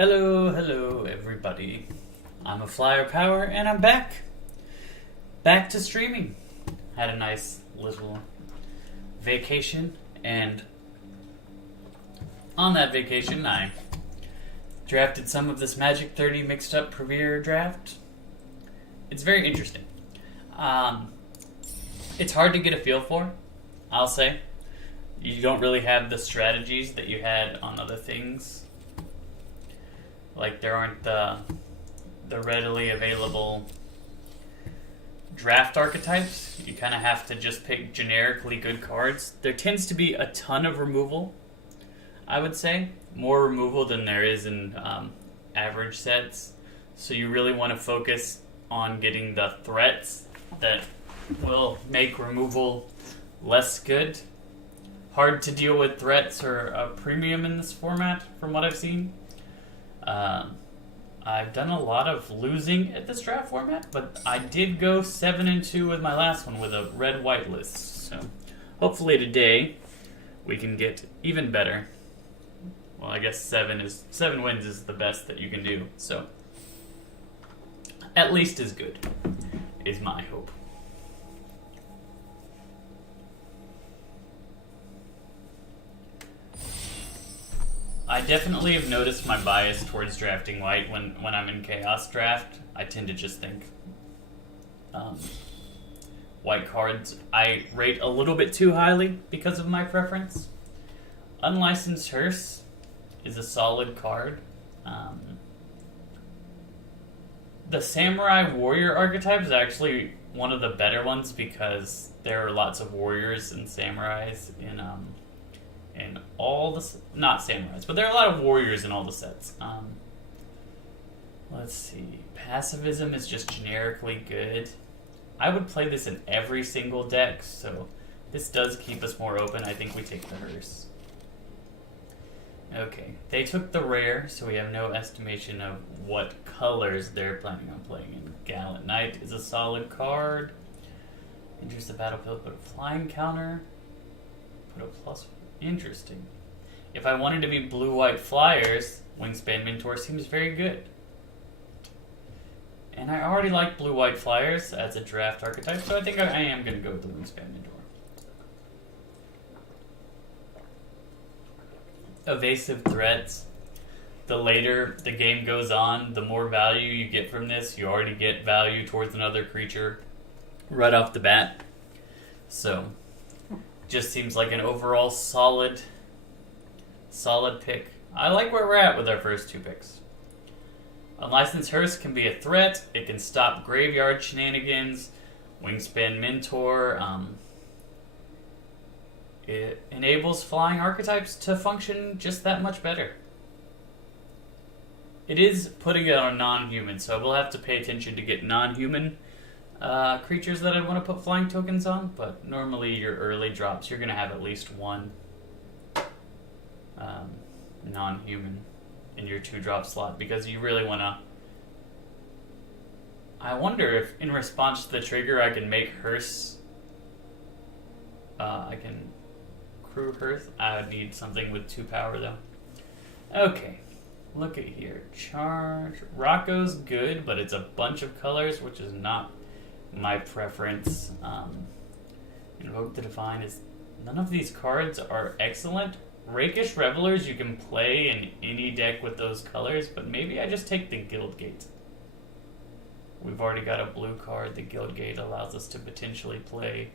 Hello everybody. I'm a Flyer Power and I'm back. Back to streaming. Had a nice little vacation, and on that vacation I drafted some of this Magic 30 mixed up Premier draft. It's very interesting. It's hard to get a feel for, I'll say. You don't really have the strategies that you had on other things. Like, there aren't the readily available draft archetypes. You kind of have to just pick generically good cards. There tends to be a ton of removal, I would say. More removal than there is in average sets. So you really want to focus on getting the threats that will make removal less good. Hard to deal with threats or a premium in this format, from what I've seen. I've done a lot of losing at this draft format, but I did go 7-2 with my last one with a red-white list. So hopefully today we can get even better. Well, I guess 7 wins is the best that you can do. So at least as good is my hope. I definitely have noticed my bias towards drafting white when I'm in Chaos draft. I tend to just think white cards I rate a little bit too highly because of my preference. Unlicensed Hearse is a solid card. The Samurai Warrior archetype is actually one of the better ones because there are lots of warriors and samurais in all the... Not samurais, but there are a lot of warriors in all the sets. Let's see. Pacifism is just generically good. I would play this in every single deck, so this does keep us more open. I think we take the Hearse. Okay. They took the rare, so we have no estimation of what colors they're planning on playing in. Gallant Knight is a solid card. Enters the battlefield, put a flying counter. Put a +1. Interesting. If I wanted to be blue-white flyers, Wingspan Mentor seems very good. And I already like blue-white flyers as a draft archetype, so I think I am going to go with the Wingspan Mentor. Evasive Threats. The later the game goes on, the more value you get from this. You already get value towards another creature right off the bat. So just seems like an overall solid pick. I like where we're at with our first two picks. Unlicensed Hearse can be a threat. It can stop graveyard shenanigans. Wingspan Mentor. It enables flying archetypes to function just that much better. It is putting it on non-human, so we'll have to pay attention to get non-human creatures that I'd want to put flying tokens on, but normally your early drops, you're going to have at least one non-human in your 2-drop slot, because you really want to... I wonder if, in response to the trigger, I can make Hearse... I can crew Hearse. I would need something with 2 power, though. Okay, look at here. Charge. Rocco's good, but it's a bunch of colors, which is not my preference. Invoke the Divine is... None of these cards are excellent. Rakish Revelers you can play in any deck with those colors, but maybe I just take the Guildgate. We've already got a blue card. The Guildgate allows us to potentially play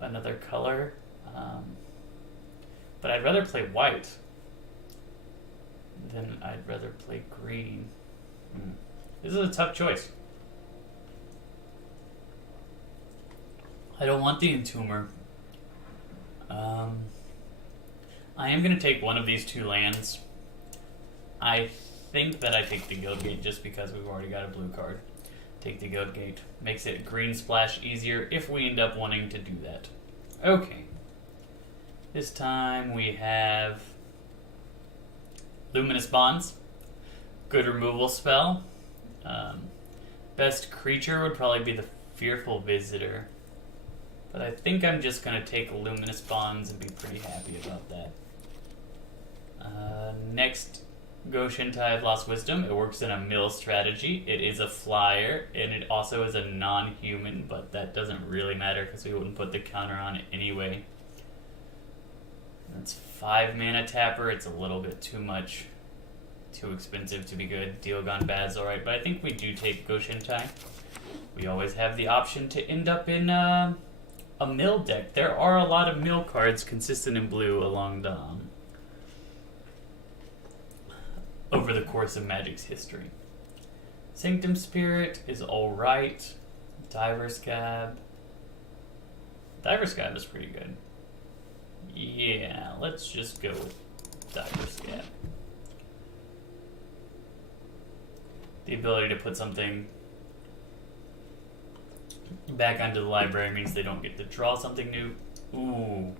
another color. But I'd rather play white than I'd rather play green. This is a tough choice. I don't want the Entomber. I am going to take one of these 2 lands. I think that I take the Guildgate just because we've already got a blue card. Take the Guildgate. Makes it green splash easier if we end up wanting to do that. Okay. This time we have Luminous Bonds. Good removal spell. Best creature would probably be the Fearful Visitor. But I think I'm just going to take Luminous Bonds and be pretty happy about that. Next Go Shintai of Lost Wisdom. It works in a mill strategy. It is a flyer, and it also is a non-human, but that doesn't really matter because we wouldn't put the counter on it anyway. That's 5 mana tapper. It's a little bit too much. Too expensive to be good. Deal Gone Bad's alright, but I think we do take Go Shintai. We always have the option to end up in a mill deck. There are a lot of mill cards consistent in blue along the over the course of Magic's history. Sanctum Spirit is alright. Diver Scab. Diver Scab is pretty good. Yeah, let's just go with Diver Scab. The ability to put something back onto the library means they don't get to draw something new. Ooh.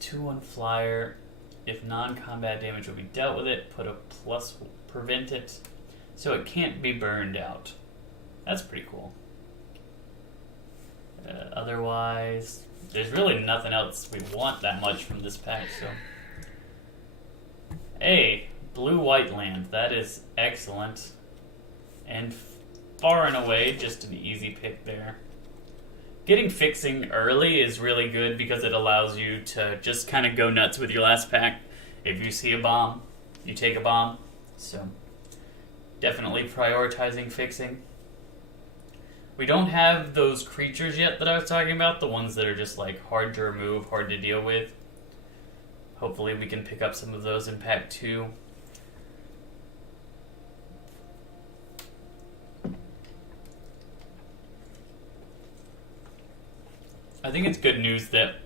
2/1 flyer. If non-combat damage will be dealt with it, put a plus, prevent it, so it can't be burned out. That's pretty cool. Otherwise, there's really nothing else we want that much from this pack, so. Hey, blue-white land, that is excellent. And far and away, just an easy pick there. Getting fixing early is really good because it allows you to just kind of go nuts with your last pack. If you see a bomb, you take a bomb. So, definitely prioritizing fixing. We don't have those creatures yet that I was talking about, the ones that are just like hard to remove, hard to deal with. Hopefully we can pick up some of those in pack 2. I think it's good news that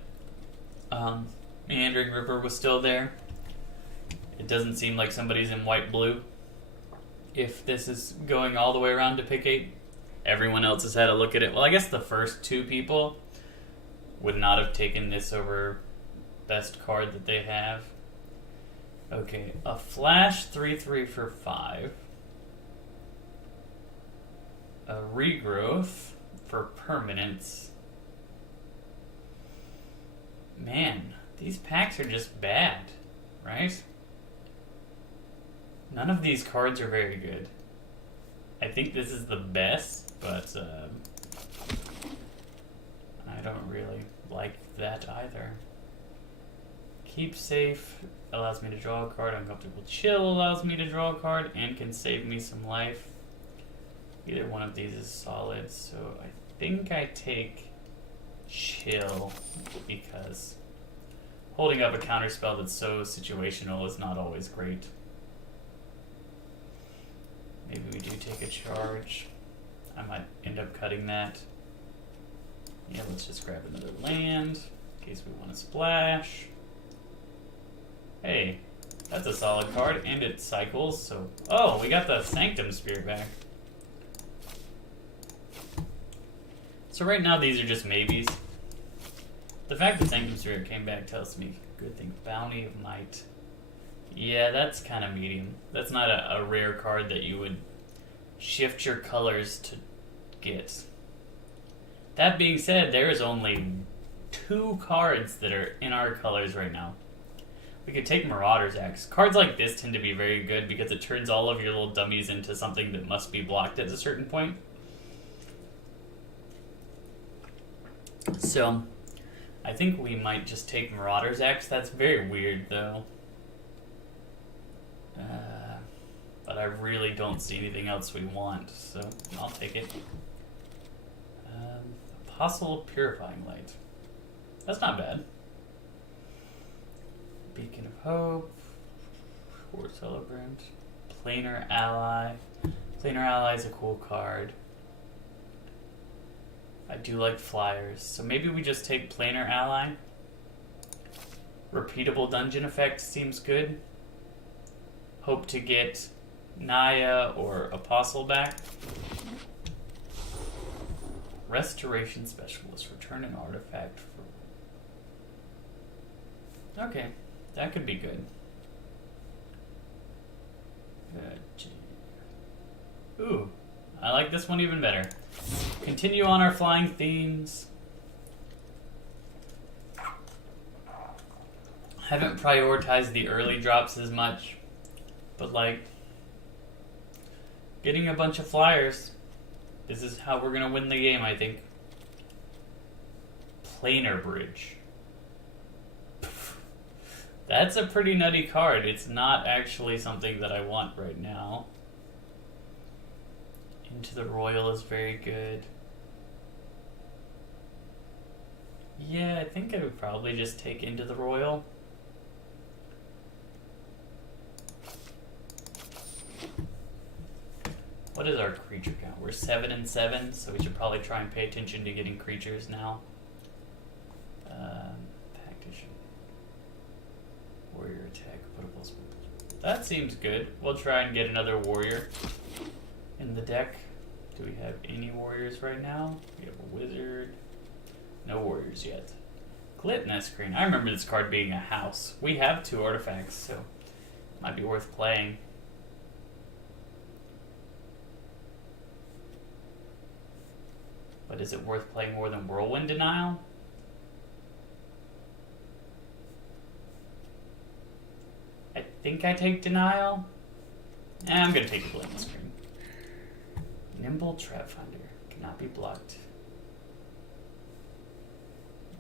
Meandering River was still there. It doesn't seem like somebody's in white-blue. If this is going all the way around to pick 8, everyone else has had a look at it. Well, I guess the first 2 people would not have taken this over best card that they have. Okay, a flash 3/3 for 5. A regrowth for permanence. Man, these packs are just bad, right? None of these cards are very good. I think this is the best, but I don't really like that either. Keep Safe allows me to draw a card. Uncomfortable Chill allows me to draw a card and can save me some life. Either one of these is solid, so I think I take Chill because holding up a counterspell that's so situational is not always great. Maybe we do take a charge. I might end up cutting that. Yeah, let's just grab another land in case we want to splash. Hey, that's a solid card, and it cycles, so... Oh, we got the Sanctum Spirit back. So right now these are just maybes. The fact that Sanctum Spirit came back tells me good thing. Bounty of Might. Yeah, that's kind of medium. That's not a rare card that you would shift your colors to get. That being said, there is only 2 cards that are in our colors right now. We could take Marauder's Axe. Cards like this tend to be very good because it turns all of your little dummies into something that must be blocked at a certain point. So, I think we might just take Marauder's Axe. That's very weird, though. But I really don't see anything else we want, so I'll take it. Apostle of Purifying Light. That's not bad. Beacon of Hope. War Celebrant. Planar Ally. Planar Ally is a cool card. I do like flyers, so maybe we just take Planar Ally. Repeatable Dungeon Effect seems good. Hope to get Naya or Apostle back. Restoration Specialist. Return an artifact for... Okay, that could be good. Ooh, I like this one even better. Continue on our flying themes. Haven't prioritized the early drops as much. But like, getting a bunch of flyers, this is how we're gonna win the game, I think. Planar Bridge. That's a pretty nutty card. It's not actually something that I want right now. Into the Royal is very good. Yeah, I think I would probably just take Into the Royal. What is our creature count? We're 7 and 7, so we should probably try and pay attention to getting creatures now. Tactician. Warrior attack. Put a plus one. That seems good. We'll try and get another warrior in the deck. Do we have any warriors right now? We have a wizard. No warriors yet. Glitness Screen. I remember this card being a house. We have 2 artifacts, so it might be worth playing. But is it worth playing more than Whirlwind Denial? I think I take Denial. I'm going to take the Glitness Screen. Nimble Trap Finder. Cannot be blocked.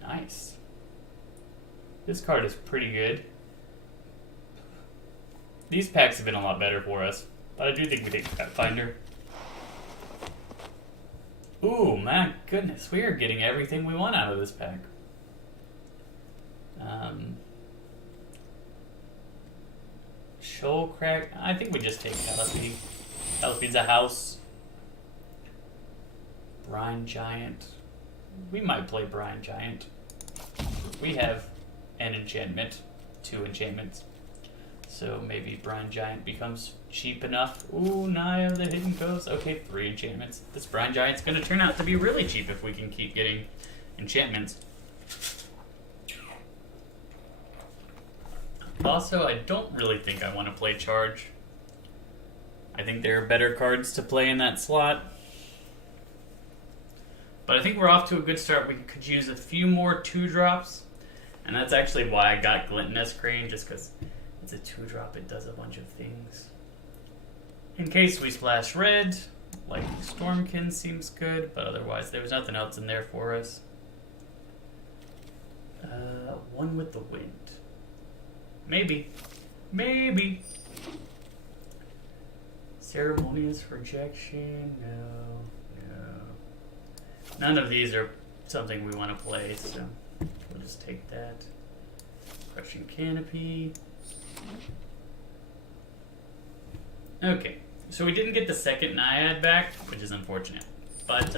Nice. This card is pretty good. These packs have been a lot better for us, but I do think we take Trap Finder. Ooh, my goodness, we are getting everything we want out of this pack. Shoal Crack. I think we just take Callipede. Callipede's a house. Brine Giant. We might play Brine Giant. We have an enchantment, 2 enchantments. So maybe Brine Giant becomes cheap enough. Ooh, Naya of the Hidden Coast. Okay, 3 enchantments. This Brine Giant's going to turn out to be really cheap if we can keep getting enchantments. Also, I don't really think I want to play Charge. I think there are better cards to play in that slot. But I think we're off to a good start. We could use a few more 2-drops. And that's actually why I got Glitness Crane, just because it's a 2-drop. It does a bunch of things. In case we splash red, like Stormkin seems good, but otherwise there was nothing else in there for us. One with the Wind. Maybe. Maybe. Ceremonious Rejection. No. None of these are something we want to play, so we'll just take that. Crushing Canopy. Okay, so we didn't get the second Naiad back, which is unfortunate. But,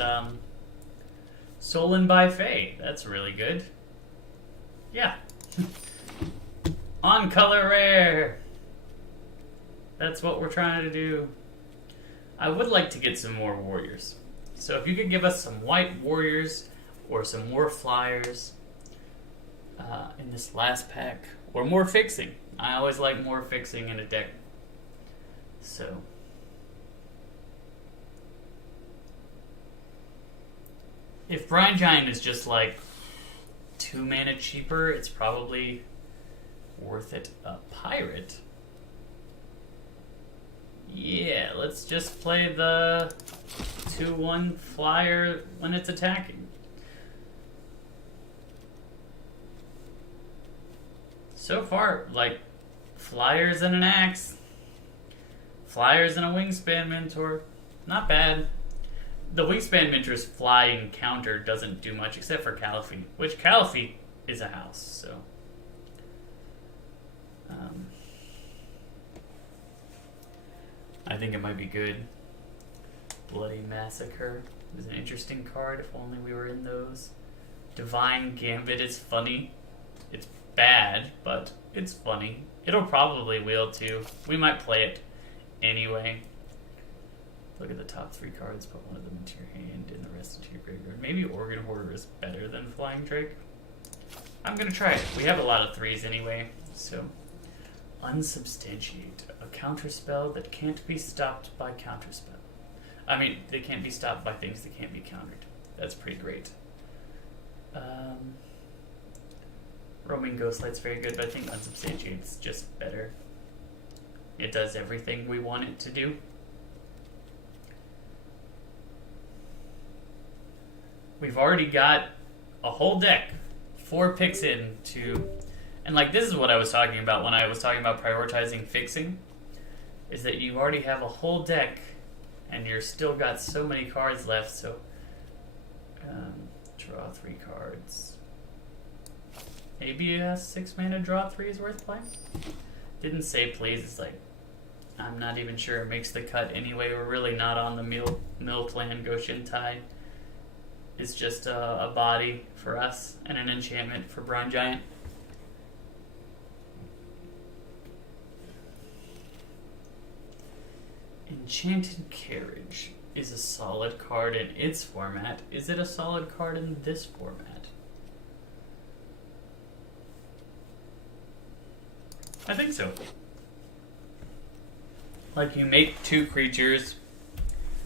Stolen by Fae, that's really good. Yeah. On color rare! That's what we're trying to do. I would like to get some more warriors. So if you could give us some white warriors or some more flyers in this last pack, or more fixing. I always like more fixing in a deck. So if Brine Giant is just like 2 mana cheaper, it's probably worth it. A pirate. Yeah, let's just play the 2/1 flyer when it's attacking. So far, like, flyers and an axe. Flyers and a Wingspan Mentor. Not bad. The Wingspan Mentor's flying counter doesn't do much except for Callipede, which Callipede is a house, so. I think it might be good. Bloody Massacre is an interesting card, if only we were in those. Divine Gambit is funny. It's bad, but it's funny. It'll probably wheel too. We might play it anyway. Look at the top 3 cards, put one of them into your hand and the rest into your graveyard. Maybe Organ Hoarder is better than Flying Drake. I'm gonna try it. We have a lot of 3s anyway, so. Unsubstantiate. A counterspell that can't be stopped by counterspell. I mean, they can't be stopped by things that can't be countered. That's pretty great. Roaming Ghostlight's very good, but I think Unsubstantiate's just better. It does everything we want it to do. We've already got a whole deck, 4 picks in to, and like this is what I was talking about when I was talking about prioritizing fixing, is that you already have a whole deck and you're still got so many cards left, so draw 3 cards. Maybe a 6 mana draw 3 is worth playing. Didn't say please, it's like, I'm not even sure it makes the cut anyway. We're really not on the mill plan. Goshen Tide is just a body for us and an enchantment for Brine Giant. Enchanted Carriage is a solid card in its format. Is it a solid card in this format? I think so. Like, you make 2 creatures,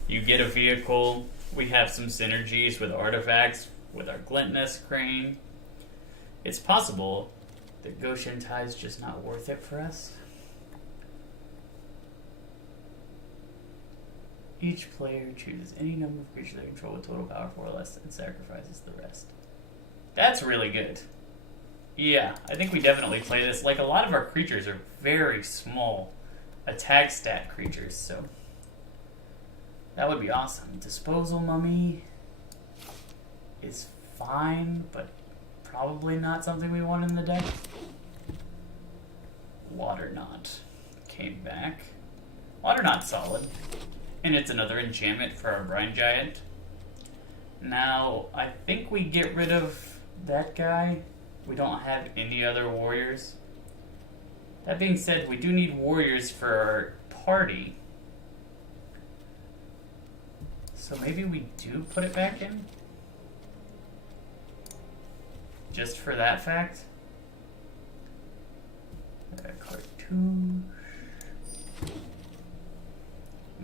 you get a vehicle, we have some synergies with artifacts, with our Glintness Crane. It's possible that Goshen Tide is just not worth it for us. Each player chooses any number of creatures they control with total power 4 or less and sacrifices the rest. That's really good. Yeah, I think we definitely play this. Like, a lot of our creatures are very small attack stat creatures, so that would be awesome. Disposal Mummy is fine, but probably not something we want in the deck. Waterknot came back. Waterknot's solid, and it's another enchantment for our Brine Giant. Now, I think we get rid of that guy. We don't have any other warriors. That being said, we do need warriors for our party. So maybe we do put it back in? Just for that fact? Cartoon.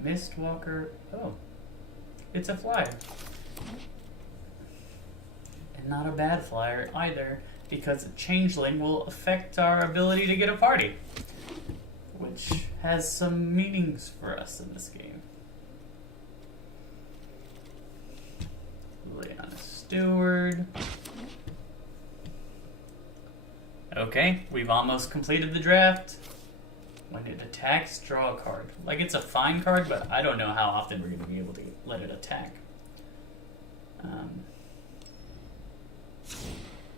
Mistwalker. Oh. It's a flyer. And not a bad flyer either, because a changeling will affect our ability to get a party, which has some meanings for us in this game. Liliana Steward. Okay, we've almost completed the draft. When it attacks, draw a card. Like, it's a fine card, but I don't know how often we're going to be able to let it attack.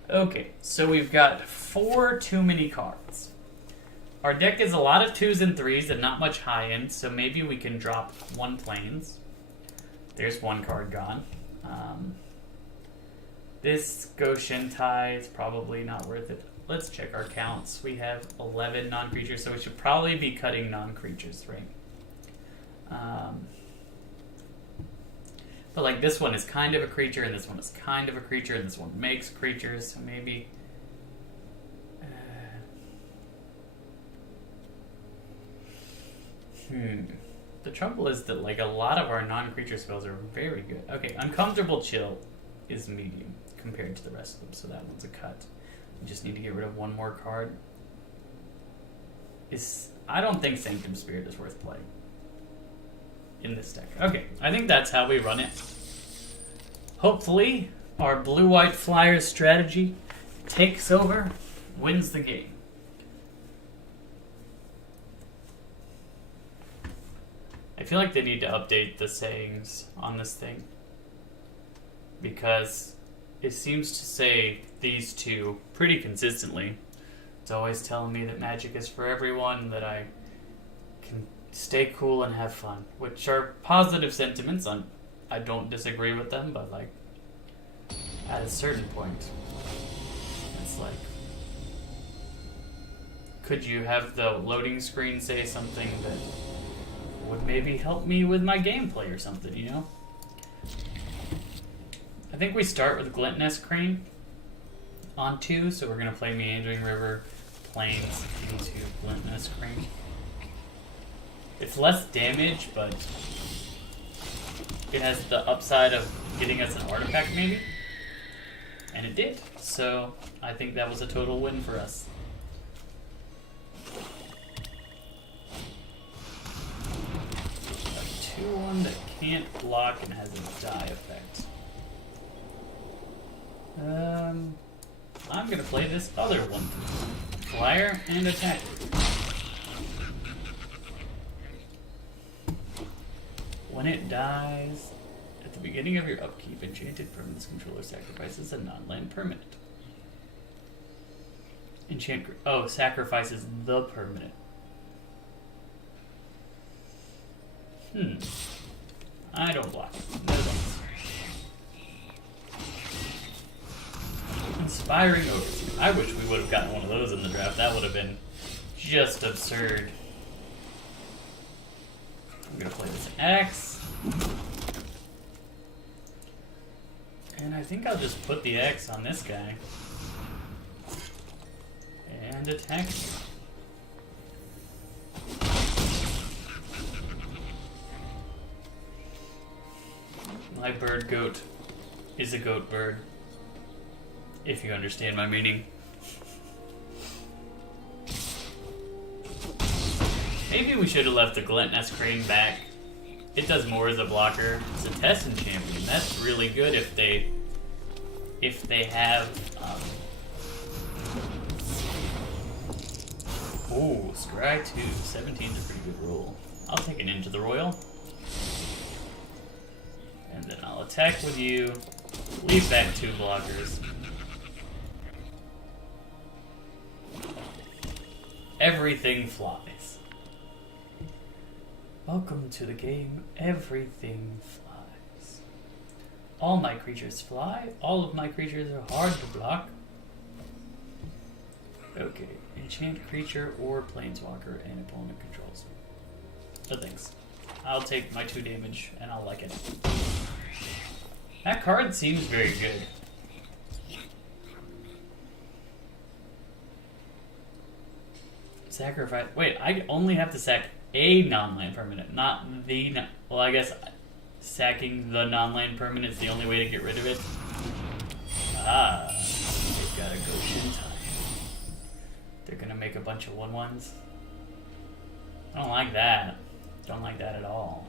Okay, so we've got 4 too many cards. Our deck is a lot of 2s and 3s and not much high end, so maybe we can drop 1 plains. There's 1 card gone. This Goshen Tide is probably not worth it. Let's check our counts. We have 11 non-creatures, so we should probably be cutting non-creatures, right? But like, this one is kind of a creature, and this one is kind of a creature, and this one makes creatures, so maybe... The trouble is that, like, a lot of our non-creature spells are very good. Okay, Uncomfortable Chill is medium compared to the rest of them, so that one's a cut. We just need to get rid of 1 more card. I don't think Sanctum Spirit is worth playing in this deck. Okay, I think that's how we run it. Hopefully, our blue-white flyer strategy takes over, wins the game. I feel like they need to update the sayings on this thing, because it seems to say these 2 pretty consistently. It's always telling me that Magic is for everyone, that I can stay cool and have fun, which are positive sentiments. I don't disagree with them, but like, at a certain point, it's like, could you have the loading screen say something that would maybe help me with my gameplay or something, you know? I think we start with Glintness Crane on 2, so we're going to play Meandering River, Plains into Glintness Crane. It's less damage, but it has the upside of getting us an artifact maybe, and it did, so I think that was a total win for us. 2/1 that can't block and has a die effect. I'm gonna play this other one. Flyer and attack. When it dies, at the beginning of your upkeep, enchanted permanent's controller sacrifices a non-land permanent. Sacrifices the permanent. I don't block. No thanks. Inspiring Overseer. I wish we would have gotten one of those in the draft. That would have been just absurd. I'm gonna play this X. And I think I'll just put the X on this guy. And attack him. My bird goat is a goat bird. If you understand my meaning. Maybe we should have left the Glenton's Crane back. It does more as a blocker. It's a testing champion. That's really good if they have ooh, Scry 2. 17's a pretty good roll. I'll take an Into the Royal. And then I'll attack with you. Leave back 2 blockers. Everything flies. Welcome to the game. Everything flies. All my creatures fly. All of my creatures are hard to block. Okay. Enchant creature or planeswalker and opponent controls. No thanks. I'll take my 2 damage and I'll like it. That card seems very good. Sacrifice. Wait, I only have to sack a non-land permanent, not the. Well, I guess sacking the non-land permanent is the only way to get rid of it. Ah, they've got to go Shintai. They're gonna make a bunch of 1/1s. I don't like that. Don't like that at all.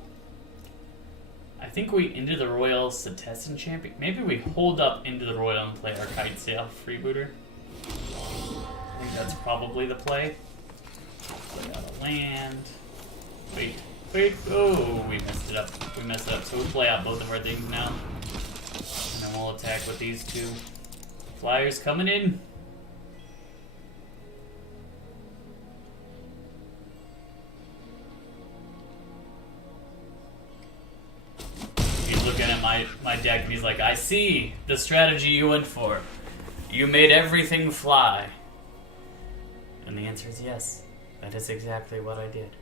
I think we Into the Royal Setessan Champion. Maybe we hold up Into the Royal and play our Kite Sail Freebooter. I think that's probably the play. Play out a land. Wait. Oh, we messed it up. So we play out both of our things now. And then we'll attack with these 2. Flyers coming in. He's looking at my deck and he's like, I see the strategy you went for. You made everything fly. And the answer is yes. That is exactly what I did.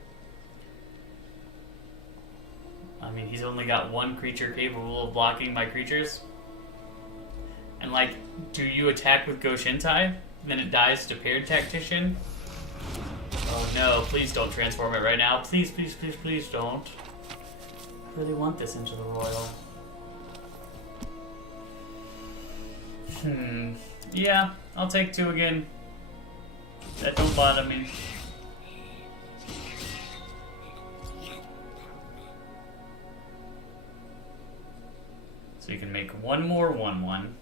I mean, he's only got 1 creature capable of blocking my creatures. And like, do you attack with Goshintai? Then it dies to Paired Tactician? Oh no, please don't transform it right now. Please, please, please, please don't. I really want this Into the Royal. Yeah, I'll take 2 again. That don't bother me. So you can make 1 more 1/1.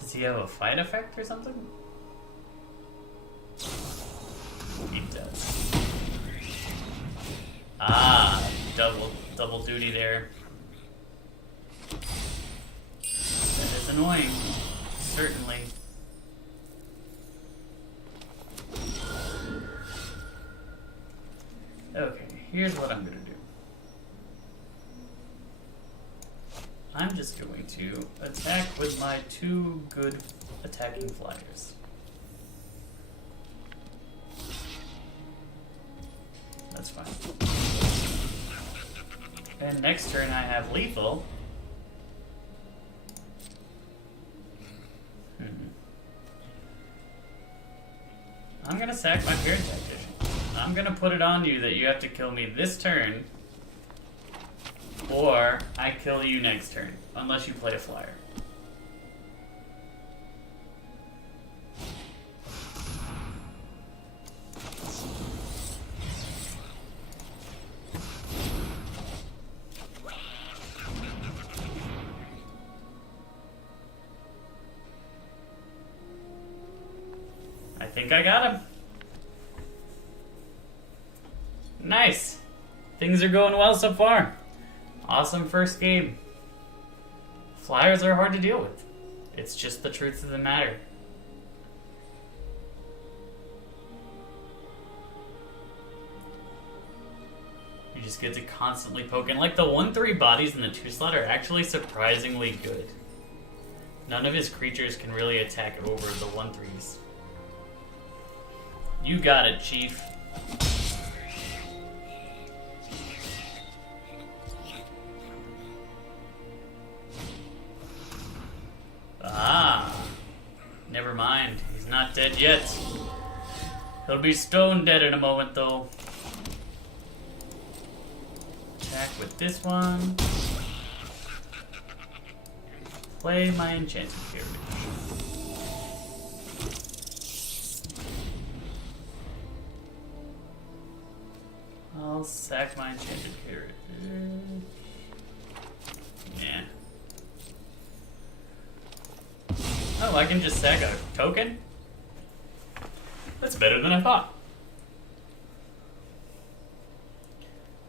Does he have a fight effect or something? He does. Ah, double duty there. That is annoying. Certainly. Okay, here's what I'm gonna do. I'm just going to attack with my 2 good attacking flyers. That's fine. And next turn I have lethal. I'm gonna sack my Paired Tactician. I'm gonna put it on you that you have to kill me this turn, or I kill you next turn, unless you play a flyer. think I got him. Nice. Things are going well so far. Awesome first game. Flyers are hard to deal with. It's just the truth of the matter. You just get to constantly poke. And like the 1/3 bodies in the 2-slot are actually surprisingly good. None of his creatures can really attack over the 1/3s. You got it, Chief. Ah. Never mind. He's not dead yet. He'll be stone dead in a moment, though. Attack with this one. Play my enchanted carriage. I'll sack my enchanted carriage. Yeah. Oh, I can just sack a token? That's better than I thought.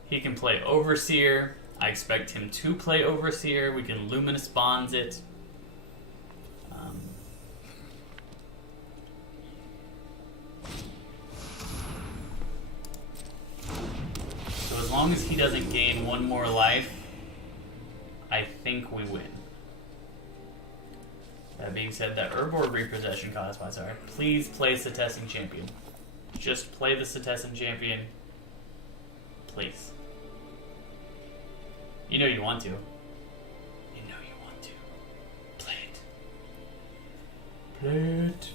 He can play Overseer. I expect him to play Overseer. We can Luminous Bonds it. So as long as he doesn't gain one more life, I think we win. That being said, that Urborg Repossession cost my sorry. Please play Setessan Champion. Just play the Setessan Champion. Please. You know you want to. You know you want to. Play it. Play it.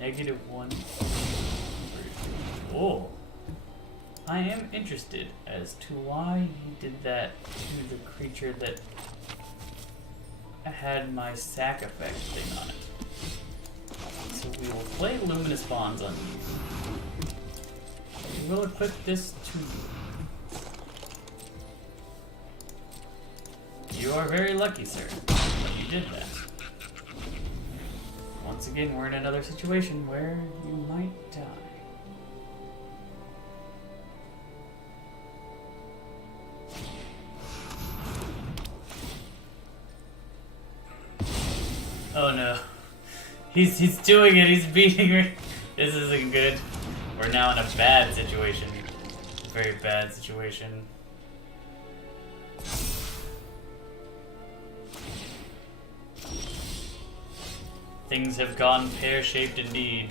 -1. Oh. I am interested as to why he did that to the creature that had my sack effect thing on it. So we will play Luminous Bonds on you. We will equip this to you. You are very lucky, sir, that you did that. Once again, we're in another situation where you might die. Oh no. He's doing it, he's beating her. This isn't good. We're now in a bad situation. A very bad situation. Things have gone pear-shaped indeed.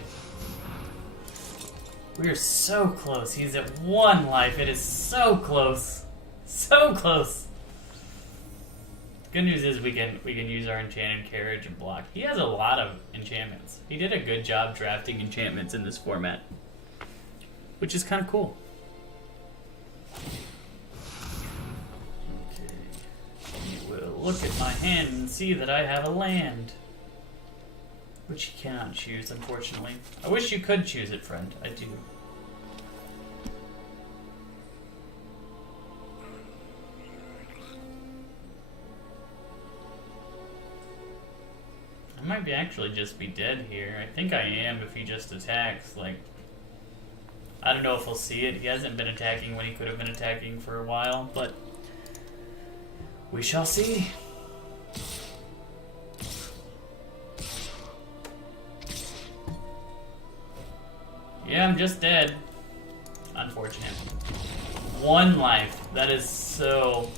We are so close. He's at 1 life. It is so close. So close. Good news is we can use our enchanted carriage and block. He has a lot of enchantments. He did a good job drafting enchantments in this format, which is kind of cool. Okay. We will look at my hand and see that I have a land, which you cannot choose, unfortunately. I wish you could choose it, friend. I do. I might be actually just be dead here. I think I am if he just attacks. Like, I don't know if he'll see it. He hasn't been attacking when he could have been attacking for a while, but we shall see. Yeah, I'm just dead. Unfortunate. 1 life. That is so...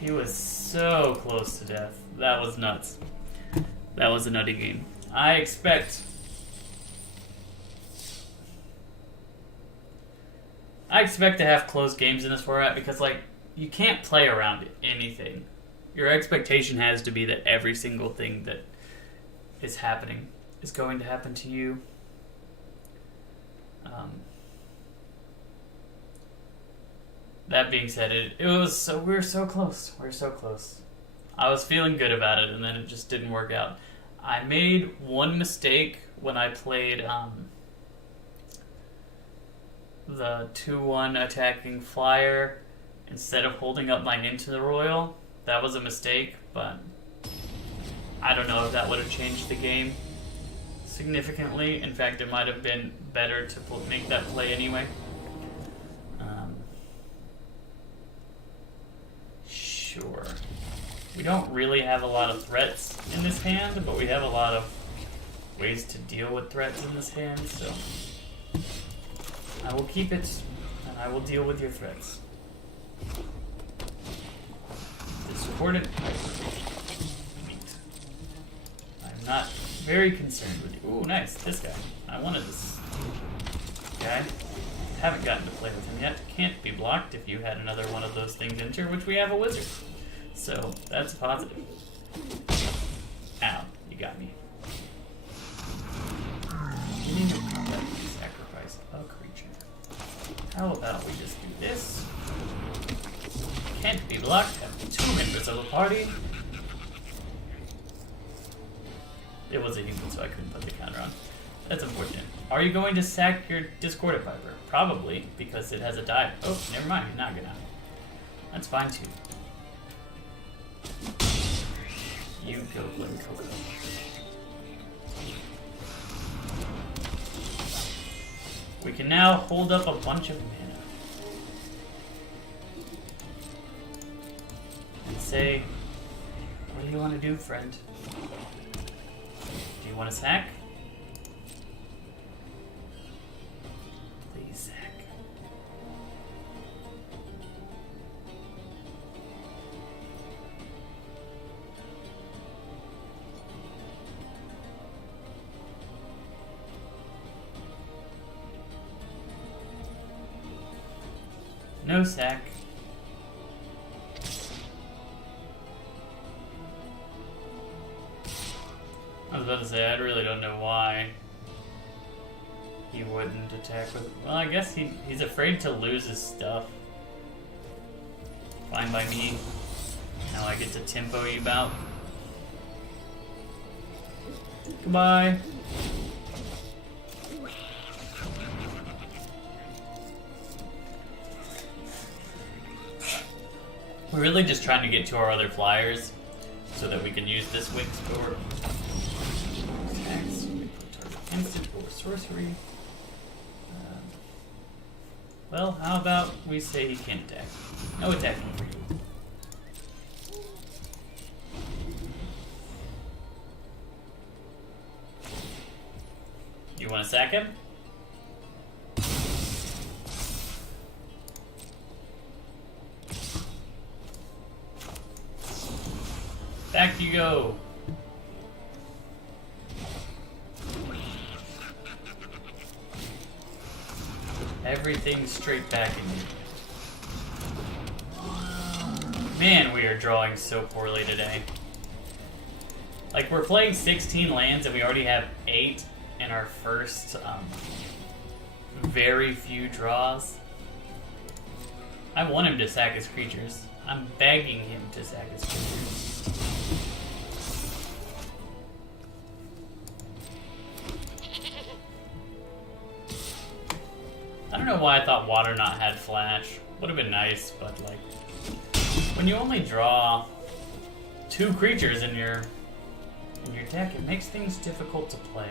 He was so close to death. That was nuts. That was a nutty game. I expect to have close games in this format because, like, you can't play around anything. Your expectation has to be that every single thing that is happening is going to happen to you. That being said, it was so we were so close. We were so close. I was feeling good about it, and then it just didn't work out. I made one mistake when I played the 2/1 attacking flyer instead of holding up mine into the royal. That was a mistake, but I don't know if that would have changed the game significantly. In fact, it might have been better to make that play anyway. Sure. We don't really have a lot of threats in this hand, but we have a lot of ways to deal with threats in this hand, so I will keep it, and I will deal with your threats. Supported. I'm not very concerned with you. Ooh, nice. This guy. I wanted this guy. Haven't gotten to play with him yet. Can't be blocked if you had another one of those things enter, which we have a wizard. So, that's positive. Ow. You got me. You need to sacrifice a creature. How about we just do this? Can't be blocked. Have 2 members of a party. It was a human, so I couldn't put the counter on. That's important. Are you going to sack your Discordant Viper? Probably, because it has a dive. Oh, never mind. You're not gonna. That's fine too. You go, Glen Coco. We can now hold up a bunch of mana and say, what do you want to do, friend? Do you want to sack? Please sack. No sack. I was about to say, I really don't know why he wouldn't attack with... Well, I guess he's afraid to lose his stuff. Fine by me. Now I get to tempo you out. Goodbye. We're really just trying to get to our other flyers so that we can use this Wings for attacks. We put target instant or sorcery. Well, how about we say he can't attack? No attacking for you. You want to sack him? Back you go. Everything straight back in you. Man, we are drawing so poorly today. Like, we're playing 16 lands and we already have 8 in our first very few draws. I want him to sack his creatures. I'm begging him to sack his creatures. I don't know why I thought Water Knot had flash. Would have been nice, but like, when you only draw 2 creatures in your deck, it makes things difficult to play.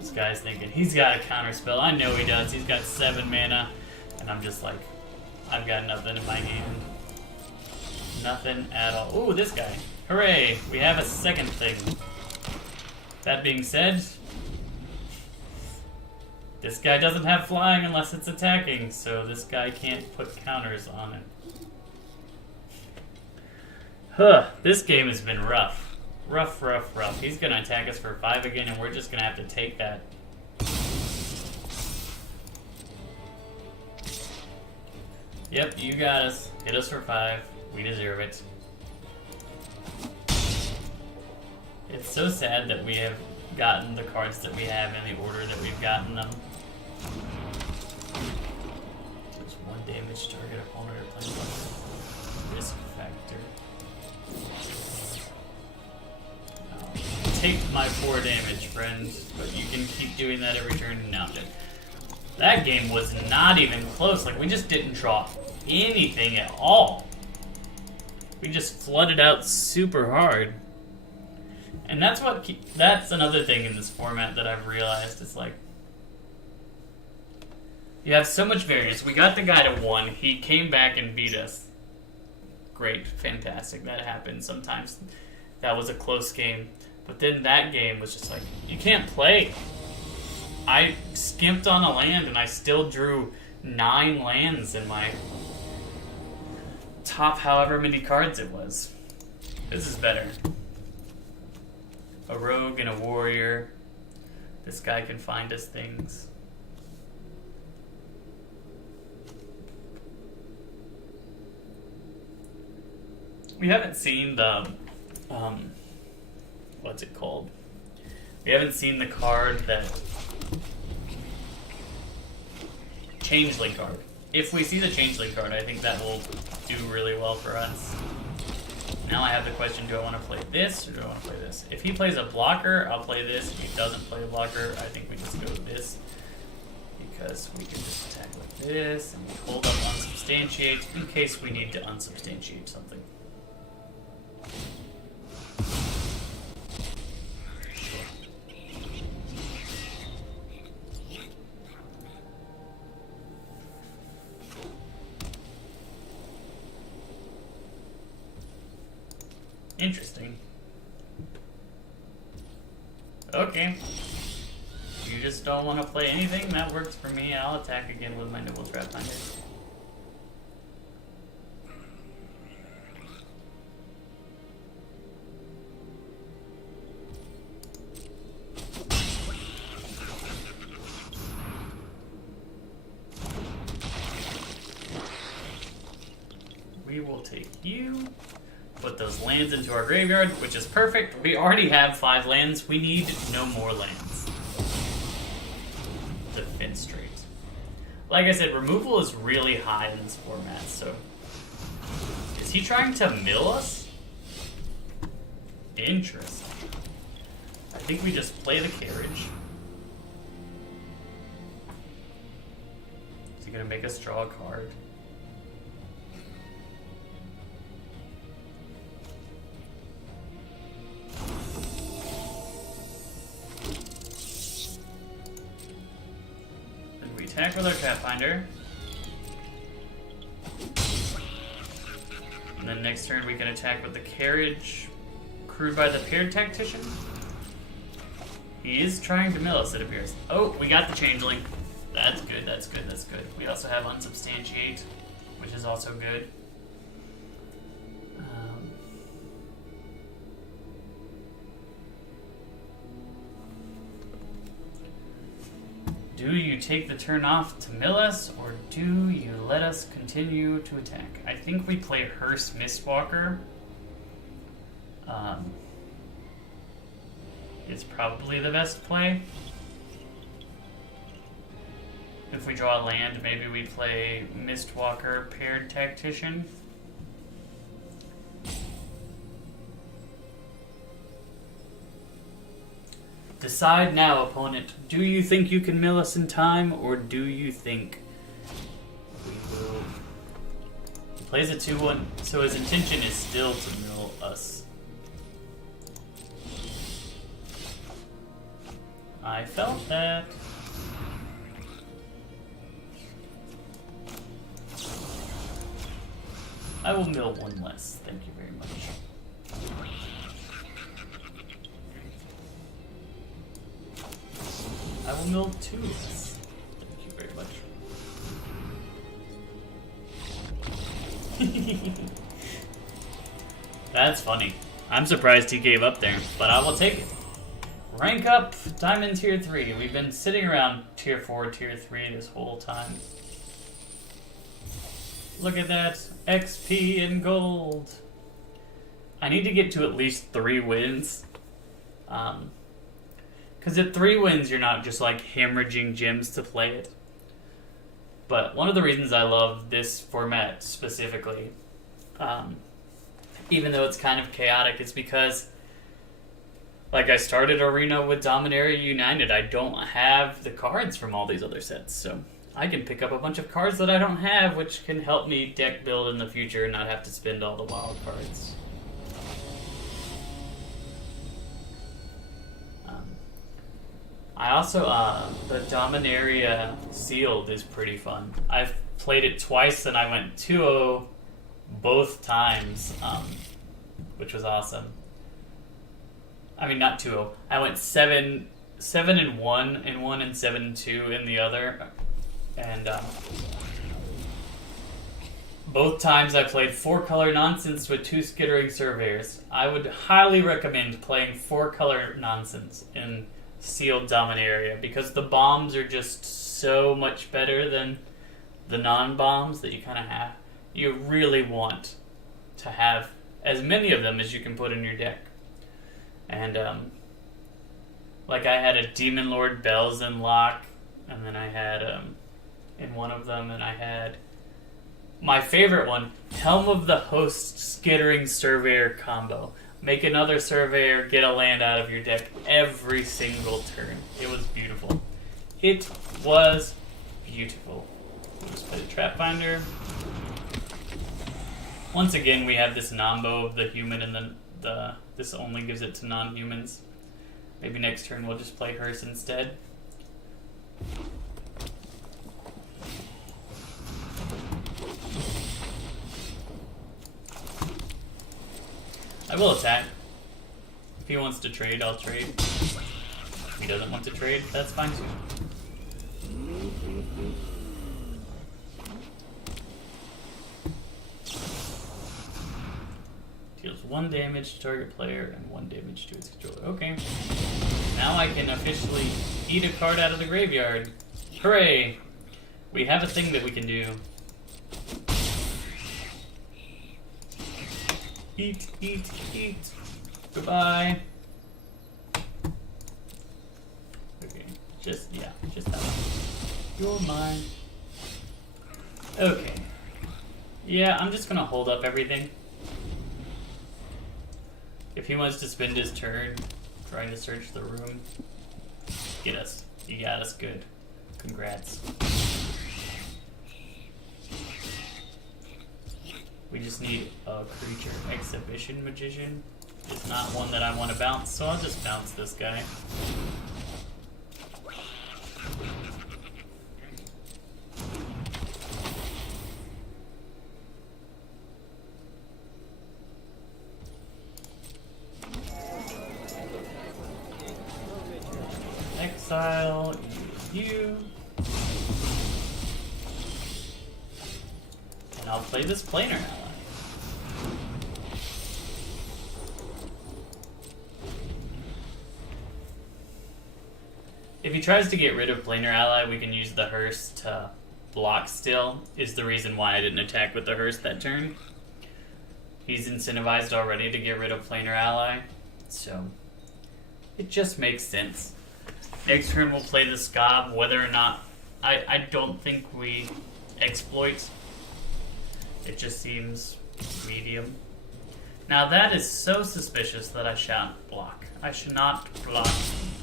This guy's thinking he's got a counter spell. I know he does. He's got 7 mana, and I'm just like, I've got nothing in my hand. Nothing at all. Ooh, this guy. Hooray! We have a second thing. That being said, this guy doesn't have flying unless it's attacking, so this guy can't put counters on it. Huh, this game has been rough. Rough, rough, rough. He's gonna attack us for 5 again, and we're just gonna have to take that. Yep, you got us. Hit us for 5. We deserve it. It's so sad that we have gotten the cards that we have in the order that we've gotten them. There's 1 damage target opponent or player risk factor. take my 4 damage, friend. But you can keep doing that every turn. No, I'm joking. That game was not even close. Like, we just didn't draw anything at all. We just flooded out super hard. And that's another thing in this format that I've realized. It's like, you have so much variance. We got the guy to 1. He came back and beat us. Great. Fantastic. That happens sometimes. That was a close game. But then that game was just like, you can't play. I skimped on a land and I still drew 9 lands in my top however many cards it was. This is better. A rogue and a warrior. This guy can find us things. We haven't seen the what's it called? We haven't seen the card that Changeling card. If we see the Changeling card, I think that will do really well for us. Now I have the question, do I want to play this or do I want to play this? If he plays a blocker, I'll play this. If he doesn't play a blocker, I think we just go with this. Because we can just attack with this, and we hold up unsubstantiate in case we need to unsubstantiate something. Interesting. Okay. You just don't want to play anything? That works for me. I'll attack again with my Nibble Trap Finder. We will take you. Put those lands into our graveyard, which is perfect. We already have 5 lands. We need no more lands. Defense straight. Like I said, removal is really high in this format, so... Is he trying to mill us? Interesting. I think we just play the carriage. Is he gonna make us draw a card? Attack with our Trap Finder. And then next turn we can attack with the carriage crewed by the Paired Tactician. He is trying to mill us, it appears. Oh, we got the Changeling. That's good, that's good, that's good. We also have Unsubstantiate, which is also good. Do you take the turn off to mill us, or do you let us continue to attack? I think we play Hearst Mistwalker. It's probably the best play. If we draw a land, maybe we play Mistwalker, Paired Tactician. Decide now, opponent. Do you think you can mill us in time, or do you think we will... He plays a 2-1, so his intention is still to mill us. I felt that. I will mill 1 less. Thank you very much. I will mill 2 less. Thank you very much. That's funny. I'm surprised he gave up there, but I will take it. Rank up, Diamond Tier 3. We've been sitting around Tier 4, Tier 3 this whole time. Look at that. XP and gold. I need to get to at least 3 wins. Because at 3 wins, you're not just like hemorrhaging gems to play it. But one of the reasons I love this format specifically, even though it's kind of chaotic, is because Like, I started Arena with Dominaria United. I don't have the cards from all these other sets, so I can pick up a bunch of cards that I don't have, which can help me deck build in the future and not have to spend all the wild cards. I also, the Dominaria Sealed is pretty fun. I've played it twice and I went 2-0 both times, which was awesome. I mean, not 2-0. I went 7-1 in one and 7-2 in the other. And both times I played 4-color nonsense with 2 skittering surveyors. I would highly recommend playing 4-color nonsense in Sealed Dominaria because the bombs are just so much better than the non-bombs that you kind of have. You really want to have as many of them as you can put in your deck. And, like, I had a Demon Lord Bells in lock, and then I had, in one of them, and I had my favorite one, Helm of the Host Skittering Surveyor combo. Make another Surveyor get a land out of your deck every single turn. It was beautiful. It was beautiful. Let's play the Trap Finder. Once again, we have this Nombo of the human and the this only gives it to non-humans. Maybe next turn we'll just play Hearse instead. I will attack. If he wants to trade, I'll trade. If he doesn't want to trade, that's fine too. Deals 1 damage to target player and 1 damage to its controller. Okay. Now I can officially eat a card out of the graveyard. Hooray! We have a thing that we can do. Eat, eat, eat. Goodbye. Okay. Just that one. You're mine. Okay. Yeah, I'm just gonna hold up everything. If he wants to spend his turn trying to search the room, get us. You got us good. Congrats. We just need a creature. Exhibition Magician is not one that I want to bounce, so I'll just bounce this guy. Exile you. And I'll play this planar ally. If he tries to get rid of planar ally, we can use the Hearse to block still, is the reason why I didn't attack with the Hearse that turn. He's incentivized already to get rid of planar ally, so it just makes sense. Next turn we'll play the Scob, whether or not... I don't think we exploit. It just seems medium. Now that is so suspicious that I shan't block. I should not block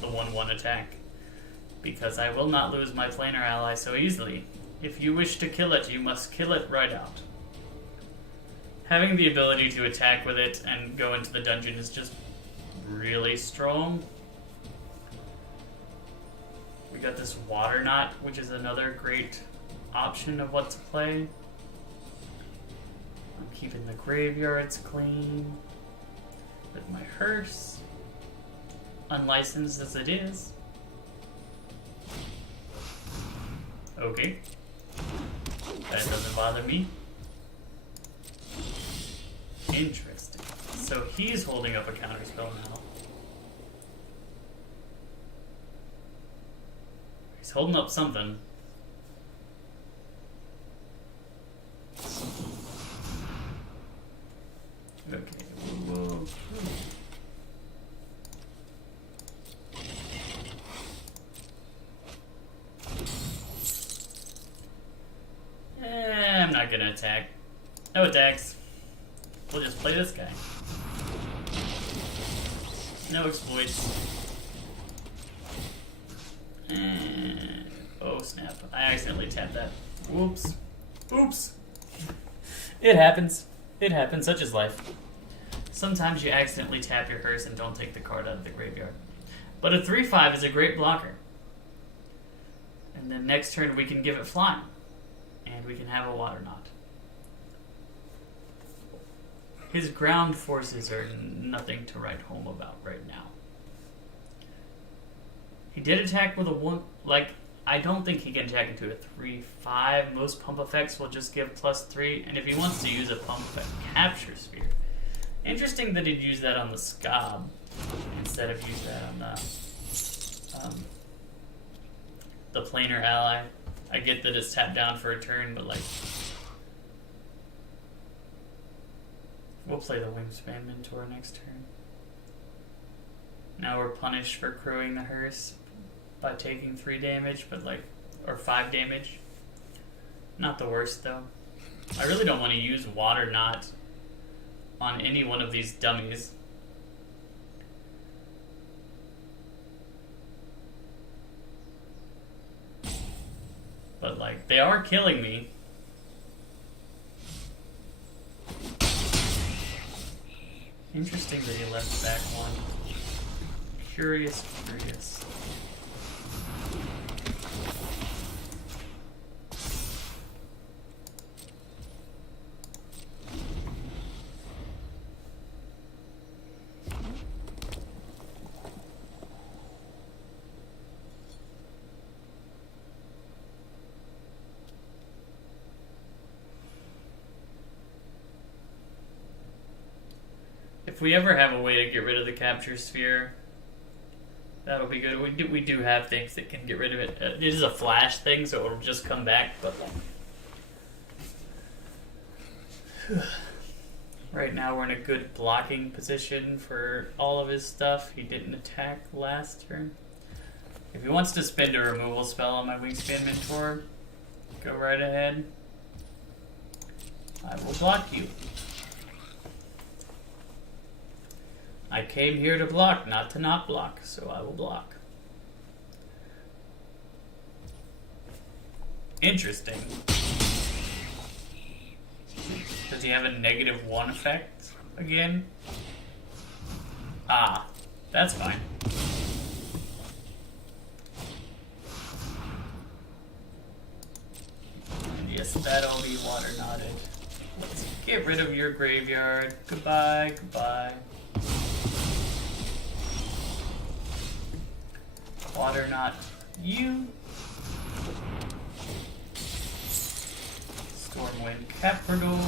the 1-1 attack, because I will not lose my planar ally so easily. If you wish to kill it, you must kill it right out. Having the ability to attack with it and go into the dungeon is just really strong. We got this Water Knot, which is another great option of what to play. I'm keeping the graveyards clean with my Hearse, unlicensed as it is. Okay, that doesn't bother me. Interesting. So he's holding up a counterspell now. He's holding up something. Okay, whoa. I'm not gonna attack. No attacks. We'll just play this guy. No exploits. And... oh snap. I accidentally tapped that. Whoops. Oops. It happens. It happens. Such is life. Sometimes you accidentally tap your hearse and don't take the card out of the graveyard. But a 3/5 is a great blocker. And then next turn we can give it flying. And we can have a Water Knot. His ground forces are nothing to write home about right now. He did attack with a 1... like, I don't think he can attack into a 3/5. Most pump effects will just give +3. And if he wants to use a pump effect capture sphere... interesting that he'd use that on the Scob instead of use that on the planar ally. I get that it's tapped down for a turn, but like... we'll play the Wingspan Mentor next turn. Now we're punished for crewing the hearse by taking 3 damage, but like... or 5 damage. Not the worst though. I really don't want to use Water Knot on any one of these dummies. But like, they are killing me. Interesting that he left back one. Curious. If we ever have a way to get rid of the capture sphere, that'll be good. We do have things that can get rid of it. It is a flash thing, so it'll just come back. But right now we're in a good blocking position for all of his stuff. He didn't attack last turn. If he wants to spend a removal spell on my Wingspan Mentor, go right ahead. I will block you. I came here to block, not to not block, so I will block. Interesting. Does he have a -1 effect again? Ah, that's fine. And yes, that'll be Water Knotted. Let's get rid of your graveyard. Goodbye, goodbye. Water Knot you. Stormwind Caprador.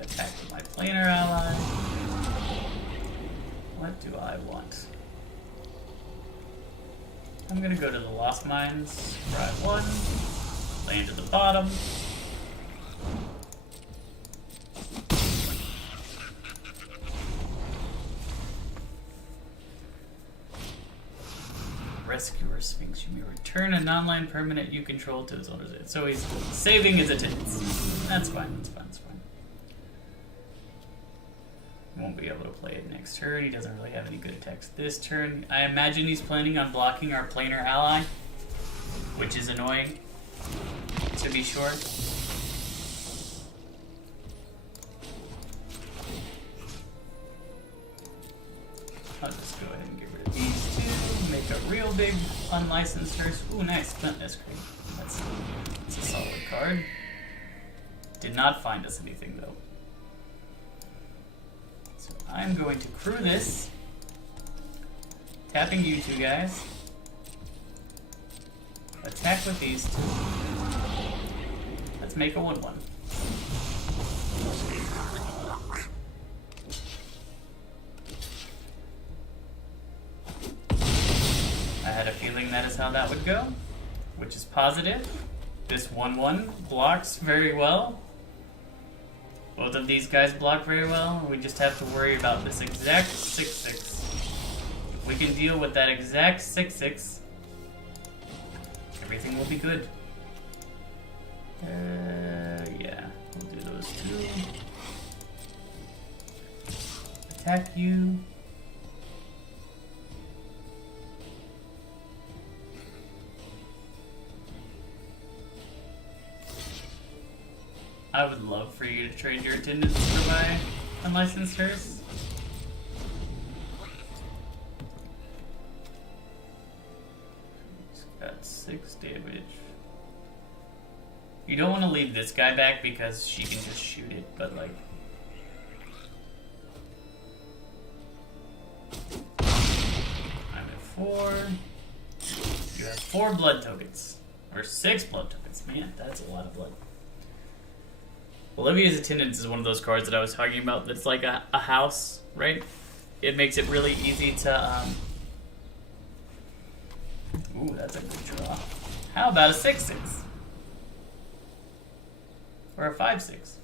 Attack with my planar ally. What do I want? I'm gonna go to the Lost Mines. Drive 1. Land to the bottom. Rescuer Sphinx. You may return a non-land permanent you control to his owner's end. So he's saving his attendants. That's fine, that's fine, that's fine. He won't be able to play it next turn. He doesn't really have any good attacks this turn. I imagine he's planning on blocking our planar ally, which is annoying, to be sure. I'll just go ahead and get rid of these two. Make a real big unlicensed hearse. Ooh, nice. That's great. That's a solid card. Did not find us anything, though. So I'm going to crew this. Tapping you two guys. Attack with these two. Let's make a 1/1. I had a feeling that is how that would go, which is positive. This 1/1 blocks very well. Both of these guys block very well. We just have to worry about this exact 6/6. If we can deal with that exact 6/6, everything will be good. Yeah, we'll do those two. Attack you. I would love for you to trade your attendance for my unlicensed hearse. He's got 6 damage. You don't want to leave this guy back because she can just shoot it, but like... I'm at 4. You have 4 blood tokens. Or 6 blood tokens. Man, that's a lot of blood. Olivia's Attendance is one of those cards that I was talking about that's like a house, right? It makes it really easy to... Ooh, that's a good draw. How about a 6/6? Or a 5/6?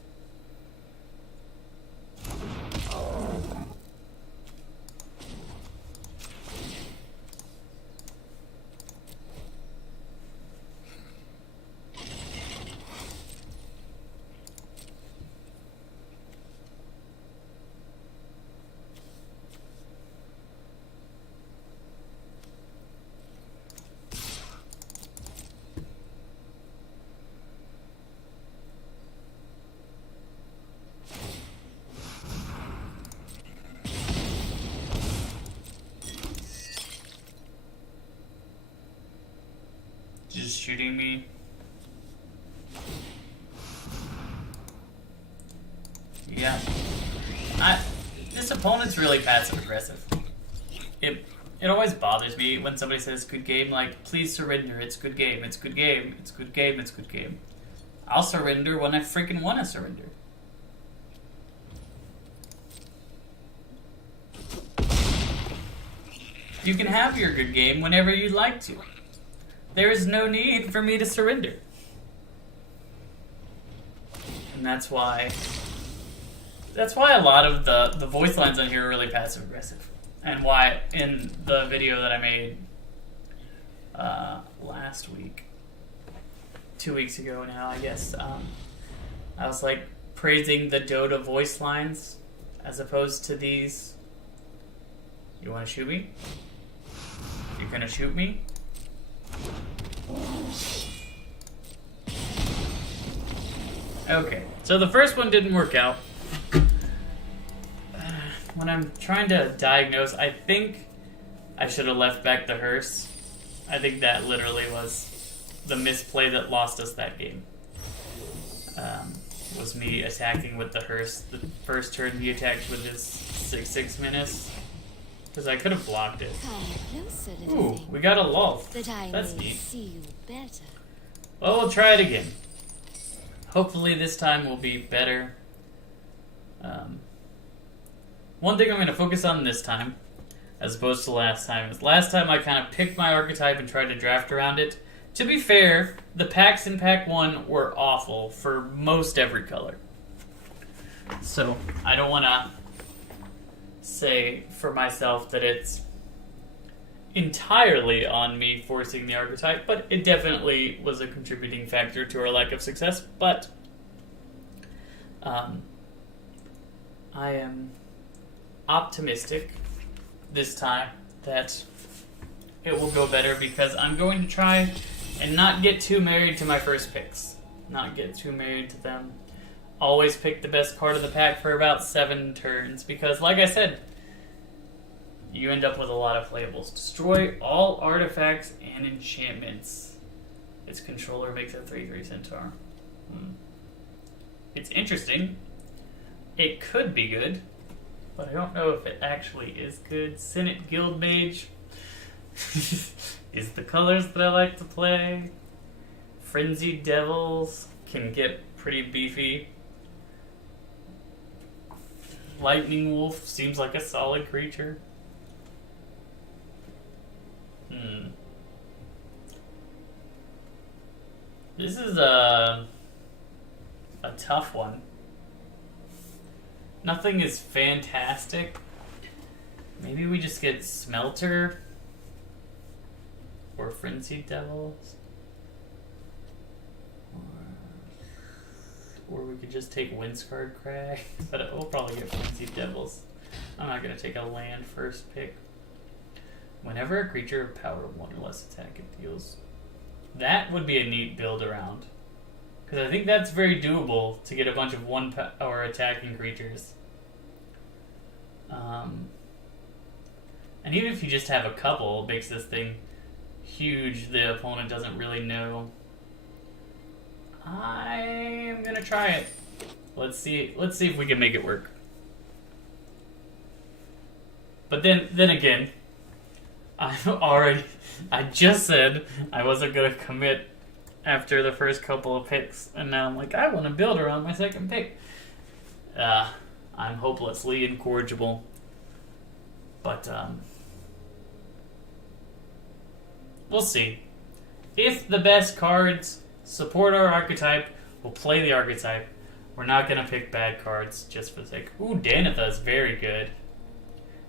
Just shooting me. Yeah. This opponent's really passive aggressive. It always bothers me when somebody says good game, like, please surrender, it's good game, it's good game, it's good game, it's good game. I'll surrender when I freaking want to surrender. You can have your good game whenever you'd like to. There is no need for me to surrender. And that's why a lot of the voice lines on here are really passive aggressive. And why in the video that I made last week, 2 weeks ago now, I guess, I was like praising the Dota voice lines as opposed to these. You want to shoot me? You're gonna shoot me? Okay, so the first one didn't work out. When I'm trying to diagnose, I think I should have left back the hearse. I think that literally was the misplay that lost us that game. Was me attacking with the hearse. The first turn he attacked with his 6/6 menace. Because I could have blocked it. Ooh, we got a lull. That's neat. Well, we'll try it again. Hopefully this time will be better. One thing I'm going to focus on this time, as opposed to last time, is last time I kind of picked my archetype and tried to draft around it. To be fair, the packs in pack 1 were awful for most every color. So, I don't want to say for myself that it's entirely on me forcing the archetype, but it definitely was a contributing factor to our lack of success. But I am optimistic this time that it will go better because I'm going to try and not get too married to my first picks. Not get too married to them. Always pick the best card of the pack for about 7 turns because, like I said, you end up with a lot of playables. Destroy all artifacts and enchantments. Its controller makes a 3/3 centaur. It's interesting. It could be good, but I don't know if it actually is good. Senate Guild Mage is the colors that I like to play. Frenzied Devils can get pretty beefy. Lightning Wolf seems like a solid creature. This is a tough one. Nothing is fantastic. Maybe we just get Smelter or Frenzied Devils. Or we could just take Windscarred Crag, but we'll probably get Frenzied Devils. I'm not going to take a land first pick. Whenever a creature of power 1 or less attack, it deals. That would be a neat build around. Because I think that's very doable to get a bunch of 1 power attacking creatures. And even if you just have a couple, it makes this thing huge. The opponent doesn't really know. I'm gonna try it. Let's see if we can make it work. But then again, I just said I wasn't gonna commit after the first couple of picks, and now I'm like, I want to build around my second pick. I'm hopelessly incorrigible. But we'll see. If the best cards support our archetype, we'll play the archetype. We're not going to pick bad cards just for the sake. Ooh, Danitha is very good.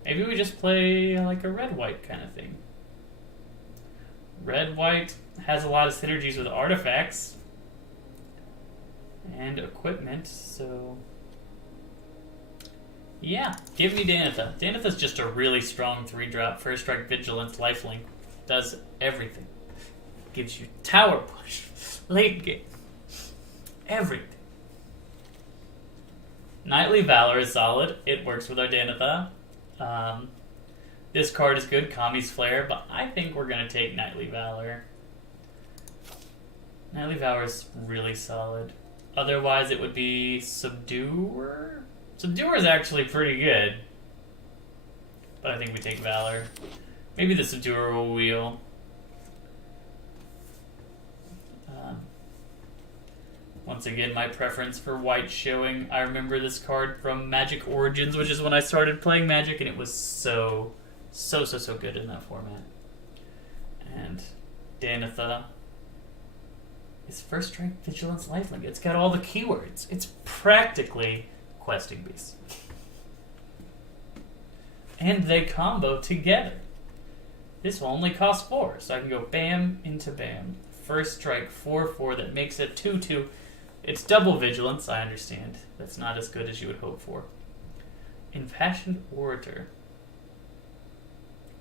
Maybe we just play like a red-white kind of thing. Red-white has a lot of synergies with artifacts and equipment, so yeah, give me Danitha. Danitha's just a really strong 3-drop, first strike, vigilance, lifelink. Does everything. Gives you tower push, late game, everything. Knightly Valor is solid. It works with our Danitha. This card is good, Kami's Flare, but I think we're going to take Knightly Valor. Knightly Valor is really solid. Otherwise, it would be Subduer. Subduer is actually pretty good, but I think we take Valor. Maybe the Subduer will wheel. Once again, my preference for white showing. I remember this card from Magic Origins, which is when I started playing Magic, and it was so good in that format. And Danitha is first strike, vigilance, lifelink. It's got all the keywords. It's practically Questing Beast. And they combo together. This will only cost 4, so I can go bam into bam. First strike, 4/4, that makes it 2/2. It's double vigilance, I understand. That's not as good as you would hope for. Impassioned Orator.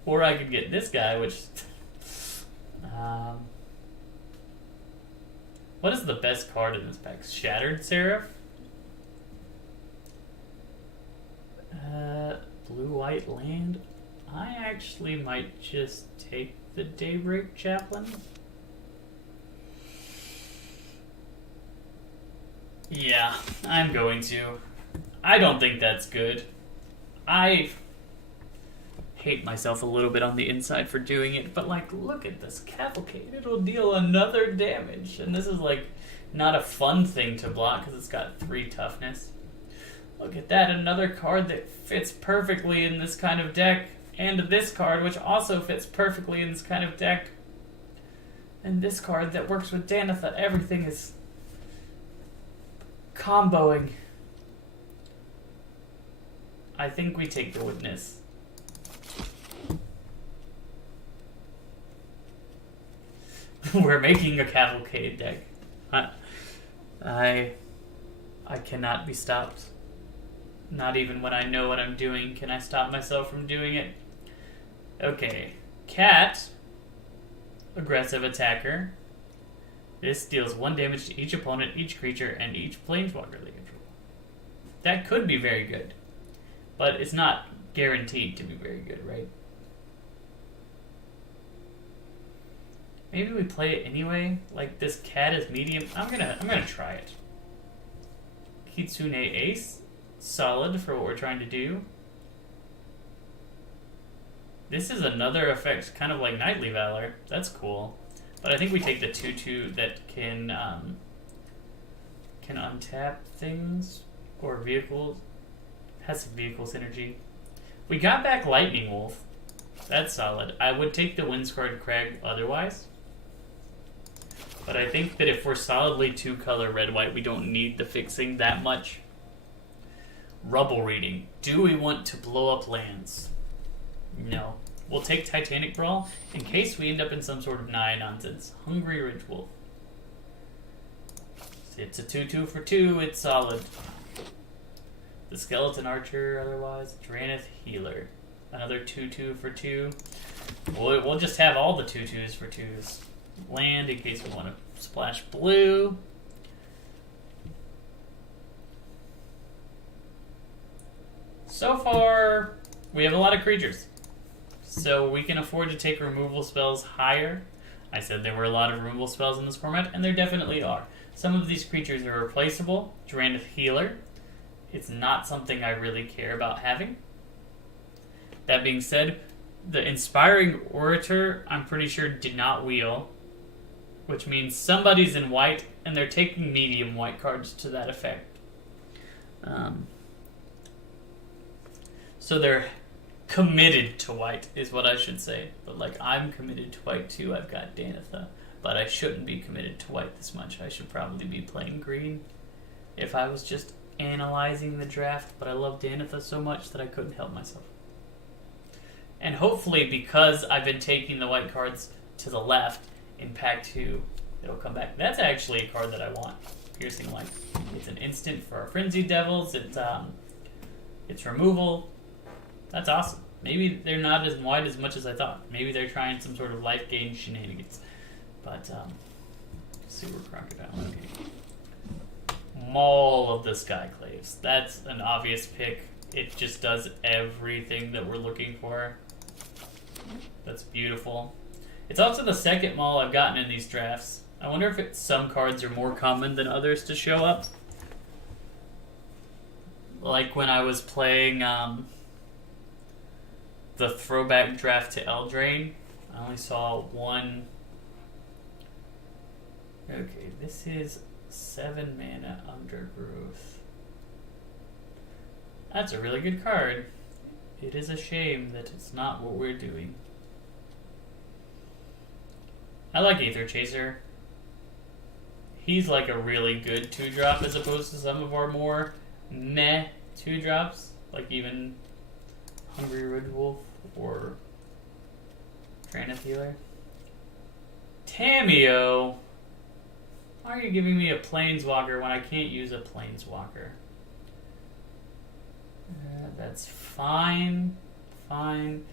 Or I could get this guy, which... what is the best card in this pack? Shattered Seraph? Blue-white land? I actually might just take the Daybreak Chaplain. Yeah, I'm going to. I don't think that's good. I hate myself a little bit on the inside for doing it, but like, look at this Cavalcade. It'll deal another damage, and this is like not a fun thing to block because it's got 3 toughness. Look at that, another card that fits perfectly in this kind of deck, and this card which also fits perfectly in this kind of deck, and this card that works with Danitha. Everything is comboing. I think we take the Witness. We're making a Cavalcade deck. I cannot be stopped. Not even when I know what I'm doing can I stop myself from doing it. Okay. Cat. Aggressive attacker. This deals 1 damage to each opponent, each creature, and each planeswalker they control. That could be very good. But it's not guaranteed to be very good, right? Maybe we play it anyway. Like, this cat is medium. I'm gonna try it. Kitsune Ace. Solid for what we're trying to do. This is another effect, kind of like Knightly Valor. That's cool. But I think we take the 2/2 that can untap things or vehicles. Has some vehicle synergy. We got back Lightning Wolf. That's solid. I would take the Windscarred Crag otherwise. But I think that if we're solidly 2-color red-white, we don't need the fixing that much. Rubble Reading. Do we want to blow up lands? No. We'll take Titanic Brawl in case we end up in some sort of Naya nonsense. Hungry Ridge Wolf. It's a 2/2 for 2. It's solid. The Skeleton Archer, otherwise. Drannith Healer. Another 2/2 for 2. We'll just have all the 2/2s for 2s. Land in case we want to splash blue. So far, we have a lot of creatures. So we can afford to take removal spells higher. I said there were a lot of removal spells in this format, and there definitely are. Some of these creatures are replaceable. Drannith Healer. It's not something I really care about having. That being said, the Inspiring Orator, I'm pretty sure, did not wheel, which means somebody's in white, and they're taking medium white cards to that effect. So they're committed to white, is what I should say. But, like, I'm committed to white, too. I've got Danitha. But I shouldn't be committed to white this much. I should probably be playing green if I was just analyzing the draft. But I love Danitha so much that I couldn't help myself. And hopefully, because I've been taking the white cards to the left in pack 2, it'll come back. That's actually a card that I want. Piercing Light. It's an instant for our Frenzied Devils. It's removal. That's awesome. Maybe they're not as wide as much as I thought. Maybe they're trying some sort of life gain shenanigans. But, Sewer Crocodile. Okay. Maul of the Skyclaves. That's an obvious pick. It just does everything that we're looking for. That's beautiful. It's also the second Maul I've gotten in these drafts. I wonder if some cards are more common than others to show up. Like when I was playing the throwback draft to Eldraine, I only saw one. Okay, this is 7 mana Undergrowth. That's a really good card. It is a shame that it's not what we're doing. I like Aether Chaser. He's like a really good 2-drop as opposed to some of our more meh 2-drops, like even Hungry Red Wolf or Drannith Healer. Tamiyo! Why are you giving me a Planeswalker when I can't use a Planeswalker? That's fine. Fine.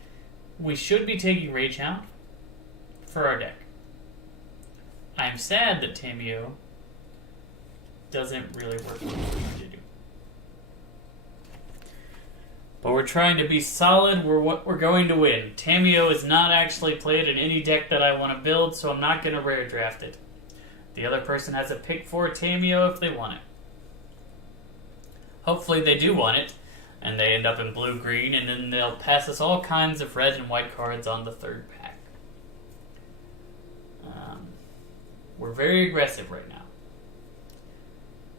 We should be taking Rage Hound for our deck. I'm sad that Tamiyo doesn't really work what we need to do. But we're trying to be solid. We're going to win. Tamiyo is not actually played in any deck that I want to build, so I'm not going to rare draft it. The other person has a pick for Tamiyo if they want it. Hopefully they do want it, and they end up in blue-green, and then they'll pass us all kinds of red and white cards on the third pack. We're very aggressive right now.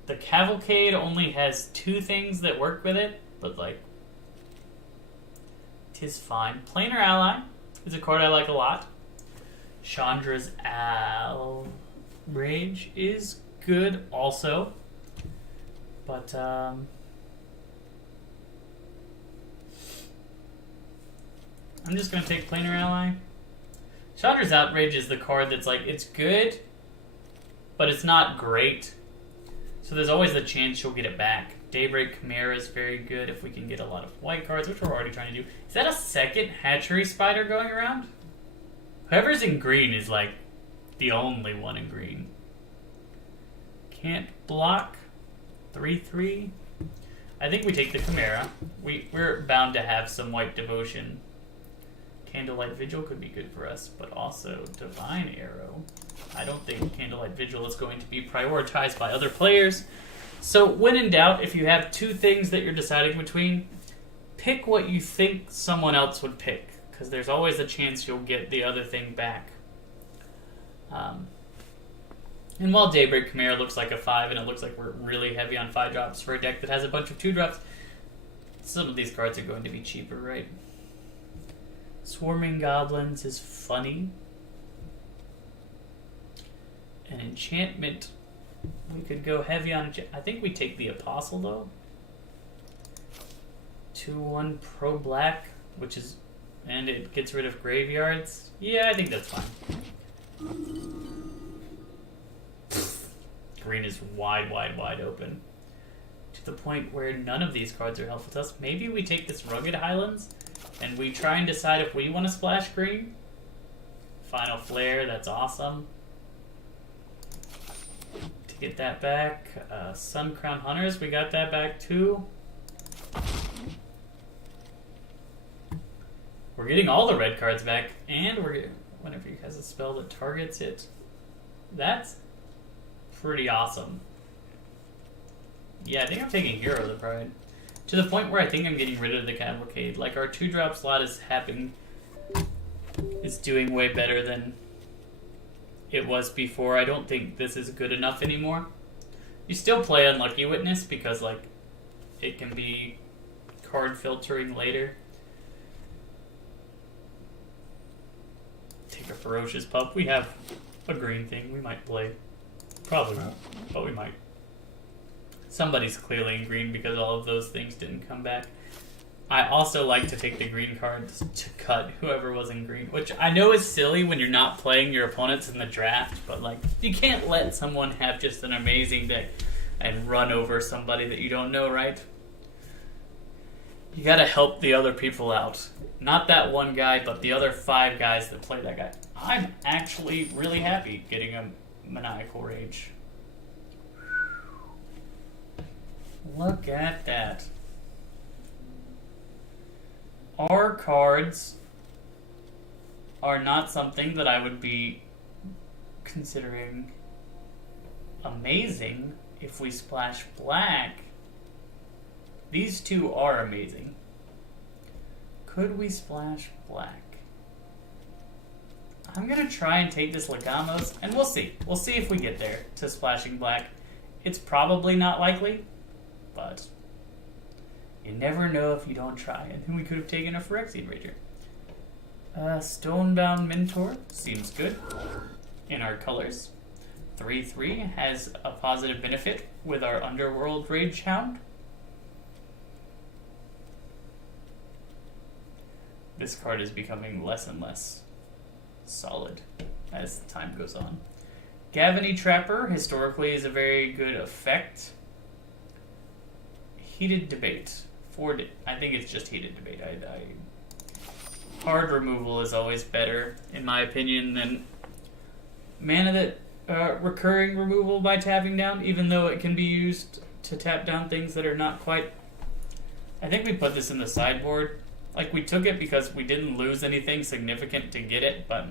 The Cavalcade only has 2 things that work with it, but, like, 'tis fine. Planar Ally is a card I like a lot. Chandra's Rage is good also, but I'm just going to take Planar Ally. Chandra's Outrage is the card that's like, it's good, but it's not great. So there's always the chance you'll get it back. Daybreak Chimera is very good if we can get a lot of white cards, which we're already trying to do. Is that a second Hatchery Spider going around? Whoever's in green is like the only one in green. Can't block. 3/3. I think we take the Chimera. We're bound to have some white devotion. Candlelight Vigil could be good for us, but also Divine Arrow. I don't think Candlelight Vigil is going to be prioritized by other players. So when in doubt, if you have 2 things that you're deciding between, pick what you think someone else would pick, because there's always a chance you'll get the other thing back. And while Daybreak Chimera looks like a 5, and it looks like we're really heavy on 5-drops for a deck that has a bunch of 2-drops, some of these cards are going to be cheaper, right? Swarming Goblins is funny. An enchantment, we could go heavy on I think we take the Apostle, though. 2/1 Pro Black, which is... and it gets rid of graveyards. Yeah, I think that's fine. Green is wide open. to the point where none of these cards are helpful to us. Maybe we take this Rugged Highlands and we try and decide if we want to splash green. Final Flare, that's awesome. To get that back. Sun Crown Hunters, we got that back too. We're getting all the red cards back, and we're getting, whenever you has a spell that targets it. That's pretty awesome. Yeah, I think I'm taking Hero of the Pride. To the point where I think I'm getting rid of the Cavalcade. Like, our 2-drop slot is doing way better than it was before. I don't think this is good enough anymore. You still play Unlucky Witness because, like, it can be card filtering later. Take a Ferocious Pup. We have a green thing we might play. Probably not, but we might. Somebody's clearly in green because all of those things didn't come back. I also like to take the green cards to cut whoever was in green, which I know is silly when you're not playing your opponents in the draft, but like you can't let someone have just an amazing deck and run over somebody that you don't know, right? You gotta help the other people out. Not that one guy, but the other 5 guys that play that guy. I'm actually really happy getting a Maniacal Rage. Look at that. Our cards are not something that I would be considering amazing if we splash black. These 2 are amazing. Could we splash black? I'm going to try and take this Legamos, and we'll see. We'll see if we get there to splashing black. It's probably not likely, but you never know if you don't try. And then we could have taken a Phyrexian Rager. Stonebound Mentor seems good in our colors. 3/3 has a positive benefit with our Underworld Rage Hound. This card is becoming less and less solid as time goes on. Gavany Trapper historically is a very good effect. Heated Debate. I think it's just Heated Debate. Hard removal is always better, in my opinion, than mana that recurring removal by tapping down, even though it can be used to tap down things that are not quite. I think we put this in the sideboard. Like, we took it because we didn't lose anything significant to get it, but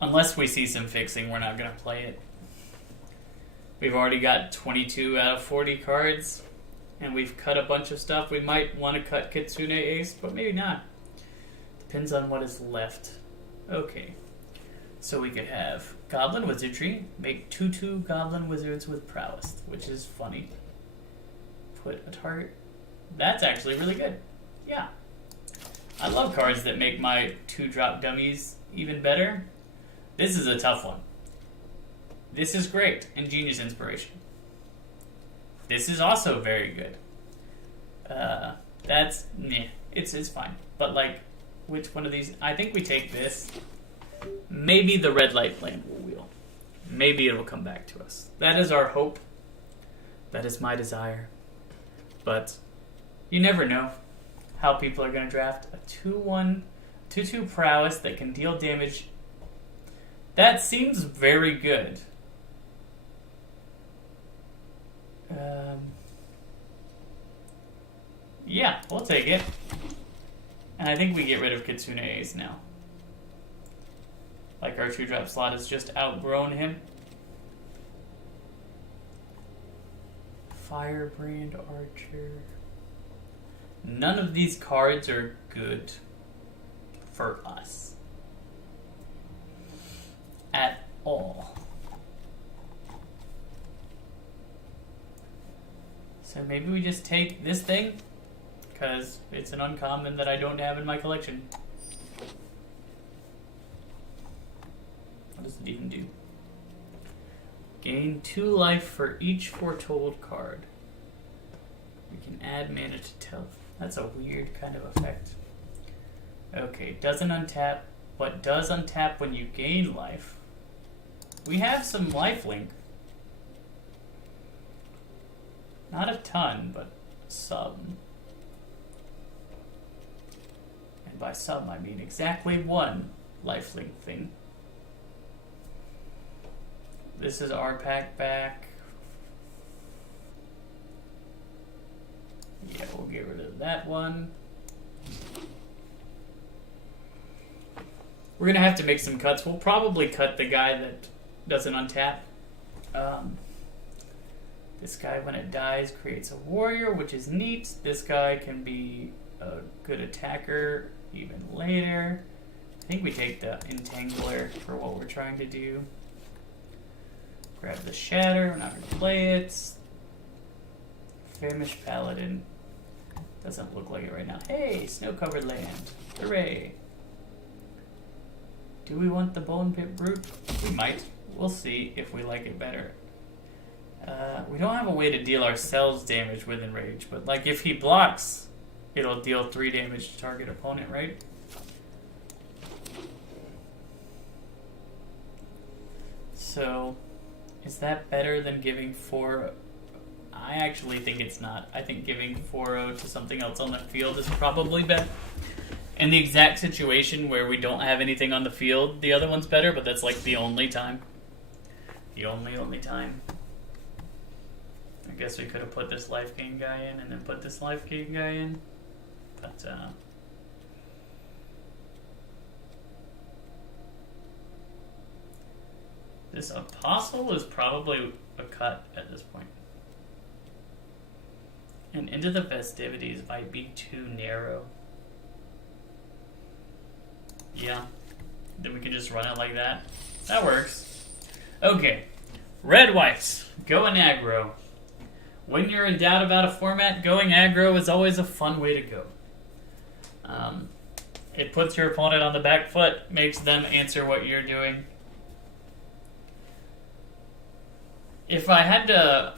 unless we see some fixing, we're not going to play it. We've already got 22 out of 40 cards, and we've cut a bunch of stuff. We might want to cut Kitsune Ace, but maybe not. Depends on what is left. Okay. So we could have Goblin Wizardry, make 2/2 Goblin Wizards with Prowess, which is funny. Put a target. That's actually really good. Yeah. I love cards that make my 2-drop dummies even better. This is a tough one. This is great. Ingenious Inspiration. This is also very good. That's, meh. It's fine. But, like, which one of these? I think we take this. Maybe the Red Light Land will wheel. Maybe it'll come back to us. That is our hope. That is my desire. But you never know how people are going to draft a 2/1, 2/2 Prowess that can deal damage. That seems very good. Yeah, we'll take it. And I think we get rid of Kitsune Ace now. Like, our 2-drop slot has just outgrown him. Firebrand Archer. None of these cards are good for us. At all. So maybe we just take this thing, because it's an uncommon that I don't have in my collection. What does it even do? Gain 2 life for each Foretold card. We can add mana to tell. That's a weird kind of effect. Okay, doesn't untap, but does untap when you gain life. We have some lifelink. Not a ton, but some. And by some, I mean exactly one lifelink thing. This is our pack back. Yeah, we'll get rid of that one. We're gonna have to make some cuts. We'll probably cut the guy that doesn't untap. This guy, when it dies, creates a warrior, which is neat. This guy can be a good attacker even later. I think we take the Entangler for what we're trying to do. Grab the Shatter, we're not going to play it. Famished Paladin. Doesn't look like it right now. Hey, snow-covered land. Hooray. Do we want the Bone Pit Brute? We might. We'll see if we like it better. We don't have a way to deal ourselves damage with Enrage, but like if he blocks, it'll deal 3 damage to target opponent, right? So, is that better than giving 4? I actually think it's not. I think giving 4-0 to something else on the field is probably better. In the exact situation where we don't have anything on the field, the other one's better, but that's like the only time. The only time. I guess we could have put this life gain guy in and then put this life gain guy in. But, this Apostle is probably a cut at this point. And Into the Festivities might be too narrow. Yeah. Then we can just run it like that. That works. Okay. Red Whites. Going aggro. When you're in doubt about a format, going aggro is always a fun way to go. It puts your opponent on the back foot, makes them answer what you're doing. If I had to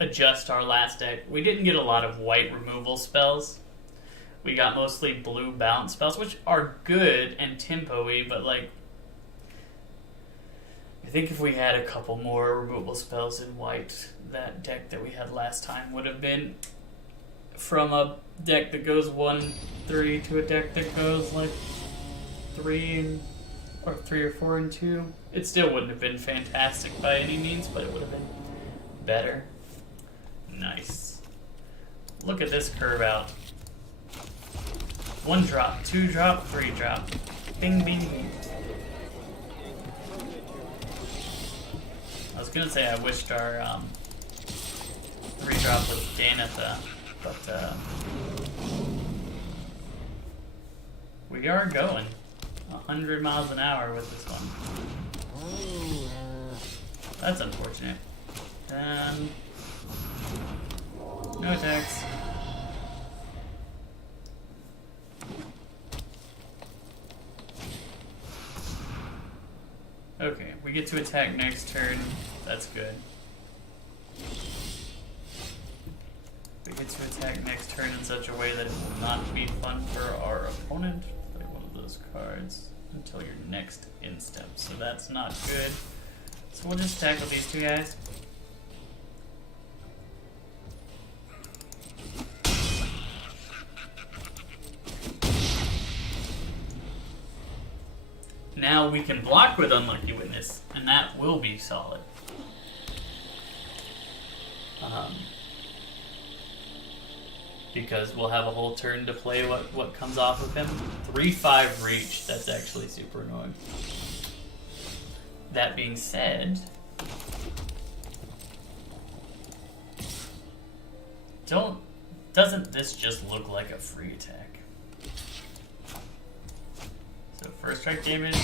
adjust our last deck, we didn't get a lot of white removal spells. We got mostly blue bounce spells, which are good and tempo-y, but like, I think if we had a couple more removal spells in white, that deck that we had last time would have been from a deck that goes 1-3 to a deck that goes like 3 or 4 and 2. It still wouldn't have been fantastic by any means, but it would have been better. Nice. Look at this curve out. 1 drop, 2 drop, 3 drop. Bing, bing, bing. I was gonna say I wished our 3 drop was Danitha, but we are going 100 miles an hour with this one. That's unfortunate. No attacks. Okay, we get to attack next turn. That's good. We get to attack next turn in such a way that it will not be fun for our opponent. Play one of those cards until your next in-step. So that's not good. So we'll just attack with these 2 guys. Now we can block with Unlucky Witness, and that will be solid. Because we'll have a whole turn to play what comes off of him. 3-5 reach, that's actually super annoying. That being said, doesn't this just look like a free attack? So first strike damage,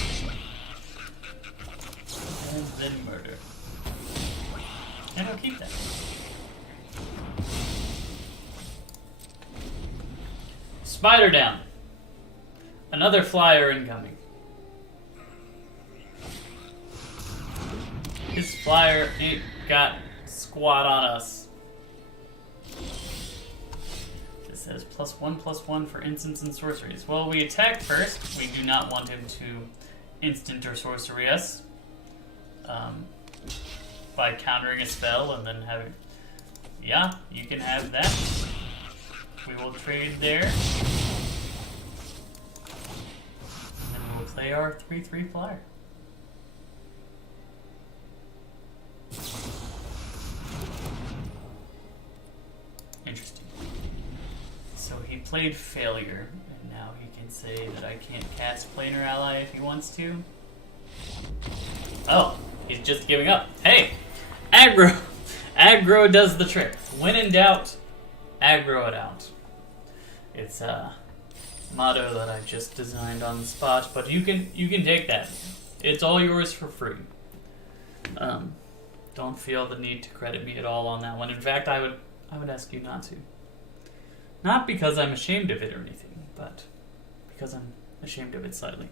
and then murder. And I'll keep that. Spider down. Another flyer incoming. His flyer ain't got squat on us. It says +1/+1 for instants and sorceries. Well, we attack first. We do not want him to instant or sorcery us by countering a spell and then having. Yeah, you can have that. We will trade there. And then we'll play our 3/3 flyer. Interesting. So he played failure, and now he can say that I can't cast Planar Ally if he wants to. Oh, he's just giving up. Hey, aggro! Aggro does the trick. When in doubt, aggro it out. It's a motto that I just designed on the spot, but you can take that. It's all yours for free. Don't feel the need to credit me at all on that one. In fact, I would ask you not to. Not because I'm ashamed of it or anything, but because I'm ashamed of it slightly.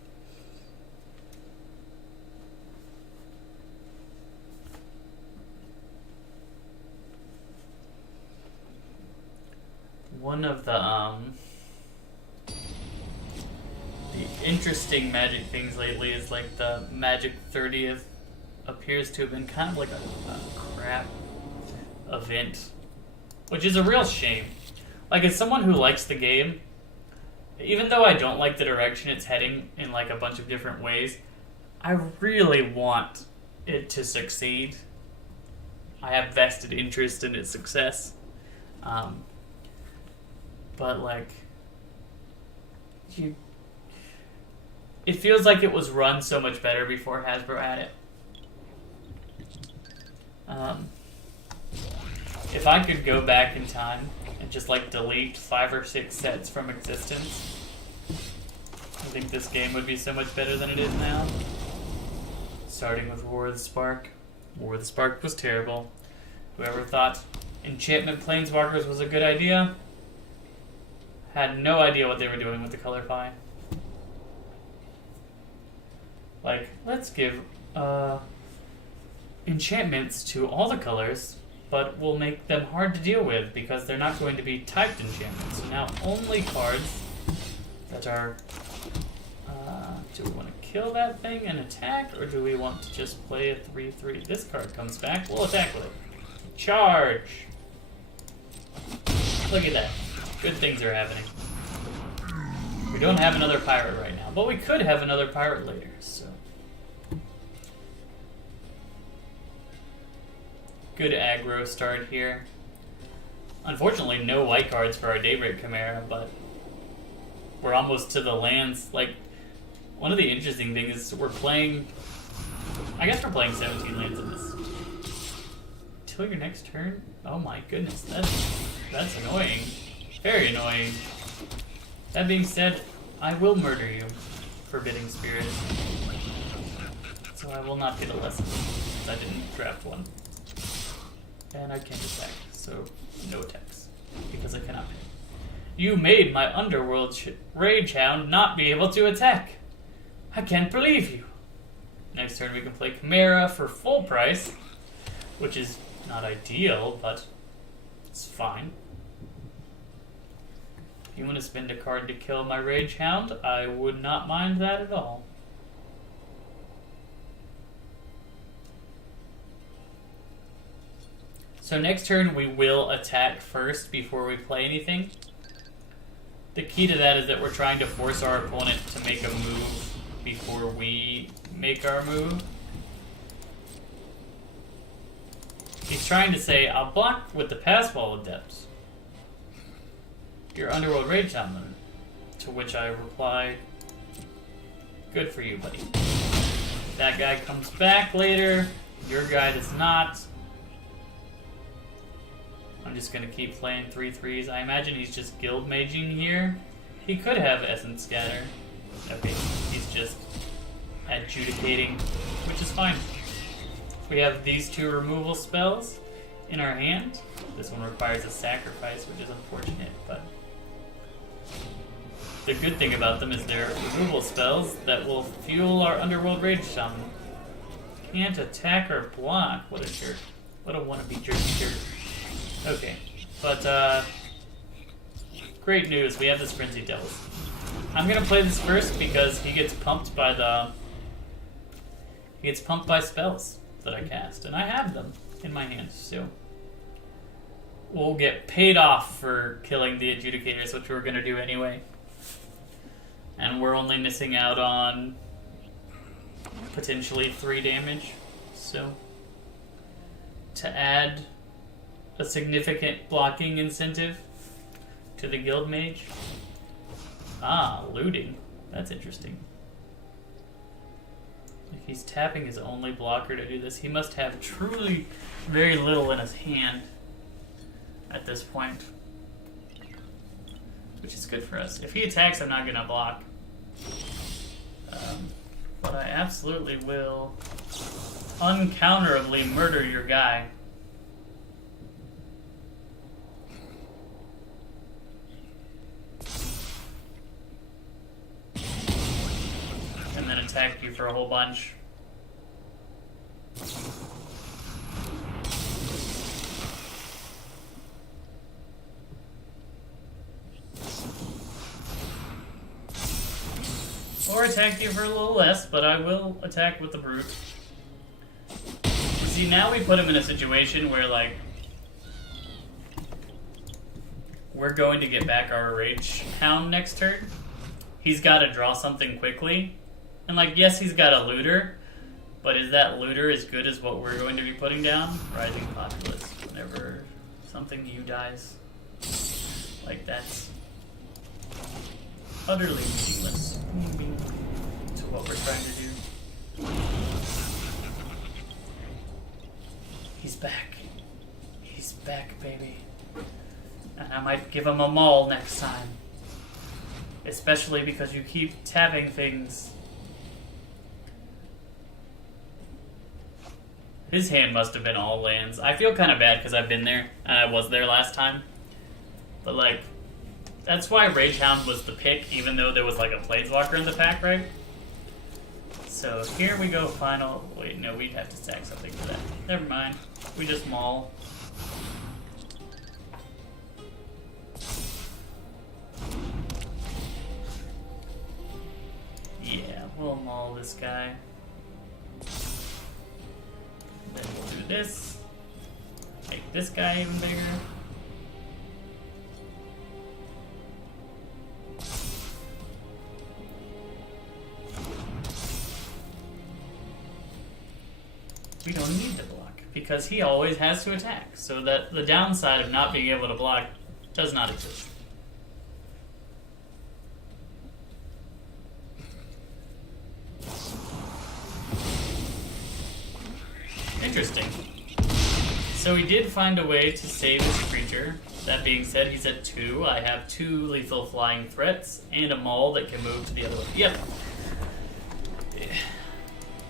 One of the interesting Magic things lately is like the Magic 30th appears to have been kind of like a crap event, which is a real shame. Like, as someone who likes the game, even though I don't like the direction it's heading in like a bunch of different ways, I really want it to succeed. I have vested interest in its success. But like, it feels like it was run so much better before Hasbro had it. If I could go back in time and just like delete 5 or 6 sets from existence, I think this game would be so much better than it is now. Starting with War of the Spark. War of the Spark was terrible. Whoever thought Enchantment Planeswalkers was a good idea had no idea what they were doing with the color pie. Like, let's give enchantments to all the colors, but we'll make them hard to deal with because they're not going to be typed enchantments. So now only cards that are... do we want to kill that thing and attack, or do we want to just play a 3/3? This card comes back, we'll attack with it. Charge! Look at that. Good things are happening. We don't have another pirate right now, but we could have another pirate later, so... Good aggro start here. Unfortunately, no white cards for our Daybreak Chimera, but we're almost to the lands. Like, one of the interesting things is we're playing... I guess we're playing 17 lands in this. Till your next turn? Oh my goodness, that's annoying. Very annoying. That being said, I will murder you, Forbidding Spirit. So I will not get a lesson, since I didn't draft one. And I can't attack, so no attacks, because I cannot pay. You made my Underworld Rage Hound not be able to attack. I can't believe you. Next turn we can play Chimera for full price, which is not ideal, but it's fine. If you want to spend a card to kill my Rage Hound, I would not mind that at all. So next turn we will attack first before we play anything. The key to that is that we're trying to force our opponent to make a move before we make our move. He's trying to say, I'll block with the Passwall Adept. Your Underworld Rage Hound. To which I reply, good for you, buddy. That guy comes back later. Your guy does not. I'm just going to keep playing 3/3s. I imagine he's just guild maging here. He could have Essence Scatter. Okay, he's just adjudicating, which is fine. We have these 2 removal spells in our hand. This one requires a sacrifice, which is unfortunate, but the good thing about them is they're removal spells that will fuel our Underworld Rage Shaman. Can't attack or block. What a jerk. What a wannabe jerk. Okay, but great news, we have this Frenzy Devils. I'm gonna play this first because he gets pumped by spells that I cast, and I have them in my hand, so we'll get paid off for killing the adjudicators, which we were going to do anyway. And we're only missing out on potentially 3 damage. So, to add a significant blocking incentive to the guild mage. Ah, looting. That's interesting. If he's tapping his only blocker to do this, he must have truly very little in his hand at this point. Which is good for us. If he attacks, I'm not going to block. But I absolutely will uncounterably murder your guy. And then attack you for a whole bunch. Or attack you for a little less, but I will attack with the brute. See, now we put him in a situation where, like, we're going to get back our Rage Hound next turn. He's got to draw something quickly. And, like, yes, he's got a looter, but is that looter as good as what we're going to be putting down? Rising Populace. Whenever something new dies. Like, that's utterly meaningless to what we're trying to do. He's back. He's back, baby. And I might give him a maul next time. Especially because you keep tapping things. His hand must have been all lands. I feel kind of bad because I've been there, and I was there last time. But, like, that's why Rage Hound was the pick, even though there was, like, a Planeswalker in the pack, right? So, here we go, final... Wait, no, we'd have to stack something for that. Never mind. We just maul. Yeah, we'll maul this guy. Then we'll do this. Make this guy even bigger. We don't need to block, because he always has to attack, so that the downside of not being able to block does not exist. Interesting. So he did find a way to save his creature. That being said, he's at 2. I have 2 lethal flying threats and a maul that can move to the other one. Yep.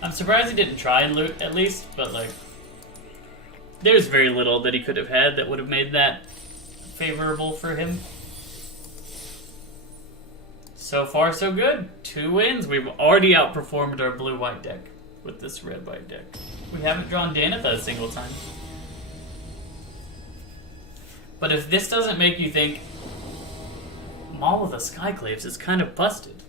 I'm surprised he didn't try and loot, at least, but, like, there's very little that he could have had that would have made that favorable for him. So far, so good. 2 wins. We've already outperformed our blue-white deck with this red-white deck. We haven't drawn Danitha a single time. But if this doesn't make you think Maul of the Skyclaves is kind of busted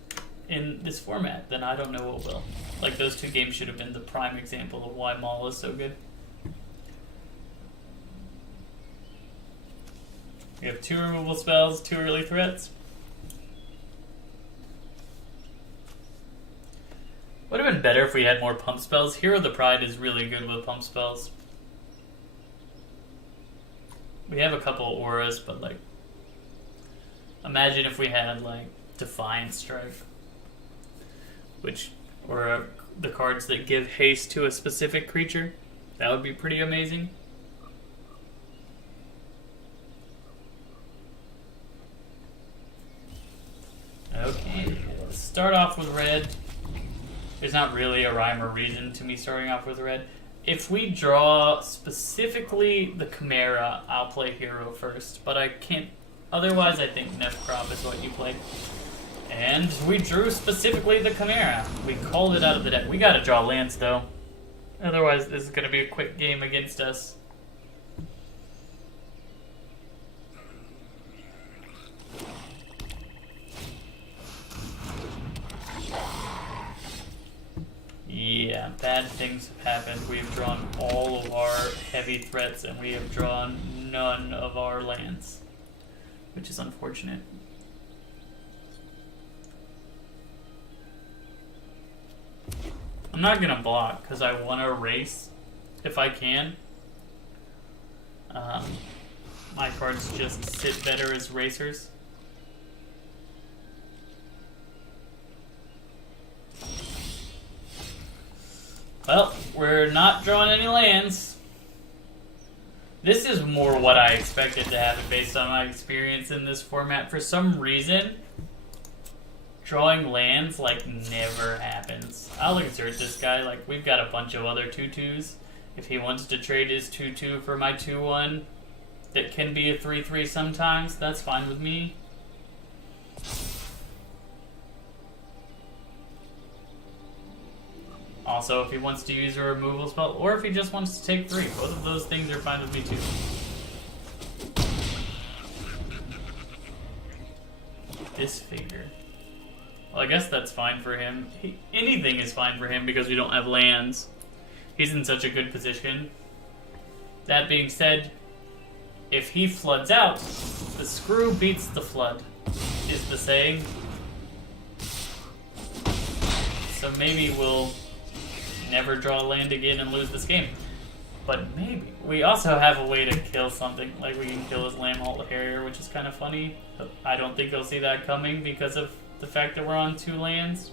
in this format, then I don't know what will. Like, those 2 games should have been the prime example of why Maul is so good. We have 2 removal spells, 2 early threats. Would have been better if we had more pump spells. Hero of the Pride is really good with pump spells. We have a couple auras, but, like, imagine if we had, like, Defiant Strike, which, or the cards that give haste to a specific creature. That would be pretty amazing. Okay, let's start off with red. There's not really a rhyme or reason to me starting off with red. If we draw specifically the Chimera, I'll play Hero first, but I can't. Otherwise, I think Nephcrop is what you play. And we drew specifically the Chimera. We called it out of the deck. We gotta draw lands, though. Otherwise, this is gonna be a quick game against us. Yeah, bad things have happened. We have drawn all of our heavy threats, and we have drawn none of our lands, which is unfortunate. I'm not gonna block because I want to race if I can. My cards just sit better as racers. Well, we're not drawing any lands. This is more what I expected to happen based on my experience in this format. For some reason, drawing lands, like, never happens. I'll exert this guy. Like, we've got a bunch of other 2/2s. If he wants to trade his 2/2 for my 2/1, that can be a 3/3 sometimes, that's fine with me. Also, if he wants to use a removal spell, or if he just wants to take 3, both of those things are fine with me too. This figure. Well, I guess that's fine for him. Anything is fine for him because we don't have lands. He's in such a good position. That being said, if he floods out, the screw beats the flood, is the saying. So maybe we'll never draw a land again and lose this game. But maybe. We also have a way to kill something. Like, we can kill his Lamholt Harrier, which is kind of funny. But I don't think he'll see that coming because of the fact that we're on 2 lands.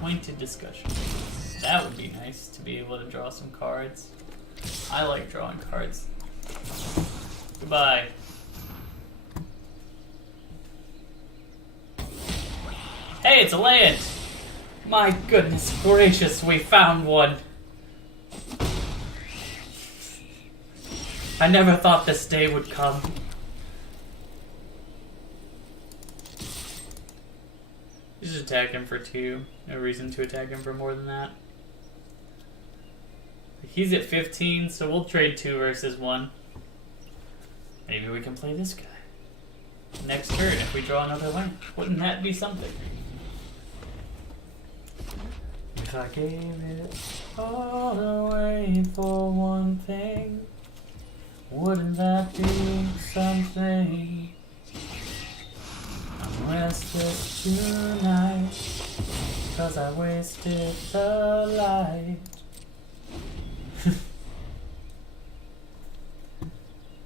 Pointed discussion. That would be nice to be able to draw some cards. I like drawing cards. Goodbye. Hey, it's a land! My goodness gracious, we found one! I never thought this day would come. Just attack him for 2. No reason to attack him for more than that. He's at 15, so we'll trade 2 versus 1. Maybe we can play this guy. Next turn, if we draw another land. Wouldn't that be something? If I gave it all away for one thing, wouldn't that be something? I'm restless tonight, 'cause I wasted the light.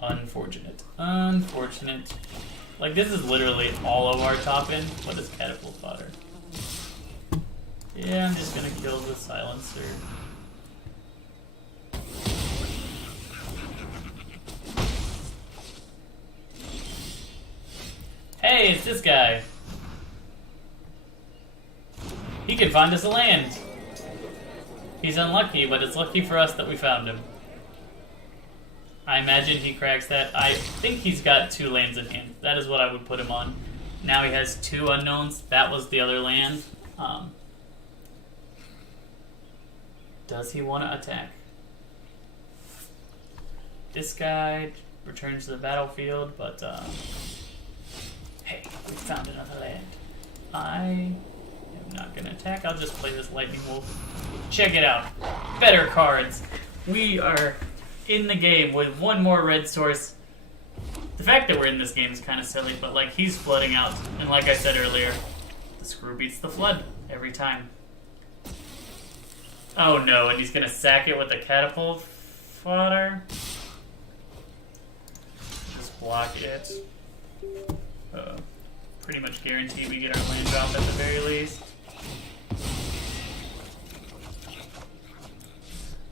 Unfortunate. Unfortunate. Like, this is literally all of our top end. What is catapult fodder? Yeah, I'm just gonna kill the silencer. Hey, it's this guy. He can find us a land. He's unlucky, but it's lucky for us that we found him. I imagine he cracks that. I think he's got 2 lands in hand. That is what I would put him on. Now he has 2 unknowns. That was the other land. Does he want to attack? This guy returns to the battlefield, but hey, we found another land. I am not going to attack. I'll just play this Lightning Wolf. Check it out. Better cards. We are in the game with 1 more red source. The fact that we're in this game is kind of silly, but like, he's flooding out. And like I said earlier, the screw beats the flood every time. Oh no, and he's going to sack it with a catapult fodder. Just block it. Pretty much guarantee we get our land drop at the very least.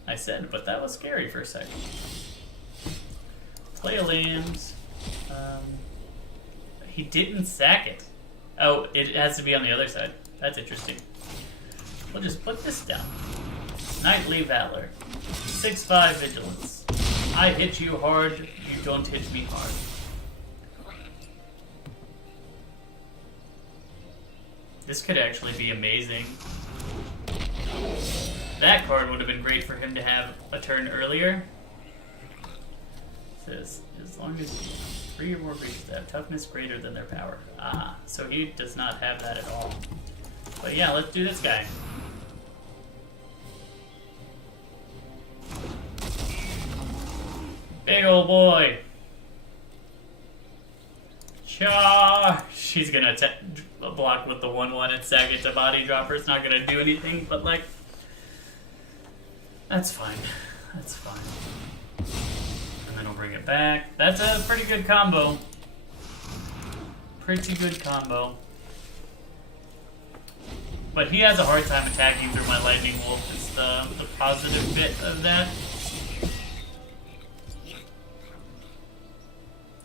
I said, but that was scary for a second. Play a land. He didn't sack it. Oh, it has to be on the other side. That's interesting. We'll just put this down. Knightly Valor. 6/5 Vigilance. I hit you hard, you don't hit me hard. This could actually be amazing. That card would have been great for him to have a turn earlier. It says, as long as 3 or more creatures have toughness greater than their power. Ah, so he does not have that at all. But yeah, let's do this guy. Big ol' boy. Cha! She's gonna block with the 1/1 and sack it to body dropper. It's not gonna do anything, but like, that's fine. That's fine. And then we'll bring it back. That's a pretty good combo. Pretty good combo. But he has a hard time attacking through my lightning wolf. It's the positive bit of that.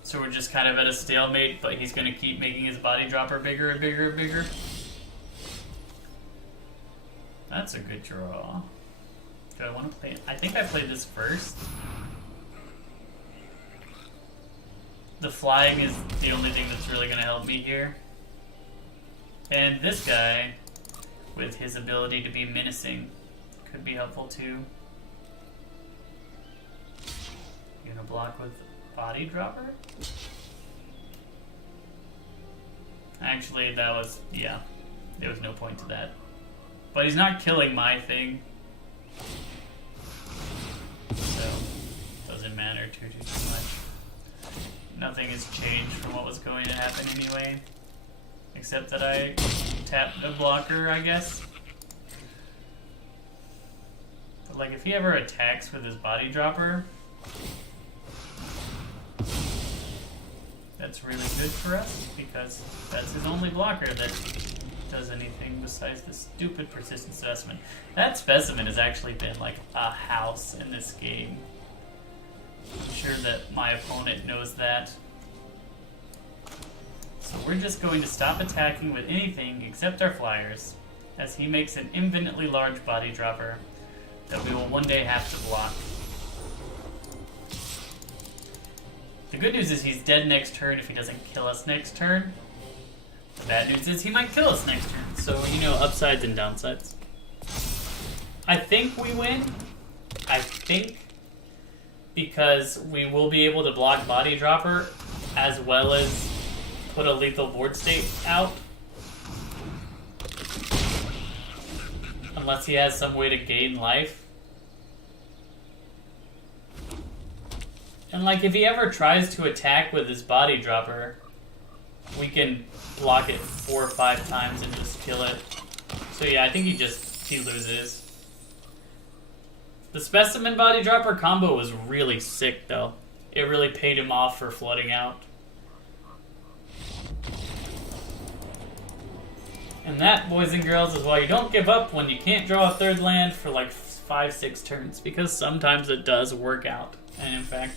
So we're just kind of at a stalemate, but he's going to keep making his body dropper bigger and bigger and bigger. That's a good draw. Do I want to play it? I think I played this first. The flying is the only thing that's really going to help me here. And this guy, with his ability to be menacing, could be helpful too. You gonna block with body dropper? Actually, that was, yeah, there was no point to that. But he's not killing my thing. So, doesn't matter too much. Nothing has changed from what was going to happen anyway. Except that I tapped a blocker, I guess. But like, if he ever attacks with his body dropper, that's really good for us, because that's his only blocker that does anything besides this stupid persistent specimen. That specimen has actually been like a house in this game. I'm sure that my opponent knows that. So we're just going to stop attacking with anything except our flyers, as he makes an infinitely large body dropper that we will one day have to block. The good news is he's dead next turn if he doesn't kill us next turn. The bad news is he might kill us next turn. So, you know, upsides and downsides. I think we win. I think. Because we will be able to block body dropper as well as put a lethal board state out. Unless he has some way to gain life. And like, if he ever tries to attack with his body dropper, we can block it 4 or 5 times and just kill it. So yeah, I think he loses. The specimen body dropper combo was really sick though. It really paid him off for flooding out. And that, boys and girls, is why you don't give up when you can't draw a third land for like 5-6 turns, because sometimes it does work out. And in fact,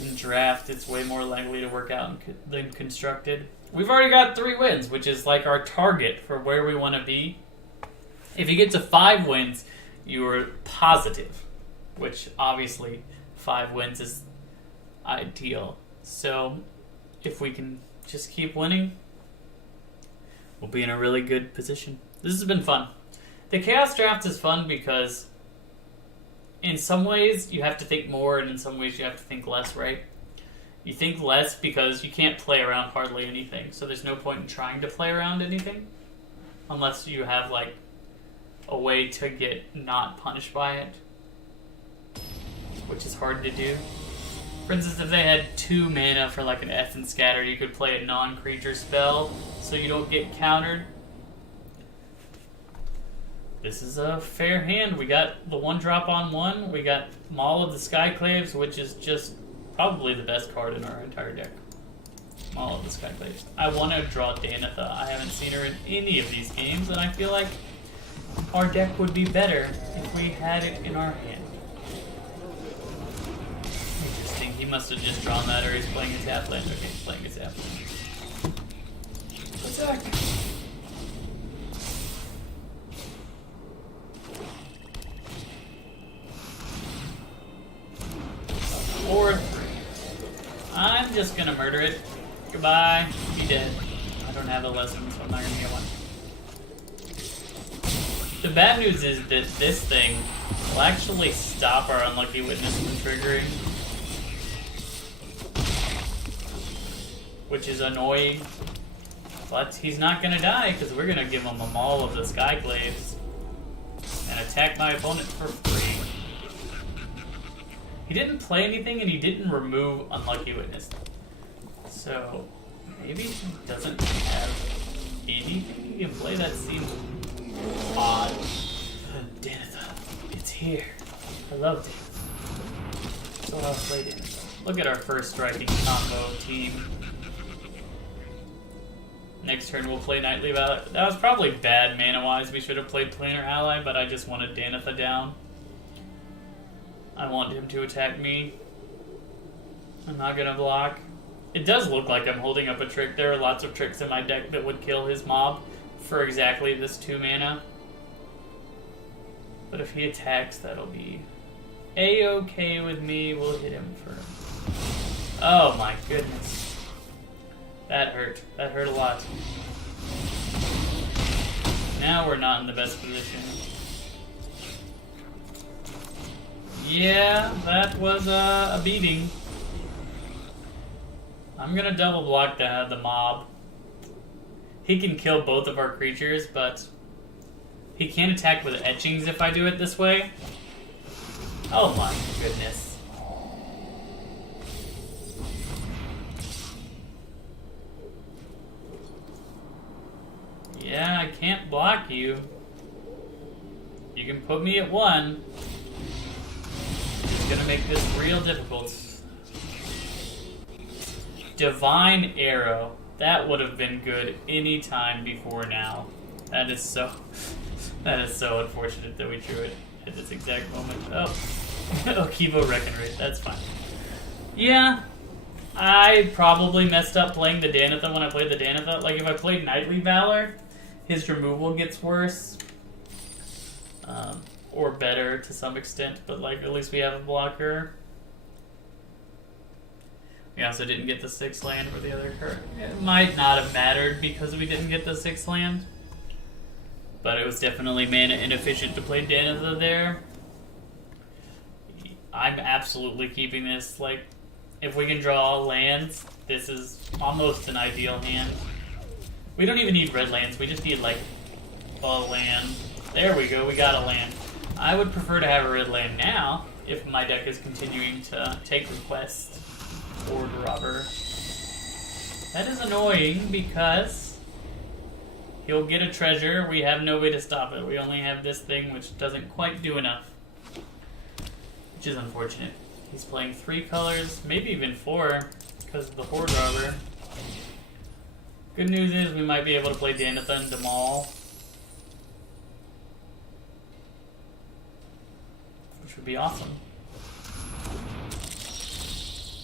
in draft, it's way more likely to work out than constructed. We've already got 3 wins, which is like our target for where we want to be. If you get to 5 wins, you are positive, which obviously 5 wins is ideal. So if we can just keep winning, we'll be in a really good position. This has been fun. The Chaos Draft is fun because in some ways you have to think more, and in some ways you have to think less, right? You think less because you can't play around hardly anything, so there's no point in trying to play around anything unless you have like a way to get not punished by it, which is hard to do. For instance, if they had 2 mana for like an Essence Scatter, you could play a non-creature spell so you don't get countered. This is a fair hand. We got the 1-drop on 1. We got Maul of the Skyclaves, which is just probably the best card in our entire deck. Maul of the Skyclaves. I want to draw Danitha. I haven't seen her in any of these games, and I feel like our deck would be better if we had it in our hand. Interesting. He must have just drawn that, or he's playing his half land. Okay, he's playing his half land. Attack! Or 3. I'm just gonna murder it. Goodbye. Be dead. I don't have a lesson, so I'm not gonna get one. The bad news is that this thing will actually stop our Unlucky Witness from triggering, which is annoying. But he's not gonna die because we're gonna give him a Maul of the Skyclaves and attack my opponent for free. He didn't play anything, and he didn't remove Unlucky Witness. So, maybe he doesn't have anything he can play. That seems odd. Danitha, it's here. I love Danitha. So I'll play Danitha. Look at our first striking combo team. Next turn we'll play Knightly Valor. That was probably bad mana-wise. We should have played Planar Ally, but I just wanted Danitha down. I want him to attack me. I'm not gonna block. It does look like I'm holding up a trick. There are lots of tricks in my deck that would kill his mob for exactly this 2 mana. But if he attacks, that'll be A-okay with me. We'll hit him for... Oh my goodness. That hurt. That hurt a lot. Now we're not in the best position. Yeah, that was a beating. I'm gonna double block the mob. He can kill both of our creatures, but he can't attack with etchings if I do it this way. Oh my goodness. Yeah, I can't block you. You can put me at 1. It's gonna make this real difficult. Divine Arrow. That would have been good any time before now. That is so unfortunate that we drew it at this exact moment. Oh, Kivo Reckonrate. That's fine. Yeah, I probably messed up playing the Danitha when I played the Danitha. Like, if I played Knightly Valor, his removal gets worse. Or better to some extent, but like, at least we have a blocker. We also didn't get the 6th land for the other card. It might not have mattered because we didn't get the 6th land. But it was definitely mana inefficient to play Danitha there. I'm absolutely keeping this. Like, if we can draw lands, this is almost an ideal hand. We don't even need red lands, we just need like a land. There we go, we got a land. I would prefer to have a red land now if my deck is continuing to take requests. Horde Robber. That is annoying because he'll get a treasure. We have no way to stop it. We only have this thing which doesn't quite do enough. Which is unfortunate. He's playing 3 colors, maybe even 4 because of the Horde Robber. Good news is we might be able to play Danitha and Damal. Which would be awesome.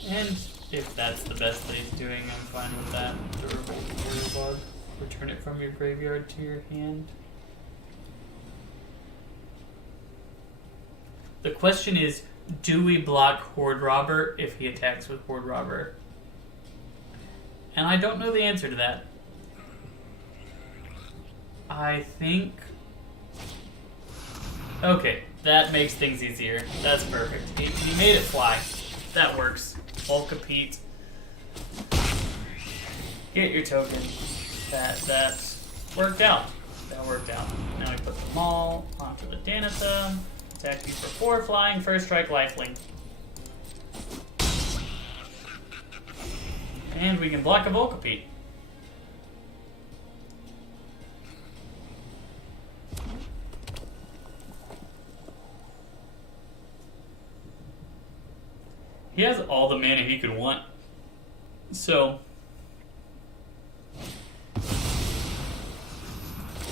And if that's the best that he's doing, I'm fine with that. Durable Bug. Return it from your graveyard to your hand. The question is, do we block Horde Robber if he attacks with Horde Robber? And I don't know the answer to that. I think... Okay, that makes things easier. That's perfect. He made it fly. That works. Volcapete. Get your token. That worked out. That worked out. Now we put them all onto the Danitha. Attack you for 4 flying, first strike, lifelink. And we can block a Volcapete. He has all the mana he could want. So...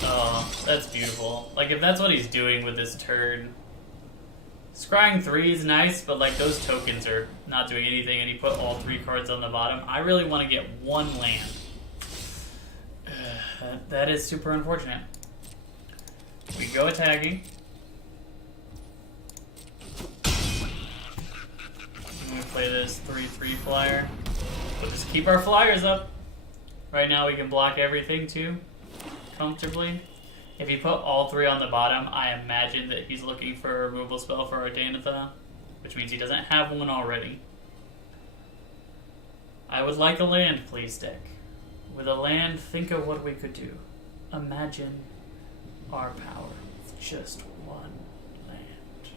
Oh, that's beautiful. Like, if that's what he's doing with this turn... Scrying 3 is nice, but like, those tokens are not doing anything, and he put all 3 cards on the bottom. I really want to get 1 land. That is super unfortunate. We go attacking. We play this 3/3 flyer. We'll just keep our flyers up. Right now we can block everything too, comfortably. If you put all 3 on the bottom, I imagine that he's looking for a removal spell for our Danitha, which means he doesn't have one already. I would like a land, please, deck. With a land, think of what we could do. Imagine our power with just 1 land.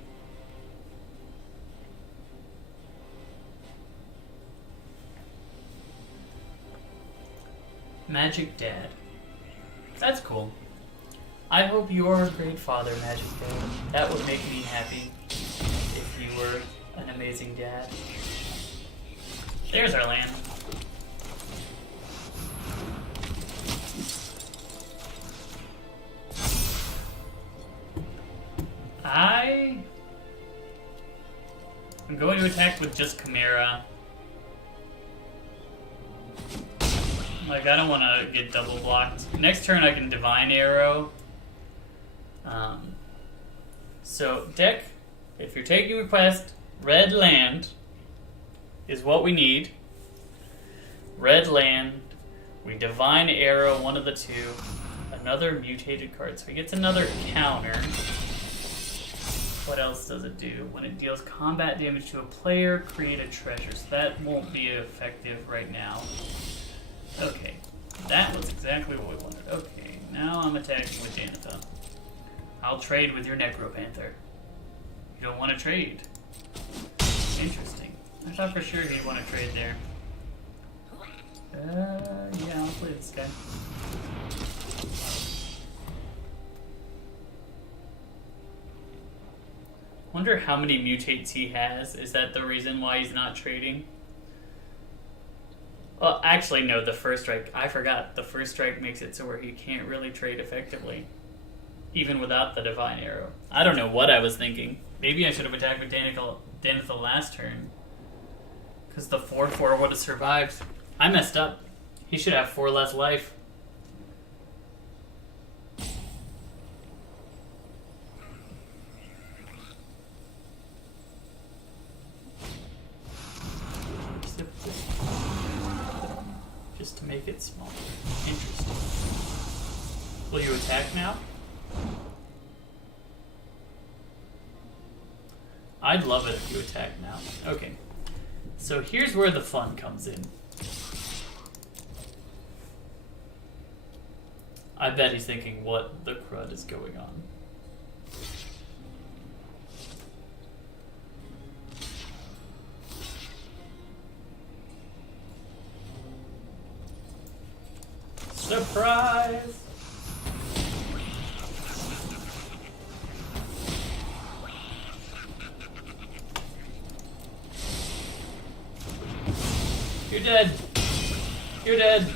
Magic Dad. That's cool. I hope you're a great father, Magic Dad. That would make me happy if you were an amazing dad. There's our land. I'm going to attack with just Chimera. Like, I don't want to get double blocked. Next turn I can Divine Arrow. So, deck, if you're taking a quest, red land is what we need. Red land. We Divine Arrow, one of the two. Another mutated card. So he gets another counter. What else does it do? When it deals combat damage to a player, create a treasure. So that won't be effective right now. Okay. That was exactly what we wanted. Okay, now I'm attacking with Janitha. I'll trade with your Necropanther. You don't want to trade. Interesting. I thought for sure he'd want to trade there. Yeah, I'll play this guy. Wonder how many mutates he has. Is that the reason why he's not trading? Well, actually, no, the first strike. I forgot. The first strike makes it so where he can't really trade effectively. Even without the Divine Arrow. I don't know what I was thinking. Maybe I should have attacked with Danitha last turn. Because the 4/4 would have survived. I messed up. He should have 4 less life. Just to make it smaller. Interesting. Will you attack now? I'd love it if you attack now. Okay. So here's where the fun comes in. I bet he's thinking, what the crud is going on? Surprise! You're dead. You're dead.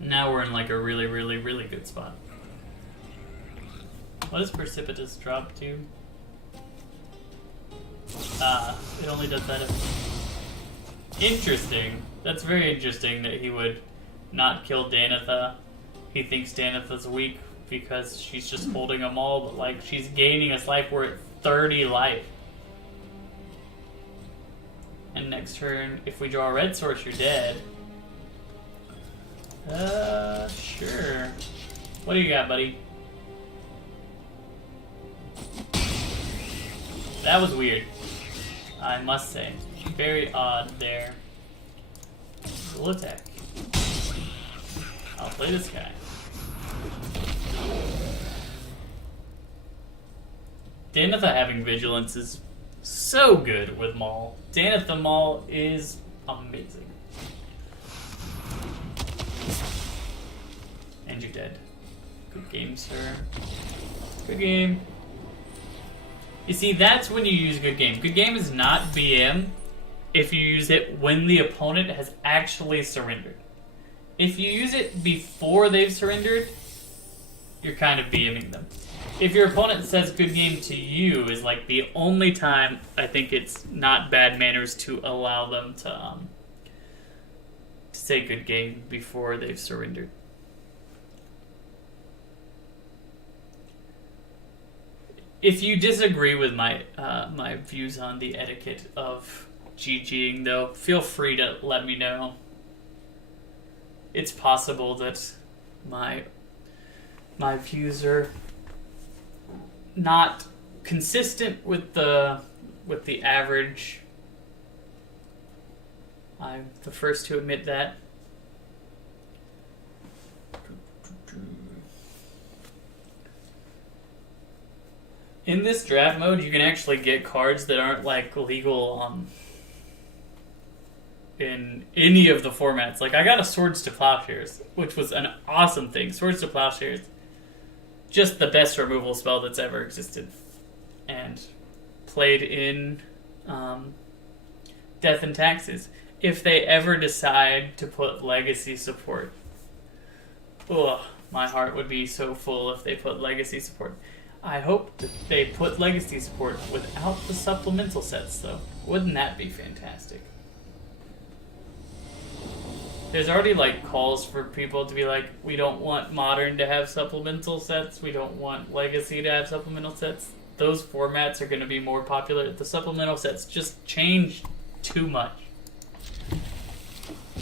Now we're in like a really, really, really good spot. What does Precipitous drop to? It only does that if... Interesting. That's very interesting that he would not kill Danitha. He thinks Danitha's weak because she's just holding them all, but like she's gaining us life. We're at 30 life. And next turn, if we draw a red source, you're dead. Sure. What do you got, buddy? That was weird. I must say. Very odd there. We'll attack. I'll play this guy. Danitha having Vigilance is so good with Maul. Danitha Maul is amazing. And you're dead. Good game, sir. Good game. You see, that's when you use good game. Good game is not BM if you use it when the opponent has actually surrendered. If you use it before they've surrendered, you're kind of BMing them. If your opponent says good game to you is like the only time I think it's not bad manners to allow them to say good game before they've surrendered. If you disagree with my my views on the etiquette of GGing, though, feel free to let me know. It's possible that my views are not consistent with the average. I'm the first to admit that. In this draft mode, you can actually get cards that aren't like legal in any of the formats. Like I got a Swords to Plowshares, which was an awesome thing. Swords to Plowshares, just the best removal spell that's ever existed, and played in Death and Taxes. If they ever decide to put Legacy support, ugh, my heart would be so full if they put Legacy support. I hope that they put Legacy support without the supplemental sets, though. Wouldn't that be fantastic? There's already, like, calls for people to be like, we don't want Modern to have supplemental sets, we don't want Legacy to have supplemental sets. Those formats are going to be more popular. The supplemental sets just change too much.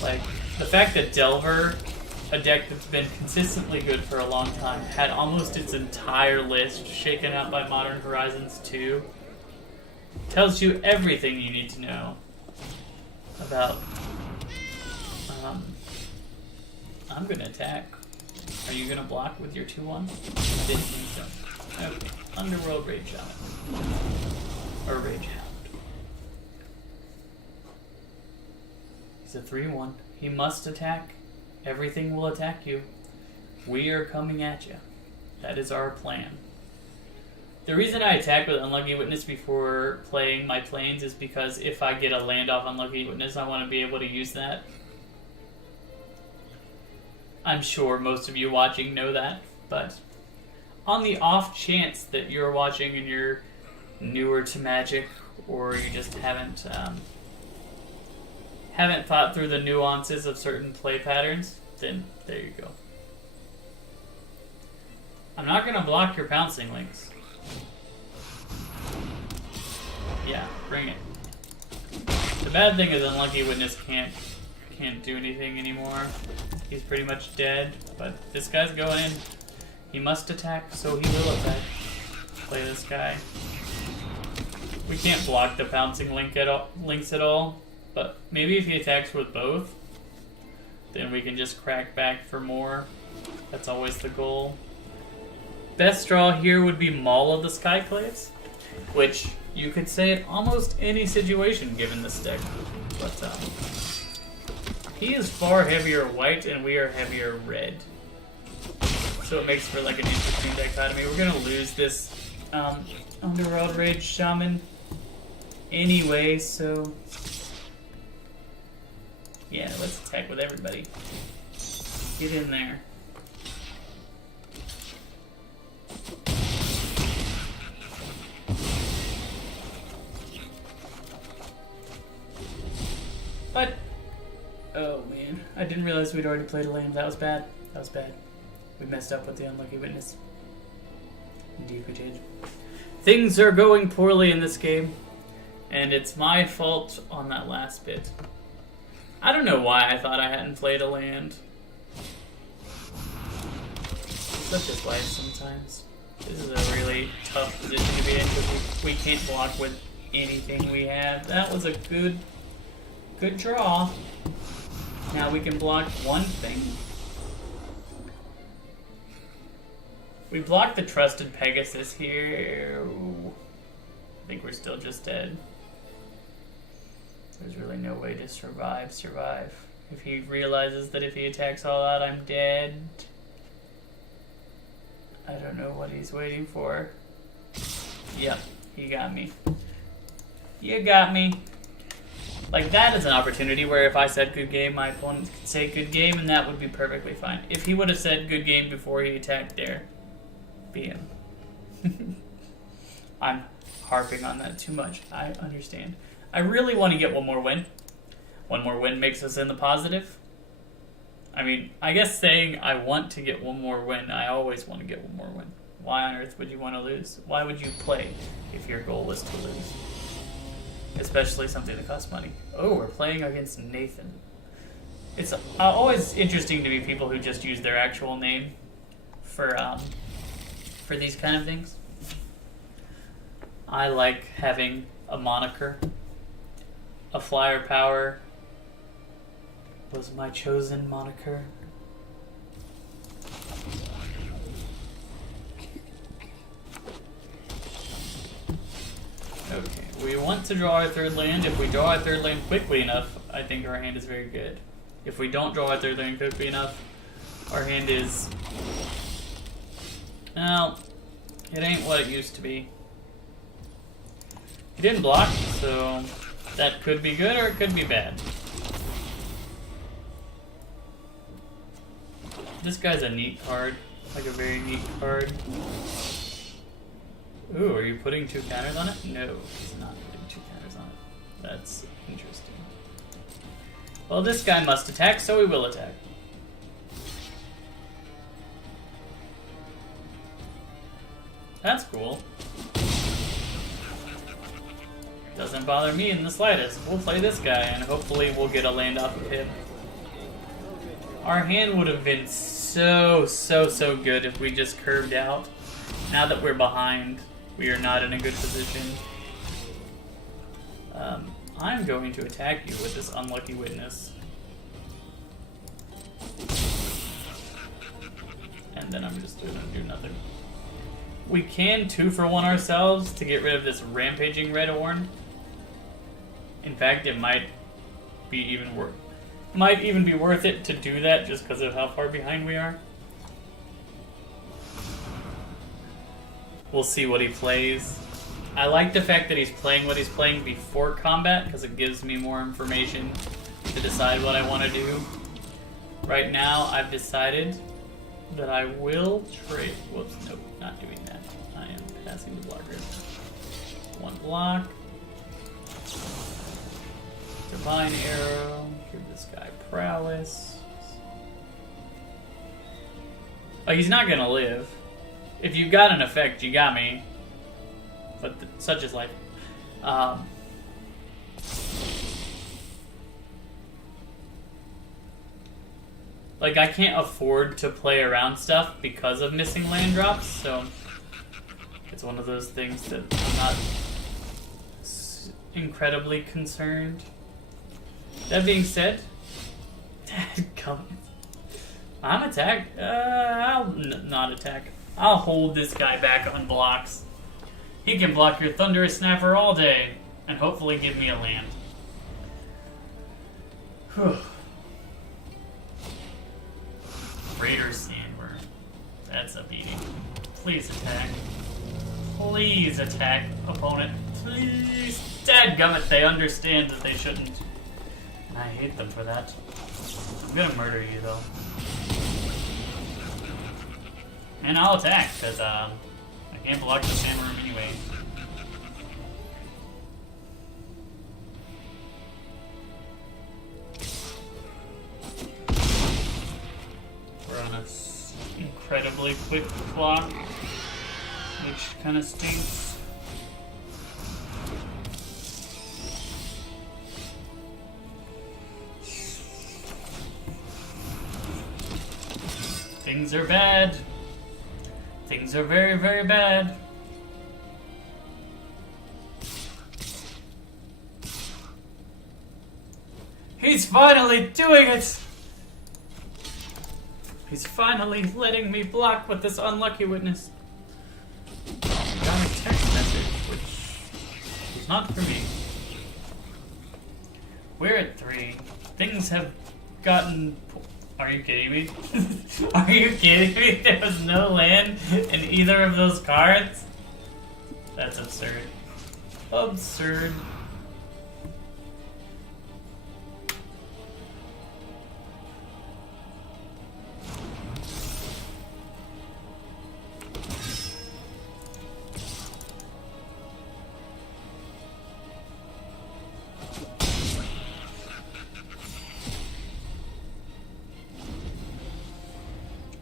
Like, the fact that Delver, a deck that's been consistently good for a long time, had almost its entire list shaken out by Modern Horizons 2, tells you everything you need to know about... I'm gonna attack. Are you gonna block with your 2-1? Didn't think so. Okay. Underworld Rage Shaman. Or Rage Hound. He's a 3-1. He must attack. Everything will attack you. We are coming at you. That is our plan. The reason I attack with Unlucky Witness before playing my planes is because if I get a land off Unlucky Witness, I want to be able to use that. I'm sure most of you watching know that, but on the off chance that you're watching and you're newer to Magic, or you just haven't thought through the nuances of certain play patterns, then there you go. I'm not going to block your Pouncing Links. Yeah, bring it. The bad thing is Unlucky Witness can't do anything anymore. He's pretty much dead, but this guy's going in. He must attack, so he will attack. Play this guy. We can't block the Pouncing Links at all, but maybe if he attacks with both, then we can just crack back for more. That's always the goal. Best draw here would be Maul of the Skyclaves, which you could say in almost any situation given this deck. But he is far heavier white and we are heavier red. So it makes for like an interesting dichotomy. We're gonna lose this Underworld Rage Shaman anyway, so yeah, let's attack with everybody. Get in there. What? Oh man, I didn't realize we'd already played a land. That was bad. That was bad. We messed up with the Unlucky Witness. Indeed we did. Things are going poorly in this game, and it's my fault on that last bit. I don't know why I thought I hadn't played a land. Such is life sometimes. This is a really tough position to be in because we can't block with anything we have. That was a good draw. Now we can block one thing. We blocked the Trusted Pegasus here. Ooh. I think we're still just dead. There's really no way to survive. If he realizes that if he attacks all out, I'm dead. I don't know what he's waiting for. Yep, he got me. You got me. Like, that is an opportunity where if I said good game, my opponent could say good game, and that would be perfectly fine. If he would have said good game before he attacked there, be him. I'm harping on that too much. I understand. I really want to get one more win. One more win makes us in the positive. I mean, I guess saying I want to get one more win, I always want to get one more win. Why on earth would you want to lose? Why would you play if your goal was to lose? Especially something that costs money. Oh, we're playing against Nathan. It's always interesting to me people who just use their actual name for these kind of things. I like having a moniker. A flyer power was my chosen moniker. We want to draw our third land. If we draw our third land quickly enough, I think our hand is very good. If we don't draw our third land quickly enough, our hand is... well, it ain't what it used to be. He didn't block, so that could be good or it could be bad. This guy's a neat card. Like a very neat card. Ooh, are you putting 2 counters on it? No, he's not putting 2 counters on it. That's interesting. Well, this guy must attack, so we will attack. That's cool. Doesn't bother me in the slightest. We'll play this guy, and hopefully we'll get a land off of him. Our hand would have been so good if we just curved out. Now that we're behind, we are not in a good position. I'm going to attack you with this Unlucky Witness. And then I'm just going to do nothing. We can 2-for-1 ourselves to get rid of this Rampaging Red Horn. In fact, it might be even worth... might even be worth it to do that just because of how far behind we are. We'll see what he plays. I like the fact that he's playing what he's playing before combat because it gives me more information to decide what I want to do. Right now, I've decided that I will trade... whoops, nope, not doing that. I am passing the blocker. 1 block. Divine Arrow. Give this guy Prowess. Oh, he's not gonna live. If you got an effect, you got me. But such is life. Like, I can't afford to play around stuff because of missing land drops, so it's one of those things that I'm not incredibly concerned. That being said, I'm attack. I'll not attack. I'll hold this guy back on blocks. He can block your Thunderous Snapper all day, and hopefully give me a land. Whew. Raider Sandworm. That's a beating. Please attack. Please attack, opponent. Please. Dadgummit, they understand that they shouldn't. And I hate them for that. I'm gonna murder you, though. And I'll attack, because I can't block the Sandworm anyway. We're on a incredibly quick clock, which kind of stinks. Things are bad. Things are very, very bad. He's finally doing it! He's finally letting me block with this Unlucky Witness. Oh, we got a text message, which is not for me. We're at 3. Things have gotten... Are you kidding me? Are you kidding me? There was no land in either of those cards? That's absurd. Absurd.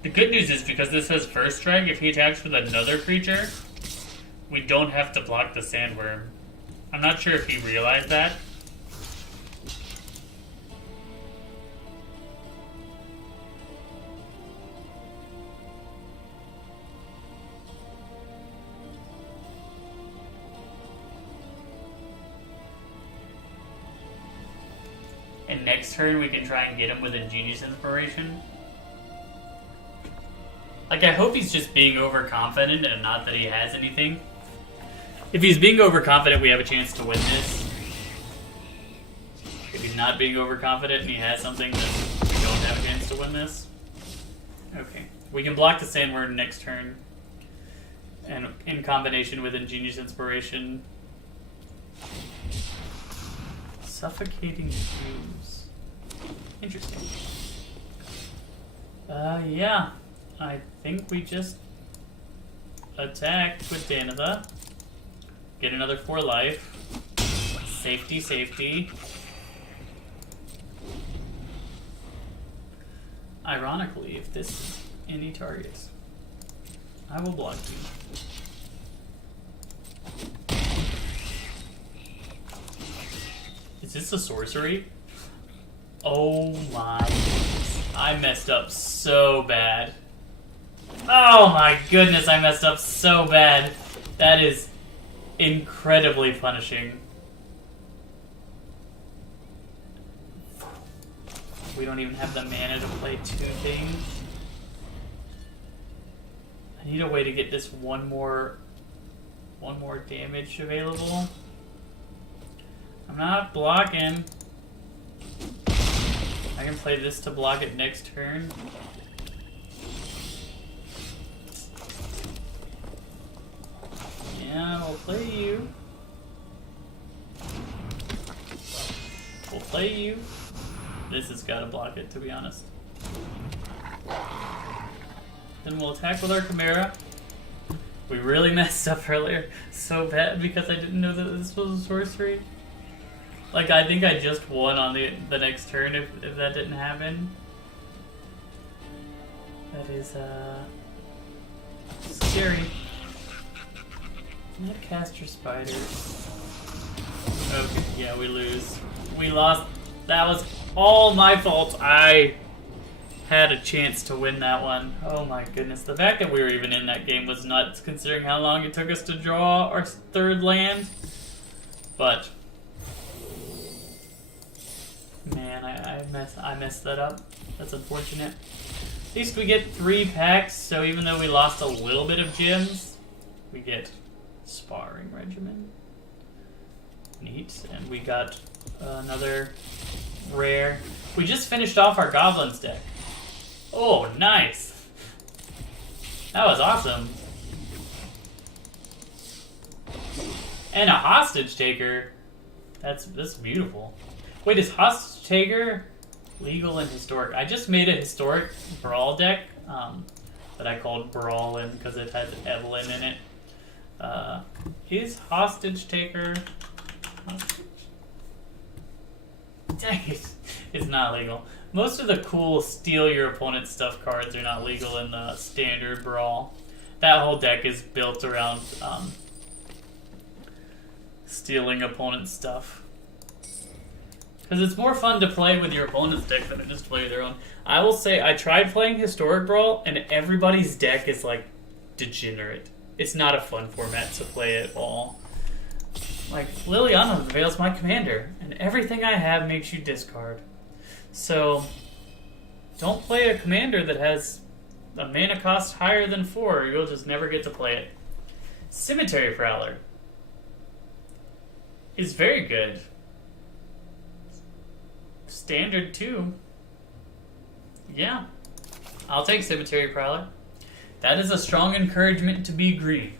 The good news is, because this has First Strike, if he attacks with another creature, we don't have to block the Sandworm. I'm not sure if he realized that. And next turn we can try and get him with Ingenious Inspiration. Like, I hope he's just being overconfident and not that he has anything. If he's being overconfident, we have a chance to win this. If he's not being overconfident and he has something, then we don't have a chance to win this. Okay. We can block the Sandworm next turn. And in combination with Ingenious Inspiration. Suffocating Fumes. Interesting. Yeah. I think we just attack with Danitha. Get another 4 life. Safety, safety. Ironically, if this is any targets, I will block you. Is this a sorcery? Oh my. I messed up so bad. Oh my goodness, I messed up so bad. That is incredibly punishing. We don't even have the mana to play 2 things. I need a way to get this one more damage available. I'm not blocking. I can play this to block it next turn. Yeah, we'll play you. We'll play you. This has got to block it, to be honest. Then we'll attack with our Chimera. We really messed up earlier so bad because I didn't know that this was a sorcery. Like, I think I just won on the next turn if that didn't happen. That is, scary. Netcaster Spider. Okay, yeah, we lose. We lost. That was all my fault. I had a chance to win that one. Oh my goodness. The fact that we were even in that game was nuts, considering how long it took us to draw our 3rd land. But man, I messed that up. That's unfortunate. At least we get 3 packs, so even though we lost a little bit of gems, we get Sparring Regimen. Neat. And we got another rare. We just finished off our Goblins deck. Oh, nice. That was awesome. And a Hostage Taker. That's beautiful. Wait, is Hostage Taker legal and historic? I just made a historic Brawl deck that I called Brawlin because it has Evelyn in it. Is Hostage Taker... Dang it. It's not legal. Most of the cool steal your opponent's stuff cards are not legal in the standard Brawl. That whole deck is built around stealing opponent's stuff. Because it's more fun to play with your opponent's deck than to just play their own. I will say, I tried playing Historic Brawl, and everybody's deck is, like, degenerate. It's not a fun format to play at all. Like, Liliana Veil's my commander, and everything I have makes you discard. So, don't play a commander that has a mana cost higher than 4, or you'll just never get to play it. Cemetery Prowler is very good. Standard, too. Yeah. I'll take Cemetery Prowler. That is a strong encouragement to be green.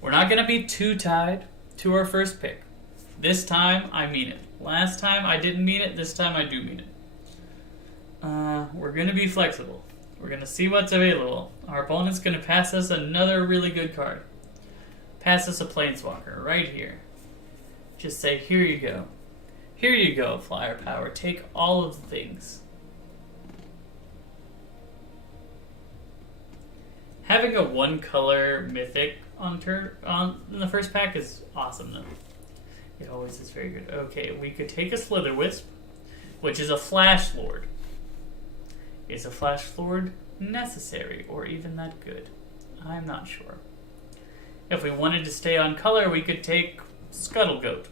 We're not going to be too tied to our first pick. This time, I mean it. Last time, I didn't mean it. This time, I do mean it. We're going to be flexible. We're going to see what's available. Our opponent's going to pass us another really good card. Pass us a Planeswalker right here. Just say, here you go. Here you go, Flyer Power. Take all of the things. Having a one-color mythic on in the first pack is awesome, though. It always is very good. Okay, we could take a Slitherwisp, which is a Flash Lord. Is a Flash Lord necessary, or even that good? I'm not sure. If we wanted to stay on color, we could take Scuttlegoat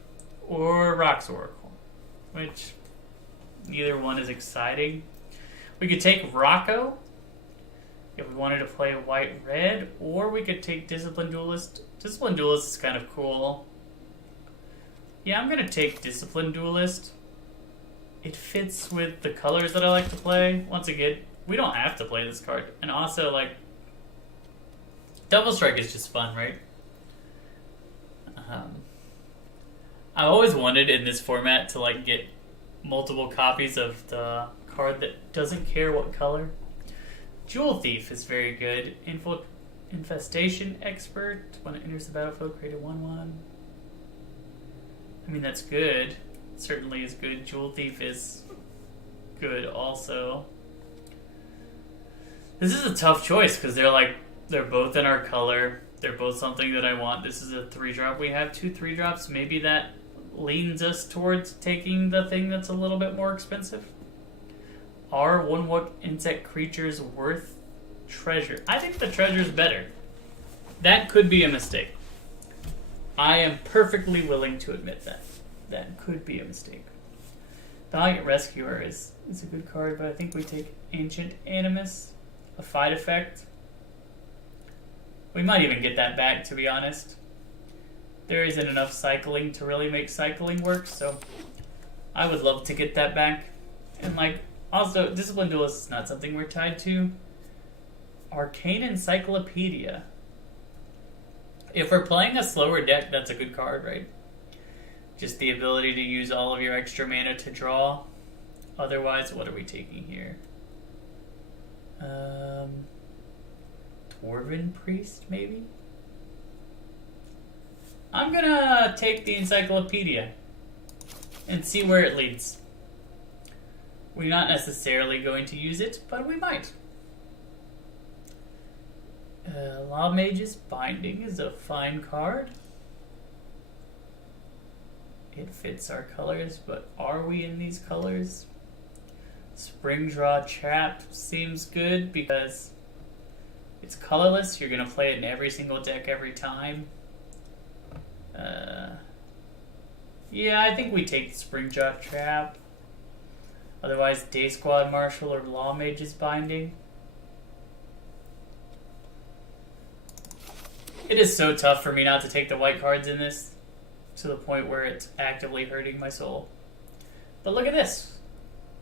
or Rock's Oracle, which neither one is exciting. We could take Rocco, if we wanted to play white-red, or we could take Discipline Duelist. Discipline Duelist is kind of cool. Yeah, I'm going to take Discipline Duelist. It fits with the colors that I like to play. Once again, we don't have to play this card. And also, like, Double Strike is just fun, right? I always wanted in this format to, like, get multiple copies of the card that doesn't care what color. Jewel Thief is very good. Infestation Expert. When it enters the battlefield, create a 1/1. I mean, that's good. It certainly is good. Jewel Thief is good also. This is a tough choice because they're both in our color. They're both something that I want. This is a 3-drop. We have 2 3-drops. Maybe that leans us towards taking the thing that's a little bit more expensive. Are 1/1 insect creatures worth treasure? I think the treasure's better. That could be a mistake. I am perfectly willing to admit that. That could be a mistake. Valiant Rescuer is a good card, but I think we take Ancient Animus, a fight effect. We might even get that back, to be honest. There isn't enough cycling to really make cycling work, so I would love to get that back. And like, also, Discipline Duelist is not something we're tied to. Arcane Encyclopedia. If we're playing a slower deck, that's a good card, right? Just the ability to use all of your extra mana to draw. Otherwise, what are we taking here? Dwarven Priest, maybe? I'm gonna take the Encyclopedia and see where it leads. We're not necessarily going to use it, but we might. Law Mage's Binding is a fine card. It fits our colors, but are we in these colors? Spring Draw Trap seems good because it's colorless. You're going to play it in every single deck every time. Yeah, I think we take Spring Draw Trap. Otherwise, Day Squad Marshal or Law Mage's Binding. It is so tough for me not to take the white cards in this, to the point where it's actively hurting my soul. But look at this.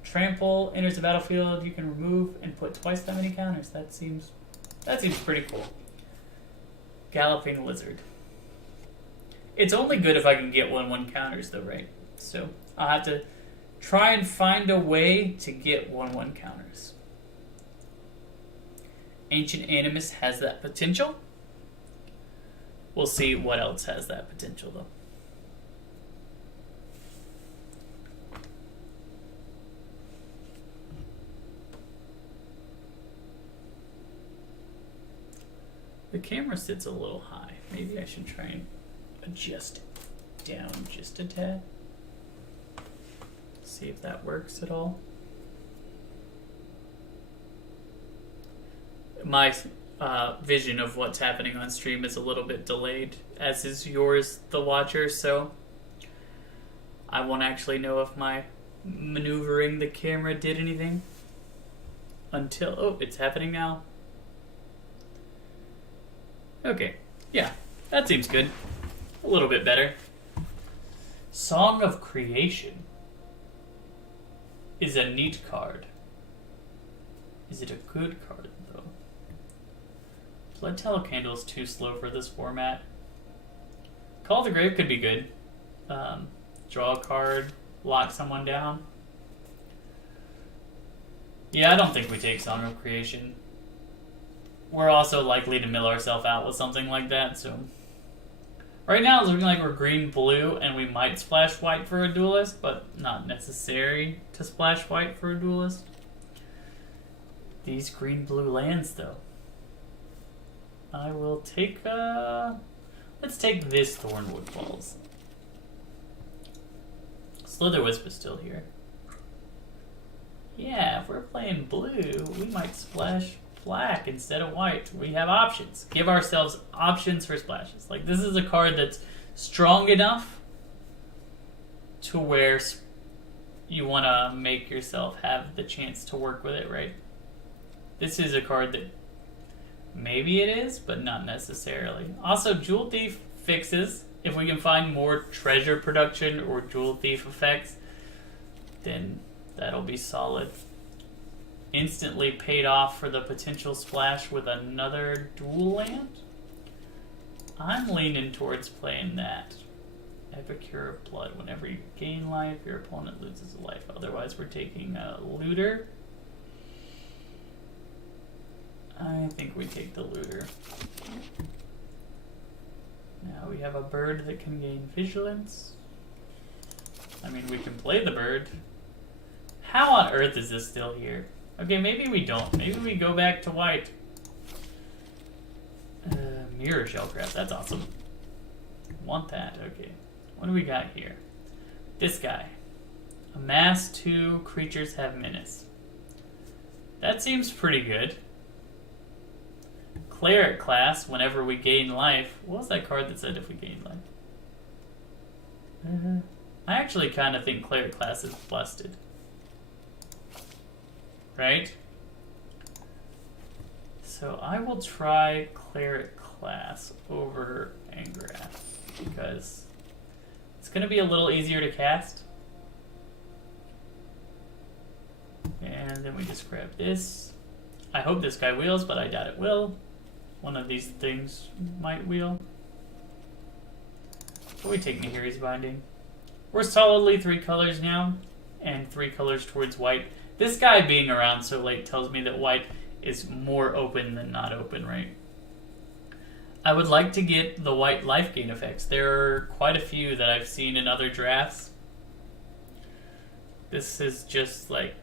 Trample enters the battlefield. You can remove and put twice that many counters. That seems pretty cool. Galloping Lizard. It's only good if I can get 1/1 counters though, right? So I'll have to try and find a way to get 1/1 counters. Ancient Animus has that potential. We'll see what else has that potential though. The camera sits a little high. Maybe I should try and adjust it down just a tad. See if that works at all. My vision of what's happening on stream is a little bit delayed, as is yours, the watcher, so I won't actually know if my maneuvering the camera did anything until... Oh, it's happening now. Okay, yeah, that seems good. A little bit better. Song of Creation is a neat card. Is it a good card, though? Blood Telecandle is too slow for this format. Call of the Grave could be good. Draw a card, lock someone down. Yeah, I don't think we take Song of Creation. We're also likely to mill ourselves out with something like that, so... Right now it's looking like we're green-blue, and we might splash white for a duelist, but not necessary to splash white for a duelist. These green-blue lands, though. I will take, let's take this Thornwood Falls. Slitherwisp is still here. Yeah, if we're playing blue, we might splash black instead of white. We have options. Give ourselves options for splashes. Like, this is a card that's strong enough to where you want to make yourself have the chance to work with it, right? This is a card that Maybe it is, but not necessarily. Also, Jewel Thief fixes. If we can find more treasure production or Jewel Thief effects, then that'll be solid. Instantly paid off for the potential splash with another dual land. I'm leaning towards playing that. Epicure of Blood. Whenever you gain life, your opponent loses a life. Otherwise, we're taking a looter. I think we take the looter. Now we have a bird that can gain vigilance. I mean, we can play the bird. How on earth is this still here? Okay, maybe we don't. Maybe we go back to white. Mirror Shellcraft, that's awesome. Want that, okay. What do we got here? This guy. Amass 2 creatures have menace. That seems pretty good. Cleric class, whenever we gain life. What was that card that said if we gain life? I actually kind of think Cleric class is busted. Right? So I will try Cleric class over Angrath because it's going to be a little easier to cast. And then we just grab this. I hope this guy wheels, but I doubt it will. One of these things might wheel. But we take Nahiri's Binding. We're solidly 3 colors now, and 3 colors towards white. This guy being around so late tells me that white is more open than not open, right? I would like to get the white life gain effects. There are quite a few that I've seen in other drafts. This is just like...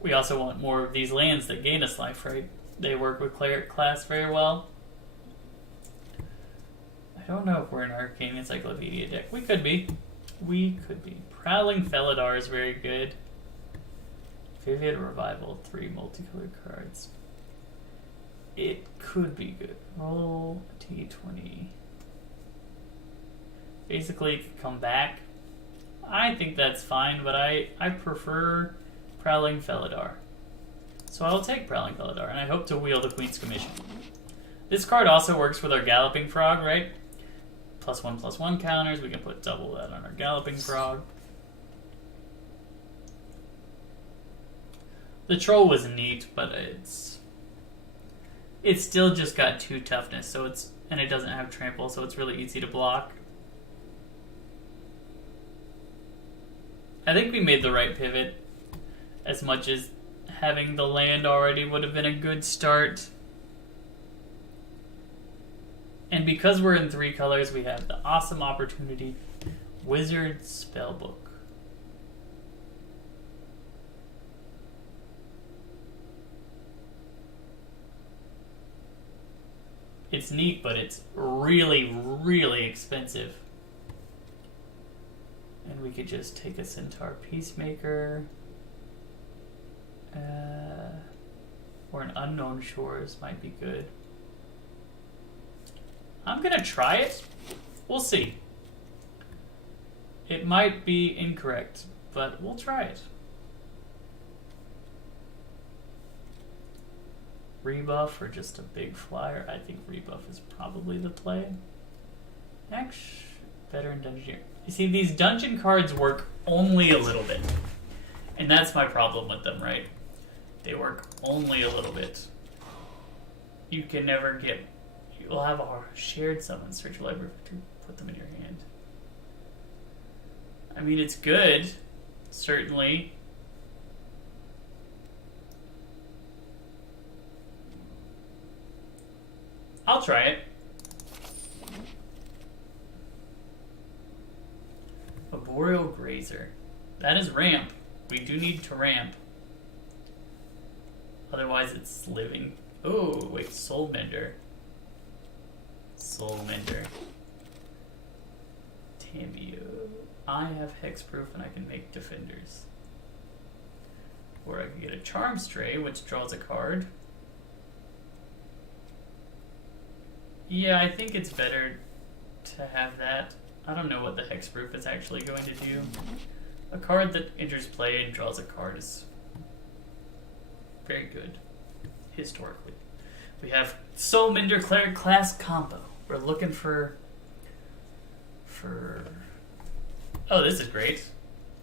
We also want more of these lands that gain us life, right? They work with Cleric class very well. I don't know if we're an Arcane Encyclopedia deck. We could be. We could be. Prowling Felidar is very good. Vivid Revival, 3 multicolored cards. It could be good. Roll T20. Basically, it could come back. I think that's fine, but I prefer Prowling Felidar. So I'll take Prowling Felidar, and I hope to wheel the Queen's Commission. This card also works with our Galloping Frog, right? +1/+1 counters. We can put double that on our Galloping Frog. The Troll was neat, but it's still just got 2 toughness, so and it doesn't have trample, so it's really easy to block. I think we made the right pivot, as much as having the land already would have been a good start. And because we're in 3 colors, we have the awesome opportunity. Wizard Spellbook. It's neat, but it's really, really expensive. And we could just take a Centaur Peacemaker. Or an Unknown Shores might be good. I'm gonna try it. We'll see. It might be incorrect, but we'll try it. Rebuff or just a big flyer? I think rebuff is probably the play. Actually, Veteran Dungeoneer. You see, these dungeon cards work only a little bit. And that's my problem with them, right? They work only a little bit. You can never get... You'll have a shared summon. Search your library to put them in your hand. I mean, it's good, certainly. I'll try it. A Boreal Grazer. That is ramp. We do need to ramp. Otherwise it's living. Oh, wait, Soulmender. Soulmender. Tamio. I have hexproof and I can make defenders. Or I can get a Charm Stray, which draws a card. Yeah, I think it's better to have that. I don't know what the hexproof is actually going to do. A card that enters play and draws a card is very good. historically. We have Soul Mender Cleric class combo. We're looking for... Oh, this is great.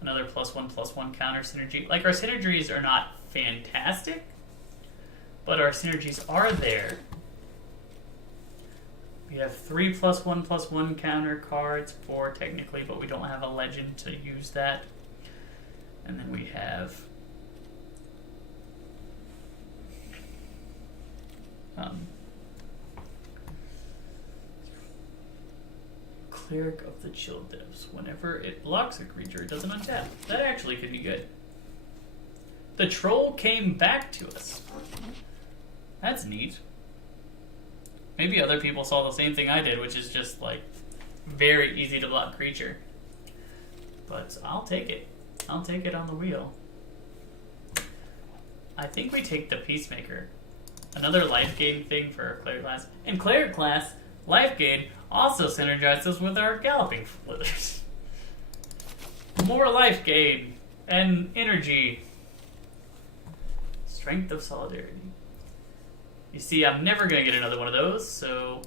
Another +1/+1 counter synergy. Like, our synergies are not fantastic, but our synergies are there. We have 3 +1/+1 counter cards, 4 technically, but we don't have a legend to use that. And then we have Cleric of the Chill Depths. Whenever it blocks a creature, it doesn't untap. That actually could be good. The troll came back to us. That's neat. Maybe other people saw the same thing I did, which is just like very easy to block creature. But I'll take it. I'll take it on the wheel. I think we take the Peacemaker. Another life gain thing for our Cleric class. And Cleric class, life gain, also synergizes with our Galloping Flithers. More life gain and energy. Strength of Solidarity. You see, I'm never going to get another one of those, so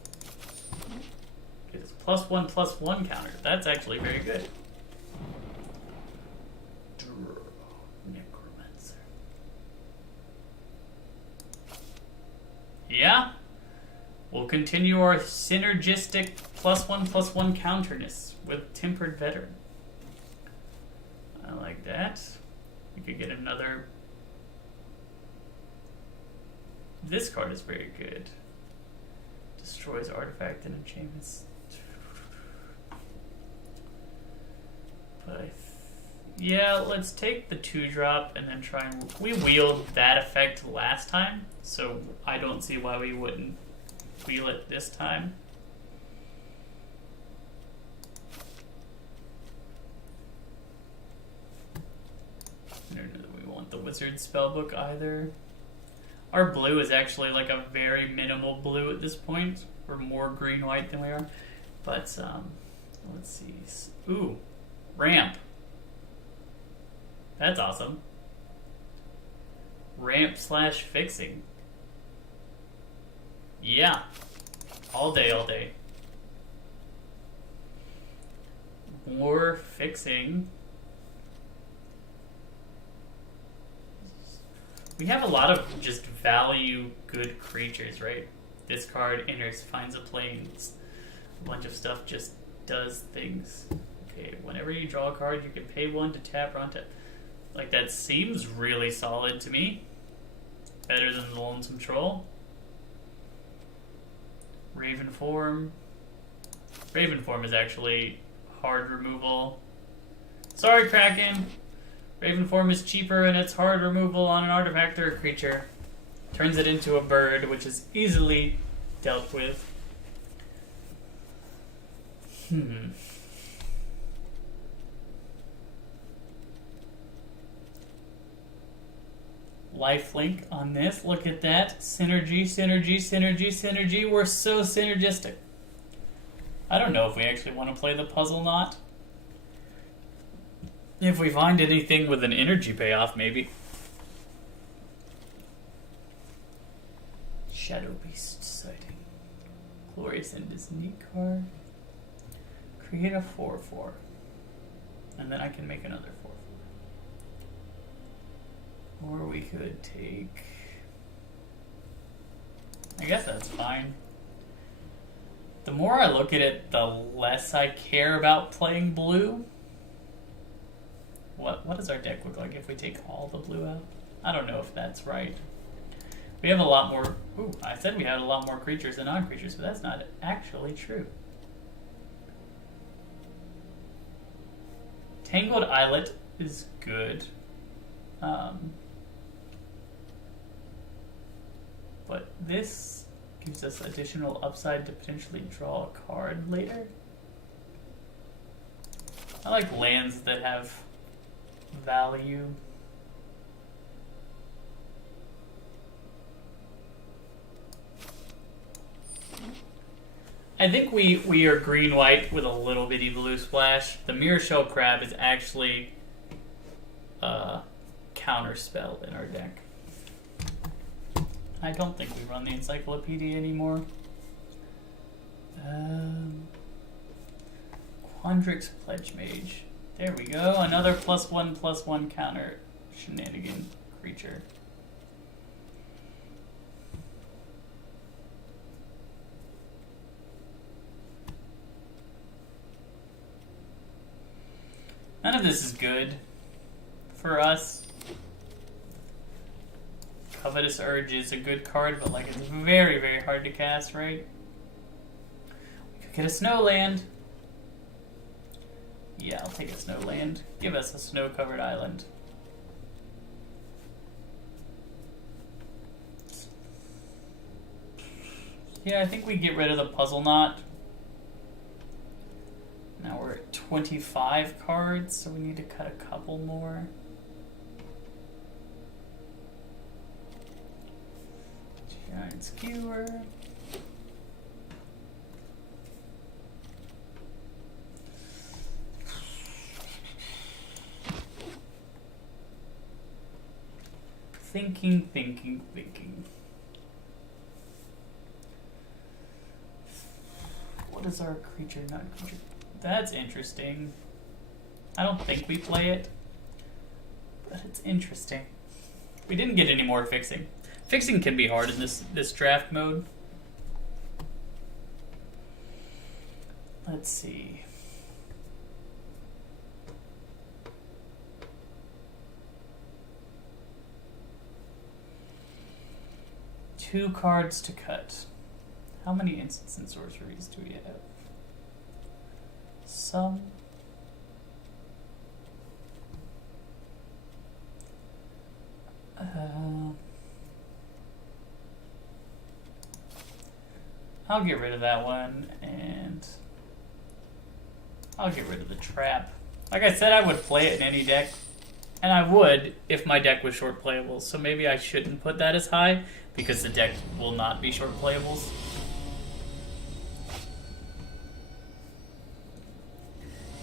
it's +1/+1 counter. That's actually very good. Necromancer. Yeah. We'll continue our synergistic +1/+1 counterness with Tempered Veteran. I like that. We could get another... This card is very good. Destroys artifact and enchantments. But yeah, let's take the 2-drop and then try and... We wheeled that effect last time, so I don't see why we wouldn't wheel it this time. I don't know that we want the Wizard Spellbook either. Our blue is actually like a very minimal blue at this point. We're more green-white than we are. But, let's see. Ooh, ramp. That's awesome. Ramp/fixing. Yeah. All day, all day. More fixing. We have a lot of just value good creatures, right? This card enters, finds a plains. A bunch of stuff just does things. Okay, whenever you draw a card, you can pay 1 to tap or untap. Like, that seems really solid to me. Better than the Lonesome Troll. Raven Form. Raven Form is actually hard removal. Sorry, Kraken. Raven Form is cheaper and it's hard removal on an artifact or a creature. Turns it into a bird, which is easily dealt with. Lifelink on this. Look at that. Synergy, synergy, synergy, synergy. We're so synergistic. I don't know if we actually want to play the puzzle knot. If we find anything with an energy payoff, maybe. Shadow Beast sighting. Glorious End is neat card. Create a 4/4. And then I can make another 4/4. Or we could take... I guess that's fine. The more I look at it, the less I care about playing blue. What does our deck look like if we take all the blue out? I don't know if that's right. We have a lot more... Ooh, I said we had a lot more creatures than non-creatures, but that's not actually true. Tangled Islet is good. But this gives us additional upside to potentially draw a card later. I like lands that have value. I think we are green-white with a little bitty blue splash. The Mirror Shell Crab is actually a counter spell in our deck. I don't think we run the encyclopedia anymore. Quandrix Pledge Mage. There we go. Another +1/+1 counter shenanigan creature. None of this is good for us. Covetous Urge is a good card, but like it's very, very hard to cast, right? We could get a Snowland. Yeah, I'll take a Snowland. Give us a snow-covered island. Yeah, I think we get rid of the Puzzle Knot. Now we're at 25 cards, so we need to cut a couple more. Giant Skewer. Thinking. What is our creature, not creature? That's interesting. I don't think we play it, but it's interesting. We didn't get any more fixing. Fixing can be hard in this draft mode. Let's see. Two cards to cut. How many instants and sorceries do we have? Some. I'll get rid of that one, and I'll get rid of the trap. Like I said, I would play it in any deck, and I would if my deck was short playables, so maybe I shouldn't put that as high, because the deck will not be short playables.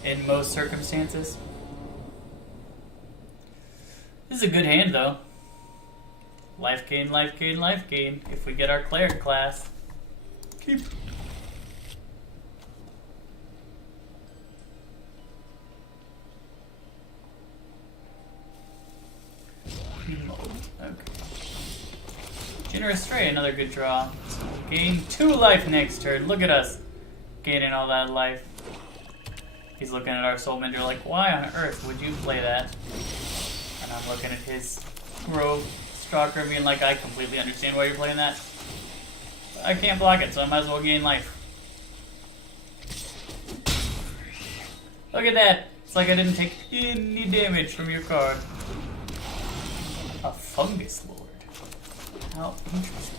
In most circumstances. This is a good hand, though. Life gain, if we get our cleric class. Keep. Okay. Generous Stray, another good draw. So gain 2 life next turn. Look at us gaining all that life. He's looking at our Soul Mender like, why on earth would you play that? And I'm looking at his Grove Stalker being like, I completely understand why you're playing that. But I can't block it, so I might as well gain life. Look at that. It's like I didn't take any damage from your card. A Fungus Lord. How interesting.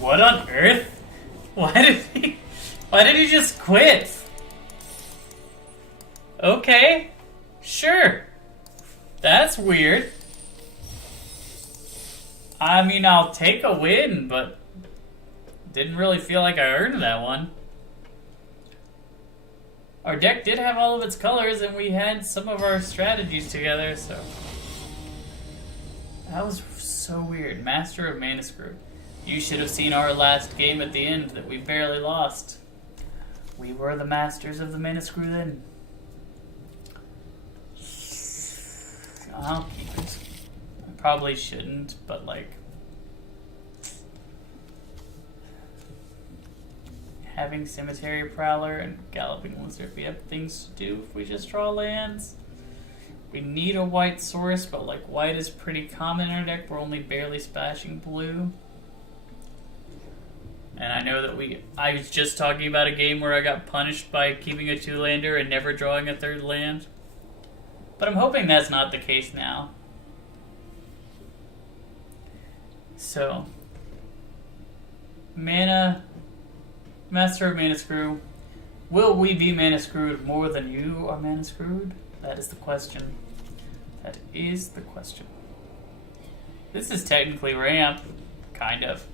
What on earth? Why did he just quit? Okay. Sure. That's weird. I mean, I'll take a win, but didn't really feel like I earned that one. Our deck did have all of its colors, and we had some of our strategies together, so... That was so weird. Master of Mana Screw. You should have seen our last game at the end that we barely lost. We were the masters of the Mana Screw then. I'll keep it. I probably shouldn't, but like... Having Cemetery Prowler and Galloping Lizard, we have things to do if we just draw lands. We need a white source, but like white is pretty common in our deck. We're only barely splashing blue. And I know that I was just talking about a game where I got punished by keeping a 2-lander and never drawing a 3rd land. But I'm hoping that's not the case now. So, Master of Mana Screw. Will we be Mana Screwed more than you are Mana Screwed? That is the question. That is the question. This is technically ramp. Kind of.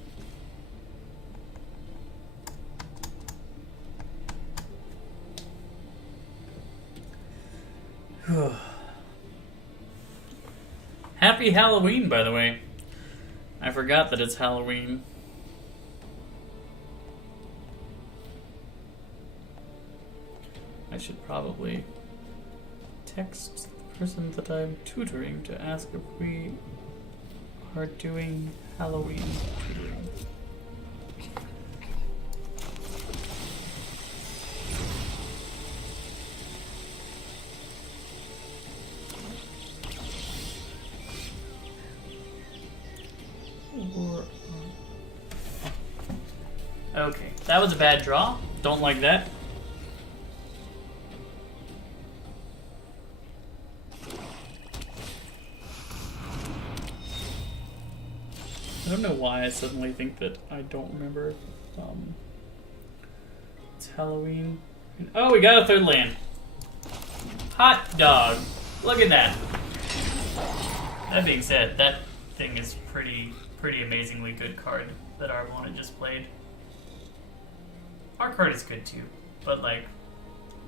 Happy Halloween, by the way. I forgot that it's Halloween. I should probably text the person that I'm tutoring to ask if we are doing Halloween tutoring. Okay, that was a bad draw. Don't like that. I don't know why I suddenly think that I don't remember. It's Halloween. Oh, we got a third land. Hot dog. Look at that. That being said, that thing is pretty amazingly good card that our opponent just played. Our card is good too, but like,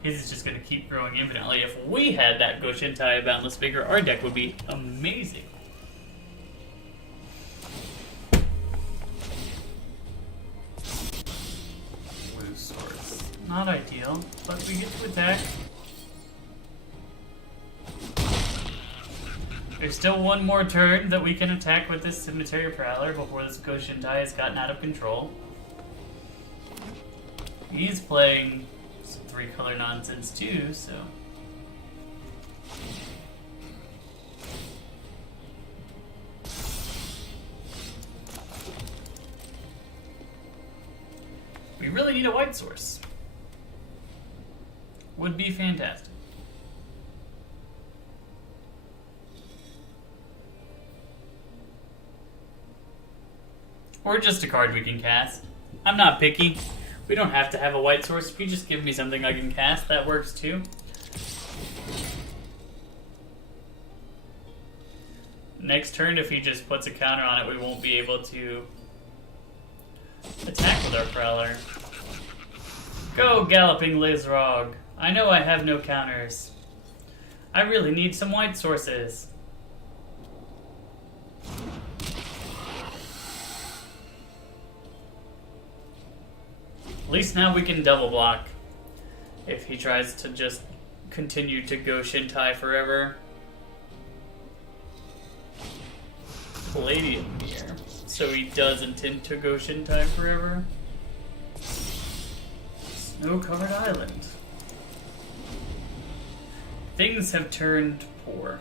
his is just going to keep growing infinitely. If we had that Goshintai Boundless Vigor, our deck would be amazing. Blue swords. Not ideal, but we get to attack. There's still one more turn that we can attack with this Cemetery Prowler before this Goshintai has gotten out of control. He's playing some 3-color nonsense too, so... we really need a white source. Would be fantastic. Or just a card we can cast. I'm not picky. We don't have to have a white source. If you just give me something I can cast, that works too. Next turn, if he just puts a counter on it, we won't be able to attack with our Prowler. Go, Galloping Lizrog. I know I have no counters. I really need some white sources. At least now we can double block if he tries to just continue to go Shintai forever. Palladium here. So he does intend to go Shintai forever. Snow-covered island. Things have turned poor.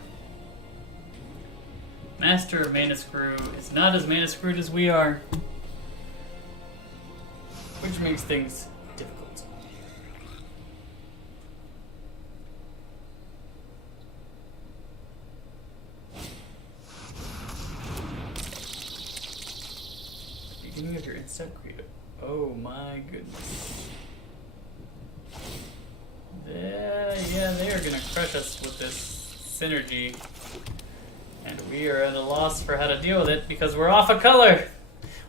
Master of Mana Screw is not as mana screwed as we are. Which makes things difficult. Beginning of your instant creative. Oh my goodness. Yeah, they are gonna crush us with this synergy. And we are at a loss for how to deal with it because we're off a color.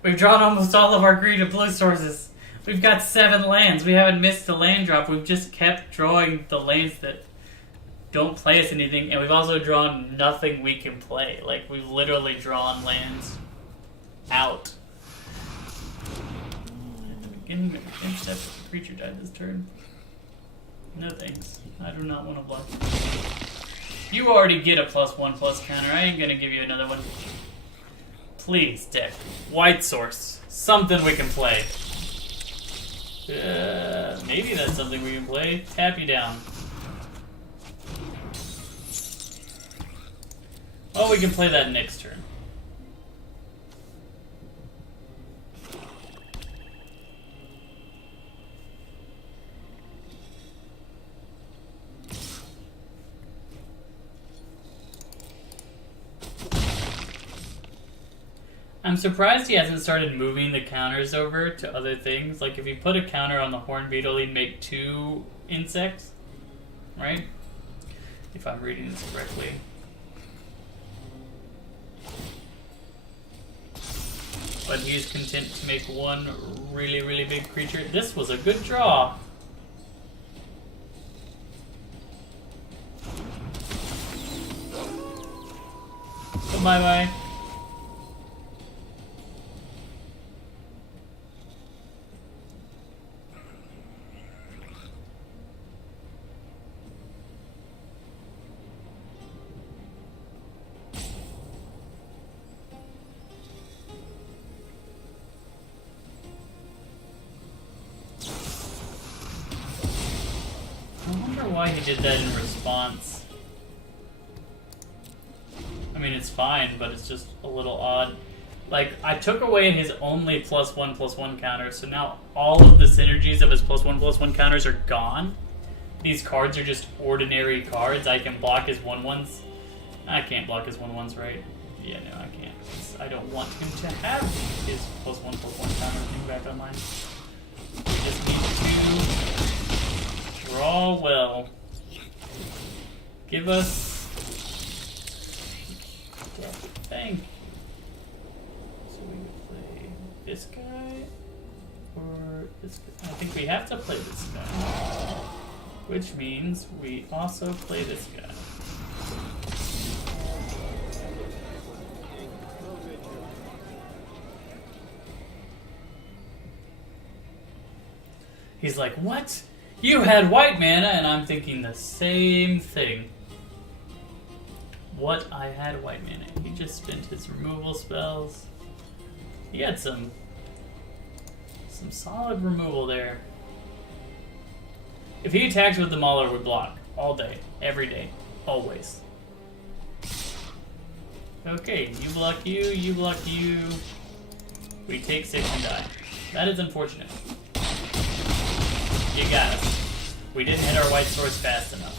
We've drawn almost all of our green and blue sources. We've got 7 lands. We haven't missed a land drop. We've just kept drawing the lands that don't play us anything, and we've also drawn nothing we can play. Like, we've literally drawn lands out. At the beginning of the step, the creature died this turn. No thanks. I do not want to block. You already get a +1/+1 counter. I ain't gonna give you another one. Please, deck. White source. Something we can play. Maybe that's something we can play. Tap you down. Oh, we can play that next turn. I'm surprised he hasn't started moving the counters over to other things. Like, if he put a counter on the Horn Beetle, he'd make 2 insects, right? If I'm reading this correctly. but he's content to make one really, really big creature. This was a good draw. Bye-bye. I wonder why he did that in response. I mean, it's fine, but it's just a little odd. Like, I took away his only +1/+1 counter, so now all of the synergies of his +1/+1 counters are gone. These cards are just ordinary cards. I can block his 1/1s. I can't block his 1/1s, right? Yeah, no, I can't. I don't want him to have his +1/+1 counter thing back online. We just need to draw well. Give us... Thank you. So we would play this guy or this guy. I think we have to play this guy, which means we also play this guy. He's like, what? You had white mana? And I'm thinking the same thing. What? I had white mana. He just spent his removal spells. He had some solid removal there. If he attacks with the Mauler, we block. All day. Every day. Always. Okay, you block you, you block you. We take 6 and die. That is unfortunate. You got us. We didn't hit our white source fast enough.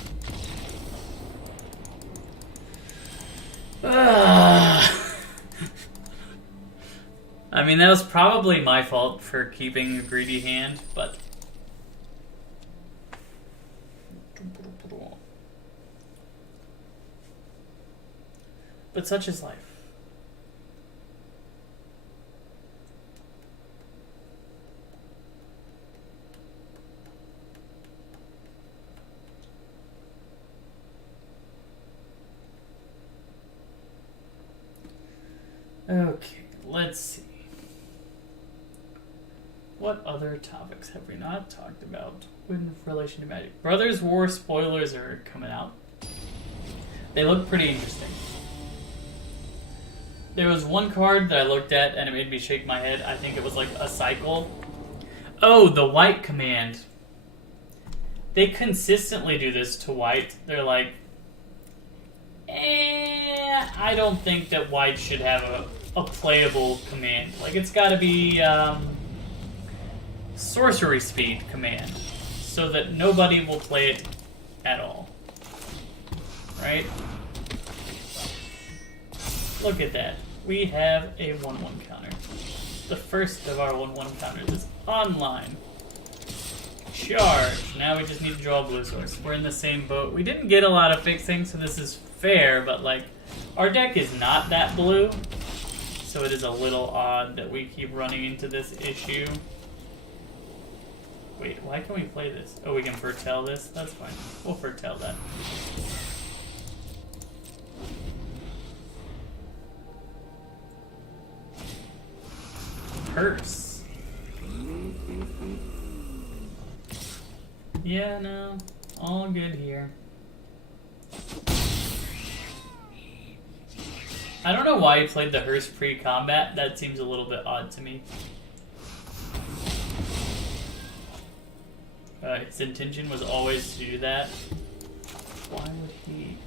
I mean, that was probably my fault for keeping a greedy hand, but... But such is life. Okay, let's see. What other topics have we not talked about in relation to Magic? Brothers War spoilers are coming out. They look pretty interesting. There was one card that I looked at and it made me shake my head. I think it was like a cycle. Oh, the white command. They consistently do this to white. They're like, I don't think that white should have a playable command. Like, it's got to be sorcery speed command, so that nobody will play it at all. Right? Look at that. We have a 1/1 counter. The first of our 1/1 counters is online. Charge. Now we just need to draw a blue source. We're in the same boat. We didn't get a lot of fixing, so this is fair, but like, our deck is not that blue, so it is a little odd that we keep running into this issue. Wait, why can we play this? Oh, we can foretell this? That's fine. We'll foretell that. Curse. Yeah, no. All good here. I don't know why he played the hearse pre-combat. That seems a little bit odd to me. His intention was always to do that. Why would he...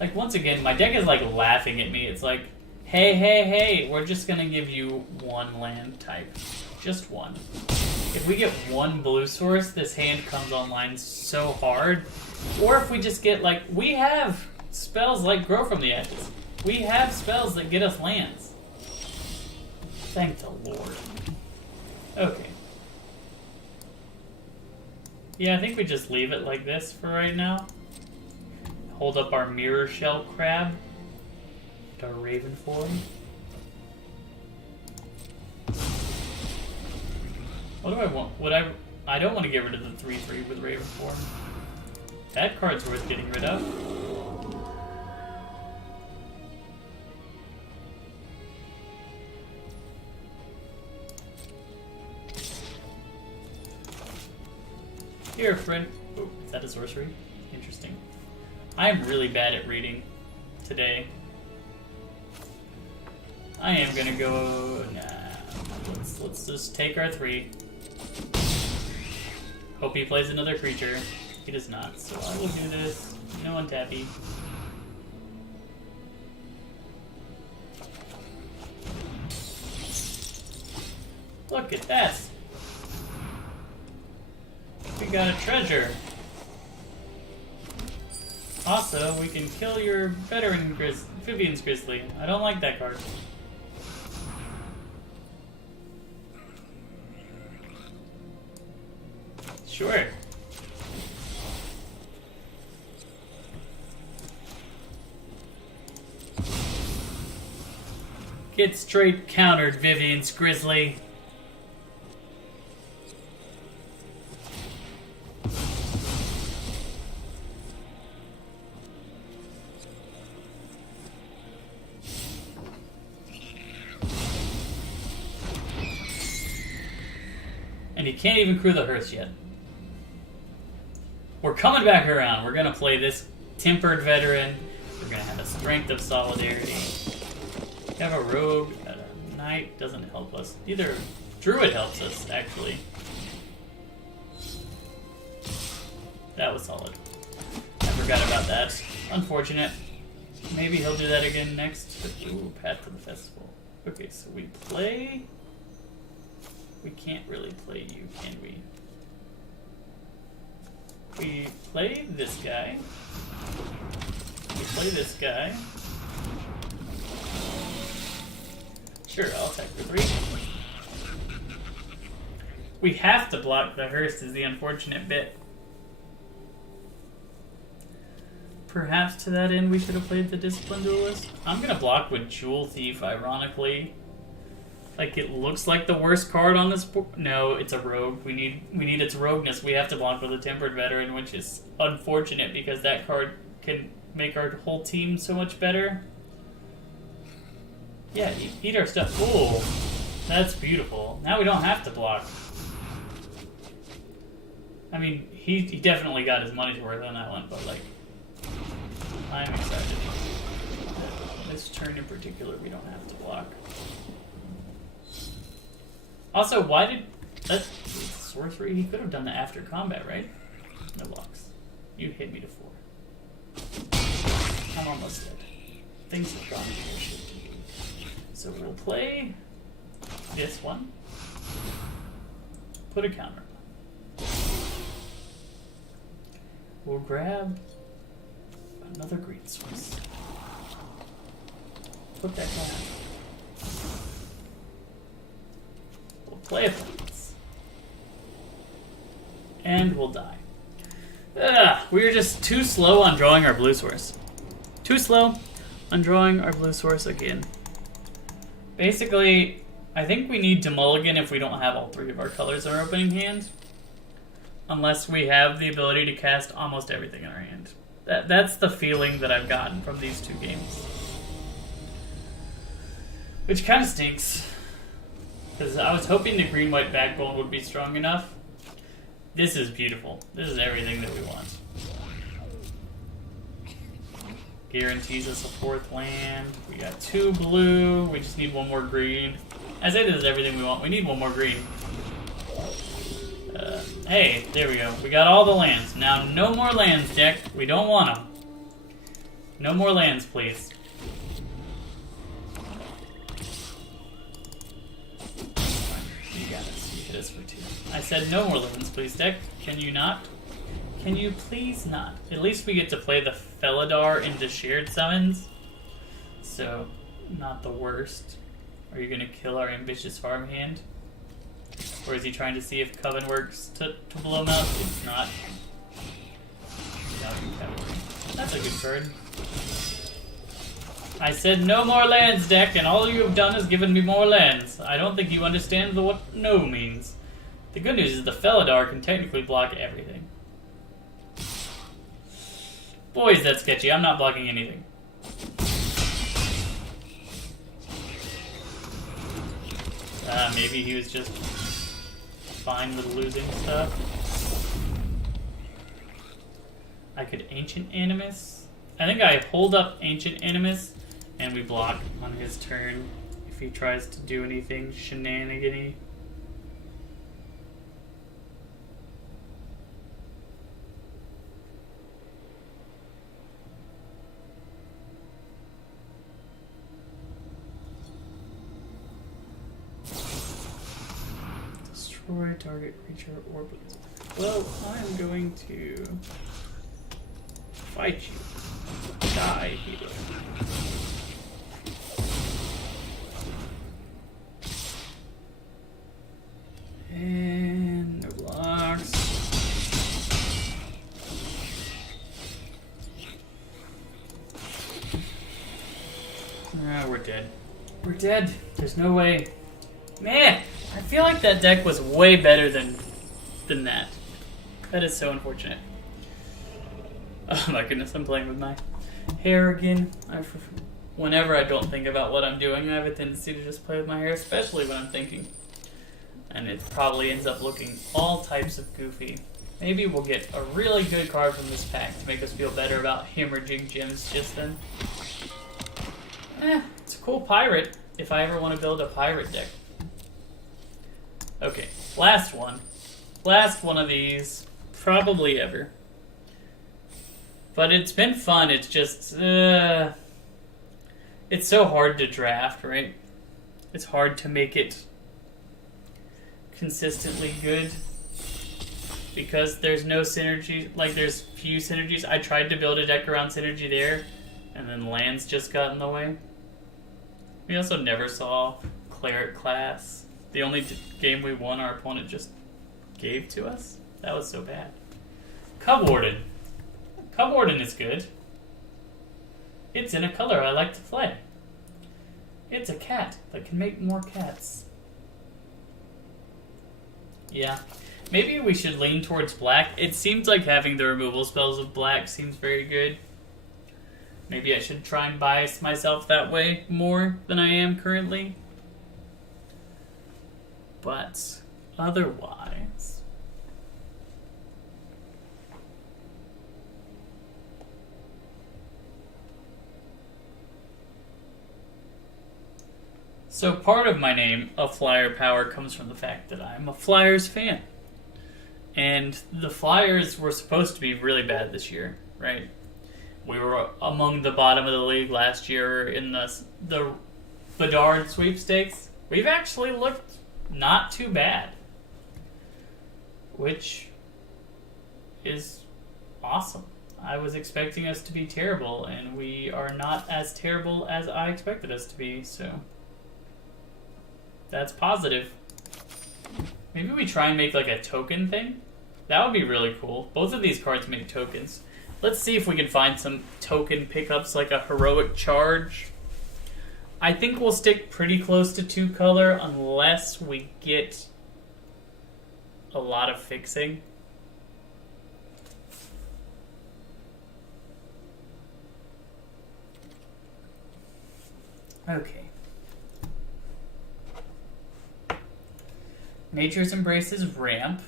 Like, once again, my deck is like laughing at me. It's like, hey, hey, hey, we're just gonna give you one land type. Just one. If we get one blue source, this hand comes online so hard. Or if we just get, like, we have spells like Grow from the Ashes. We have spells that get us lands. Thank the Lord. Okay. Yeah, I think we just leave it like this for right now. Hold up our Mirror Shell Crab. Our Raven form. What do I want? I don't want to get rid of the 3/3 with Raven Form. That card's worth getting rid of. Here, friend. Oh, is that a sorcery? Interesting. I'm really bad at reading today. I am gonna go. Nah. Let's just take our 3. Hope he plays another creature. He does not, so I will do this. No untappy. Look at that! We got a treasure. Also, we can kill your veteran Vivian's Grizzly. I don't like that card. Sure. Get straight countered, Vivian's Grizzly. And he can't even crew the hearse yet. We're coming back around. We're gonna play this tempered veteran. We're gonna have a strength of solidarity. We have a rogue. A knight doesn't help us. Either druid helps us, actually. That was solid. I forgot about that. Unfortunate. Maybe he'll do that again next. Ooh, Path to the Festival. Okay, so we play. We can't really play you, can we? We play this guy. We play this guy. Sure, I'll attack for 3. We have to block the hearse is the unfortunate bit. Perhaps to that end we should have played the Discipline Duelist. I'm gonna block with Jewel Thief, ironically. Like, it looks like the worst card on this board. No, it's a rogue. We need its rogueness. We have to block with a Tempered Veteran, which is unfortunate because that card can make our whole team so much better. Yeah, eat our stuff. Oh, that's beautiful. Now we don't have to block. I mean, he definitely got his money's worth on that one, but, like, I'm excited. This turn in particular, we don't have to block. Also, why did that sorcery? He could have done that after combat, right? No blocks. You hit me to 4. I'm almost dead. Things have gone pear-shaped. So we'll play this one. Put a counter. We'll grab another green source. Put that down. Play offense. And we'll die. We were just too slow on drawing our blue source. Too slow on drawing our blue source again. Basically, I think we need to mulligan if we don't have all 3 of our colors in our opening hand. Unless we have the ability to cast almost everything in our hand. That's the feeling that I've gotten from these 2 games. Which kind of stinks. Because I was hoping the green-white backbone would be strong enough. This is beautiful. This is everything that we want. Guarantees us a 4th land. We got 2 blue. We just need 1 more green. I say this is everything we want. We need 1 more green. Hey, there we go. We got all the lands. Now, no more lands, deck. We don't want them. No more lands, please. For 2. I said no more lands, please, deck. Can you not? Can you please not? At least we get to play the Felidar into shared summons. So, not the worst. Are you going to kill our ambitious farmhand? Or is he trying to see if Coven works to blow him out? It's not. That's a good card. I said no more lands, deck, and all you have done is given me more lands. I don't think you understand what no means. The good news is the Felidar can technically block everything. Boy, is that sketchy. I'm not blocking anything. Maybe he was just fine with losing stuff. I could Ancient Animus. I think I hold up Ancient Animus and we block on his turn if he tries to do anything shenanigan-y. Destroy target creature or blaze. Well, I'm going to fight you. Die here. And no blocks. Ah, we're dead. We're dead. There's no way. Man, I feel like that deck was way better than that. That is so unfortunate. Oh my goodness, I'm playing with my hair again. Whenever I don't think about what I'm doing, I have a tendency to just play with my hair, especially when I'm thinking. And it probably ends up looking all types of goofy. Maybe we'll get a really good card from this pack to make us feel better about hemorrhaging gems just then. It's a cool pirate if I ever want to build a pirate deck. Okay, last one. Last one of these, probably ever. But it's been fun, it's just, it's so hard to draft, right? It's hard to make it consistently good because there's no synergy, like there's few synergies. I tried to build a deck around synergy there, and then lands just got in the way. We also never saw Cleric class. The only game we won, our opponent just gave to us. That was so bad. Cub Warden. Cub Warden is good. It's in a color I like to play. It's a cat that can make more cats. Yeah. Maybe we should lean towards black. It seems like having the removal spells of black seems very good. Maybe I should try and bias myself that way more than I am currently. But otherwise... So part of my name, A Flyer Power, comes from the fact that I'm a Flyers fan. And the Flyers were supposed to be really bad this year, right? We were among the bottom of the league last year in the Bedard sweepstakes. We've actually looked not too bad, which is awesome. I was expecting us to be terrible, and we are not as terrible as I expected us to be, so that's positive. Maybe we try and make like a token thing? That would be really cool. Both of these cards make tokens. Let's see if we can find some token pickups like a Heroic Charge. I think we'll stick pretty close to 2-color unless we get a lot of fixing. Okay. Nature's Embrace's ramp.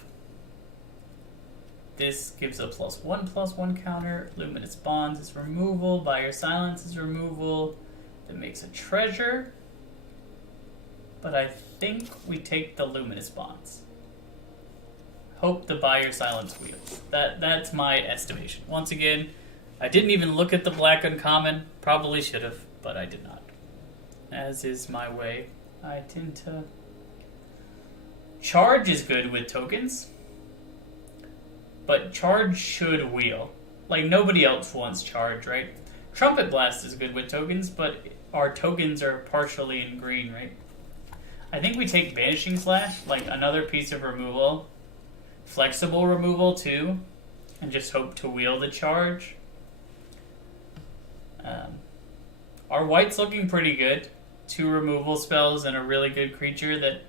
This gives a +1/+1 counter. Luminous Bonds is removal. Buyer Silence is removal. That makes a treasure. But I think we take the Luminous Bonds. Hope the Buyer Silence wheels. That's my estimation. Once again, I didn't even look at the black uncommon. Probably should have, but I did not. As is my way. I tend to... Charge is good with tokens. But Charge should wheel. Like, nobody else wants Charge, right? Trumpet Blast is good with tokens, but our tokens are partially in green, right? I think we take Vanishing Slash, like another piece of removal. Flexible removal, too. And just hope to wheel the Charge. Our white's looking pretty good. 2 removal spells and a really good creature that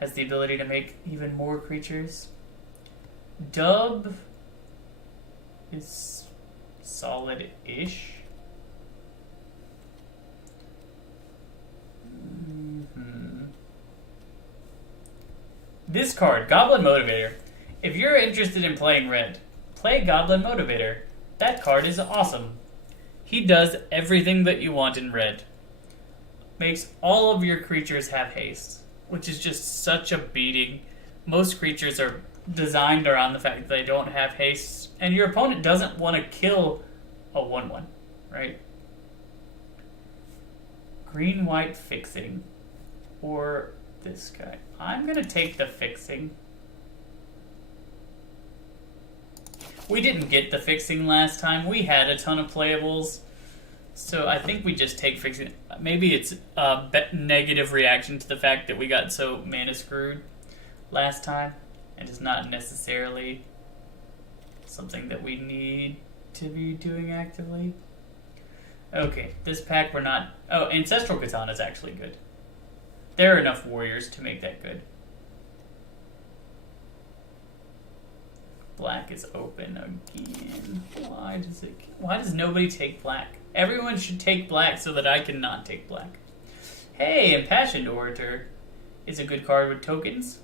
has the ability to make even more creatures. Dub is solid-ish. This card, Goblin Motivator. If you're interested in playing red, play Goblin Motivator. That card is awesome. He does everything that you want in red. Makes all of your creatures have haste, which is just such a beating. Most creatures are designed around the fact that they don't have haste, and your opponent doesn't want to kill a 1/1, right? Green-white fixing. Or this guy. I'm going to take the fixing. We didn't get the fixing last time. We had a ton of playables. So I think we just take fixing. Maybe it's a negative reaction to the fact that we got so mana screwed last time. And it's not necessarily something that we need to be doing actively. Okay, this pack we're not... Oh, Ancestral Katana is actually good. There are enough warriors to make that good. Black is open again. Why does nobody take black? Everyone should take black so that I can not take black. Hey, Impassioned Orator is a good card with tokens.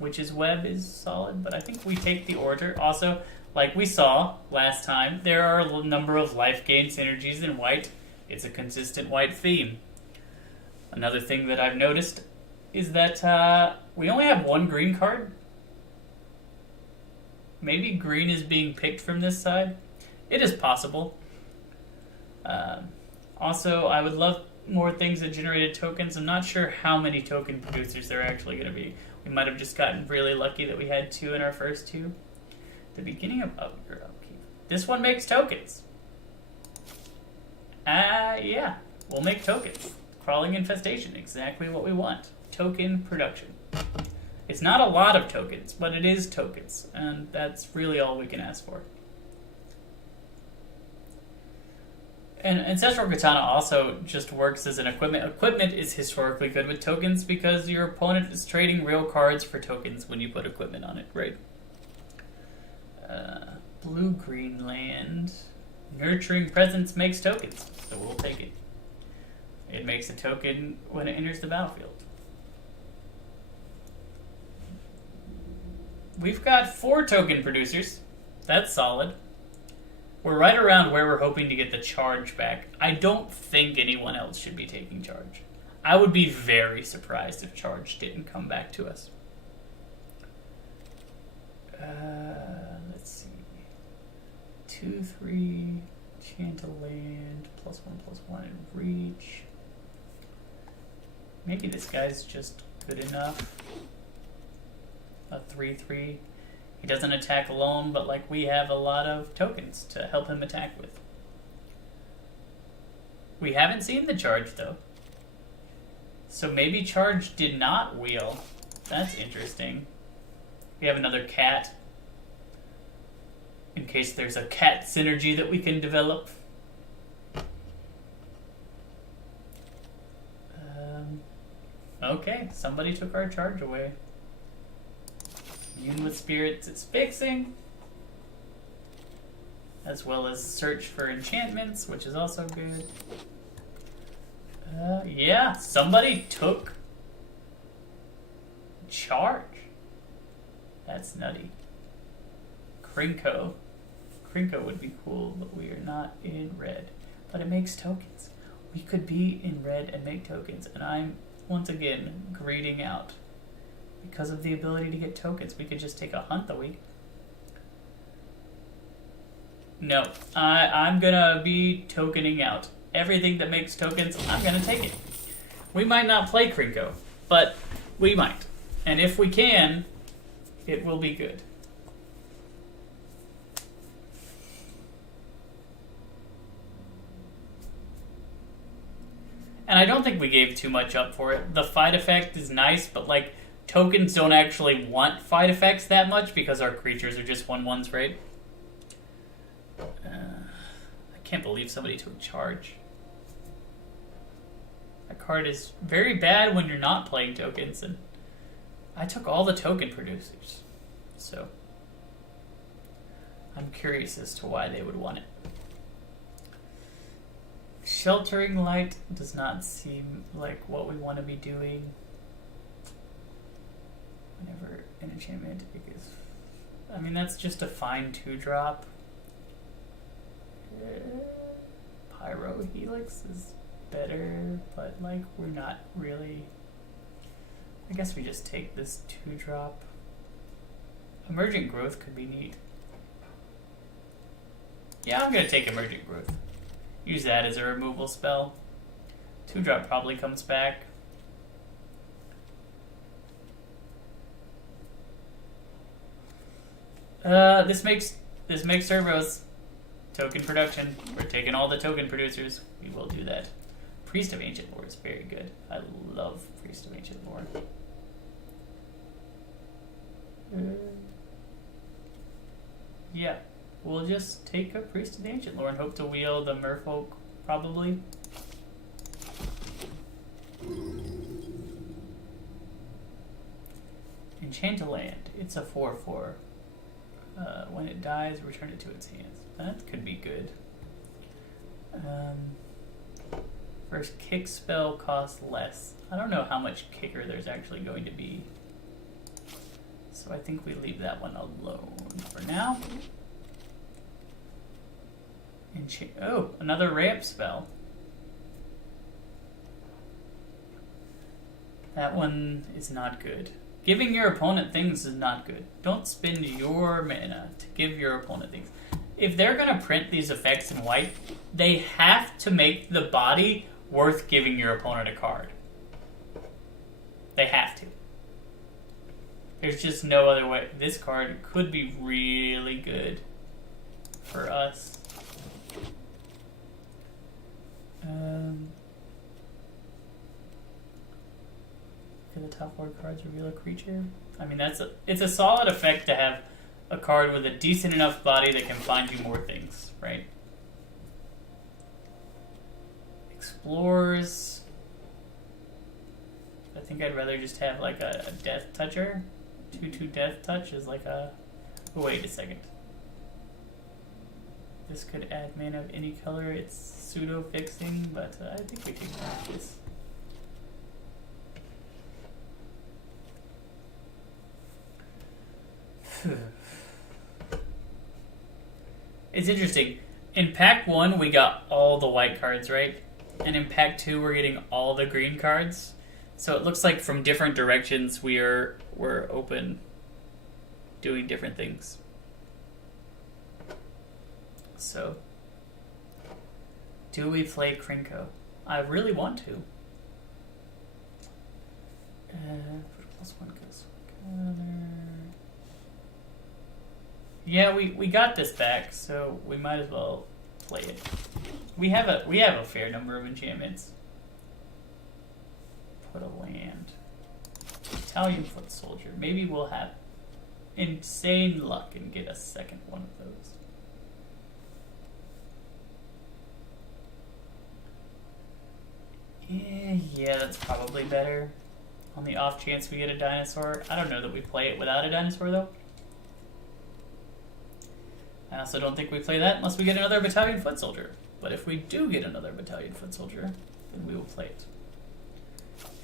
Witch's Web is solid, but I think we take the Orator. Also, like we saw last time, there are a number of life gain synergies in white. It's a consistent white theme. Another thing that I've noticed is that we only have one green card. Maybe green is being picked from this side. It is possible. Also, I would love more things that generated tokens. I'm not sure how many token producers there are actually going to be. We might have just gotten really lucky that we had 2 in our first 2. The beginning of your upkeep. This one makes tokens. Yeah. We'll make tokens. Crawling Infestation, exactly what we want. Token production. It's not a lot of tokens, but it is tokens, and that's really all we can ask for. And Ancestral Katana also just works as an equipment. Equipment is historically good with tokens because your opponent is trading real cards for tokens when you put equipment on it, right? Blue-green land. Nurturing Presence makes tokens, so we'll take it. It makes a token when it enters the battlefield. We've got 4 token producers. That's solid. We're right around where we're hoping to get the charge back. I don't think anyone else should be taking charge. I would be very surprised if charge didn't come back to us. Let's see. 2/3, Chanteland, +1/+1 and reach. Maybe this guy's just good enough. A 3/3. He doesn't attack alone, but like we have a lot of tokens to help him attack with. We haven't seen the charge though. So maybe charge did not wheel. That's interesting. We have another cat. In case there's a cat synergy that we can develop. Okay, somebody took our charge away. Immune with Spirits is fixing. As well as Search for Enchantments, which is also good. Yeah, somebody took charge. That's nutty. Krinko. Krinko would be cool, but we are not in red. But it makes tokens. We could be in red and make tokens, and I'm, once again, grading out. Because of the ability to get tokens, we could just take a hunt the week. No, I'm gonna be tokening out. Everything that makes tokens, I'm gonna take it. We might not play Krinko, but we might. And if we can, it will be good. And I don't think we gave too much up for it. The fight effect is nice, but like tokens don't actually want fight effects that much because our creatures are just 1/1s, right? I can't believe somebody took charge. That card is very bad when you're not playing tokens, and I took all the token producers. So I'm curious as to why they would want it. Sheltering Light does not seem like what we want to be doing whenever an enchantment is. I mean, that's just a fine 2-drop. Pyro Helix is better, but like we're not really. I guess we just take this 2-drop. Emergent Growth could be neat. Yeah, I'm gonna take Emergent Growth. Use that as a removal spell. 2-drop probably comes back. This makes servos. Token production. We're taking all the token producers. We will do that. Priest of Ancient Lore is very good. I love Priest of Ancient Lore. Yeah. We'll just take a Priest of the Ancient Lore and hope to wheel the Merfolk, probably. Enchant a land. It's a 4/4. When it dies, return it to its hands. That could be good. First kick spell costs less. I don't know how much kicker there's actually going to be. So I think we leave that one alone for now. Oh, another ramp spell. That one is not good. Giving your opponent things is not good. Don't spend your mana to give your opponent things. If they're going to print these effects in white, they have to make the body worth giving your opponent a card. They have to. There's just no other way. This card could be really good for us. For the top 4 cards, reveal a creature. I mean, it's a solid effect to have a card with a decent enough body that can find you more things, right? Explores. I think I'd rather just have like a Death Toucher. 2/2 Death Touch is like a. Oh, wait a second. This could add mana of any color. It's pseudo fixing, but I think we can have this. It's interesting. In pack 1, we got all the white cards, right? And in pack 2, we're getting all the green cards. So it looks like from different directions we're open, doing different things. So, do we play Krinko? I really want to. +1 goes. Yeah, we got this back, so we might as well play it. We have a fair number of enchantments. Put a land. Italian Foot Soldier. Maybe we'll have insane luck and get a second one of those. Yeah, that's probably better. On the off chance we get a dinosaur. I don't know that we play it without a dinosaur, though. I also don't think we play that unless we get another Battalion Foot Soldier. But if we do get another Battalion Foot Soldier, then we will play it.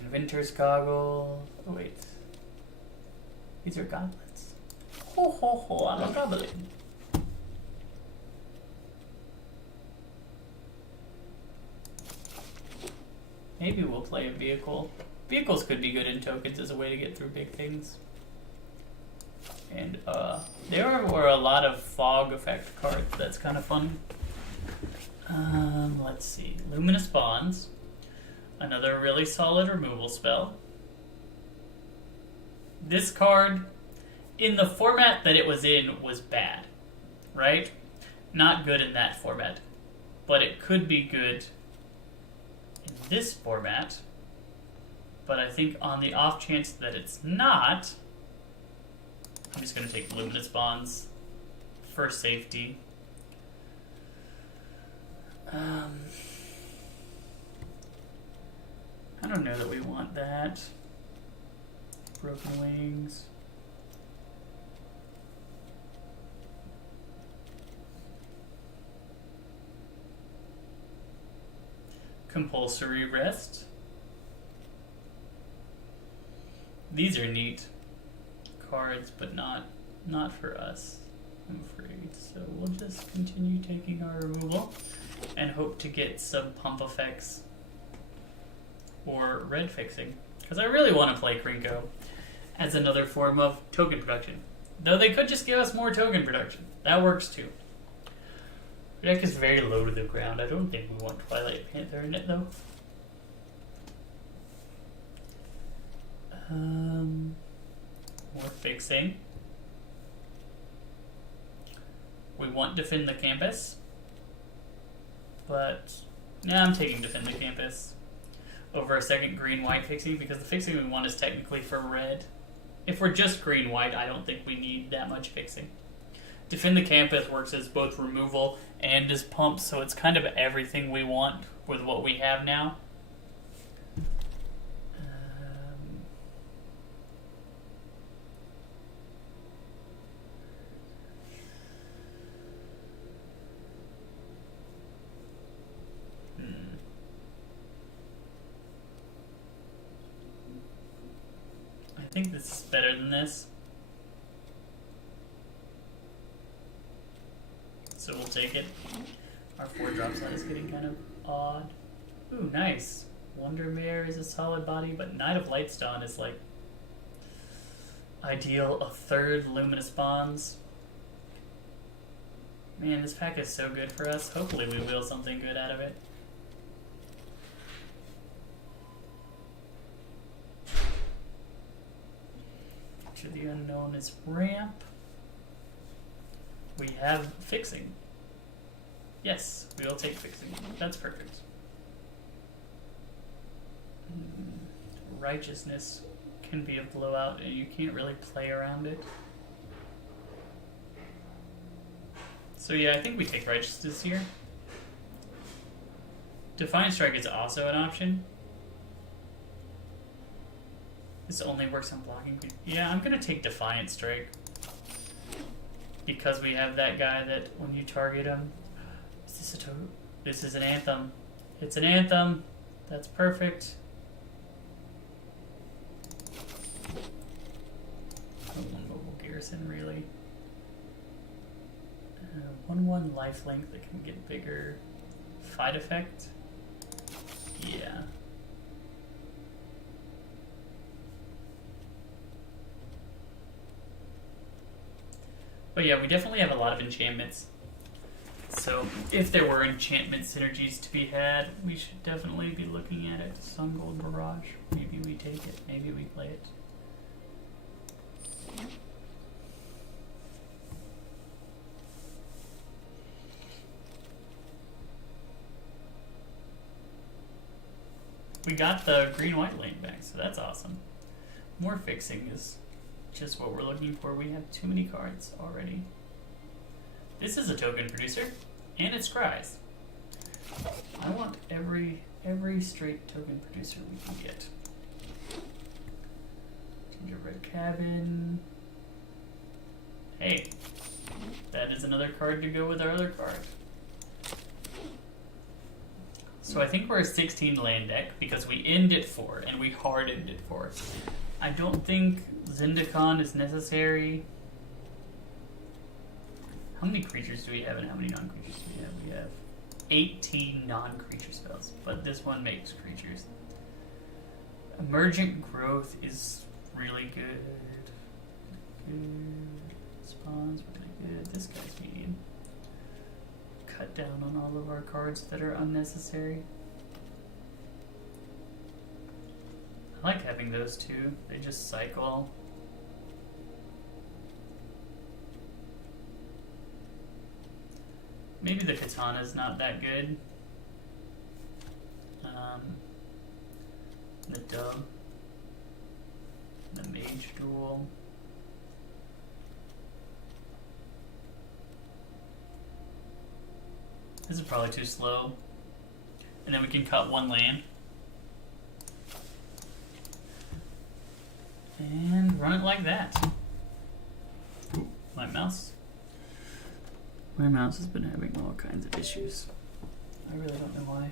Inventor's Goggle. Oh, wait. These are goblins. Ho ho ho, I'm a goblin. Maybe we'll play a vehicle. Vehicles could be good in tokens as a way to get through big things. And there were a lot of fog effect cards. That's kind of fun. Let's see. Luminous Bonds. Another really solid removal spell. This card, in the format that it was in, was bad. Right? Not good in that format. But it could be good in this format. But I think on the off chance that it's not, I'm just going to take Luminous Bonds for safety. I don't know that we want that. Broken Wings. Compulsory Rest. These are neat cards, but not for us, I'm afraid. So we'll just continue taking our removal and hope to get some pump effects or red fixing. Because I really want to play Krinko as another form of token production. Though they could just give us more token production. That works too. The deck is very low to the ground. I don't think we want Twilight Panther in it though. More fixing. We want Defend the Campus. But yeah, I'm taking Defend the Campus over a second green-white fixing because the fixing we want is technically for red. If we're just green-white, I don't think we need that much fixing. Defend the Campus works as both removal and as pump, so it's kind of everything we want with what we have now. I think this is better than this. So we'll take it. Our 4-drop slot is getting kind of odd. Ooh, nice. Wondermare is a solid body, but Knight of Lightstone is like ideal. A 3rd Luminous Bonds. Man, this pack is so good for us. Hopefully we wheel something good out of it. To the Unknown is ramp. We have fixing. Yes, we will take fixing. That's perfect. Righteousness can be a blowout and you can't really play around it. So yeah, I think we take Righteousness here. Defiant Strike is also an option. This only works on blocking. Yeah, I'm gonna take Defiant Strike. Because we have that guy that when you target him... Is this a totem? This is an Anthem. It's an Anthem. That's perfect. One mobile garrison, really. 1/1 lifelink that can get bigger. Fight effect? Yeah. But yeah, we definitely have a lot of enchantments. So if there were enchantment synergies to be had, we should definitely be looking at it. Sun Gold Barrage. Maybe we take it. Maybe we play it. We got the green-white lane back, so that's awesome. More fixing is just what we're looking for. We have too many cards already. This is a token producer, and it scries. I want every straight token producer we can get. Gingerbread Cabin. Hey, that is another card to go with our other card. So I think we're a 16 land deck because we end at 4 and we hard end at 4. I don't think Zendikon is necessary. How many creatures do we have and how many non-creatures do we have? We have 18 non-creature spells, but this one makes creatures. Emergent Growth is really good. Spawns really good. This guy's mean. Cut down on all of our cards that are unnecessary. I like having those two. They just cycle. Maybe the Katana's not that good. The Dub. The Mage Duel. This is probably too slow. And then we can cut one land. And run it like that. Ooh, my mouse. My mouse has been having all kinds of issues. I really don't know why.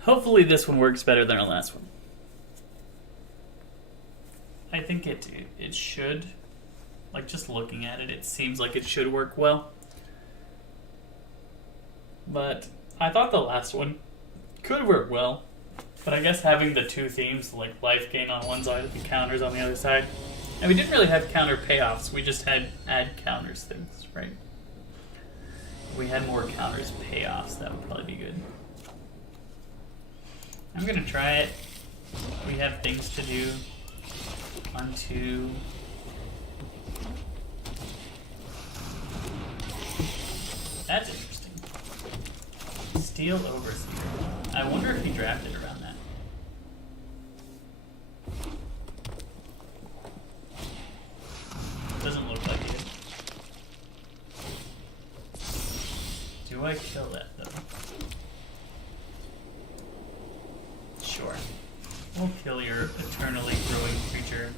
Hopefully this one works better than our last one. I think it should. Like, just looking at it, it seems like it should work well. But I thought the last one could work well. But I guess having the two themes, like life gain on one side and counters on the other side. And we didn't really have counter payoffs, we just had add counters things, right? If we had more counters payoffs, that would probably be good. I'm gonna try it. We have things to do. 1, 2. That's interesting. Steel Overseer. I wonder if he drafted around that. Doesn't look like it. Do I kill that though? Sure. We'll kill your eternally growing creature.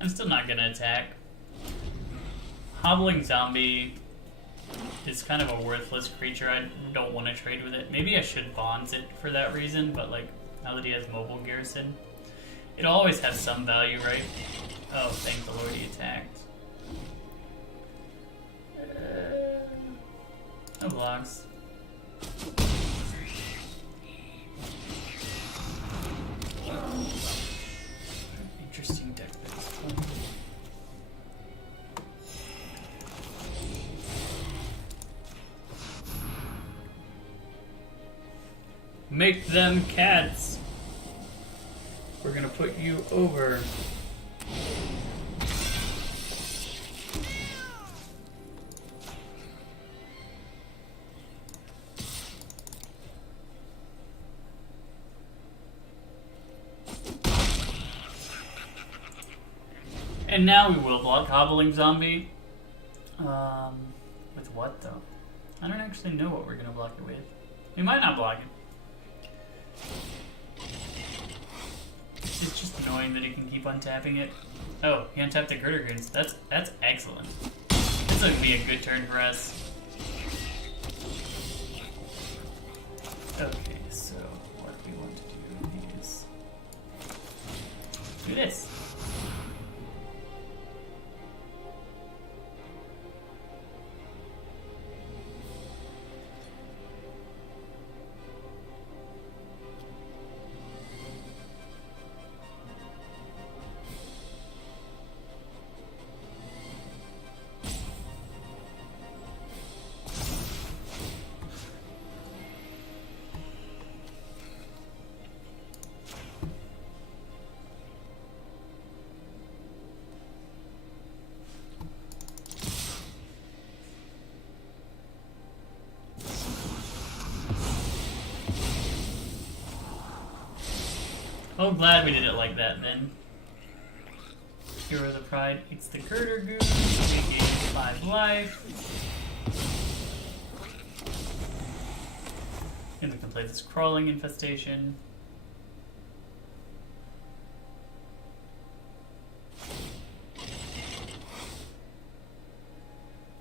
I'm still not gonna attack. Hobbling Zombie is kind of a worthless creature. I don't want to trade with it. Maybe I should bonds it for that reason, but like, now that he has mobile garrison, it'll always have some value, right? Oh, thank the Lord he attacked. No blocks. Interesting deck builds. Make them cats. We're gonna put you over. And now we will block Hobbling Zombie. With what though? I don't actually know what we're gonna block it with. We might not block it. It's just annoying that he can keep untapping it. Oh, he untapped the Girder Goons. That's excellent. This is gonna be a good turn for us. Okay, so what we want to do is do this. Oh, glad we did it like that then. Hero of the Pride. It's the Girder Goon. We gain 5 life. And we can play this Crawling Infestation.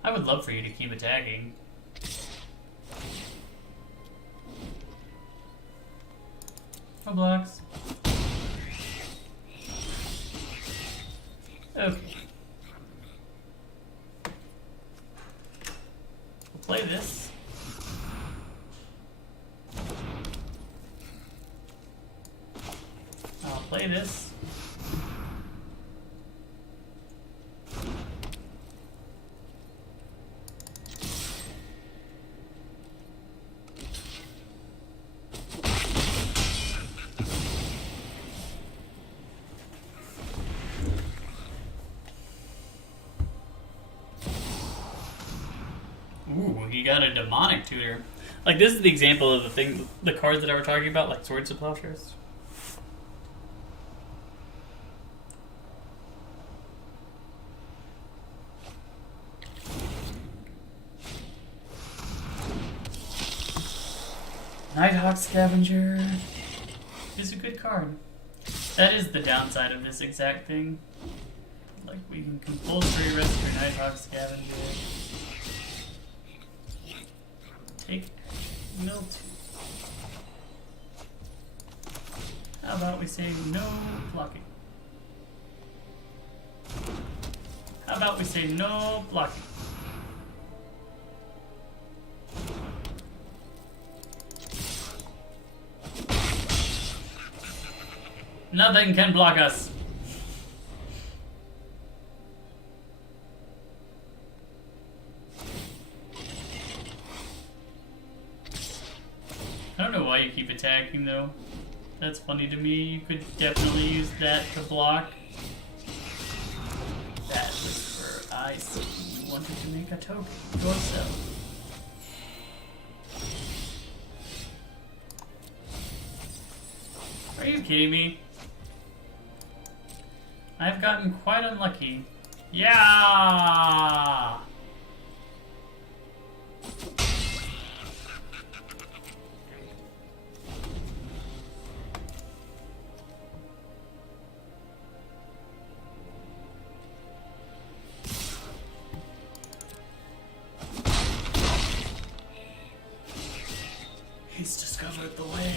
I would love for you to keep attacking. No blocks. Okay. We'll play this. I'll play this. got a demonic tutor. Like, this is the example of the cards that I were talking about, like Swords to Plowshares. Nighthawk Scavenger is a good card. That is the downside of this exact thing. Like, we can compulsory rescue Nighthawk Scavenger. Take Mildew. How about we say no blocking? How about we say no blocking? Nothing can block us. I don't know why you keep attacking though. That's funny to me. You could definitely use that to block. That was for I see. You wanted to make a token yourself. Are you kidding me? I've gotten quite unlucky. Yeah! He's discovered the way.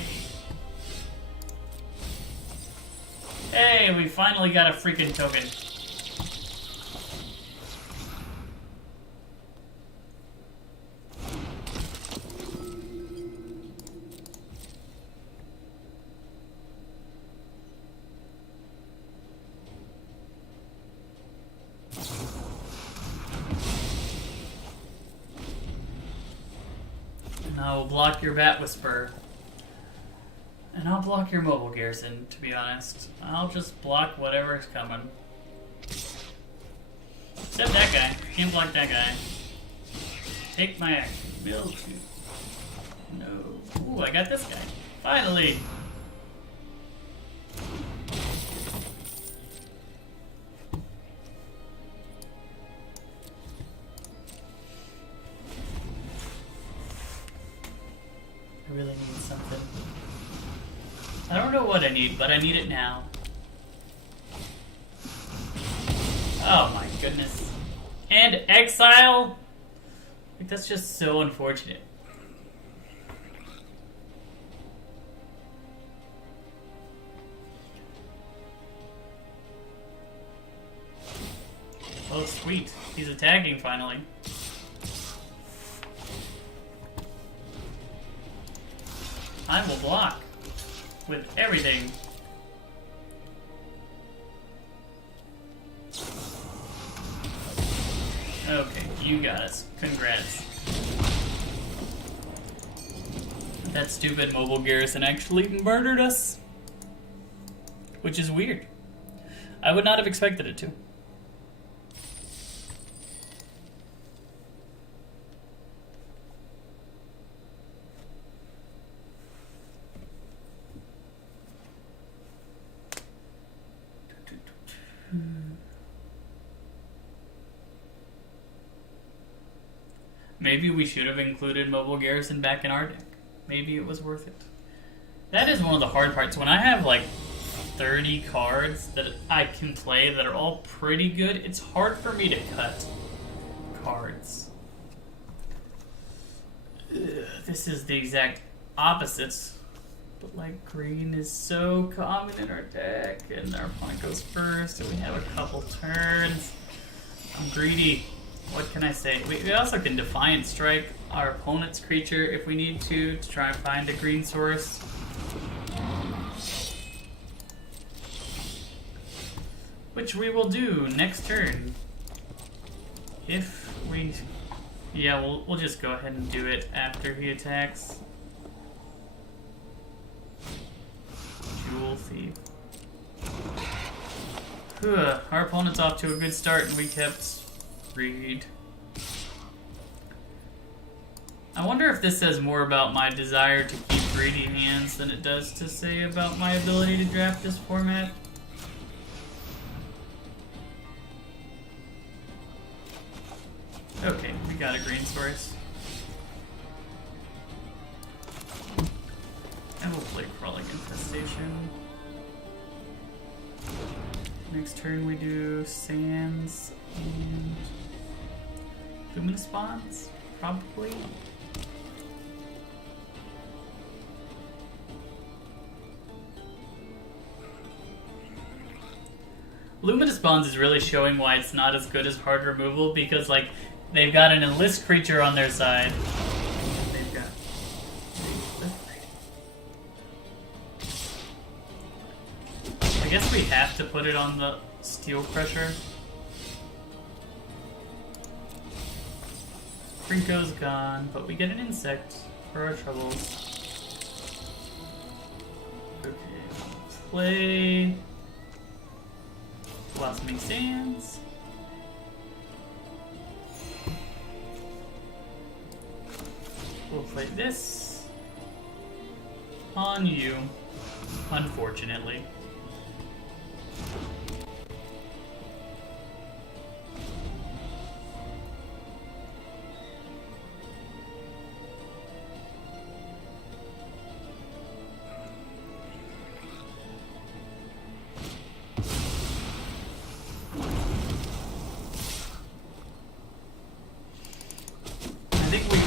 Hey, we finally got a freaking token. And I will block your Bat Whisper. And I'll block your Mobile Garrison, to be honest. I'll just block whatever's coming. Except that guy. Can't block that guy. Take my action. Build to. No. Ooh, I got this guy. Finally! I really need something. I don't know what I need, but I need it now. Oh my goodness. And exile? Like, that's just so unfortunate. Oh sweet, he's attacking finally. I will block. With everything. Okay, you got us. Congrats. That stupid Mobile Garrison actually murdered us. Which is weird. I would not have expected it to. Maybe we should have included Mobile Garrison back in our deck. Maybe it was worth it. That is one of the hard parts. When I have like 30 cards that I can play that are all pretty good, it's hard for me to cut cards. Ugh, this is the exact opposite. But like green is so common in our deck, and our opponent goes first, and we have a couple turns. I'm greedy. What can I say? We also can Defiant Strike our opponent's creature if we need to try and find a green source. Which we will do next turn. If we... Yeah, we'll just go ahead and do it after he attacks. Jewel Thief. Our opponent's off to a good start and we kept... Read. I wonder if this says more about my desire to keep greedy hands than it does to say about my ability to draft this format. Okay, we got a green source. And we'll play Crawling Infestation. Next turn we do Sands and Luminous Bonds, probably. Luminous Bonds is really showing why it's not as good as hard removal, because like they've got an enlist creature on their side. They've got I guess we have to put it on the Steel Crusher. Krinko's gone, but we get an insect for our troubles. Okay, play Blossoming Sands. We'll play this on you, unfortunately.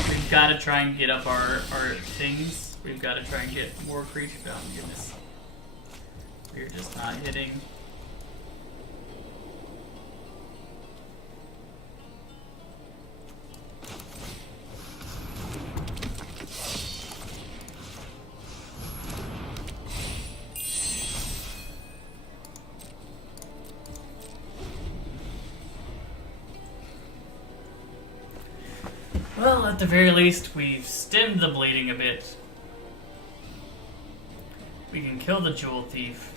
We've got to try and get up our things. We've got to try and get more creatures. Oh, goodness. We're just not hitting. Well, at the very least, we've stemmed the bleeding a bit. We can kill the Jewel Thief.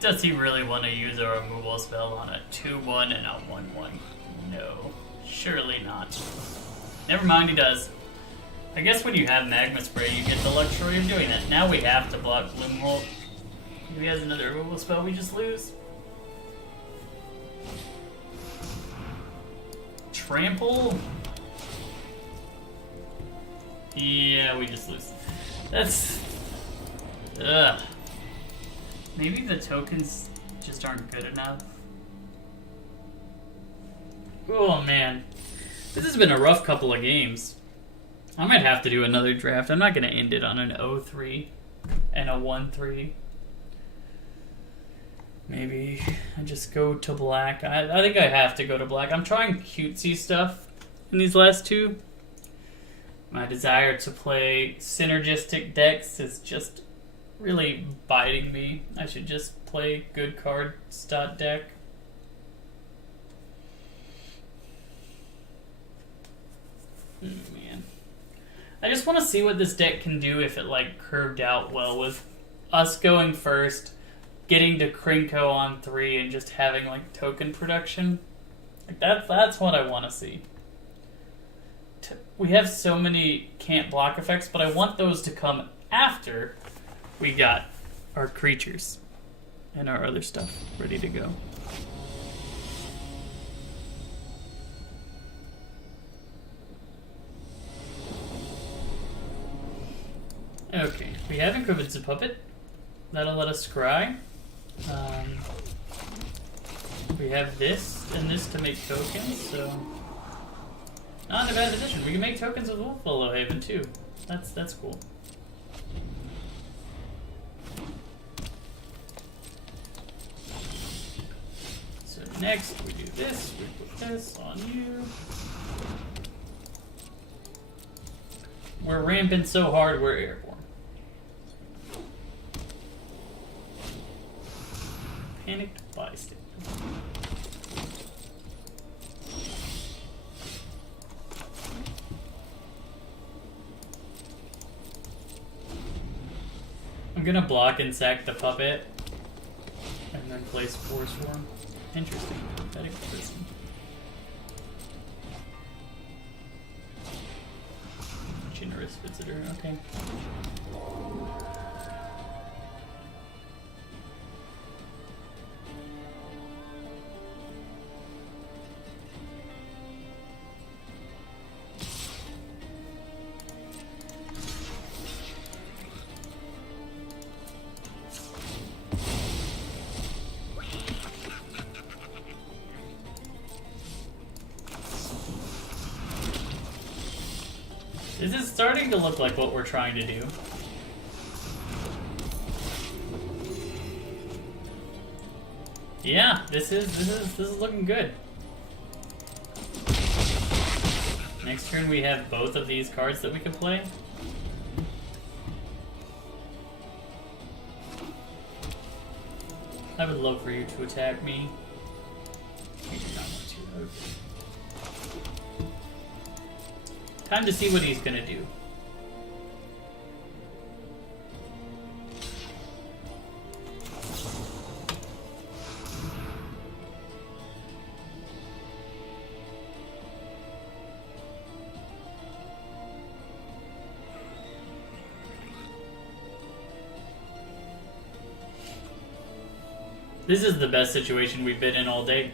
Does he really want to use a removal spell on a 2-1 and a 1-1? No, surely not. Never mind, he does. I guess when you have Magma Spray, you get the luxury of doing that. Now we have to block Gloomhold. If he has another removal spell, we just lose. Trample? Yeah, we just lose. That's... Ugh. Maybe the tokens just aren't good enough. Oh man. This has been a rough couple of games. I might have to do another draft. I'm not going to end it on an 0-3 and a 1-3. Maybe I just go to black. I think I have to go to black. I'm trying cutesy stuff in these last two. My desire to play synergistic decks is just really biting me. I should just play good card stot deck. Man. I just want to see what this deck can do if it like curved out well with us going first, getting to Krinko on 3 and just having like token production. Like that's what I want to see. We have so many can't block effects, but I want those to come after we got our creatures and our other stuff ready to go. Okay, we have Inquisitive Puppet. That'll let us scry. We have this and this to make tokens, so not in a bad position. We can make tokens with Wolfwillow Haven too. That's cool. So next we do this. We put this on you. We're ramping so hard we're airborne. Panicked bystander. I'm gonna block and sack the puppet and then place Force Swarm. Interesting. Pathetic prison. Forest Visitor, okay. This is starting to look like what we're trying to do. Yeah, this is looking good. Next turn we have both of these cards that we can play. I would love for you to attack me. You do not want to. Okay. Time to see what he's gonna do. This is the best situation we've been in all day.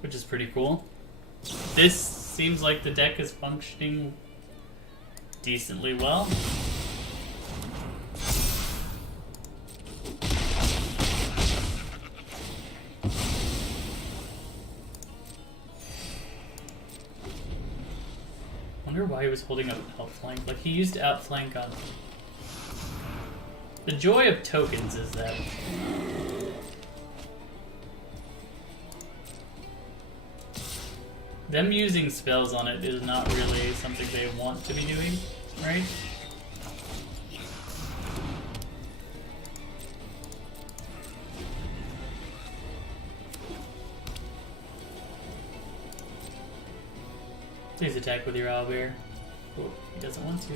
Which is pretty cool. This seems like the deck is functioning decently well. Wonder why he was holding up outflank. Like, he used outflank on. The joy of tokens is that them using spells on it is not really something they want to be doing, right? Please attack with your owlbear. Oh, he doesn't want to.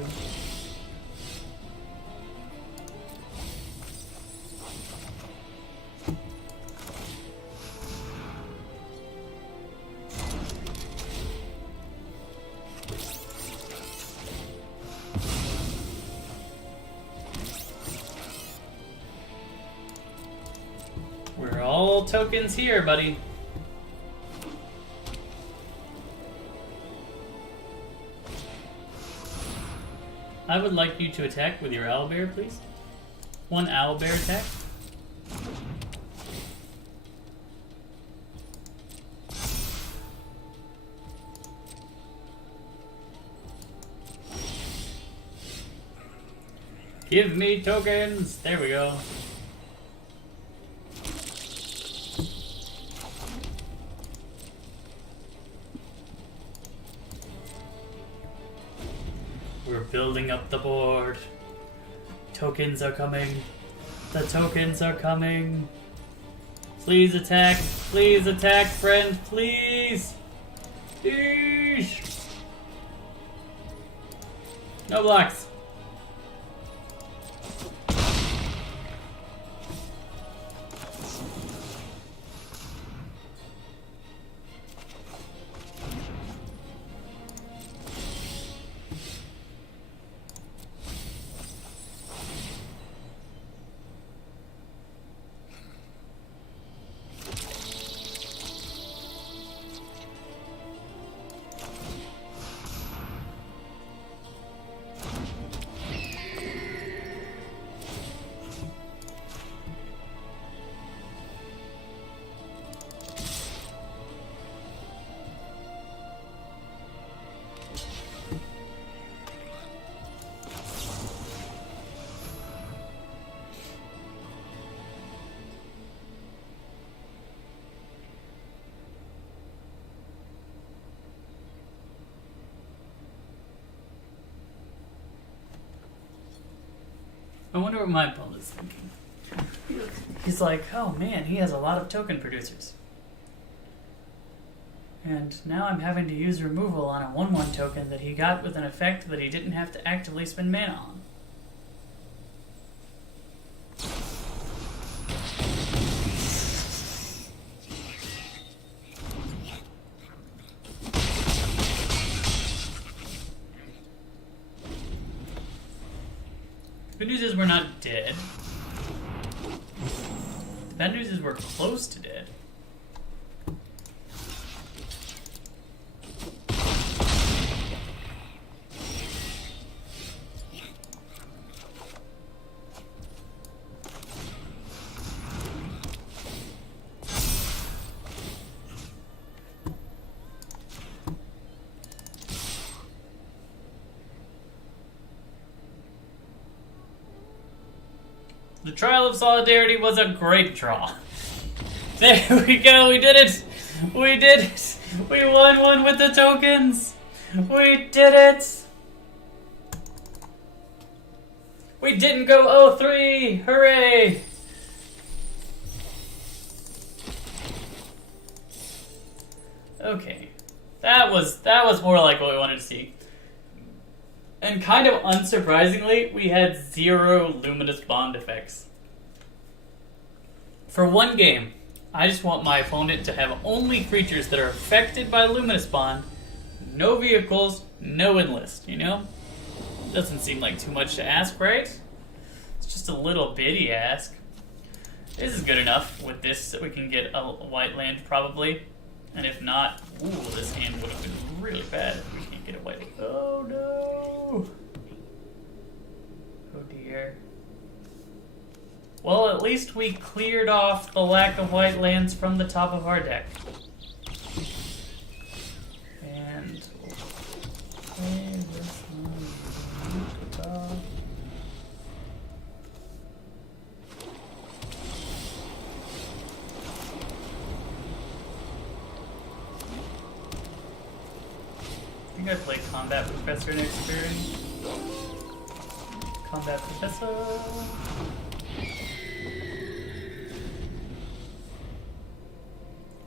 We're all tokens here, buddy. I would like you to attack with your owlbear, please. One owlbear attack. Give me tokens! There we go. We're building up the board. Tokens are coming. The tokens are coming. Please attack. Please attack, friend. Please. Eesh. No blocks. I wonder what my opponent's thinking. He's like, oh man, he has a lot of token producers. And now I'm having to use removal on a 1/1 token that he got with an effect that he didn't have to actively spend mana on. Good news is we're not dead. The bad news is we're close to dead. The Trial of Solidarity was a great draw. There we go, we did it! We did it! We won one with the tokens! We did it! We didn't go 0-3! Hooray! Okay. That was more like what we wanted to see. And kind of unsurprisingly, we had 0 luminous bond effects. For one game, I just want my opponent to have only creatures that are affected by luminous bond, no vehicles, no enlist, you know? Doesn't seem like too much to ask, right? It's just a little bitty ask. This is good enough. With this, we can get a white land probably. And if not, ooh, this hand would have been really bad if we can't get a white. Oh no! Oh dear. Well, at least we cleared off the lack of white lands from the top of our deck. And okay, this one. I think I play Combat Professor next turn. Combat Professor.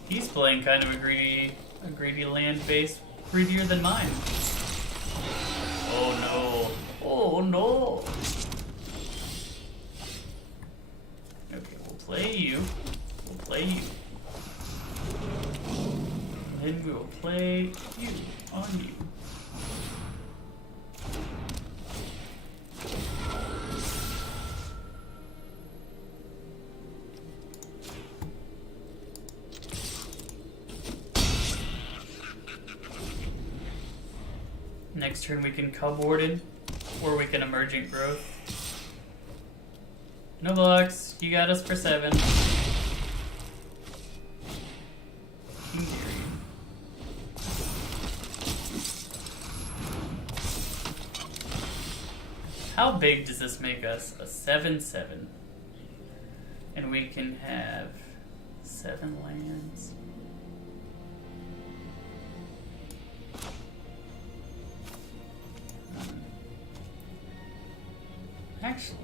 He's playing kind of a greedy land base, greedier than mine. Oh no! Oh no! Okay, we'll play you. We'll play you. Then we will play you on you. Next turn we can cupboarded, or we can emergent growth. No blocks, you got us for 7. How big does this make us? A 7/7. And we can have 7 lands. Actually,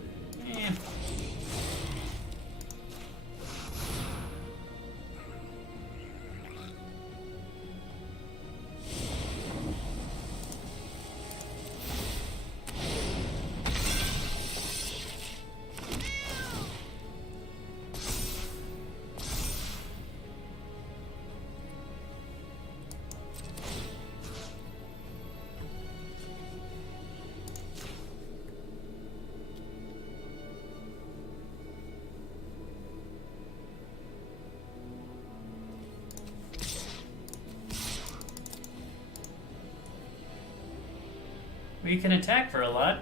we can attack for a lot.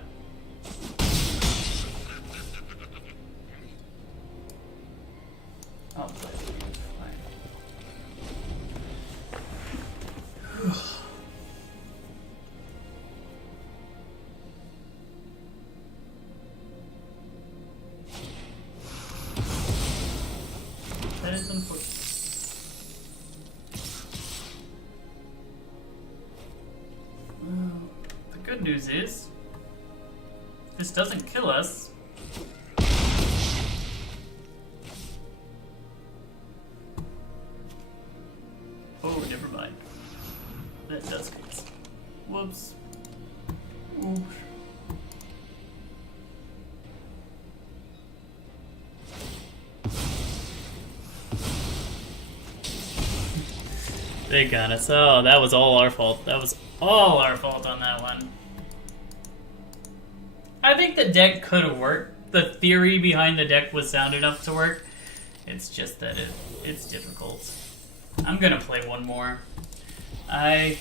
Oh, but fine. That is unfortunate. Good news is, this doesn't kill us. Oh, never mind. That does kill us. Whoops. Oops. They got us. Oh, that was all our fault. That was all our fault on that one. I think the deck could have worked. The theory behind the deck was sound enough to work. It's just that it's difficult. I'm gonna play one more. I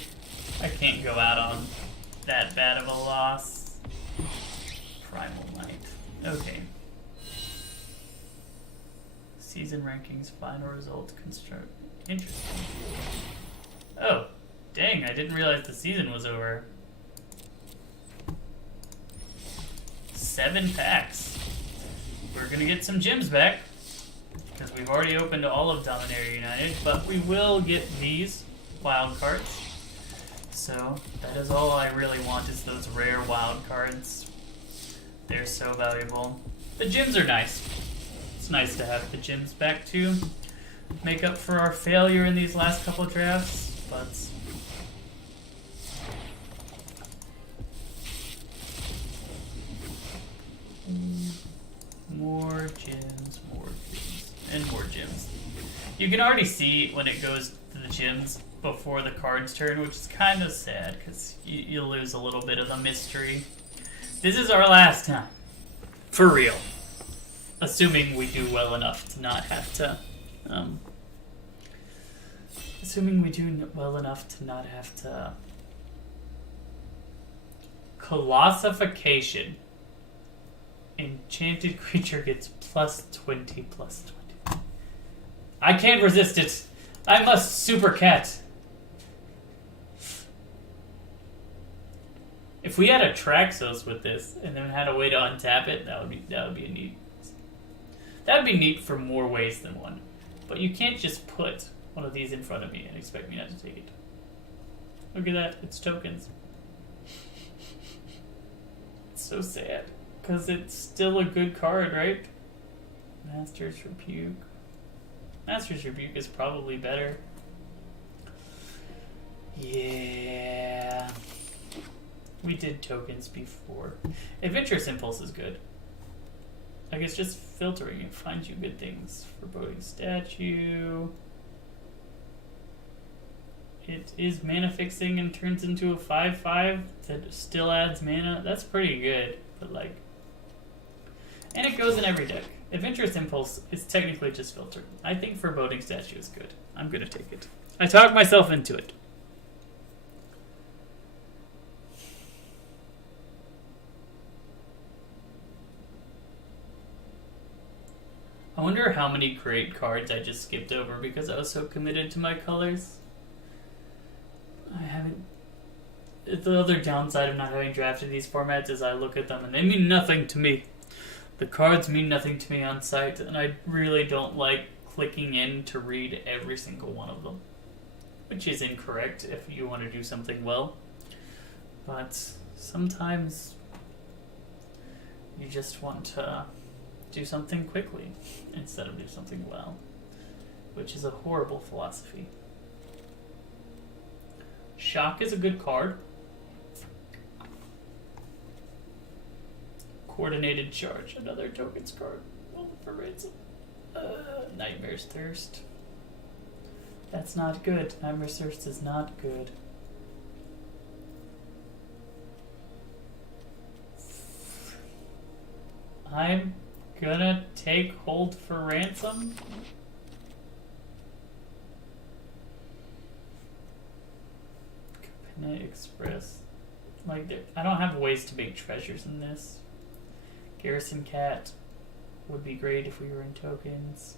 can't go out on that bad of a loss. Primal Knight. Okay. Season rankings, final result, construct. Interesting. Oh, dang, I didn't realize the season was over. 7 packs. We're gonna get some gems back, because we've already opened all of Dominaria United, but we will get these wild cards. So, that is all I really want, is those rare wild cards. They're so valuable. The gems are nice. It's nice to have the gems back to make up for our failure in these last couple drafts, but more gems, and more gems. You can already see when it goes to the gems before the card's turn, which is kind of sad, because you lose a little bit of the mystery. This is our last time. For real. Assuming we do well enough to not have to... Colossification. Enchanted creature gets +20/+20. I can't resist it. I must super cat. If we had a Traxos with this and then had a way to untap it, that would be a neat. That would be neat for more ways than one. But you can't just put one of these in front of me and expect me not to take it. Look at that, it's tokens. It's so sad. Because it's still a good card, right? Master's Rebuke. Master's Rebuke is probably better. Yeah. We did tokens before. Adventurous Impulse is good. I guess just filtering it finds you good things. Foreboding Statue. It is mana fixing and turns into a 5/5 that still adds mana. That's pretty good, but like... And it goes in every deck. Adventurous Impulse is technically just filtered. I think Foreboding Statue is good. I'm gonna take it. I talked myself into it. I wonder how many great cards I just skipped over because I was so committed to my colors. I haven't... The other downside of not having drafted these formats is I look at them and they mean nothing to me. The cards mean nothing to me on site, and I really don't like clicking in to read every single one of them. Which is incorrect if you want to do something well. But sometimes you just want to do something quickly instead of do something well. Which is a horrible philosophy. Shock is a good card. Coordinated Charge, another tokens card. For ransom. Nightmare's Thirst. That's not good. Nightmare's Thirst is not good. I'm gonna take Hold for Ransom. Capena Express. Like, I don't have ways to make treasures in this. Garrison Cat would be great if we were in tokens.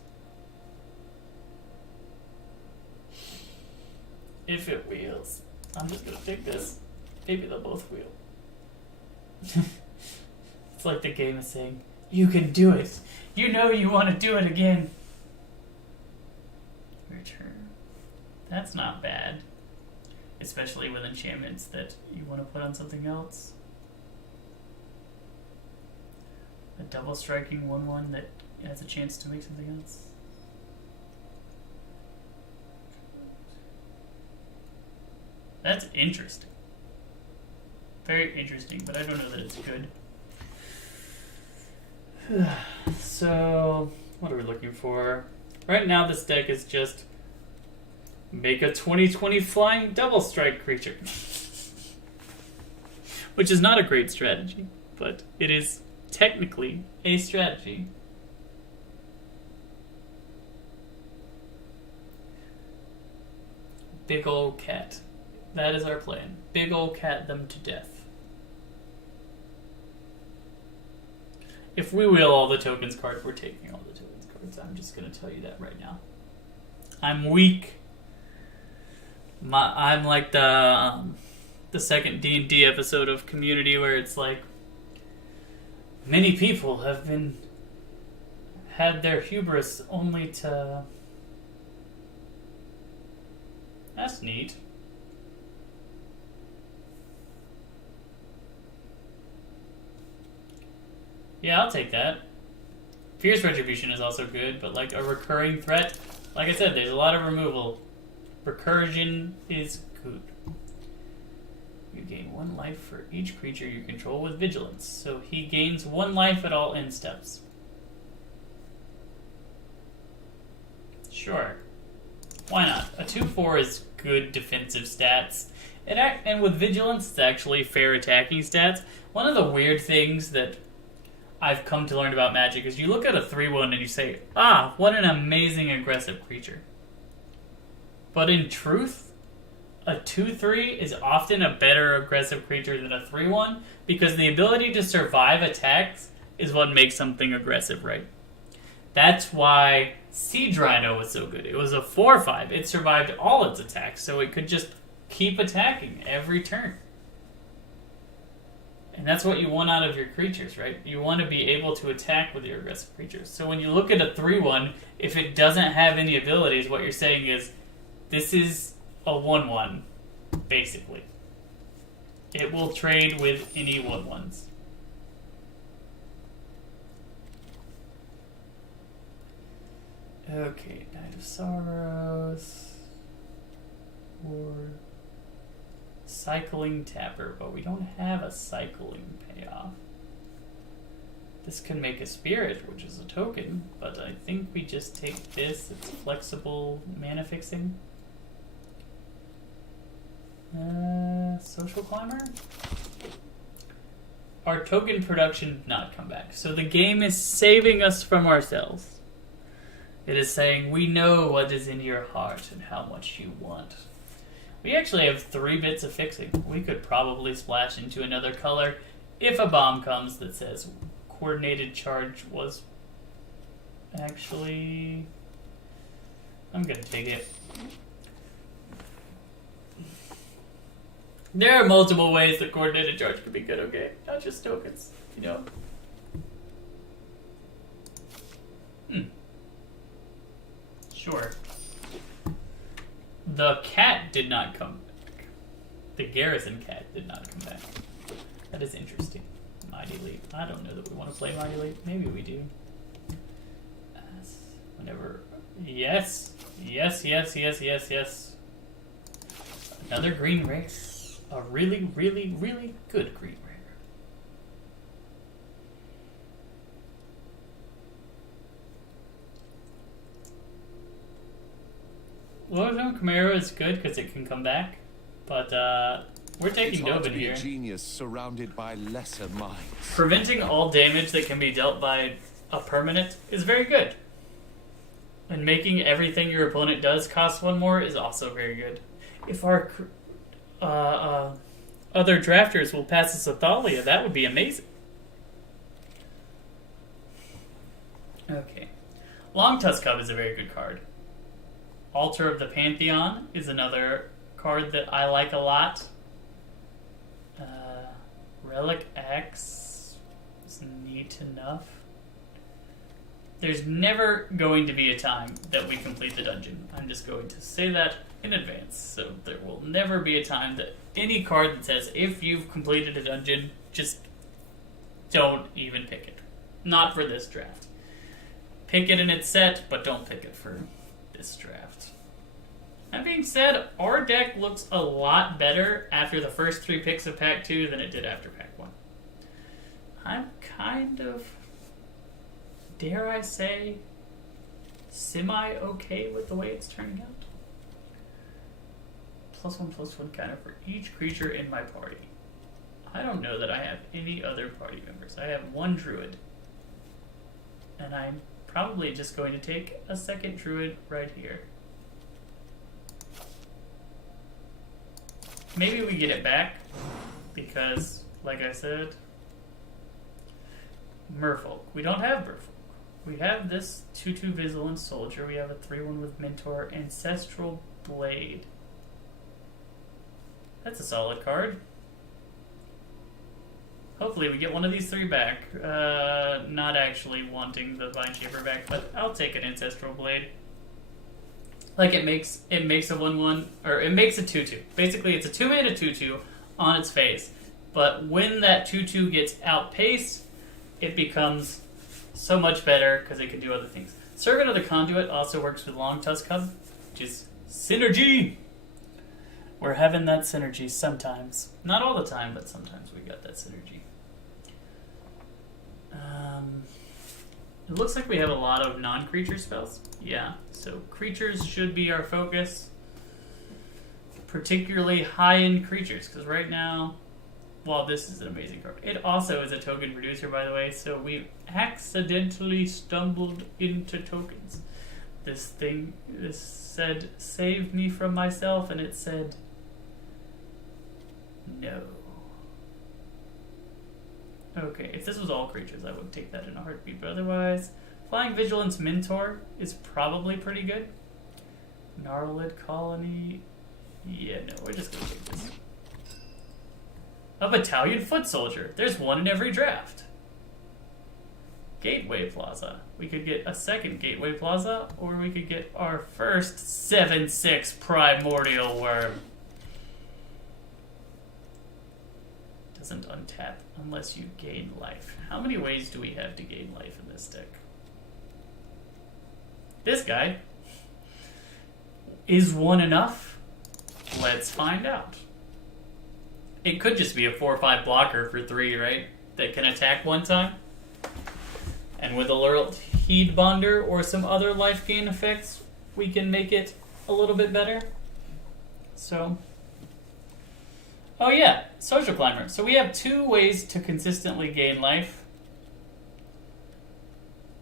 If it wheels. I'm just gonna take this. Maybe they'll both wheel. It's like the game is saying, you can do it. You know you want to do it again. Return. That's not bad. Especially with enchantments that you want to put on something else. A double striking 1/1 that has a chance to make something else. That's interesting. Very interesting, but I don't know that it's good. So, what are we looking for? Right now this deck is just make a 20/20 flying double strike creature. Which is not a great strategy. but it is technically a strategy. Big ol' cat. That is our plan. Big ol' cat them to death. If we wheel all the tokens cards, we're taking all the tokens cards. I'm just going to tell you that right now. I'm weak. I'm like the second D&D episode of Community where it's like many people have had their hubris only to... That's neat. Yeah, I'll take that. Fierce Retribution is also good, but like a recurring threat, like I said, there's a lot of removal. Recursion is good. You gain 1 life for each creature you control with Vigilance, so he gains 1 life at all end steps. Sure. Why not? A 2/4 is good defensive stats. And with Vigilance, it's actually fair attacking stats. One of the weird things that I've come to learn about Magic is you look at a 3/1 and you say, ah, what an amazing aggressive creature. But in truth, a 2/3 is often a better aggressive creature than a 3/1 because the ability to survive attacks is what makes something aggressive, right? That's why Siege Rhino was so good. It was a 4/5. It survived all its attacks, so it could just keep attacking every turn. And that's what you want out of your creatures, right? You want to be able to attack with your aggressive creatures. So when you look at a 3/1, if it doesn't have any abilities, what you're saying is, this is a 1/1, basically. It will trade with any 1/1s. Okay, Knight of Sorrows. Or Cycling Tapper, but we don't have a cycling payoff. This can make a spirit, which is a token, but I think we just take this. It's flexible mana fixing. Social Climber? Our token production did not come back. So the game is saving us from ourselves. It is saying, we know what is in your heart and how much you want. We actually have 3 bits of fixing. We could probably splash into another color if a bomb comes that says coordinated charge was actually... I'm gonna take it. There are multiple ways that coordinated charge could be good, okay? Not just tokens, you know? Sure. The cat did not come back. The garrison cat did not come back. That is interesting. Mighty Leap. I don't know that we want to play Mighty Leap. Maybe we do. Whenever... Yes. Yes, yes, yes, yes, yes. Another green rare. A really, really, really good green rare. Lord Chimera is good because it can come back, but we're taking Dobin here. A genius surrounded by lesser minds. Preventing all damage that can be dealt by a permanent is very good. And making everything your opponent does cost 1 more is also very good. If our other drafters will pass us a Thalia, that would be amazing. Okay. Long Tusk Cub is a very good card. Altar of the Pantheon is another card that I like a lot. Relic X is neat enough. There's never going to be a time that we complete the dungeon. I'm just going to say that in advance. So there will never be a time that any card that says, if you've completed a dungeon, just don't even pick it. Not for this draft. Pick it in its set, but don't pick it for this draft. That being said, our deck looks a lot better after the first 3 picks of Pack 2 than it did after Pack 1. I'm kind of, dare I say, semi-okay with the way it's turning out. +1/+1 counter for each creature in my party. I don't know that I have any other party members. I have one druid. And I'm probably just going to take a second druid right here. Maybe we get it back, because, like I said, Merfolk. We don't have Merfolk. We have this 2/2 Vigilant Soldier. We have a 3/1 with Mentor, Ancestral Blade. That's a solid card. Hopefully we get one of these three back. Not actually wanting the Vine Shaper back, but I'll take an Ancestral Blade. Like it makes a 1/1, or it makes a 2/2. Basically, it's a 2-mana 2/2 on its face. But when that 2/2 gets outpaced, it becomes so much better because it can do other things. Servant of the Conduit also works with Long Tusk Hub, which is synergy. We're having that synergy sometimes. Not all the time, but sometimes we got that synergy. It looks like we have a lot of non-creature spells. Yeah, so creatures should be our focus. Particularly high-end creatures, because right now, well, this is an amazing card. It also is a token producer, by the way, so we accidentally stumbled into tokens. This said, save me from myself, and it said, no. Okay, if this was all creatures, I would take that in a heartbeat, but otherwise, Flying Vigilance Mentor is probably pretty good. Gnarlid Colony, yeah, no, we're just gonna take this. A Battalion Foot Soldier, there's one in every draft. Gateway Plaza, we could get a second Gateway Plaza, or we could get our first 7/6 Primordial Worm. Doesn't untap unless you gain life. How many ways do we have to gain life in this deck? This guy. Is one enough? Let's find out. It could just be a 4/5 blocker for 3, right? That can attack one time. And with a little Heed Bonder or some other life gain effects, we can make it a little bit better. So... oh yeah, Social Climber. So we have 2 ways to consistently gain life.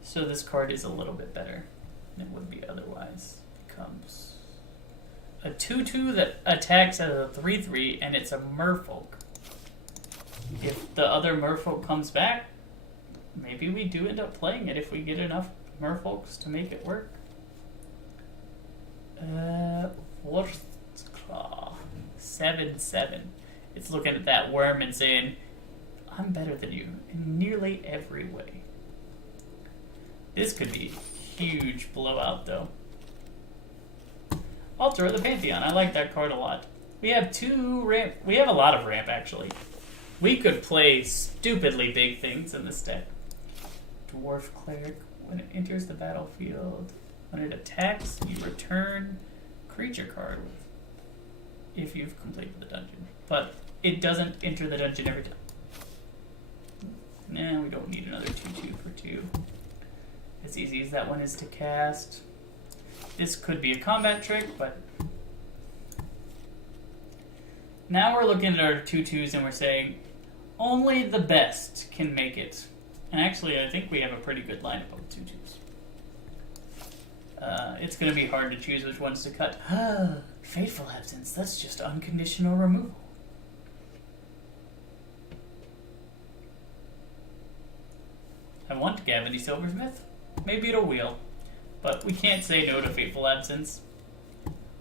So this card is a little bit better than it would be otherwise. It becomes a 2/2 that attacks as a 3/3, and it's a Merfolk. If the other Merfolk comes back, maybe we do end up playing it if we get enough Merfolks to make it work. Worst Claw. 7/7. It's looking at that worm and saying, I'm better than you in nearly every way. This could be a huge blowout, though. Altar of the Pantheon. I like that card a lot. We have 2 ramp. We have a lot of ramp, actually. We could play stupidly big things in this deck. Dwarf Cleric. When it enters the battlefield, when it attacks, you return creature card if you've completed the dungeon. But it doesn't enter the dungeon every time. Nah, we don't need another 2/2 for 2. As easy as that one is to cast. This could be a combat trick, but... now we're looking at our 2/2s and we're saying, only the best can make it. And actually, I think we have a pretty good lineup of 2/2s. It's going to be hard to choose which ones to cut. Fateful Absence, that's just unconditional removal. I want Gavin Silversmith. Maybe it'll wheel. But we can't say no to Fateful Absence.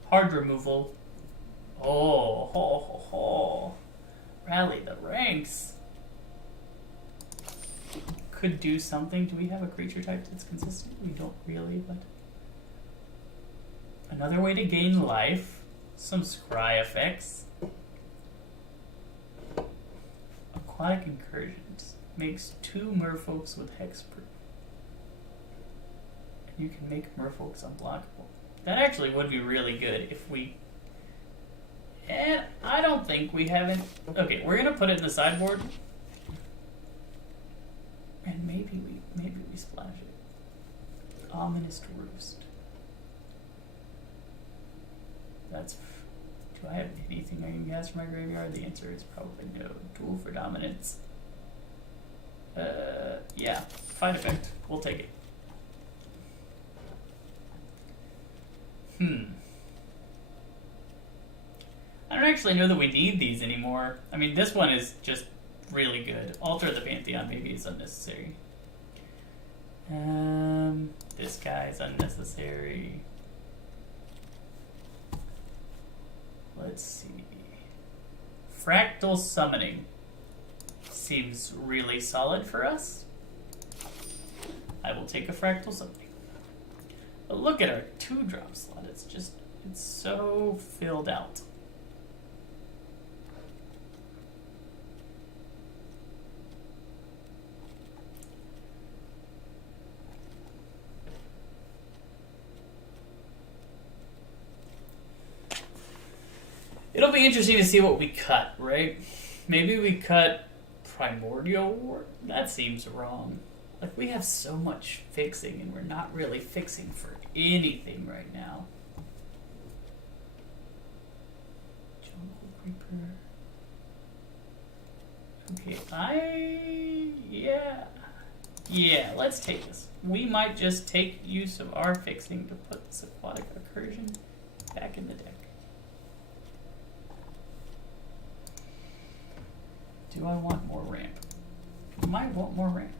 Hard removal. Oh. Rally the ranks. Could do something. Do we have a creature type that's consistent? We don't really, but... another way to gain life. Some scry effects. Aquatic Incursions. Makes 2 merfolks with hexproof. And you can make merfolks unblockable. That actually would be really good if we... and I don't think we haven't... okay, we're going to put it in the sideboard. And maybe we splash it. Ominous Roost. That's Do I have anything I can cast from my graveyard? The answer is probably no. Duel for dominance. Yeah, fight effect. We'll take it. I don't actually know that we need these anymore. I mean, this one is just really good. Alter the Pantheon maybe is unnecessary. This guy's unnecessary. Let's see. Fractal Summoning seems really solid for us. I will take a Fractal Summoning. But look at our 2-drop slot. It's so filled out. It'll be interesting to see what we cut, right? Maybe we cut Primordial War? That seems wrong. Like, we have so much fixing, and we're not really fixing for anything right now. Jungle Creeper. Okay, yeah, let's take this. We might just take use of our fixing to put this Aquatic Accursion back in the deck. Do I want more ramp? I might want more ramp.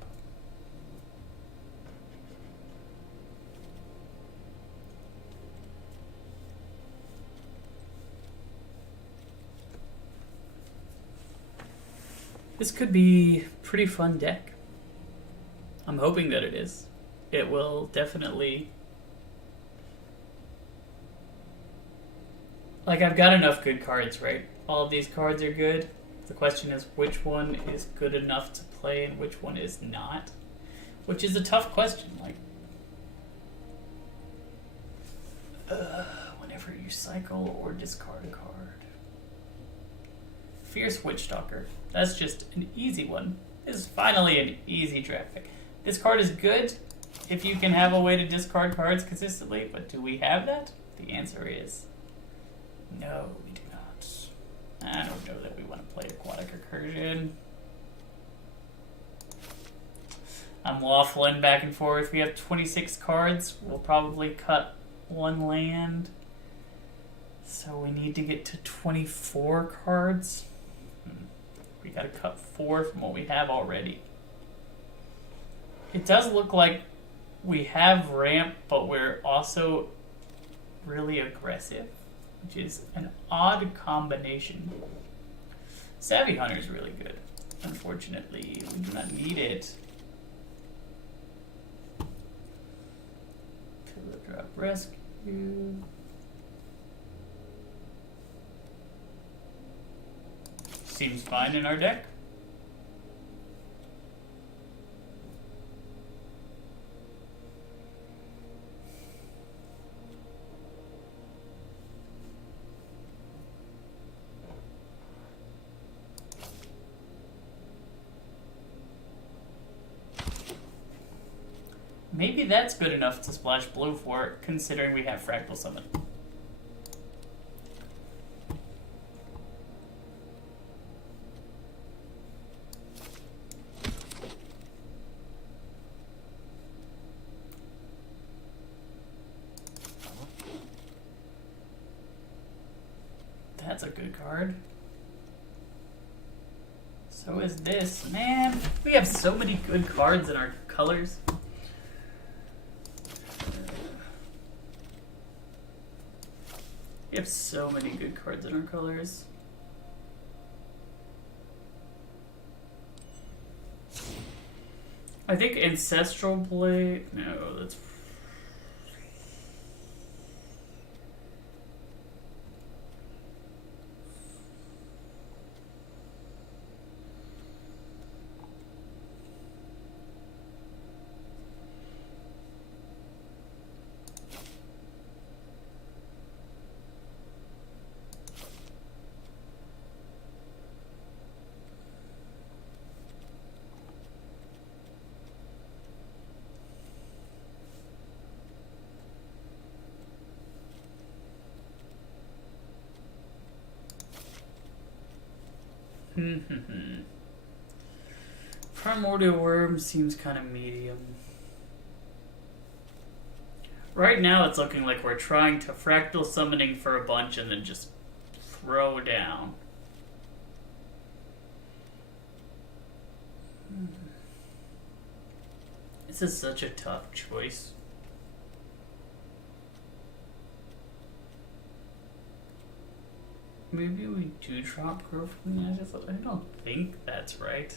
This could be a pretty fun deck. I'm hoping that it is. It will definitely... Like, I've got enough good cards, right? All of these cards are good. The question is, which one is good enough to play and which one is not? Which is a tough question. Like, whenever you cycle or discard a card. Fierce Witchstalker. That's just an easy one. This is finally an easy draft pick. This card is good if you can have a way to discard cards consistently, but do we have that? The answer is no, we do not. I don't know that we want to play Aquatic Accursion. I'm waffling back and forth. We have 26 cards. We'll probably cut 1 land. So we need to get to 24 cards. We gotta cut 4 from what we have already. It does look like we have ramp, but we're also really aggressive, which is an odd combination. Savvy Hunter is really good. Unfortunately, we do not need it. Pillar Drop Rescue. Seems fine in our deck. Maybe that's good enough to splash blue for, considering we have Fractal Summon. That's a good card. So is this. Man, we have so many good cards in our colors. We have so many good cards in our colors. I think Ancestral Blade... No, that's... Primordial Worm seems kind of medium. Right now it's looking like we're trying to fractal summoning for a bunch and then just throw down. This is such a tough choice. Maybe we do drop Grow from the Ashes? I don't think that's right.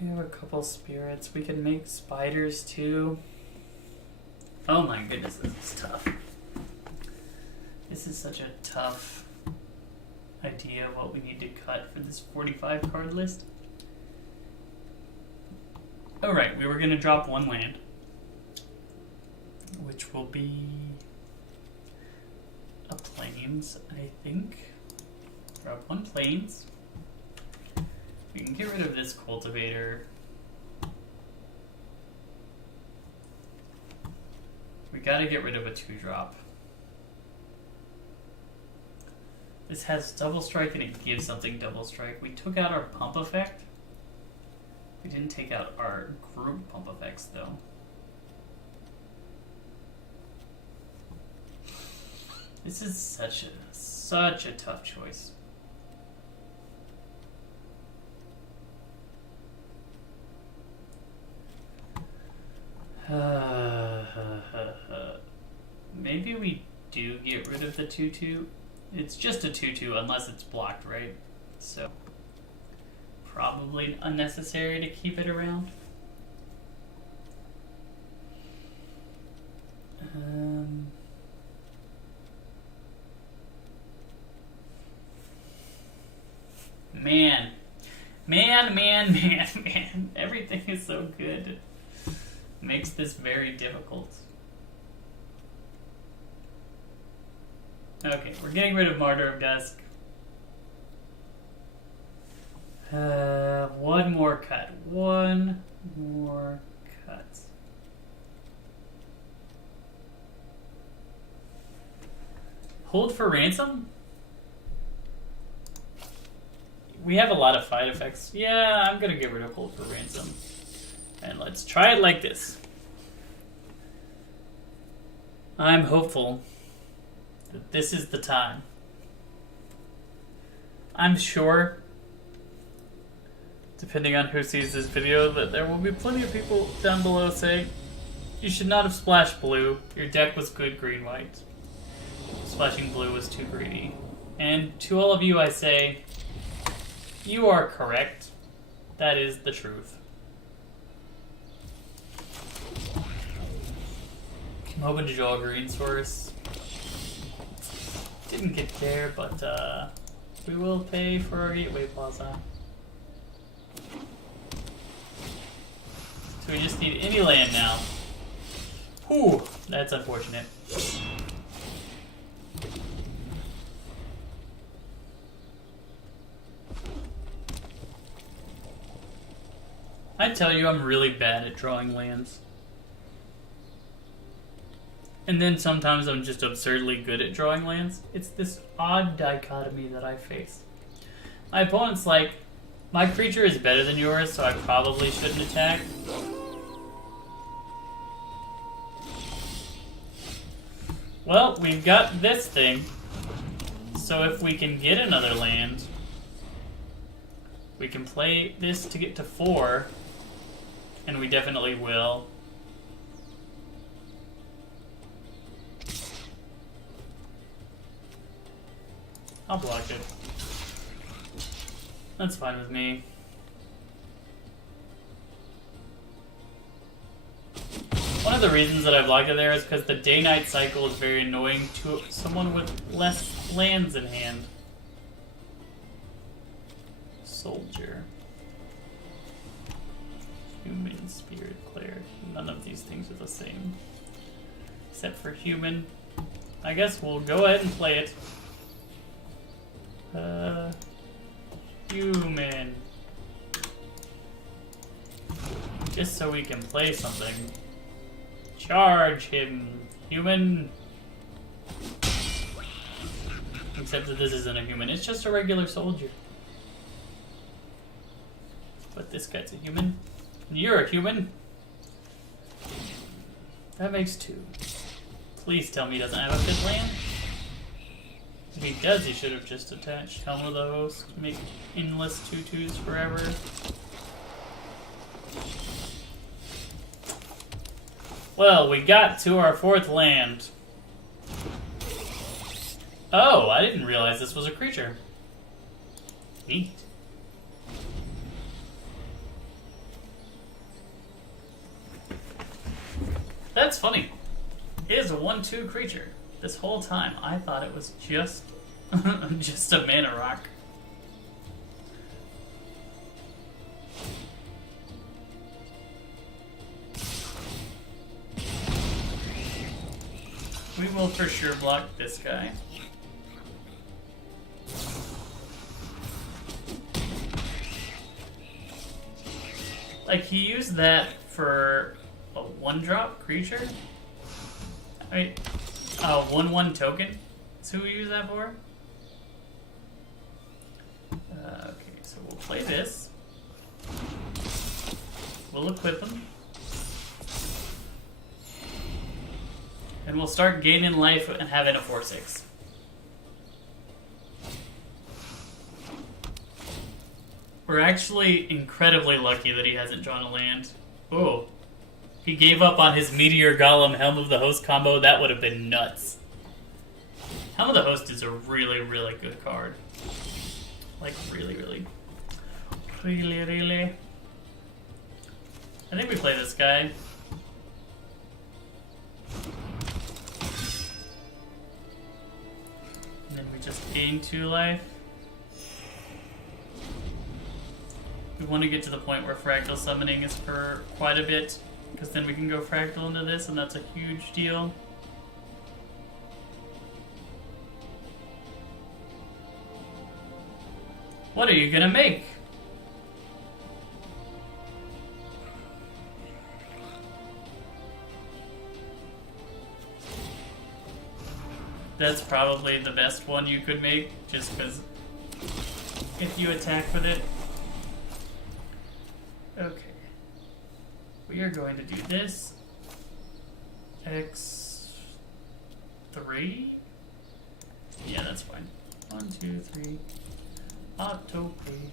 We have a couple spirits. We can make spiders too. Oh my goodness, this is tough. This is such a tough idea of what we need to cut for this 45 card list. Alright, we were going to drop one land, which will be a Plains, I think. Drop one Plains. We can get rid of this Cultivator. We gotta get rid of a 2-drop. This has double strike and it gives something double strike. We took out our pump effect. We didn't take out our group pump effects though. This is such a tough choice. Maybe we do get rid of the 2/2. It's just a 2/2 unless it's blocked, right? So probably unnecessary to keep it around. Man. Everything is so good. Makes this very difficult. Okay, we're getting rid of Martyr of Dusk. One more cut. One more cut. Hold for ransom? We have a lot of fight effects. Yeah, I'm gonna get rid of hold for ransom. And let's try it like this. I'm hopeful that this is the time. I'm sure, depending on who sees this video, that there will be plenty of people down below saying, you should not have splashed blue. Your deck was good green-white. Splashing blue was too greedy. And to all of you I say, you are correct. That is the truth. I'm hoping to draw a green source. Didn't get there, but we will pay for our Gateway Plaza. So we just need any land now. Whew, that's unfortunate. I tell you, I'm really bad at drawing lands. And then sometimes I'm just absurdly good at drawing lands. It's this odd dichotomy that I face. My opponent's like, my creature is better than yours, so I probably shouldn't attack. Well, we've got this thing. So if we can get another land, we can play this to get to 4. And we definitely will. I'll block it. That's fine with me. One of the reasons that I blocked it there is because the day-night cycle is very annoying to someone with less lands in hand. Soldier. Human, spirit, cleric. None of these things are the same. Except for human. I guess we'll go ahead and play it. Human. Just so we can play something. Charge him, human! Except that this isn't a human, it's just a regular soldier. But this guy's a human. You're a human! That makes 2. Please tell me he doesn't have a 5th land? If he does, he should have just attached Helm of the Host, make endless 2/2s forever. Well, we got to our 4th land. Oh, I didn't realize this was a creature. Neat. That's funny. It is a 1/2 creature. This whole time, I thought it was just just a mana rock. We will for sure block this guy. Like, he used that for a 1-drop creature? I mean, a 1/1 token? That's who we use that for? Okay, so we'll play this. We'll equip him. And we'll start gaining life and having a 4/6. We're actually incredibly lucky that he hasn't drawn a land. Oh. He gave up on his Meteor Golem Helm of the Host combo. That would have been nuts. Helm of the Host is a really, really good card. Like, really, really. Really, really. I think we play this guy. And then we just gain 2 life. We want to get to the point where fractal summoning is for quite a bit, because then we can go fractal into this, and that's a huge deal. What are you gonna make? That's probably the best one you could make, just because if you attack with it. Okay. We are going to do this. X3? Yeah, that's fine. 1, 2, 3. Auto pay.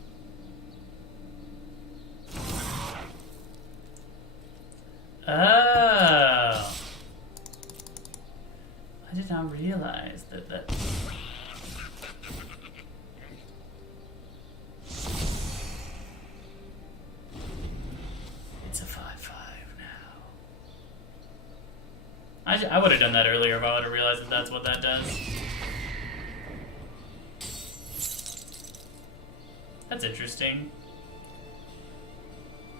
Oh. I did not realize that. It's a 5/5 now. I would have done that earlier if I would have realized that that's what that does. That's interesting.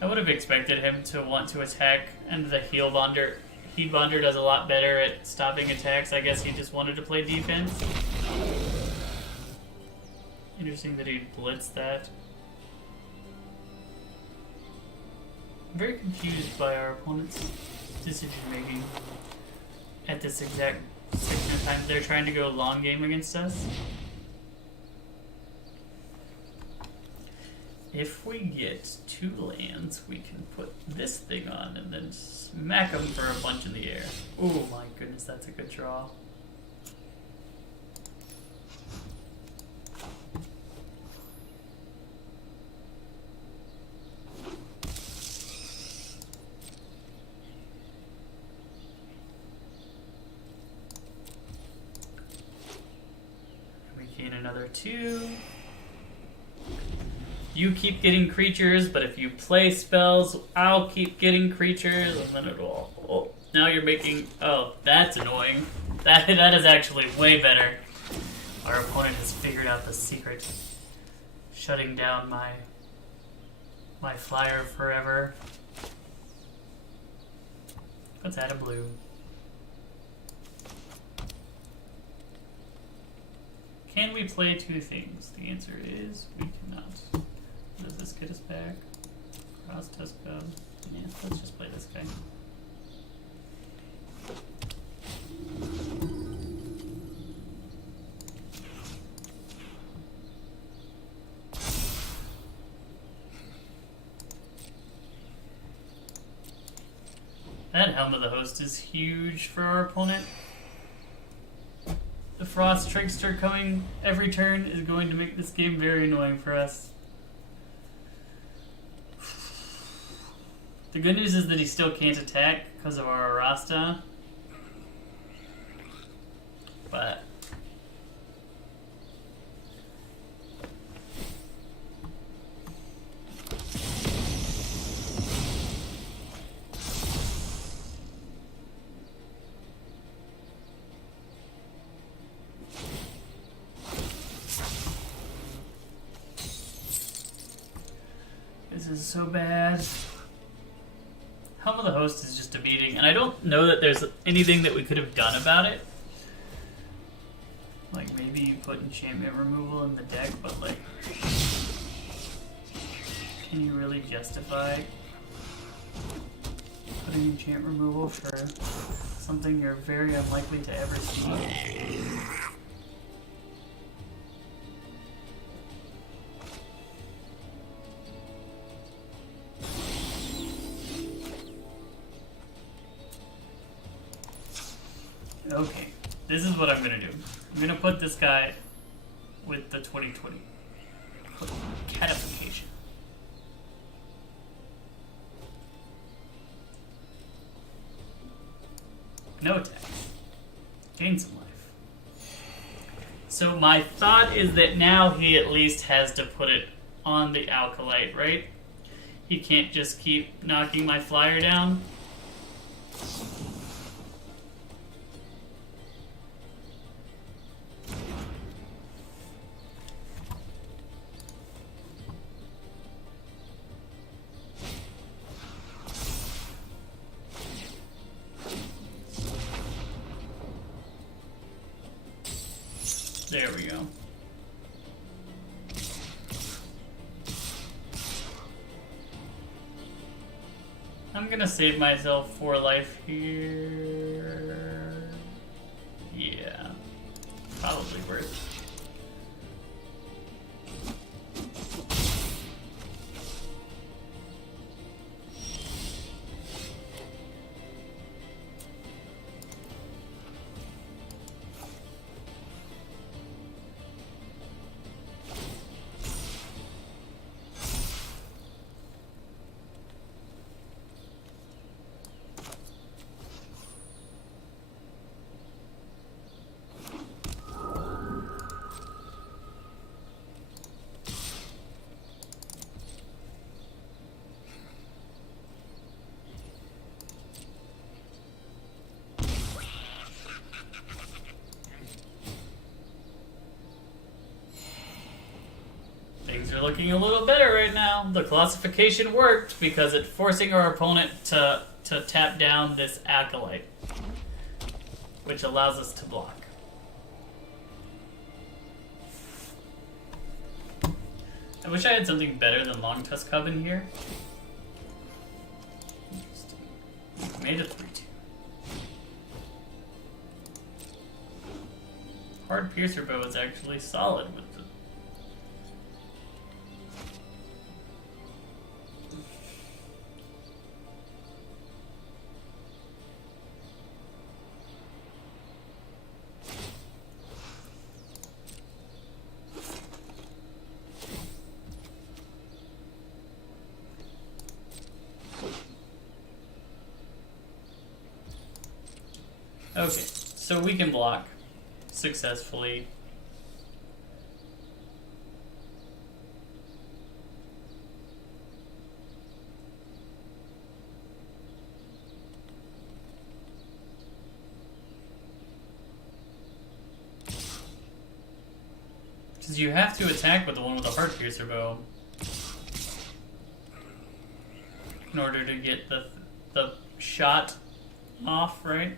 I would have expected him to want to attack, and the Heal Bonder does a lot better at stopping attacks. I guess he just wanted to play defense. Interesting that he blitzed that. I'm very confused by our opponent's decision making at this exact second of time. They're trying to go long game against us. If we get 2 lands, we can put this thing on and then smack them for a bunch in the air. Oh my goodness, that's a good draw. We gain another 2. You keep getting creatures, but if you play spells, I'll keep getting creatures, and then it'll... Oh, now you're making... Oh, that's annoying. That is actually way better. Our opponent has figured out the secret. Shutting down my flyer forever. Let's add a blue. Can we play 2 things? The answer is we cannot. Does this get us back? Cross Tusk Cub. Yeah, let's just play this guy. That Helm of the Host is huge for our opponent. The Frost Trickster coming every turn is going to make this game very annoying for us. The good news is that he still can't attack because of our Arasta. But this is so bad. Helm of the Host is just a beating, and I don't know that there's anything that we could have done about it. Like, maybe you put enchantment removal in the deck, but, like, can you really justify putting enchant removal for something you're very unlikely to ever see? Okay, this is what I'm gonna do. I'm gonna put this guy with the 2020 catification. No attacks. Gain some life. So my thought is that now he at least has to put it on the Alkalite, right? He can't just keep knocking my flyer down. There we go. I'm gonna save myself 4 life here. Yeah, probably worth it. Things are looking a little better right now. The classification worked because it's forcing our opponent to tap down this Acolyte, which allows us to block. I wish I had something better than Long Tusk Cub in here. Interesting. Made a 3-2. Hard Piercer Bow is actually solid with the... Okay, so we can block successfully. Because you have to attack with the one with the Heart Piercer Bow in order to get the shot off, right?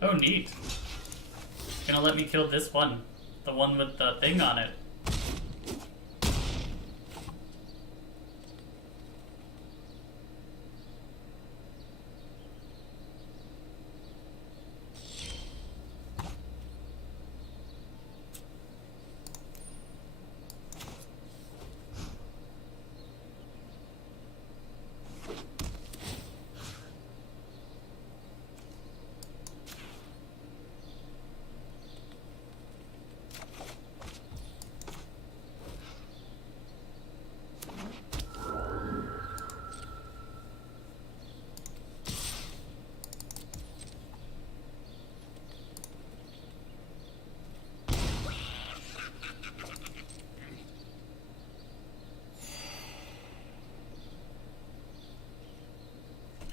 Oh, neat. gonna let me kill this one. The one with the thing on it.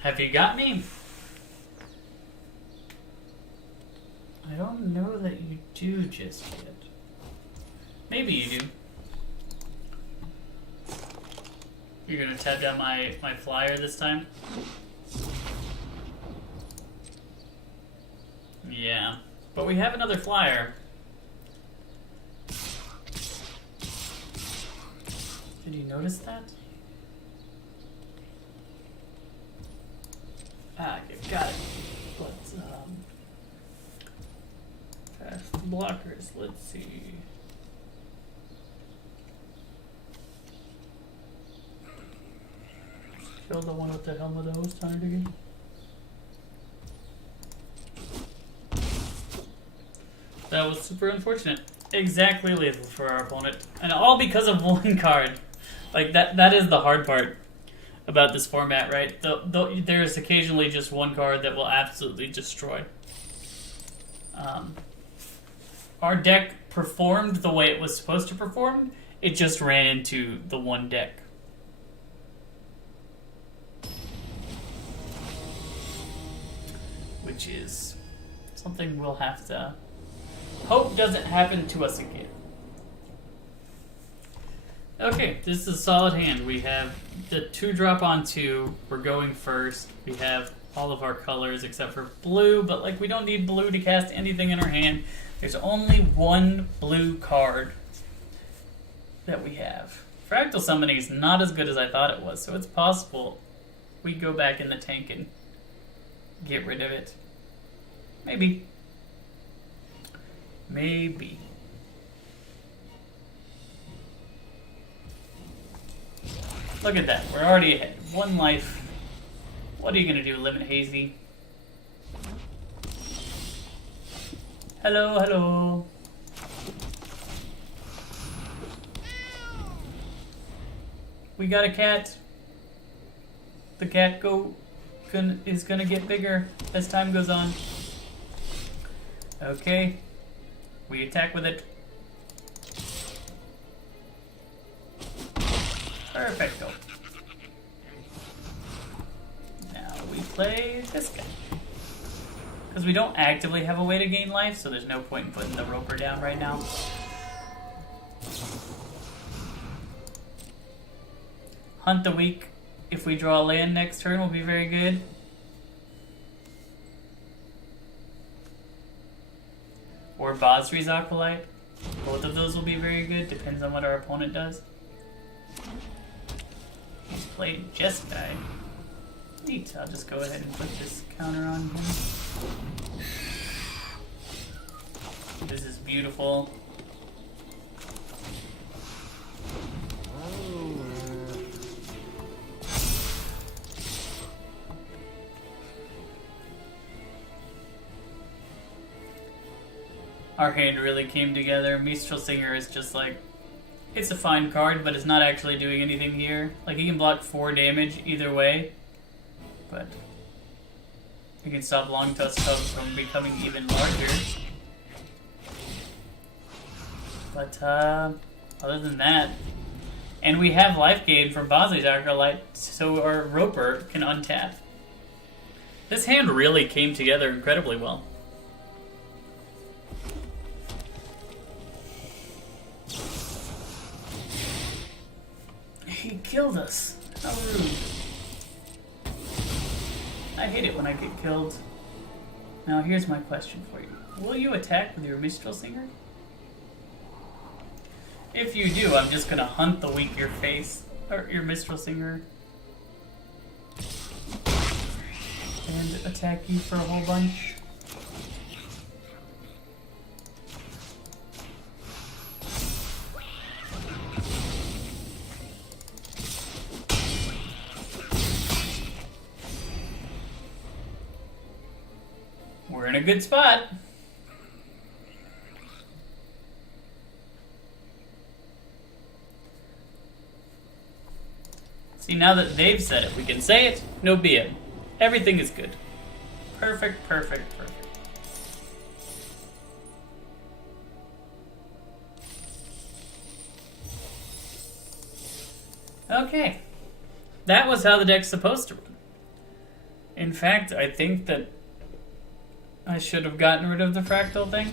Have you got me? I don't know that you do just yet. Maybe you do. You're gonna tab down my flyer this time? Yeah. But we have another flyer. Did you notice that? Ah, got it. Let's, fast blockers, let's see. Kill the one with the helmet that was tired again. That was super unfortunate. Exactly lethal for our opponent. And all because of one card. Like, that is the hard part about this format, right? There's occasionally just one card that will absolutely destroy. Our deck performed the way it was supposed to perform. It just ran into the one deck. Which is something we'll have to hope doesn't happen to us again. Okay, this is a solid hand. We have the 2-drop on 2. We're going first. We have all of our colors except for blue, but like we don't need blue to cast anything in our hand. There's only one blue card that we have. Fractal Summoning is not as good as I thought it was, so it's possible we go back in the tank and get rid of it. Maybe. Maybe. Look at that. We're already ahead. 1 life. What are you going to do, Limit Hazy? Hello, hello. We got a cat. The cat is going to get bigger as time goes on. Okay. We attack with it. Perfecto. Now we play this guy. Because we don't actively have a way to gain life, so there's no point in putting the roper down right now. Hunt the Weak, if we draw land next turn, will be very good. Or Basri's Acolyte. Both of those will be very good, depends on what our opponent does. He's played Jeskai. Neat, I'll just go ahead and put this counter on him. This is beautiful. Our hand really came together. Mistral Singer is just like, it's a fine card, but it's not actually doing anything here. Like, he can block 4 damage either way, but he can stop Long Tusk Cubs from becoming even larger. But, other than that, and we have life gain from Basri's Acolyte, so our Roper can untap. This hand really came together incredibly well. He killed us. How rude. I hate it when I get killed. Now here's my question for you. Will you attack with your Mistral Singer? If you do, I'm just gonna hunt the weaker face, or your Mistral Singer, and attack you for a whole bunch. We're in a good spot. See, now that they've said it, we can say it, no BM. Everything is good. Perfect, perfect, perfect. Okay. That was how the deck's supposed to run. In fact, I think that I should have gotten rid of the fractal thing.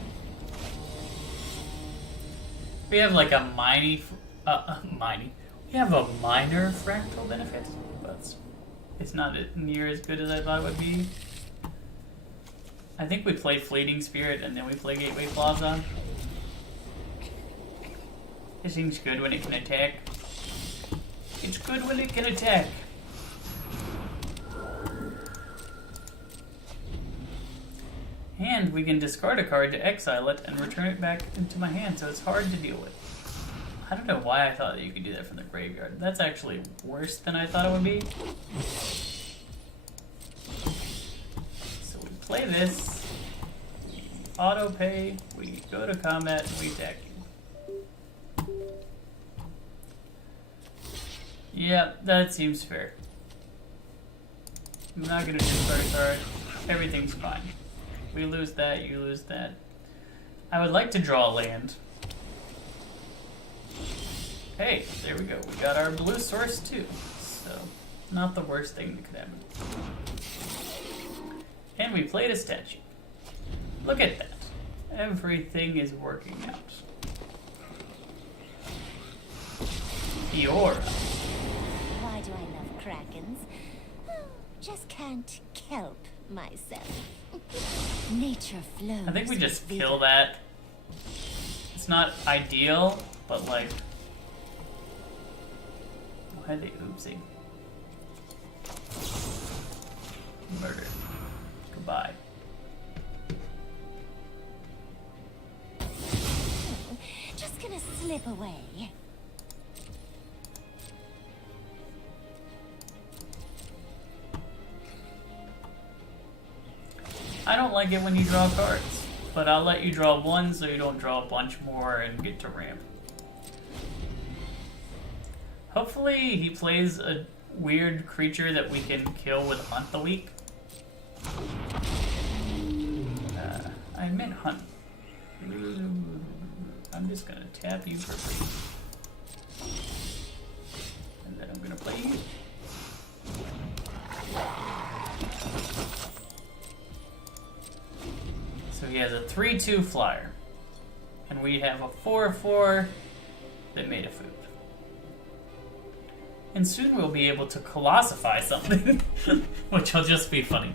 We have like a we have a minor fractal benefit, but it's not near as good as I thought it would be. I think we play Fleeting Spirit and then we play Gateway Plaza. It seems good when it can attack. It's good when it can attack. And we can discard a card to exile it and return it back into my hand, so it's hard to deal with. I don't know why I thought that you could do that from the graveyard. That's actually worse than I thought it would be. So we play this, we auto pay, we go to combat, and we attack you. Yeah, that seems fair. I'm not gonna discard a card. Everything's fine. We lose that, you lose that. I would like to draw a land. Hey, there we go. We got our blue source too. So, not the worst thing that could happen. And we played a statue. Look at that. Everything is working out. Fiora. Why do I love Krakens? Oh, just can't help myself. Nature flows. I think we just kill that. It's not ideal, but like... Why are they oopsing? Murder. Goodbye. Just gonna slip away. I don't like it when you draw cards, but I'll let you draw one so you don't draw a bunch more and get to ramp. Hopefully he plays a weird creature that we can kill with Hunt the Weak. I meant Hunt. I'm just gonna tap you for free. And then I'm gonna play you. So he has a 3/2 flyer. And we have a 4/4 that made a food. And soon we'll be able to colossify something, which will just be funny.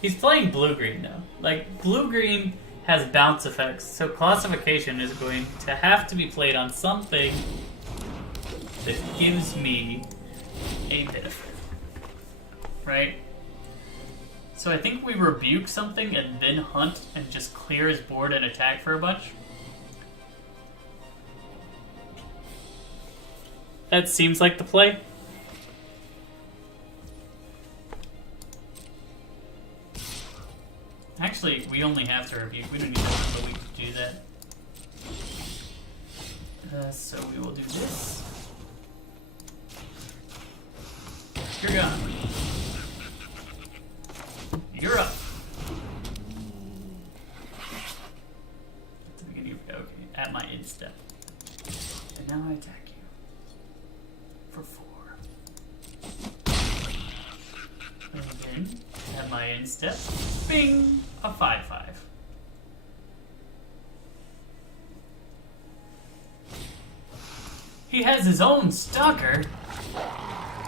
He's playing blue-green now. Like, blue-green has bounce effects, so colossification is going to have to be played on something that gives me a benefit. Right? So I think we rebuke something and then hunt and just clear his board and attack for a bunch. That seems like the play. Actually, we only have to rebuke. We don't need to have the week to do that. So we will do this. You're gone. You're up. At the beginning of okay, at my end step. And now I attack you. For 4. And then at my end step, bing, a 5/5. He has his own stalker.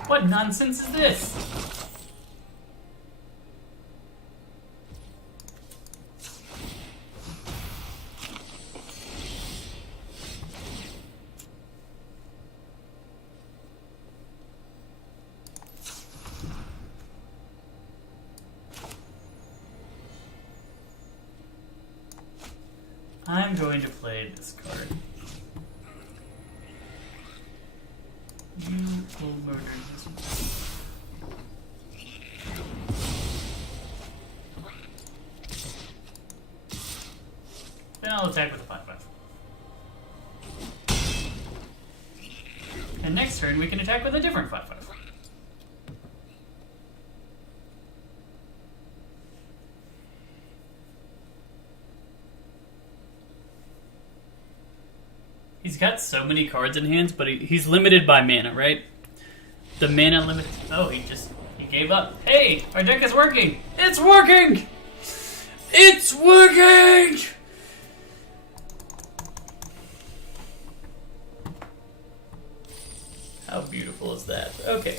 What nonsense is this? I'm going to play this card. You will murder this one. Then I'll attack with a 5/5. And next turn we can attack with a different 5/5. He's got so many cards in hands, but he's limited by mana, right? The mana limit. Oh, he gave up. Hey, our deck is working. It's working. It's working. How beautiful is that? Okay.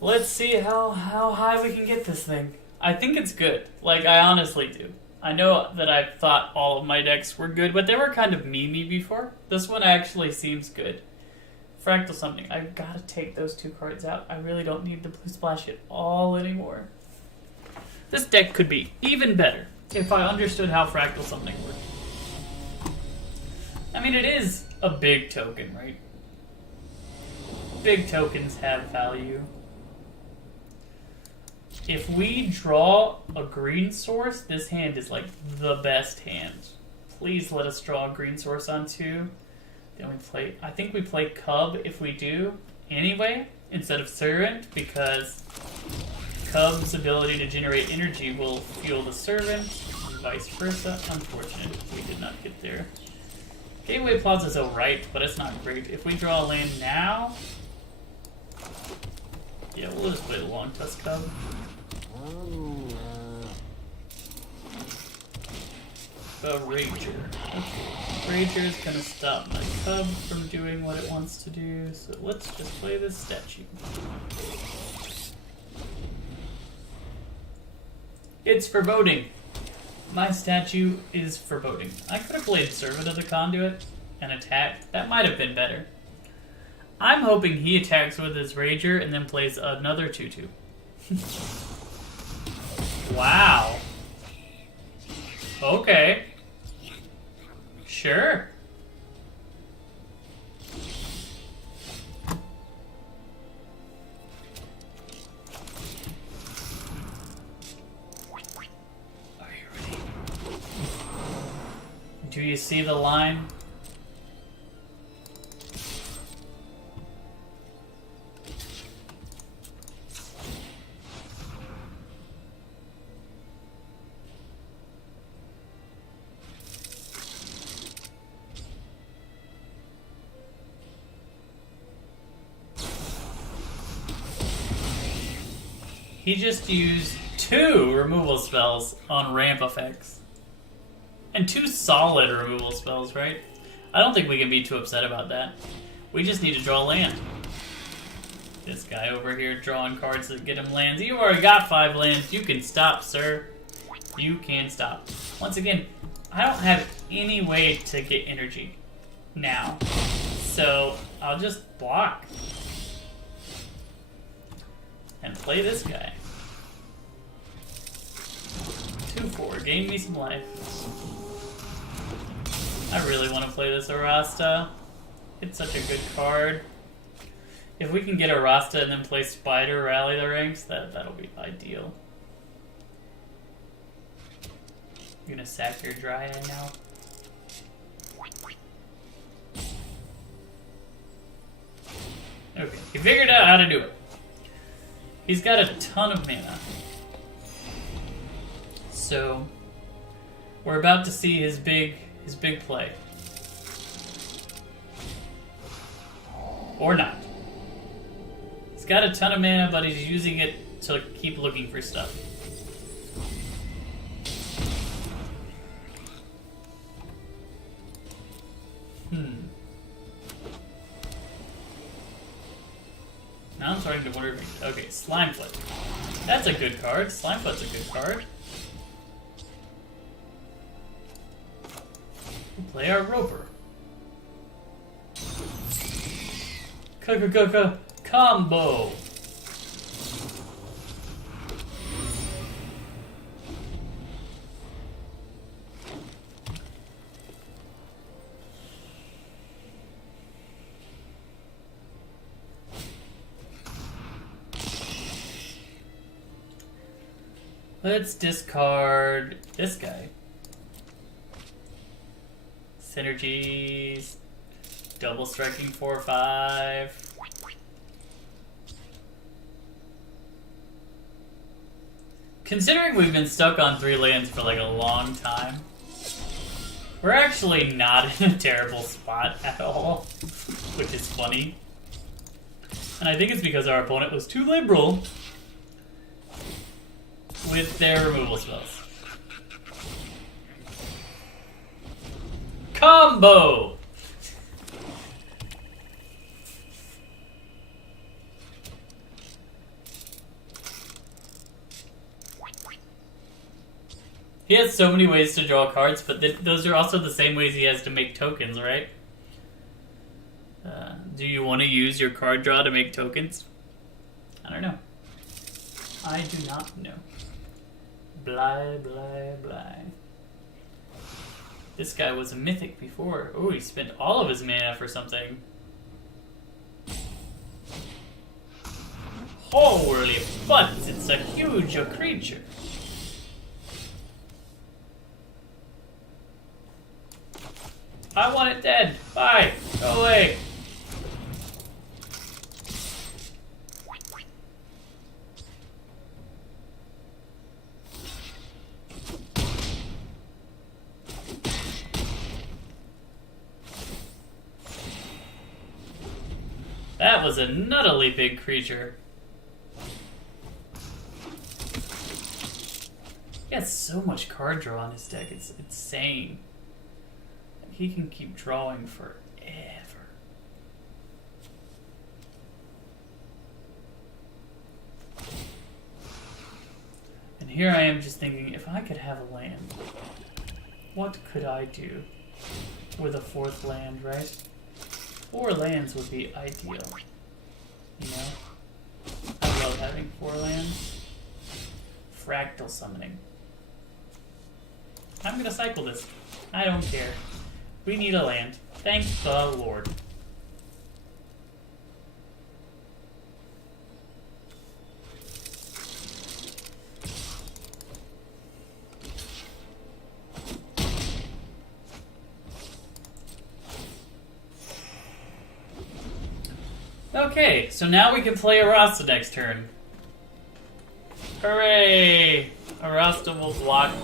Let's see how high we can get this thing. I think it's good. Like, I honestly do. I know that I thought all of my decks were good, but they were kind of memey before. This one actually seems good. Fractal Summoning. I've got to take those 2 cards out. I really don't need to blue splash it all anymore. This deck could be even better if I understood how Fractal Summoning worked. I mean, it is a big token, right? Big tokens have value. If we draw a green source, this hand is like the best hand. Please let us draw a green source on 2. Then we play, I think we play Cub if we do anyway, instead of Servant, because Cub's ability to generate energy will fuel the Servant, and vice versa. Unfortunate, we did not get there. Gateway Plaza is alright, but it's not great. If we draw a land now, yeah, we'll just play the Long Tusk Cub. The Rager. Okay. Rager is gonna stop my Cub from doing what it wants to do, so let's just play this statue. It's foreboding. My statue is foreboding. I could have played Servant of the Conduit and attacked. That might have been better. I'm hoping he attacks with his Rager and then plays another 2/2. Wow. Okay. Sure. Are you ready? Do you see the line? He just used 2 removal spells on ramp effects. And 2 solid removal spells, right? I don't think we can be too upset about that. We just need to draw land. This guy over here drawing cards that get him lands. You already got 5 lands. You can stop, sir. You can stop. Once again, I don't have any way to get energy now. So I'll just block. And play this guy. 2/4, gain me some life. I really want to play this Arasta. It's such a good card. If we can get Arasta and then play Spider, rally the ranks, that'll be ideal. You're gonna sack your Dryad now? Okay, he figured out how to do it. He's got a ton of mana. So we're about to see his big play. Or not. He's got a ton of mana, but he's using it to keep looking for stuff. Now I'm starting to wonder if... Okay, Slimefoot. That's a good card. Slimefoot's a good card. We'll play our Roper. Combo! Let's discard this guy. Synergies. Double striking 4/5. Considering we've been stuck on 3 lands for like a long time, we're actually not in a terrible spot at all, which is funny. And I think it's because our opponent was too liberal with their removal spells. Combo! He has so many ways to draw cards, but those are also the same ways he has to make tokens, right? Do you want to use your card draw to make tokens? I don't know. I do not know. Blah, blah, blah. This guy was a mythic before. Oh, he spent all of his mana for something. Holy butts, it's a huge creature. I want it dead. Bye. Go away. That was a nuttily big creature. He has so much card draw on his deck, it's insane. He can keep drawing forever. And here I am just thinking, if I could have a land, what could I do with a 4th land, right? 4 lands would be ideal. You know? I love having 4 lands. Fractal summoning. I'm gonna cycle this. I don't care. We need a land. Thank the Lord. Okay, so now we can play Arasta next turn. Hooray! Arasta will block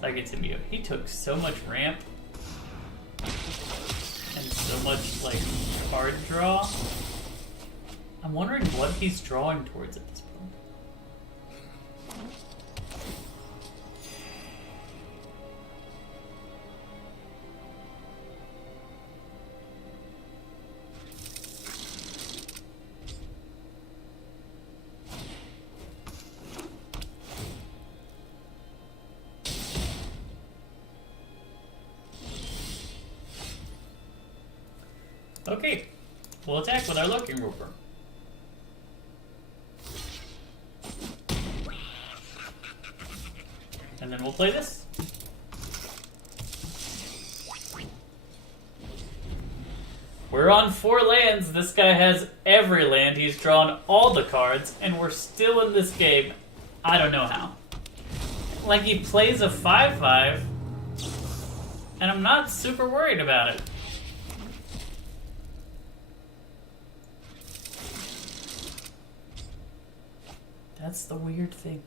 Psychic Symbiote. He took so much ramp and so much, like, card draw. I'm wondering what he's drawing towards at this point. Okay, we'll attack with our Lurking Roper. And then we'll play this. We're on 4 lands. This guy has every land. He's drawn all the cards, and we're still in this game. I don't know how. Like, he plays a 5/5, and I'm not super worried about it. That's the weird thing.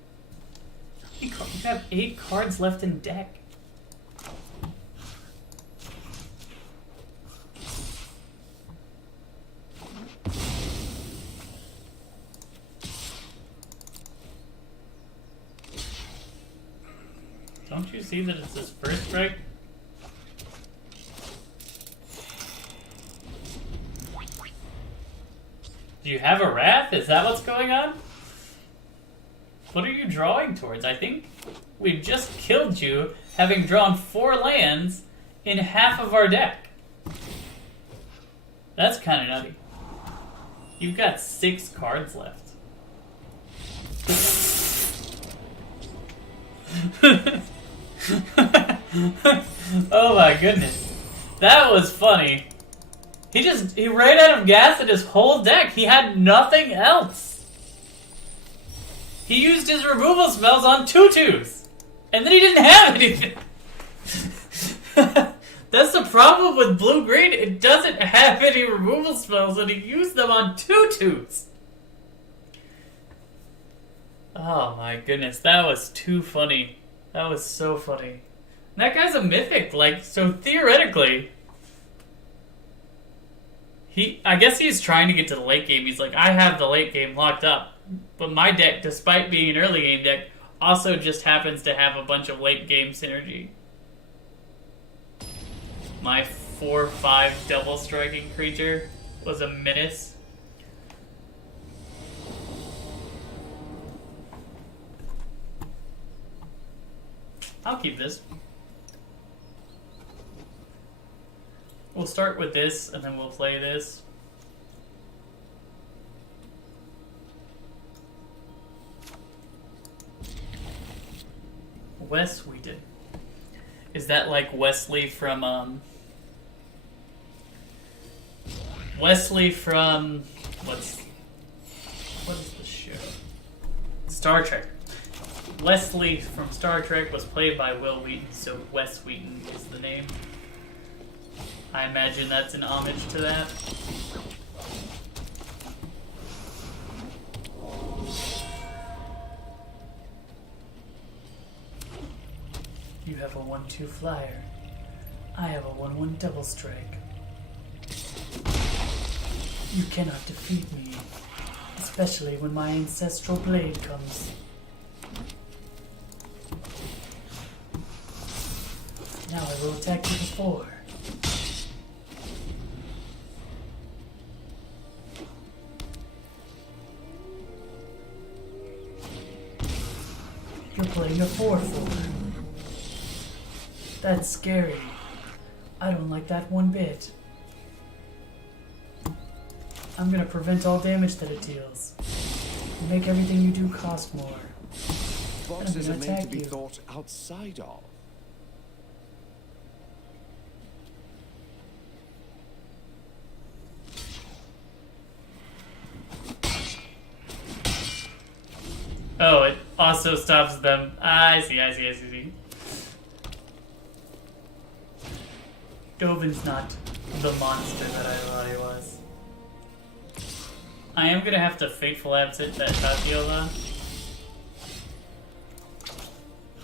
You have 8 cards left in deck. Don't you see that it's his first strike? Do you have a Wrath? Is that what's going on? What are you drawing towards? I think we've just killed you, having drawn 4 lands in half of our deck. That's kind of nutty. You've got 6 cards left. Oh my goodness. That was funny. He ran out of gas in his whole deck. He had nothing else. He used his removal spells on tutus! And then he didn't have anything! That's the problem with blue-green. It doesn't have any removal spells and he used them on tutus! Oh my goodness, that was too funny. That was so funny. And that guy's a mythic, like, so theoretically... I guess he's trying to get to the late game. He's like, I have the late game locked up. But my deck, despite being an early game deck, also just happens to have a bunch of late game synergy. My 4/5 double striking creature was a menace. I'll keep this. We'll start with this, and then we'll play this. Wes Wheaton. Is that like Wesley from, Wesley from... What is the show? Star Trek. Wesley from Star Trek was played by Will Wheaton, so Wes Wheaton is the name. I imagine that's an homage to that. You have a 1/2 flyer. I have a 1/1 double strike. You cannot defeat me, especially when my ancestral blade comes. Now I will attack you before. You're playing a 4/4. That's scary. I don't like that one bit. I'm gonna prevent all damage that it deals. Make everything you do cost more. Boxes are made to be thought outside of. Oh, it also stops them. I see. Dovin's not the monster that I thought he was. I am gonna have to Fateful Absent that Tatiola.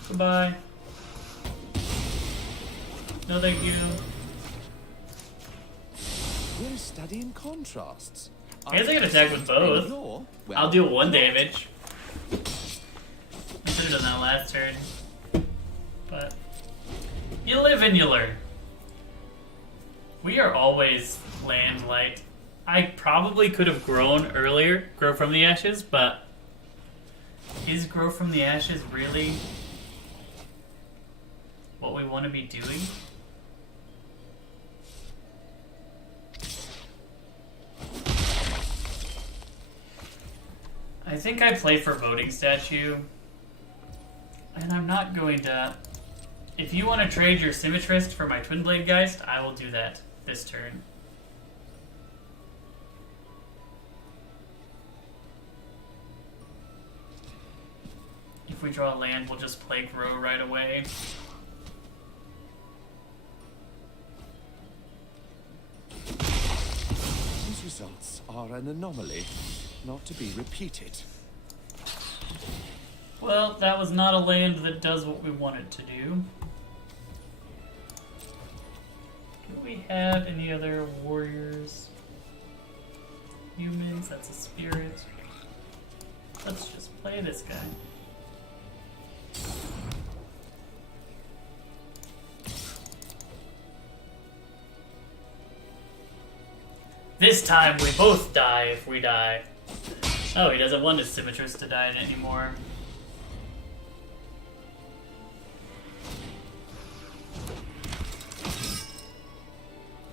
Goodbye. No thank you. We're studying contrasts. I guess I can attack with both. I'll deal 1 damage. I should have done that last turn. But you live and you learn. We are always land light. I probably could have grown earlier, grow from the ashes, but is grow from the ashes really what we want to be doing? I think I play for Voting Statue, and I'm not going to... If you want to trade your Symmetrist for my Twin Blade Geist, I will do that this turn. If we draw a land, we'll just play Grow right away. These results are an anomaly, not to be repeated. Well, that was not a land that does what we want it to do. Do we have any other warriors? Humans, that's a spirit. Let's just play this guy. This time we both die if we die. Oh, he doesn't want his Symmetrist to die anymore.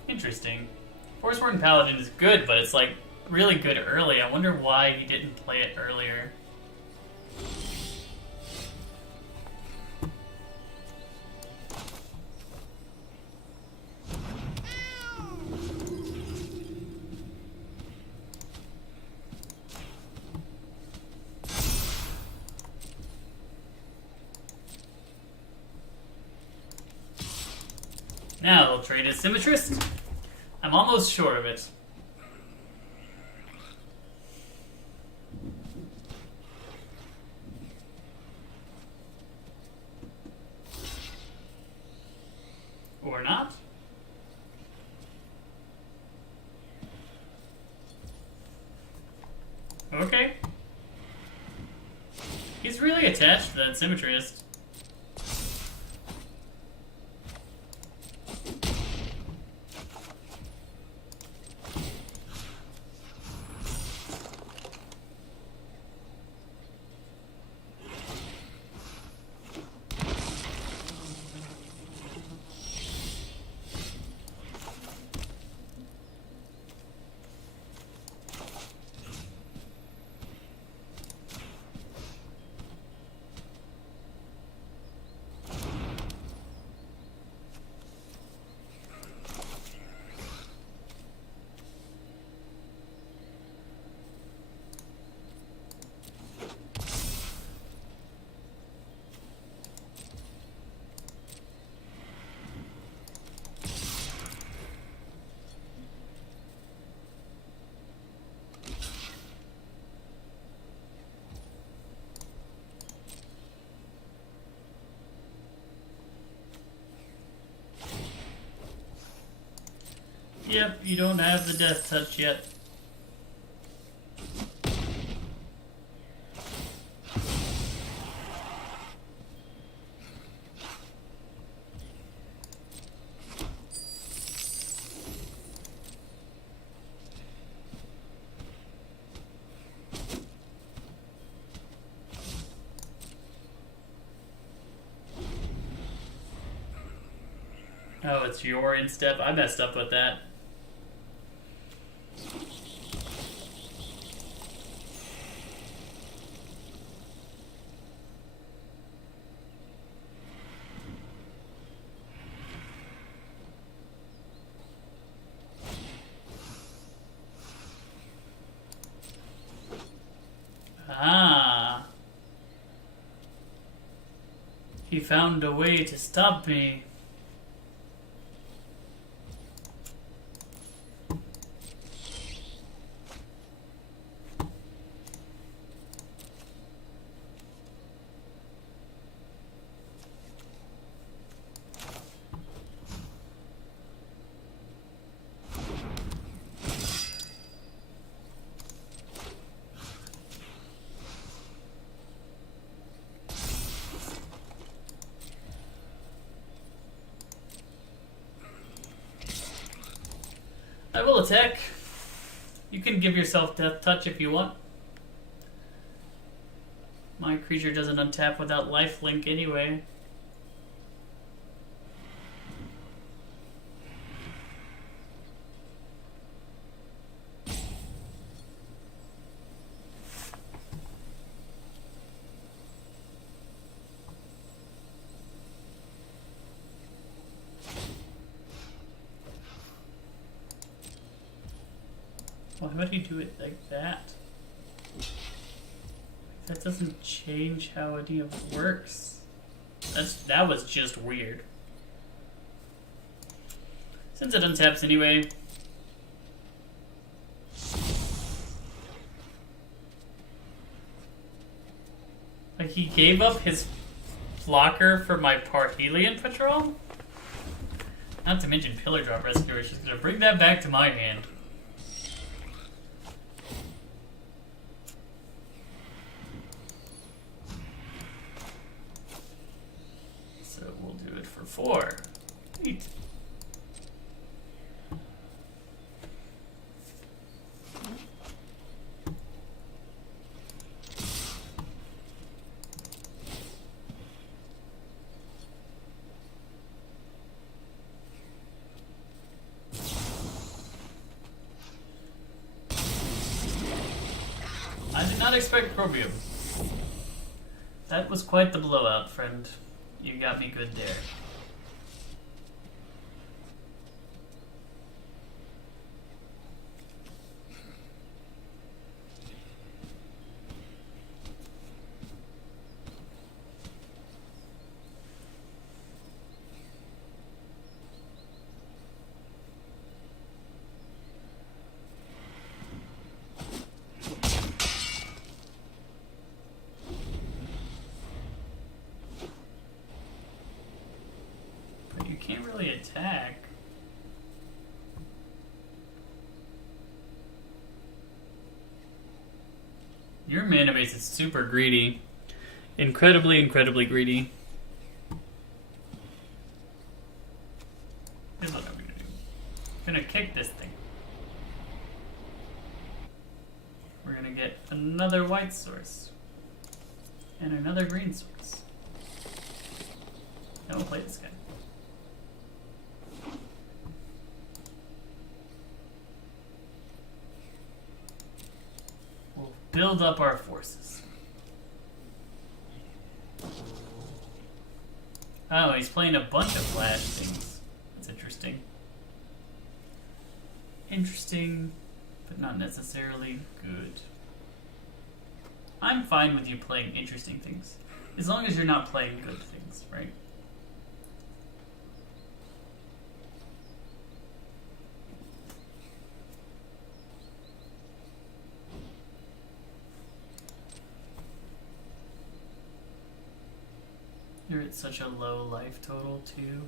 Interesting. Force-Warden Paladin is good, but it's like really good early. I wonder why he didn't play it earlier. Infiltrate is Symmetrist? I'm almost sure of it. Or not? Okay. He's really attached to that Symmetrist. Yep, you don't have the death touch yet. Oh, it's your instep. I messed up with that. Ah. He found a way to stop me. I will attack. You can give yourself death touch if you want. My creature doesn't untap without lifelink anyway. Why would he do it like that? That doesn't change how any of it works. That was just weird. Since it untaps anyway. Like, he gave up his blocker for my Parhelion Patrol? Not to mention Pillar Drop Rescue, which is gonna bring that back to my hand. We'll do it for 4. Neat. I did not expect Chromium. That was quite the blowout, friend. You got me good there. attack. Your mana base is super greedy. Incredibly, incredibly greedy. Here's what I'm gonna do. I'm gonna kick this thing. We're gonna get another white source. And another green source. Then we'll play this guy. We'll build up our forces. Oh, he's playing a bunch of flash things. That's interesting. Interesting, but not necessarily good. I'm fine with you playing interesting things. As long as you're not playing good things, right? You're at such a low life total, too.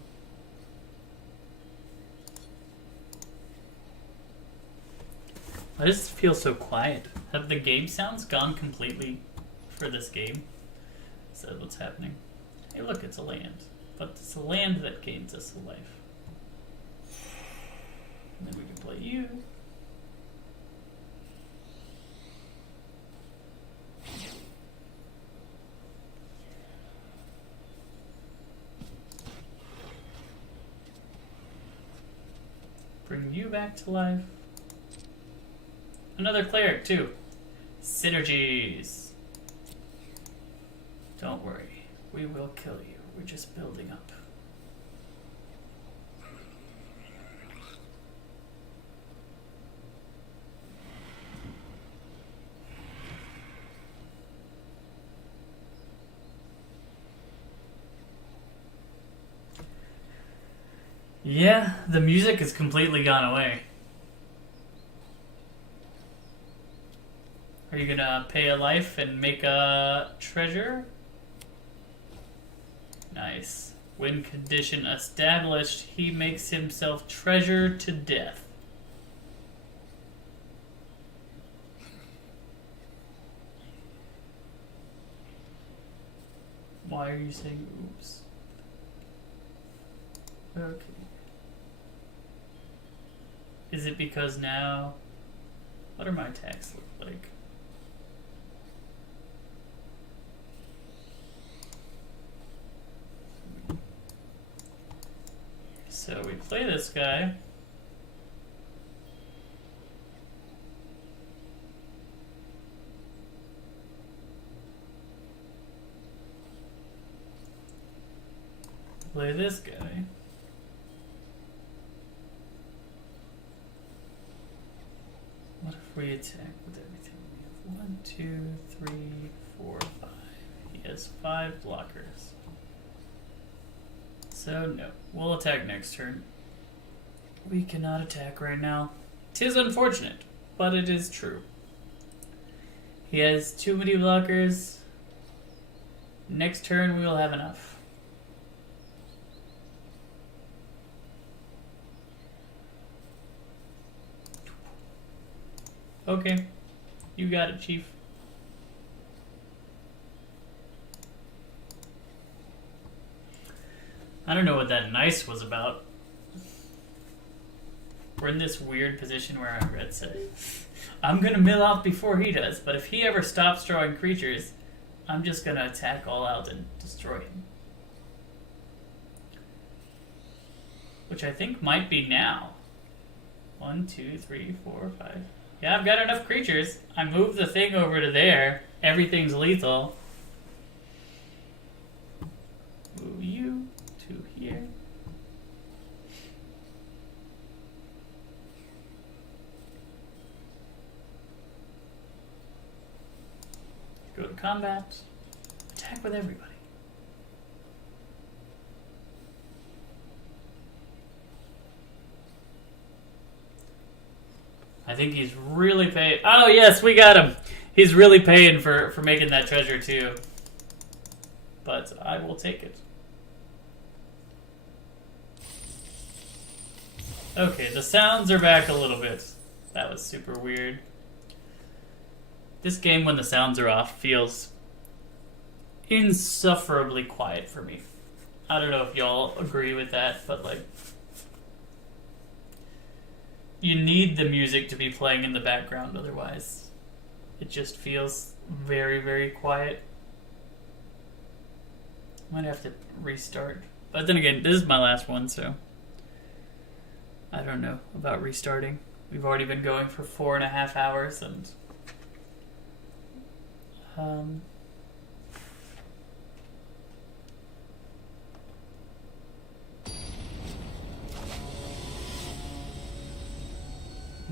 Why does it feel so quiet? Have the game sounds gone completely for this game? Is that what's happening? Hey, look, it's a land. But it's a land that gains us a life. And then we can play you. Bring you back to life. Another cleric, too. Synergies. Don't worry. We will kill you. We're just building up. Yeah, the music has completely gone away. Are you gonna pay a life and make a treasure? Nice. Win condition established. He makes himself treasure to death. Why are you saying oops? Okay. Is it because now... What do my attacks look like? So we play this guy. Play this guy. What if we attack with everything? We have 1, 2, 3, 4, 5. He has 5 blockers. So no, we'll attack next turn. We cannot attack right now. 'Tis unfortunate, but it is true. He has too many blockers. Next turn we will have enough. Okay, you got it, Chief. I don't know what that nice was about. We're in this weird position where our red said, I'm gonna mill out before he does, but if he ever stops drawing creatures, I'm just gonna attack all out and destroy him. Which I think might be now. 1, 2, 3, 4, 5. Yeah, I've got enough creatures. I moved the thing over to there. Everything's lethal. Move you to here. Go to combat. Attack with everybody. I think he's really paying. Oh yes, we got him. He's really paying for making that treasure too. But I will take it. Okay, the sounds are back a little bit. That was super weird. This game, when the sounds are off, feels insufferably quiet for me. I don't know if y'all agree with that, but like, you need the music to be playing in the background, otherwise it just feels very, very quiet. Might have to restart. But then again, this is my last one, so I don't know about restarting. We've already been going for 4.5 hours, and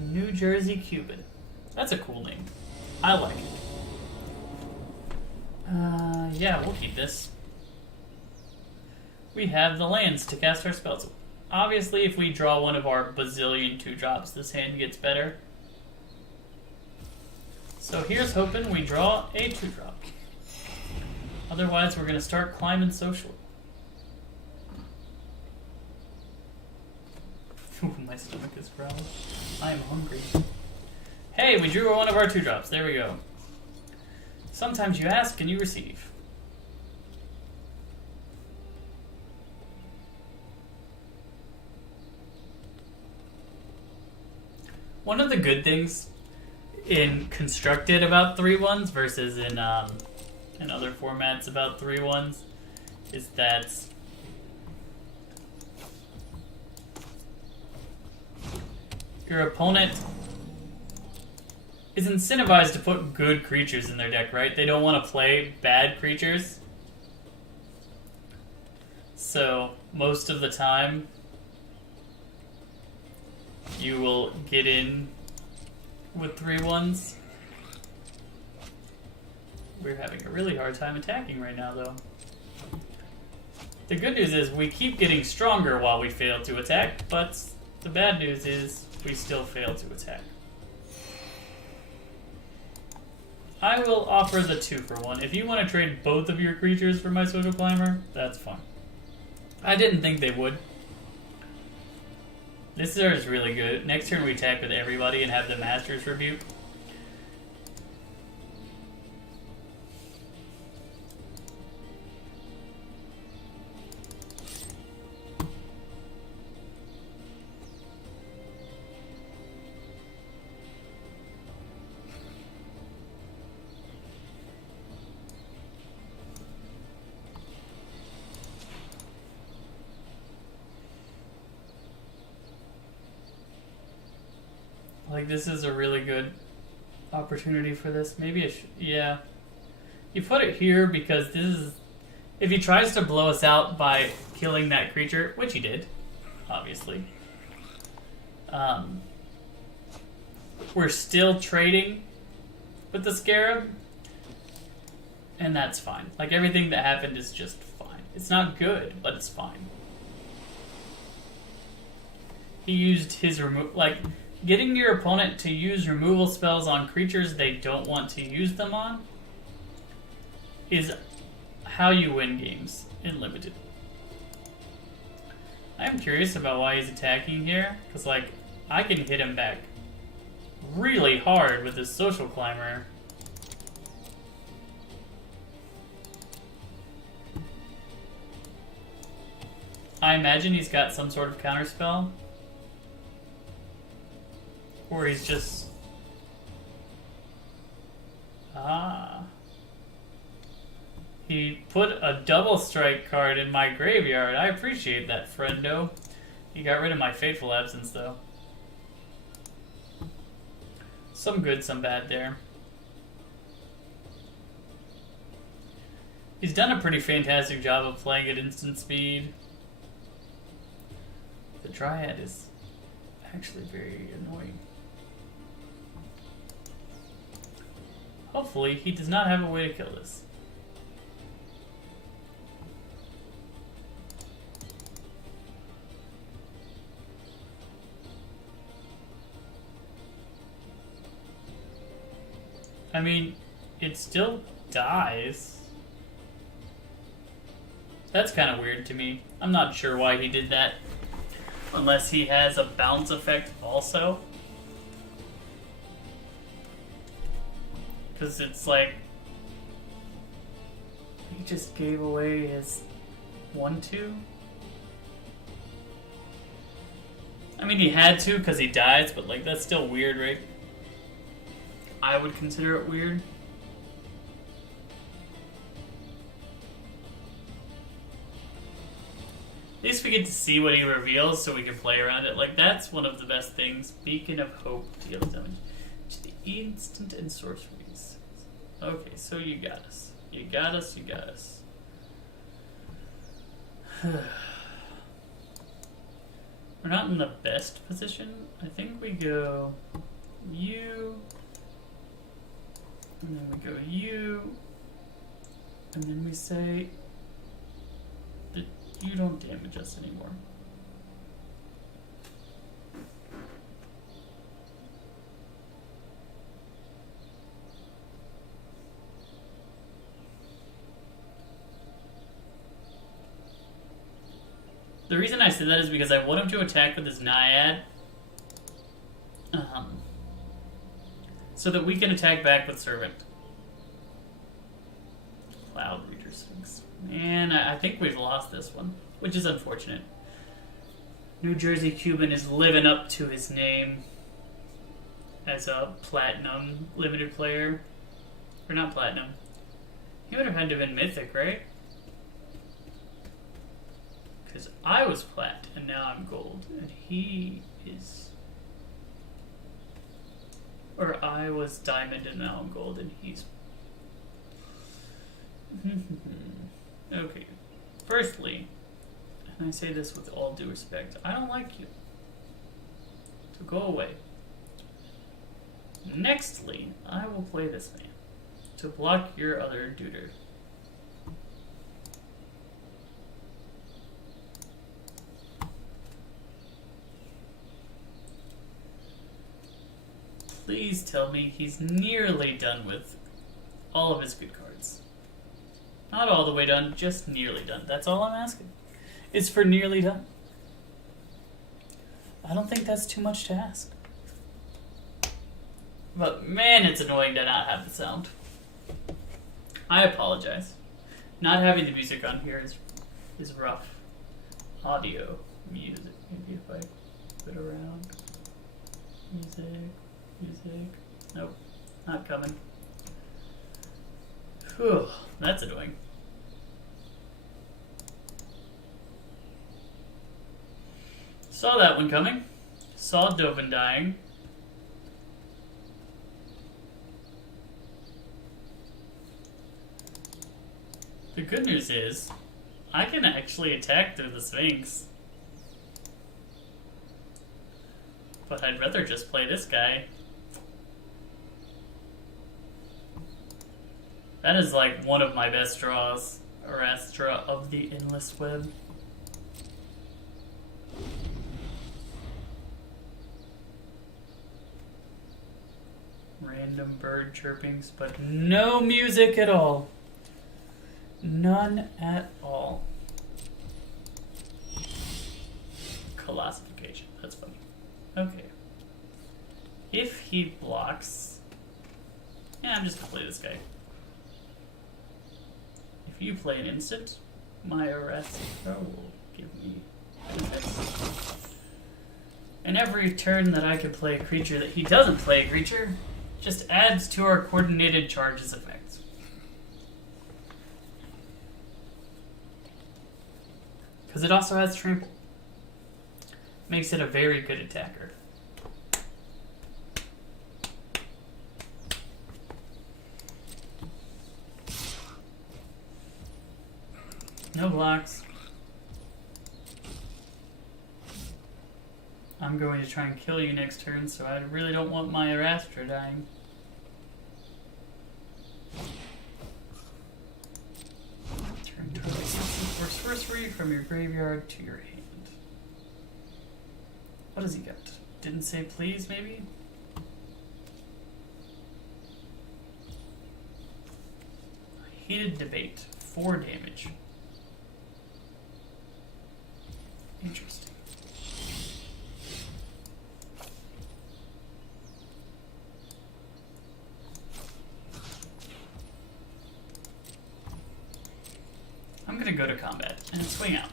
New Jersey Cuban. That's a cool name. I like it. Yeah, we'll keep this. We have the lands to cast our spells. Obviously, if we draw one of our bazillion 2-drops, this hand gets better. So here's hoping we draw a 2-drop. Otherwise, we're going to start climbing socially. Ooh, my stomach is growling. I am hungry. Hey, we drew one of our 2-drops. There we go. Sometimes you ask and you receive. One of the good things in Constructed about 3/1s versus in other formats about 3/1s is that your opponent is incentivized to put good creatures in their deck, right? They don't want to play bad creatures. So most of the time, you will get in with 3/1s. We're having a really hard time attacking right now, though. The good news is we keep getting stronger while we fail to attack, but the bad news is we still fail to attack. I will offer the 2-for-1. If you want to trade both of your creatures for my Social Climber, that's fine. I didn't think they would. This is really good. Next turn we attack with everybody and have the Master's Rebuke. Like, this is a really good opportunity for this. Maybe yeah. You put it here because this is... If he tries to blow us out by killing that creature, which he did, obviously, we're still trading with the Scarab, and that's fine. Like, everything that happened is just fine. It's not good, but it's fine. He used his getting your opponent to use removal spells on creatures they don't want to use them on is how you win games in Limited. I'm curious about why he's attacking here, because, like, I can hit him back really hard with his Social Climber. I imagine he's got some sort of counterspell. Or he's just... He put a double strike card in my graveyard. I appreciate that, friendo. He got rid of my Fateful Absence, though. Some good, some bad there. He's done a pretty fantastic job of playing at instant speed. The Dryad is actually very annoying. Hopefully, he does not have a way to kill this. I mean, it still dies. That's kind of weird to me. I'm not sure why he did that. Unless he has a bounce effect also. Because it's like... He just gave away his 1-2. I mean, he had to because he dies, but like that's still weird, right? I would consider it weird. At least we get to see what he reveals so we can play around it. Like, that's one of the best things. Beacon of Hope deals damage to the instant and sorceries. Okay, so you got us. You got us, you got us. We're not in the best position. I think we go you, and then we go you, and then we say that you don't damage us anymore. The reason I said that is because I want him to attack with his Naiad. So that we can attack back with Servant. Cloud Reader Sphinx. Man, I think we've lost this one, which is unfortunate. New Jersey Cuban is living up to his name as a Platinum limited player. Or not Platinum. He would have had to have been Mythic, right? Because I was Plat, and now I'm Gold, and he is... Or I was Diamond, and now I'm Gold, and he's... Okay. Firstly, and I say this with all due respect, I don't like you. So go away. Nextly, I will play this man to block your other duder. Please tell me he's nearly done with all of his good cards. Not all the way done, just nearly done. That's all I'm asking. It's for nearly done. I don't think that's too much to ask. But man, it's annoying to not have the sound. I apologize. Not having the music on here is rough. Audio, music. Maybe if I put around. Music. Nope, not coming. Whew, that's annoying. Saw that one coming. Saw Dovin dying. The good news is, I can actually attack through the Sphinx. But I'd rather just play this guy. That is like one of my best draws. Arastra of the Endless Web. Random bird chirpings, but no music at all. None at all. Colossification. That's funny. Okay. If he blocks... Yeah, I'm just gonna play this guy. If you play an instant, my arrest will give me this. And every turn that I can play a creature that he doesn't play a creature, just adds to our coordinated charges effects. Because it also has trample. Makes it a very good attacker. No blocks. I'm going to try and kill you next turn, so I really don't want my Arastra dying. Turn to or sorcery from your graveyard to your hand. What has he got? Didn't say please, maybe? Heated debate. 4 damage. Interesting. gonna go to combat and swing out.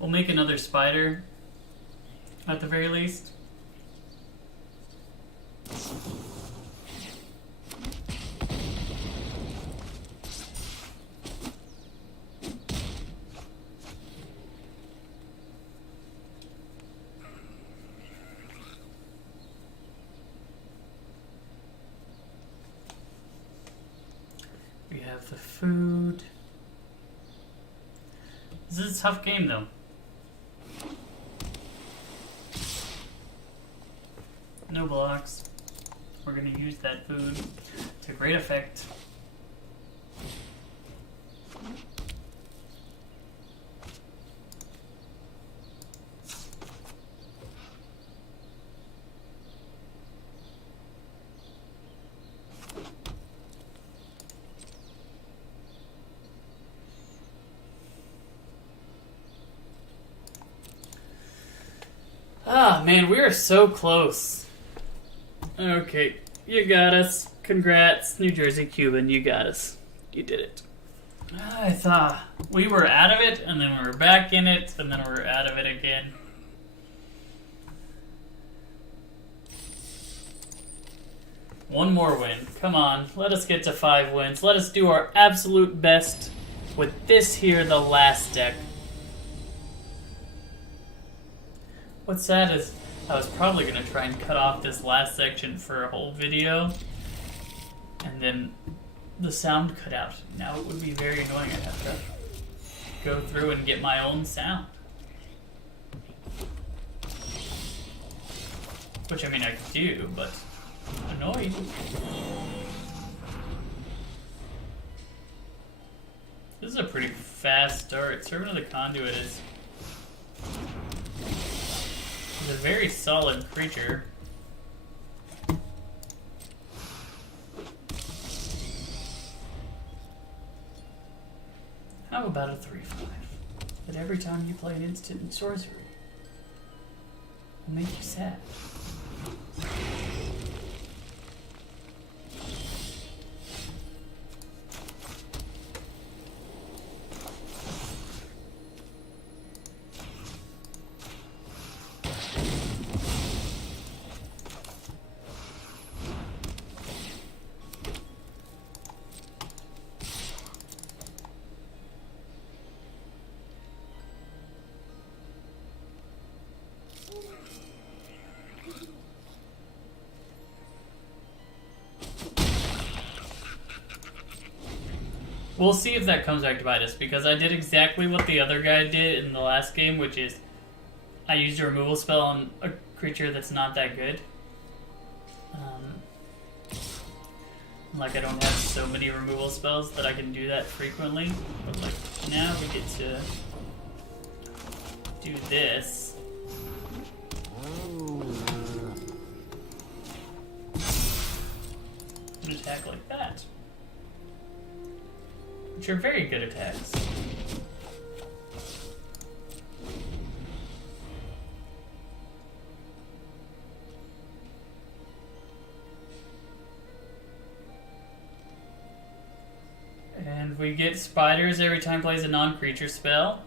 We'll make another spider, at the very least. We have the food. This is a tough game, though. No blocks. We're going to use that food to great effect. Ah, man, we are so close. Okay, you got us. Congrats, New Jersey Cuban, you got us. You did it. I thought we were out of it, and then we were back in it, and then we were out of it again. One more win. Come on, let us get to 5 wins. Let us do our absolute best with this here, the last deck. What's sad is I was probably going to try and cut off this last section for a whole video, and then the sound cut out. Now it would be very annoying. I'd have to go through and get my own sound. Which, I mean, I could do, but annoying. This is a pretty fast start. Servant of the Conduit is a very solid creature. How about a 3/5? That every time you play an instant in sorcery will make you sad. We'll see if that comes back to bite us, because I did exactly what the other guy did in the last game, which is I used a removal spell on a creature that's not that good. Like, I don't have so many removal spells that I can do that frequently, but like now we get to do this. And attack like that. Which are very good attacks. And we get spiders every time plays a non-creature spell.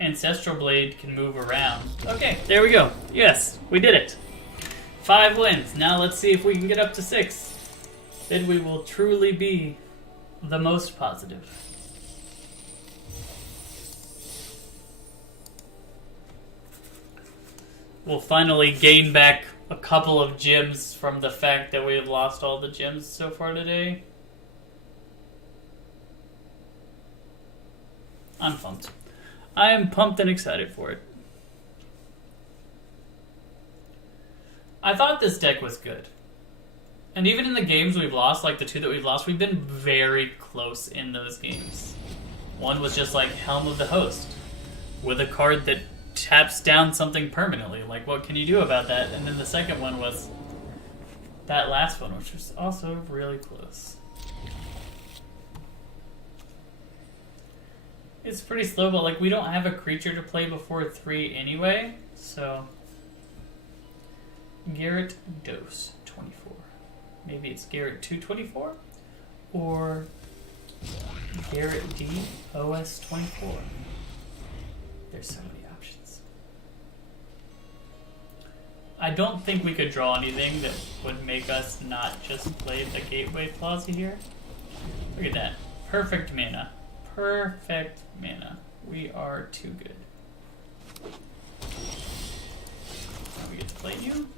Ancestral Blade can move around. Okay, there we go. Yes, we did it. 5 wins. Now let's see if we can get up to 6. Then we will truly be the most positive. We'll finally gain back a couple of gems from the fact that we have lost all the gems so far today. I'm pumped. I am pumped and excited for it. I thought this deck was good. And even in the games we've lost, like the 2 that we've lost, we've been very close in those games. One was just like Helm of the Host, with a card that taps down something permanently. Like, what can you do about that? And then the second one was that last one, which was also really close. It's pretty slow, but like we don't have a creature to play before 3 anyway, so Garrett Dose 24. Maybe it's Garrett 224 or Garrett D OS 24. There's so many options. I don't think we could draw anything that would make us not just play the Gateway Plaza here. Look at that. Perfect mana. Perfect mana. We are too good. Now we get to play you.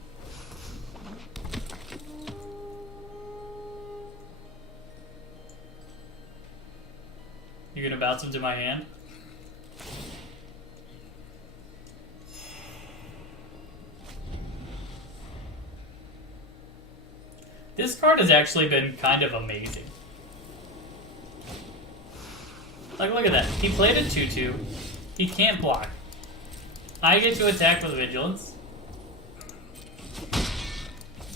You're gonna bounce into my hand? This card has actually been kind of amazing. Like, look at that. He played a 2/2. He can't block. I get to attack with Vigilance.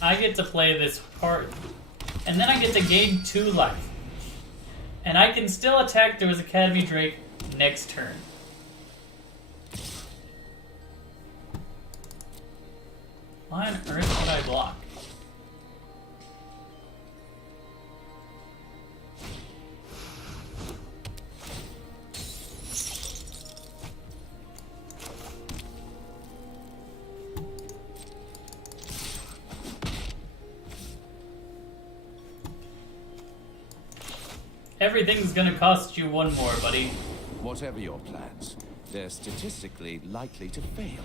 I get to play this card. And then I get to gain 2 life. And I can still attack through his Academy Drake next turn. Why on earth would I block? Everything's gonna cost you 1 more, buddy. Whatever your plans, they're statistically likely to fail.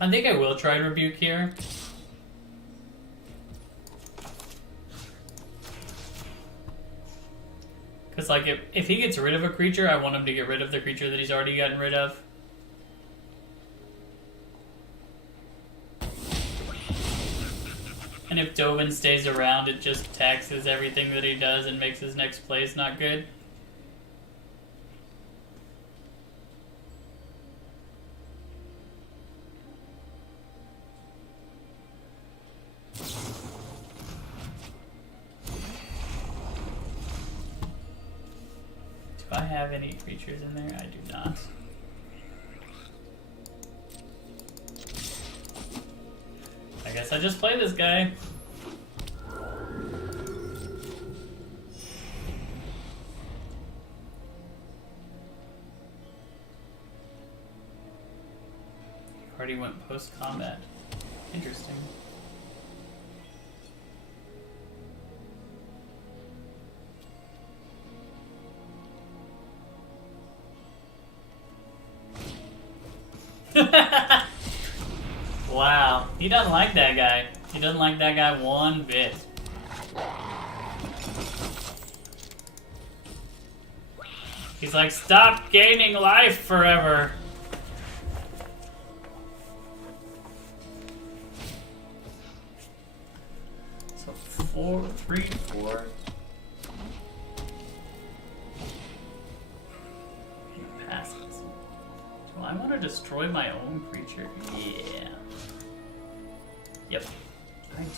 I think I will try Rebuke here. Because, like, if he gets rid of a creature, I want him to get rid of the creature that he's already gotten rid of. And if Dovin stays around, it just taxes everything that he does and makes his next plays not good. Do I have any creatures in there? I do not. I guess I just play this guy. Already went post-combat. Interesting. Wow, he doesn't like that guy. He doesn't like that guy one bit. He's like, stop gaining life forever. So 3, 4. He passes. Do I want to destroy my own creature? Yeah. Yep, I do.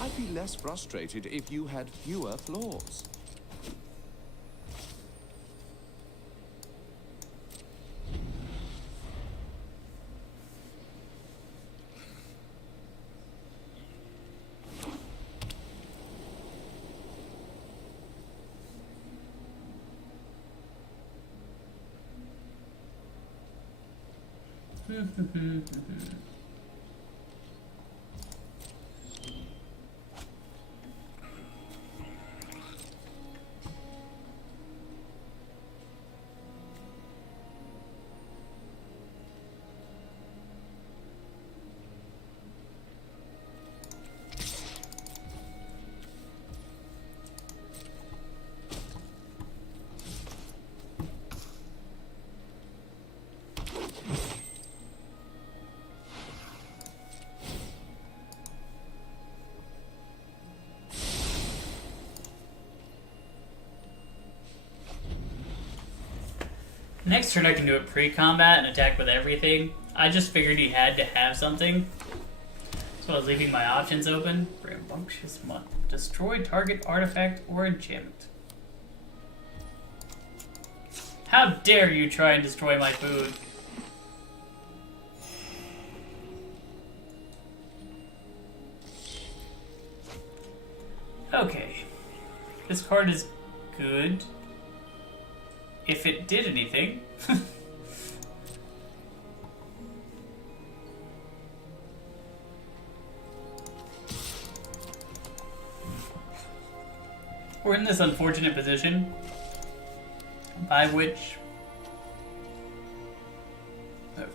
I'd be less frustrated if you had fewer flaws. Next turn I can do it pre-combat and attack with everything. I just figured he had to have something. So I was leaving my options open. Rambunctious Mutt. Destroy target artifact or enchantment. How dare you try and destroy my food? Okay. This card is good. If it did anything. We're in this unfortunate position by which... Okay.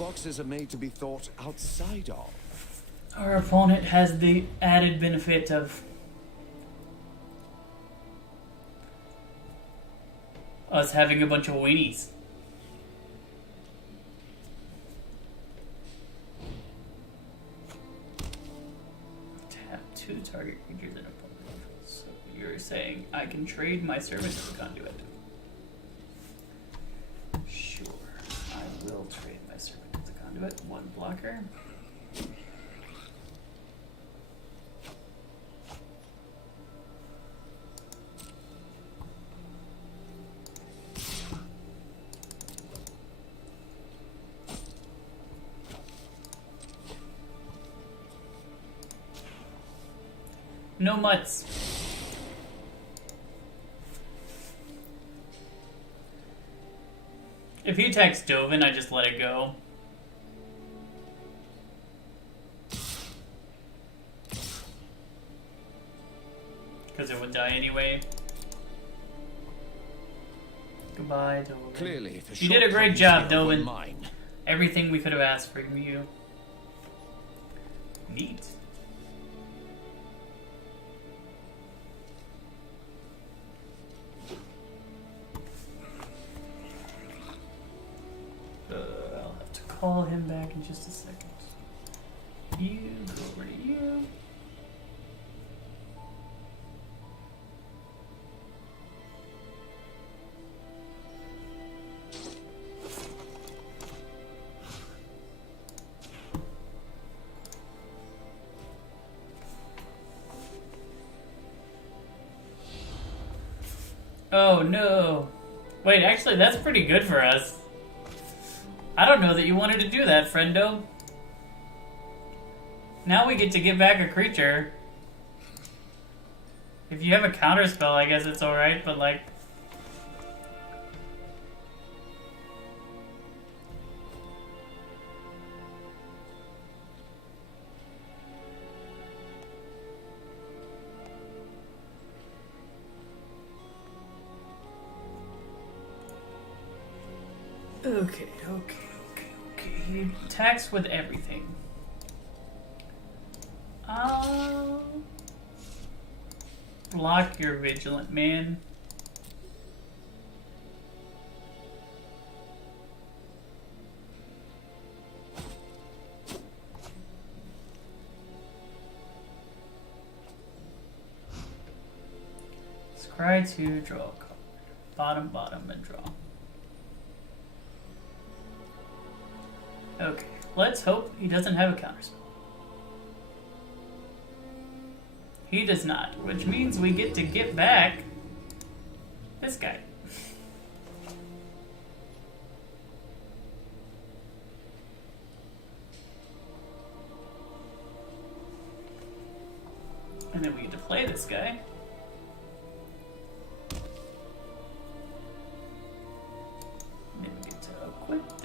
Boxes are made to be thought outside of. Our opponent has the added benefit of us having a bunch of weenies. Tap 2 target creatures in a opponent. So you're saying I can trade my servant as a conduit? Sure, I will trade my servant as a conduit. 1 blocker. No mutts. If he attacks Dovin, I just let it go. Because it would die anyway. Goodbye, Dovin. Clearly, You did a great job, Dovin. Everything we could have asked from you. Neat. I'll have to call him back in just a second. You go over to you. Oh no. Wait, actually that's pretty good for us. I don't know that you wanted to do that, friendo. Now we get to get back a creature. If you have a counter spell, I guess it's alright, but like... Okay. He attacks with everything. I'll block your Vigilant Man. Scry 2, draw a card. Bottom, and draw. Okay, let's hope he doesn't have a counterspell. He does not, which means we get to get back this guy. And then we get to play this guy.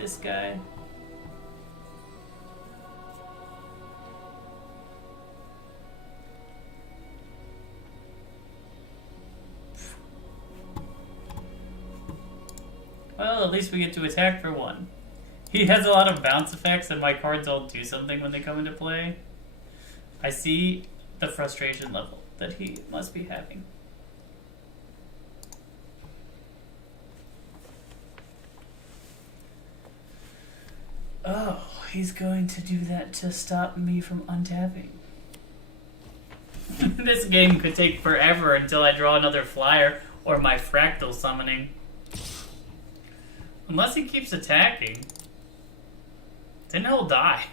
this guy. Well, at least we get to attack for one. He has a lot of bounce effects, and my cards all do something when they come into play. I see the frustration level that he must be having. Oh, he's going to do that to stop me from untapping. This game could take forever until I draw another flyer or my fractal summoning. Unless he keeps attacking, then he'll die.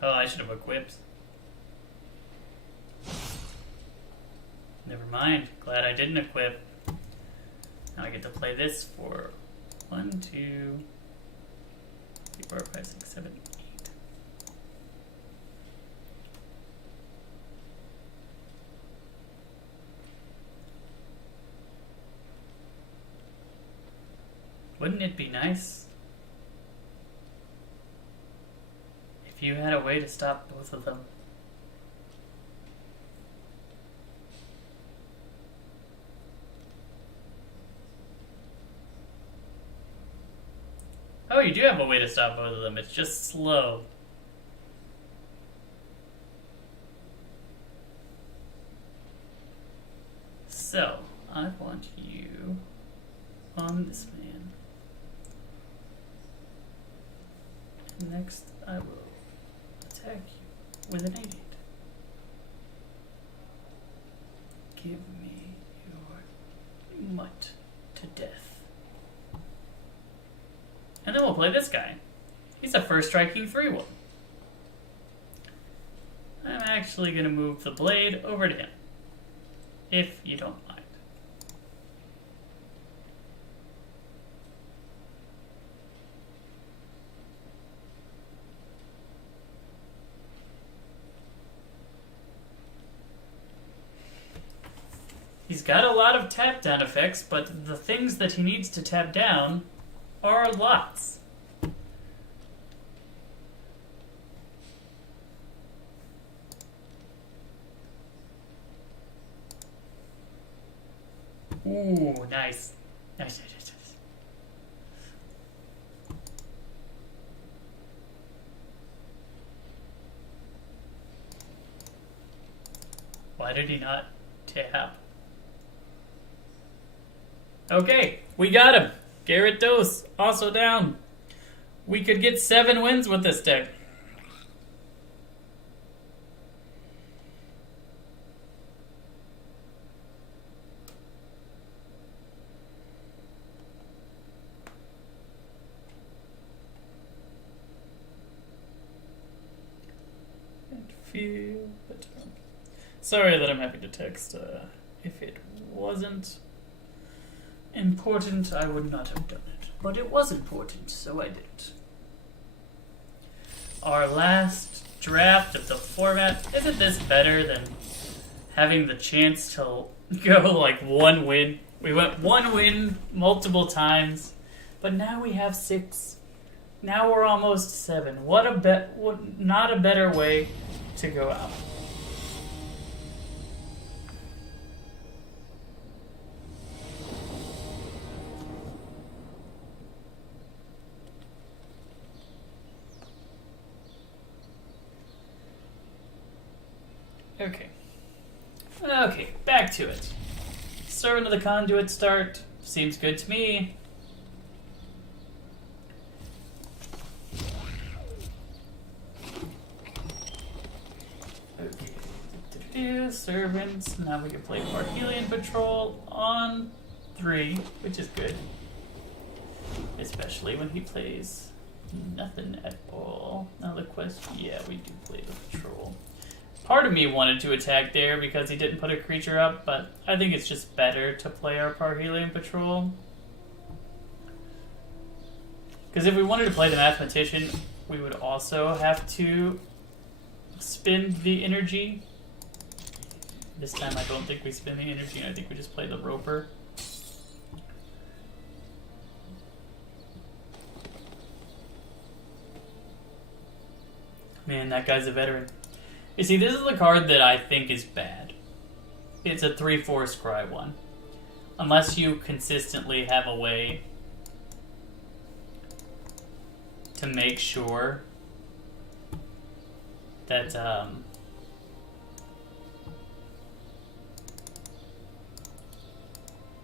Oh, I should have equipped. Never mind. Glad I didn't equip. Now I get to play this for 1, 2, 3, 4, 5, 6, 7, 8. Wouldn't it be nice if you had a way to stop both of them? Oh, you do have a way to stop both of them. It's just slow. So, I want you on this man. And next, I will attack you with an 8-8. Give me your mutt to death. And then we'll play this guy. He's a first striking 3/1. I'm actually going to move the blade over to him, if you don't mind. He's got a lot of tap down effects, but the things that he needs to tap down are lots. Ooh, nice. Nice. Why did he not tap? Okay, we got him. Garrett Dose, also down. We could get 7 wins with this deck. Sorry that I'm having to text. If it wasn't important, I would not have done it. But it was important, so I did. Our last draft of the format. Isn't this better than having the chance to go like 1 win? We went 1 win multiple times, but now we have 6. Now we're almost 7. Not a better way to go out. Okay, back to it. Servant of the Conduit start. Seems good to me. Okay. Servants. Now we can play Parhelion Patrol on 3, which is good. Especially when he plays nothing at all. Now the question, yeah, we do play the Patrol. Part of me wanted to attack there because he didn't put a creature up, but I think it's just better to play our Parhelion Patrol. Because if we wanted to play the Mathematician, we would also have to spend the energy. This time I don't think we spend the energy, I think we just play the Roper. Man, that guy's a veteran. You see, this is the card that I think is bad. It's a 3/4 scry one. Unless you consistently have a way to make sure that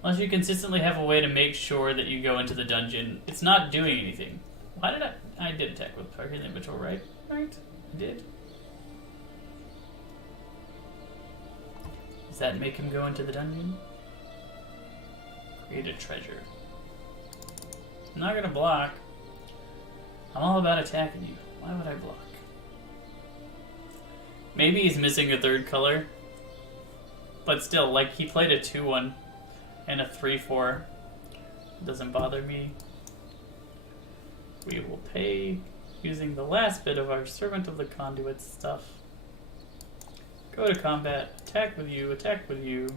unless you consistently have a way to make sure that you go into the dungeon, it's not doing anything. Why did I did attack with Parker's Inventory, right? Right? I did. Does that make him go into the dungeon? Create a treasure. I'm not gonna block. I'm all about attacking you. Why would I block? Maybe he's missing a third color. But still, like, he played a 2/1 and a 3/4. It doesn't bother me. We will pay using the last bit of our Servant of the Conduit stuff. Go to combat, attack with you, attack with you.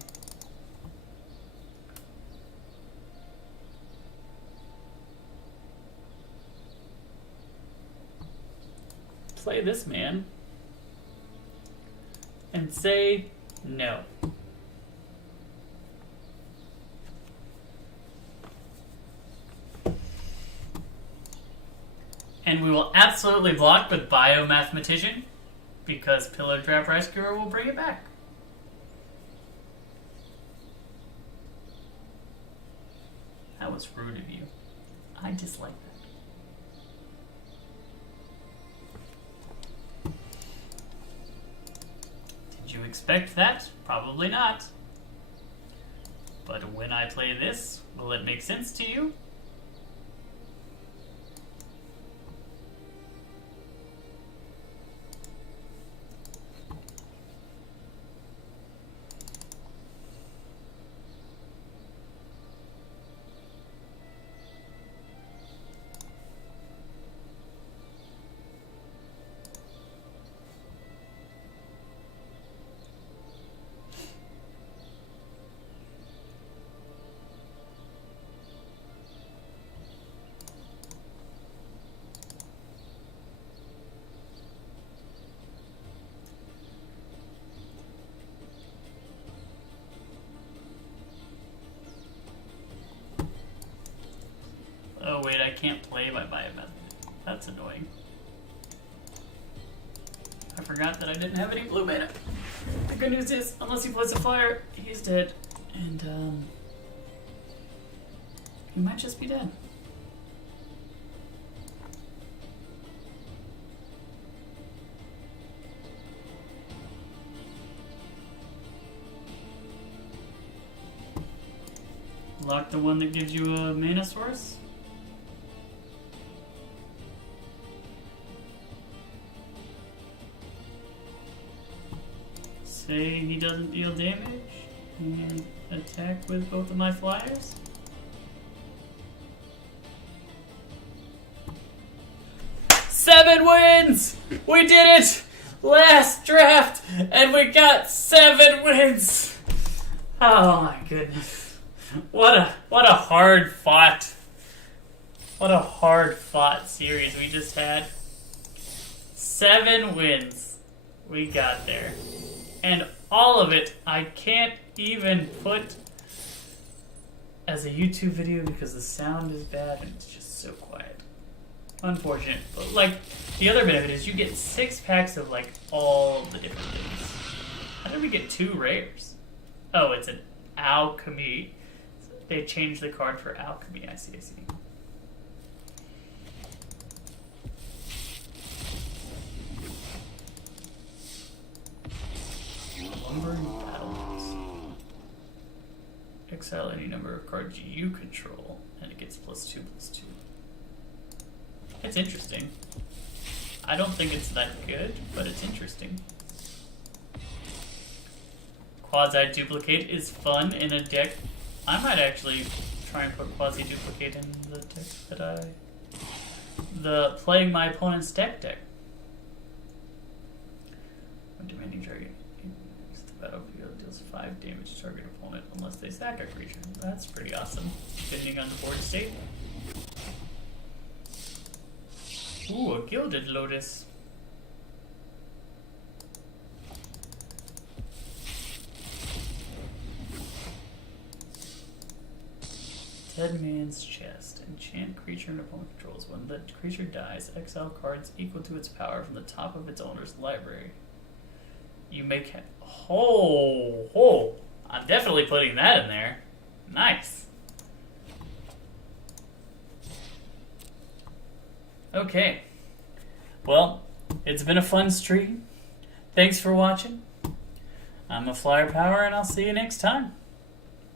Play this man and say no. And we will absolutely block with Biomathematician because Pillar Trap Rescuer will bring it back. That was rude of you. I dislike that. Did you expect that? Probably not. But when I play this, will it make sense to you? Oh wait, I can't play by Biometh. That's annoying. I forgot that I didn't have any blue mana. The good news is, unless he plays a flyer, he's dead. And, he might just be dead. Lock the one that gives you a mana source. Say he doesn't deal damage and attack with both of my flyers. Seven wins! We did it! Last draft, and we got 7 wins! Oh my goodness. What a hard fought series we just had. 7 wins. We got there. And all of it I can't even put as a YouTube video because the sound is bad and it's just so quiet. Unfortunate. But like, the other benefit is you get 6 packs of like all the different things. How did we get 2 rares? Oh, it's an alchemy. They changed the card for alchemy. I see. Lumbering Battlements. Exile any number of cards you control, and it gets +2/+2. It's interesting. I don't think it's that good, but it's interesting. Quasi-duplicate is fun in a deck. I might actually try and put quasi-duplicate in the deck that playing my opponent's deck. When demanding target, use the battlefield, deal 5 damage to target opponent unless they sack a creature. That's pretty awesome, depending on the board state. Ooh, a Gilded Lotus. Dead Man's Chest. Enchant creature and opponent controls. When the creature dies, exile cards equal to its power from the top of its owner's library. You make... Oh! I'm definitely putting that in there. Nice. Okay. Well, it's been a fun stream. Thanks for watching. I'm a Flyer Power, and I'll see you next time.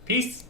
Peace.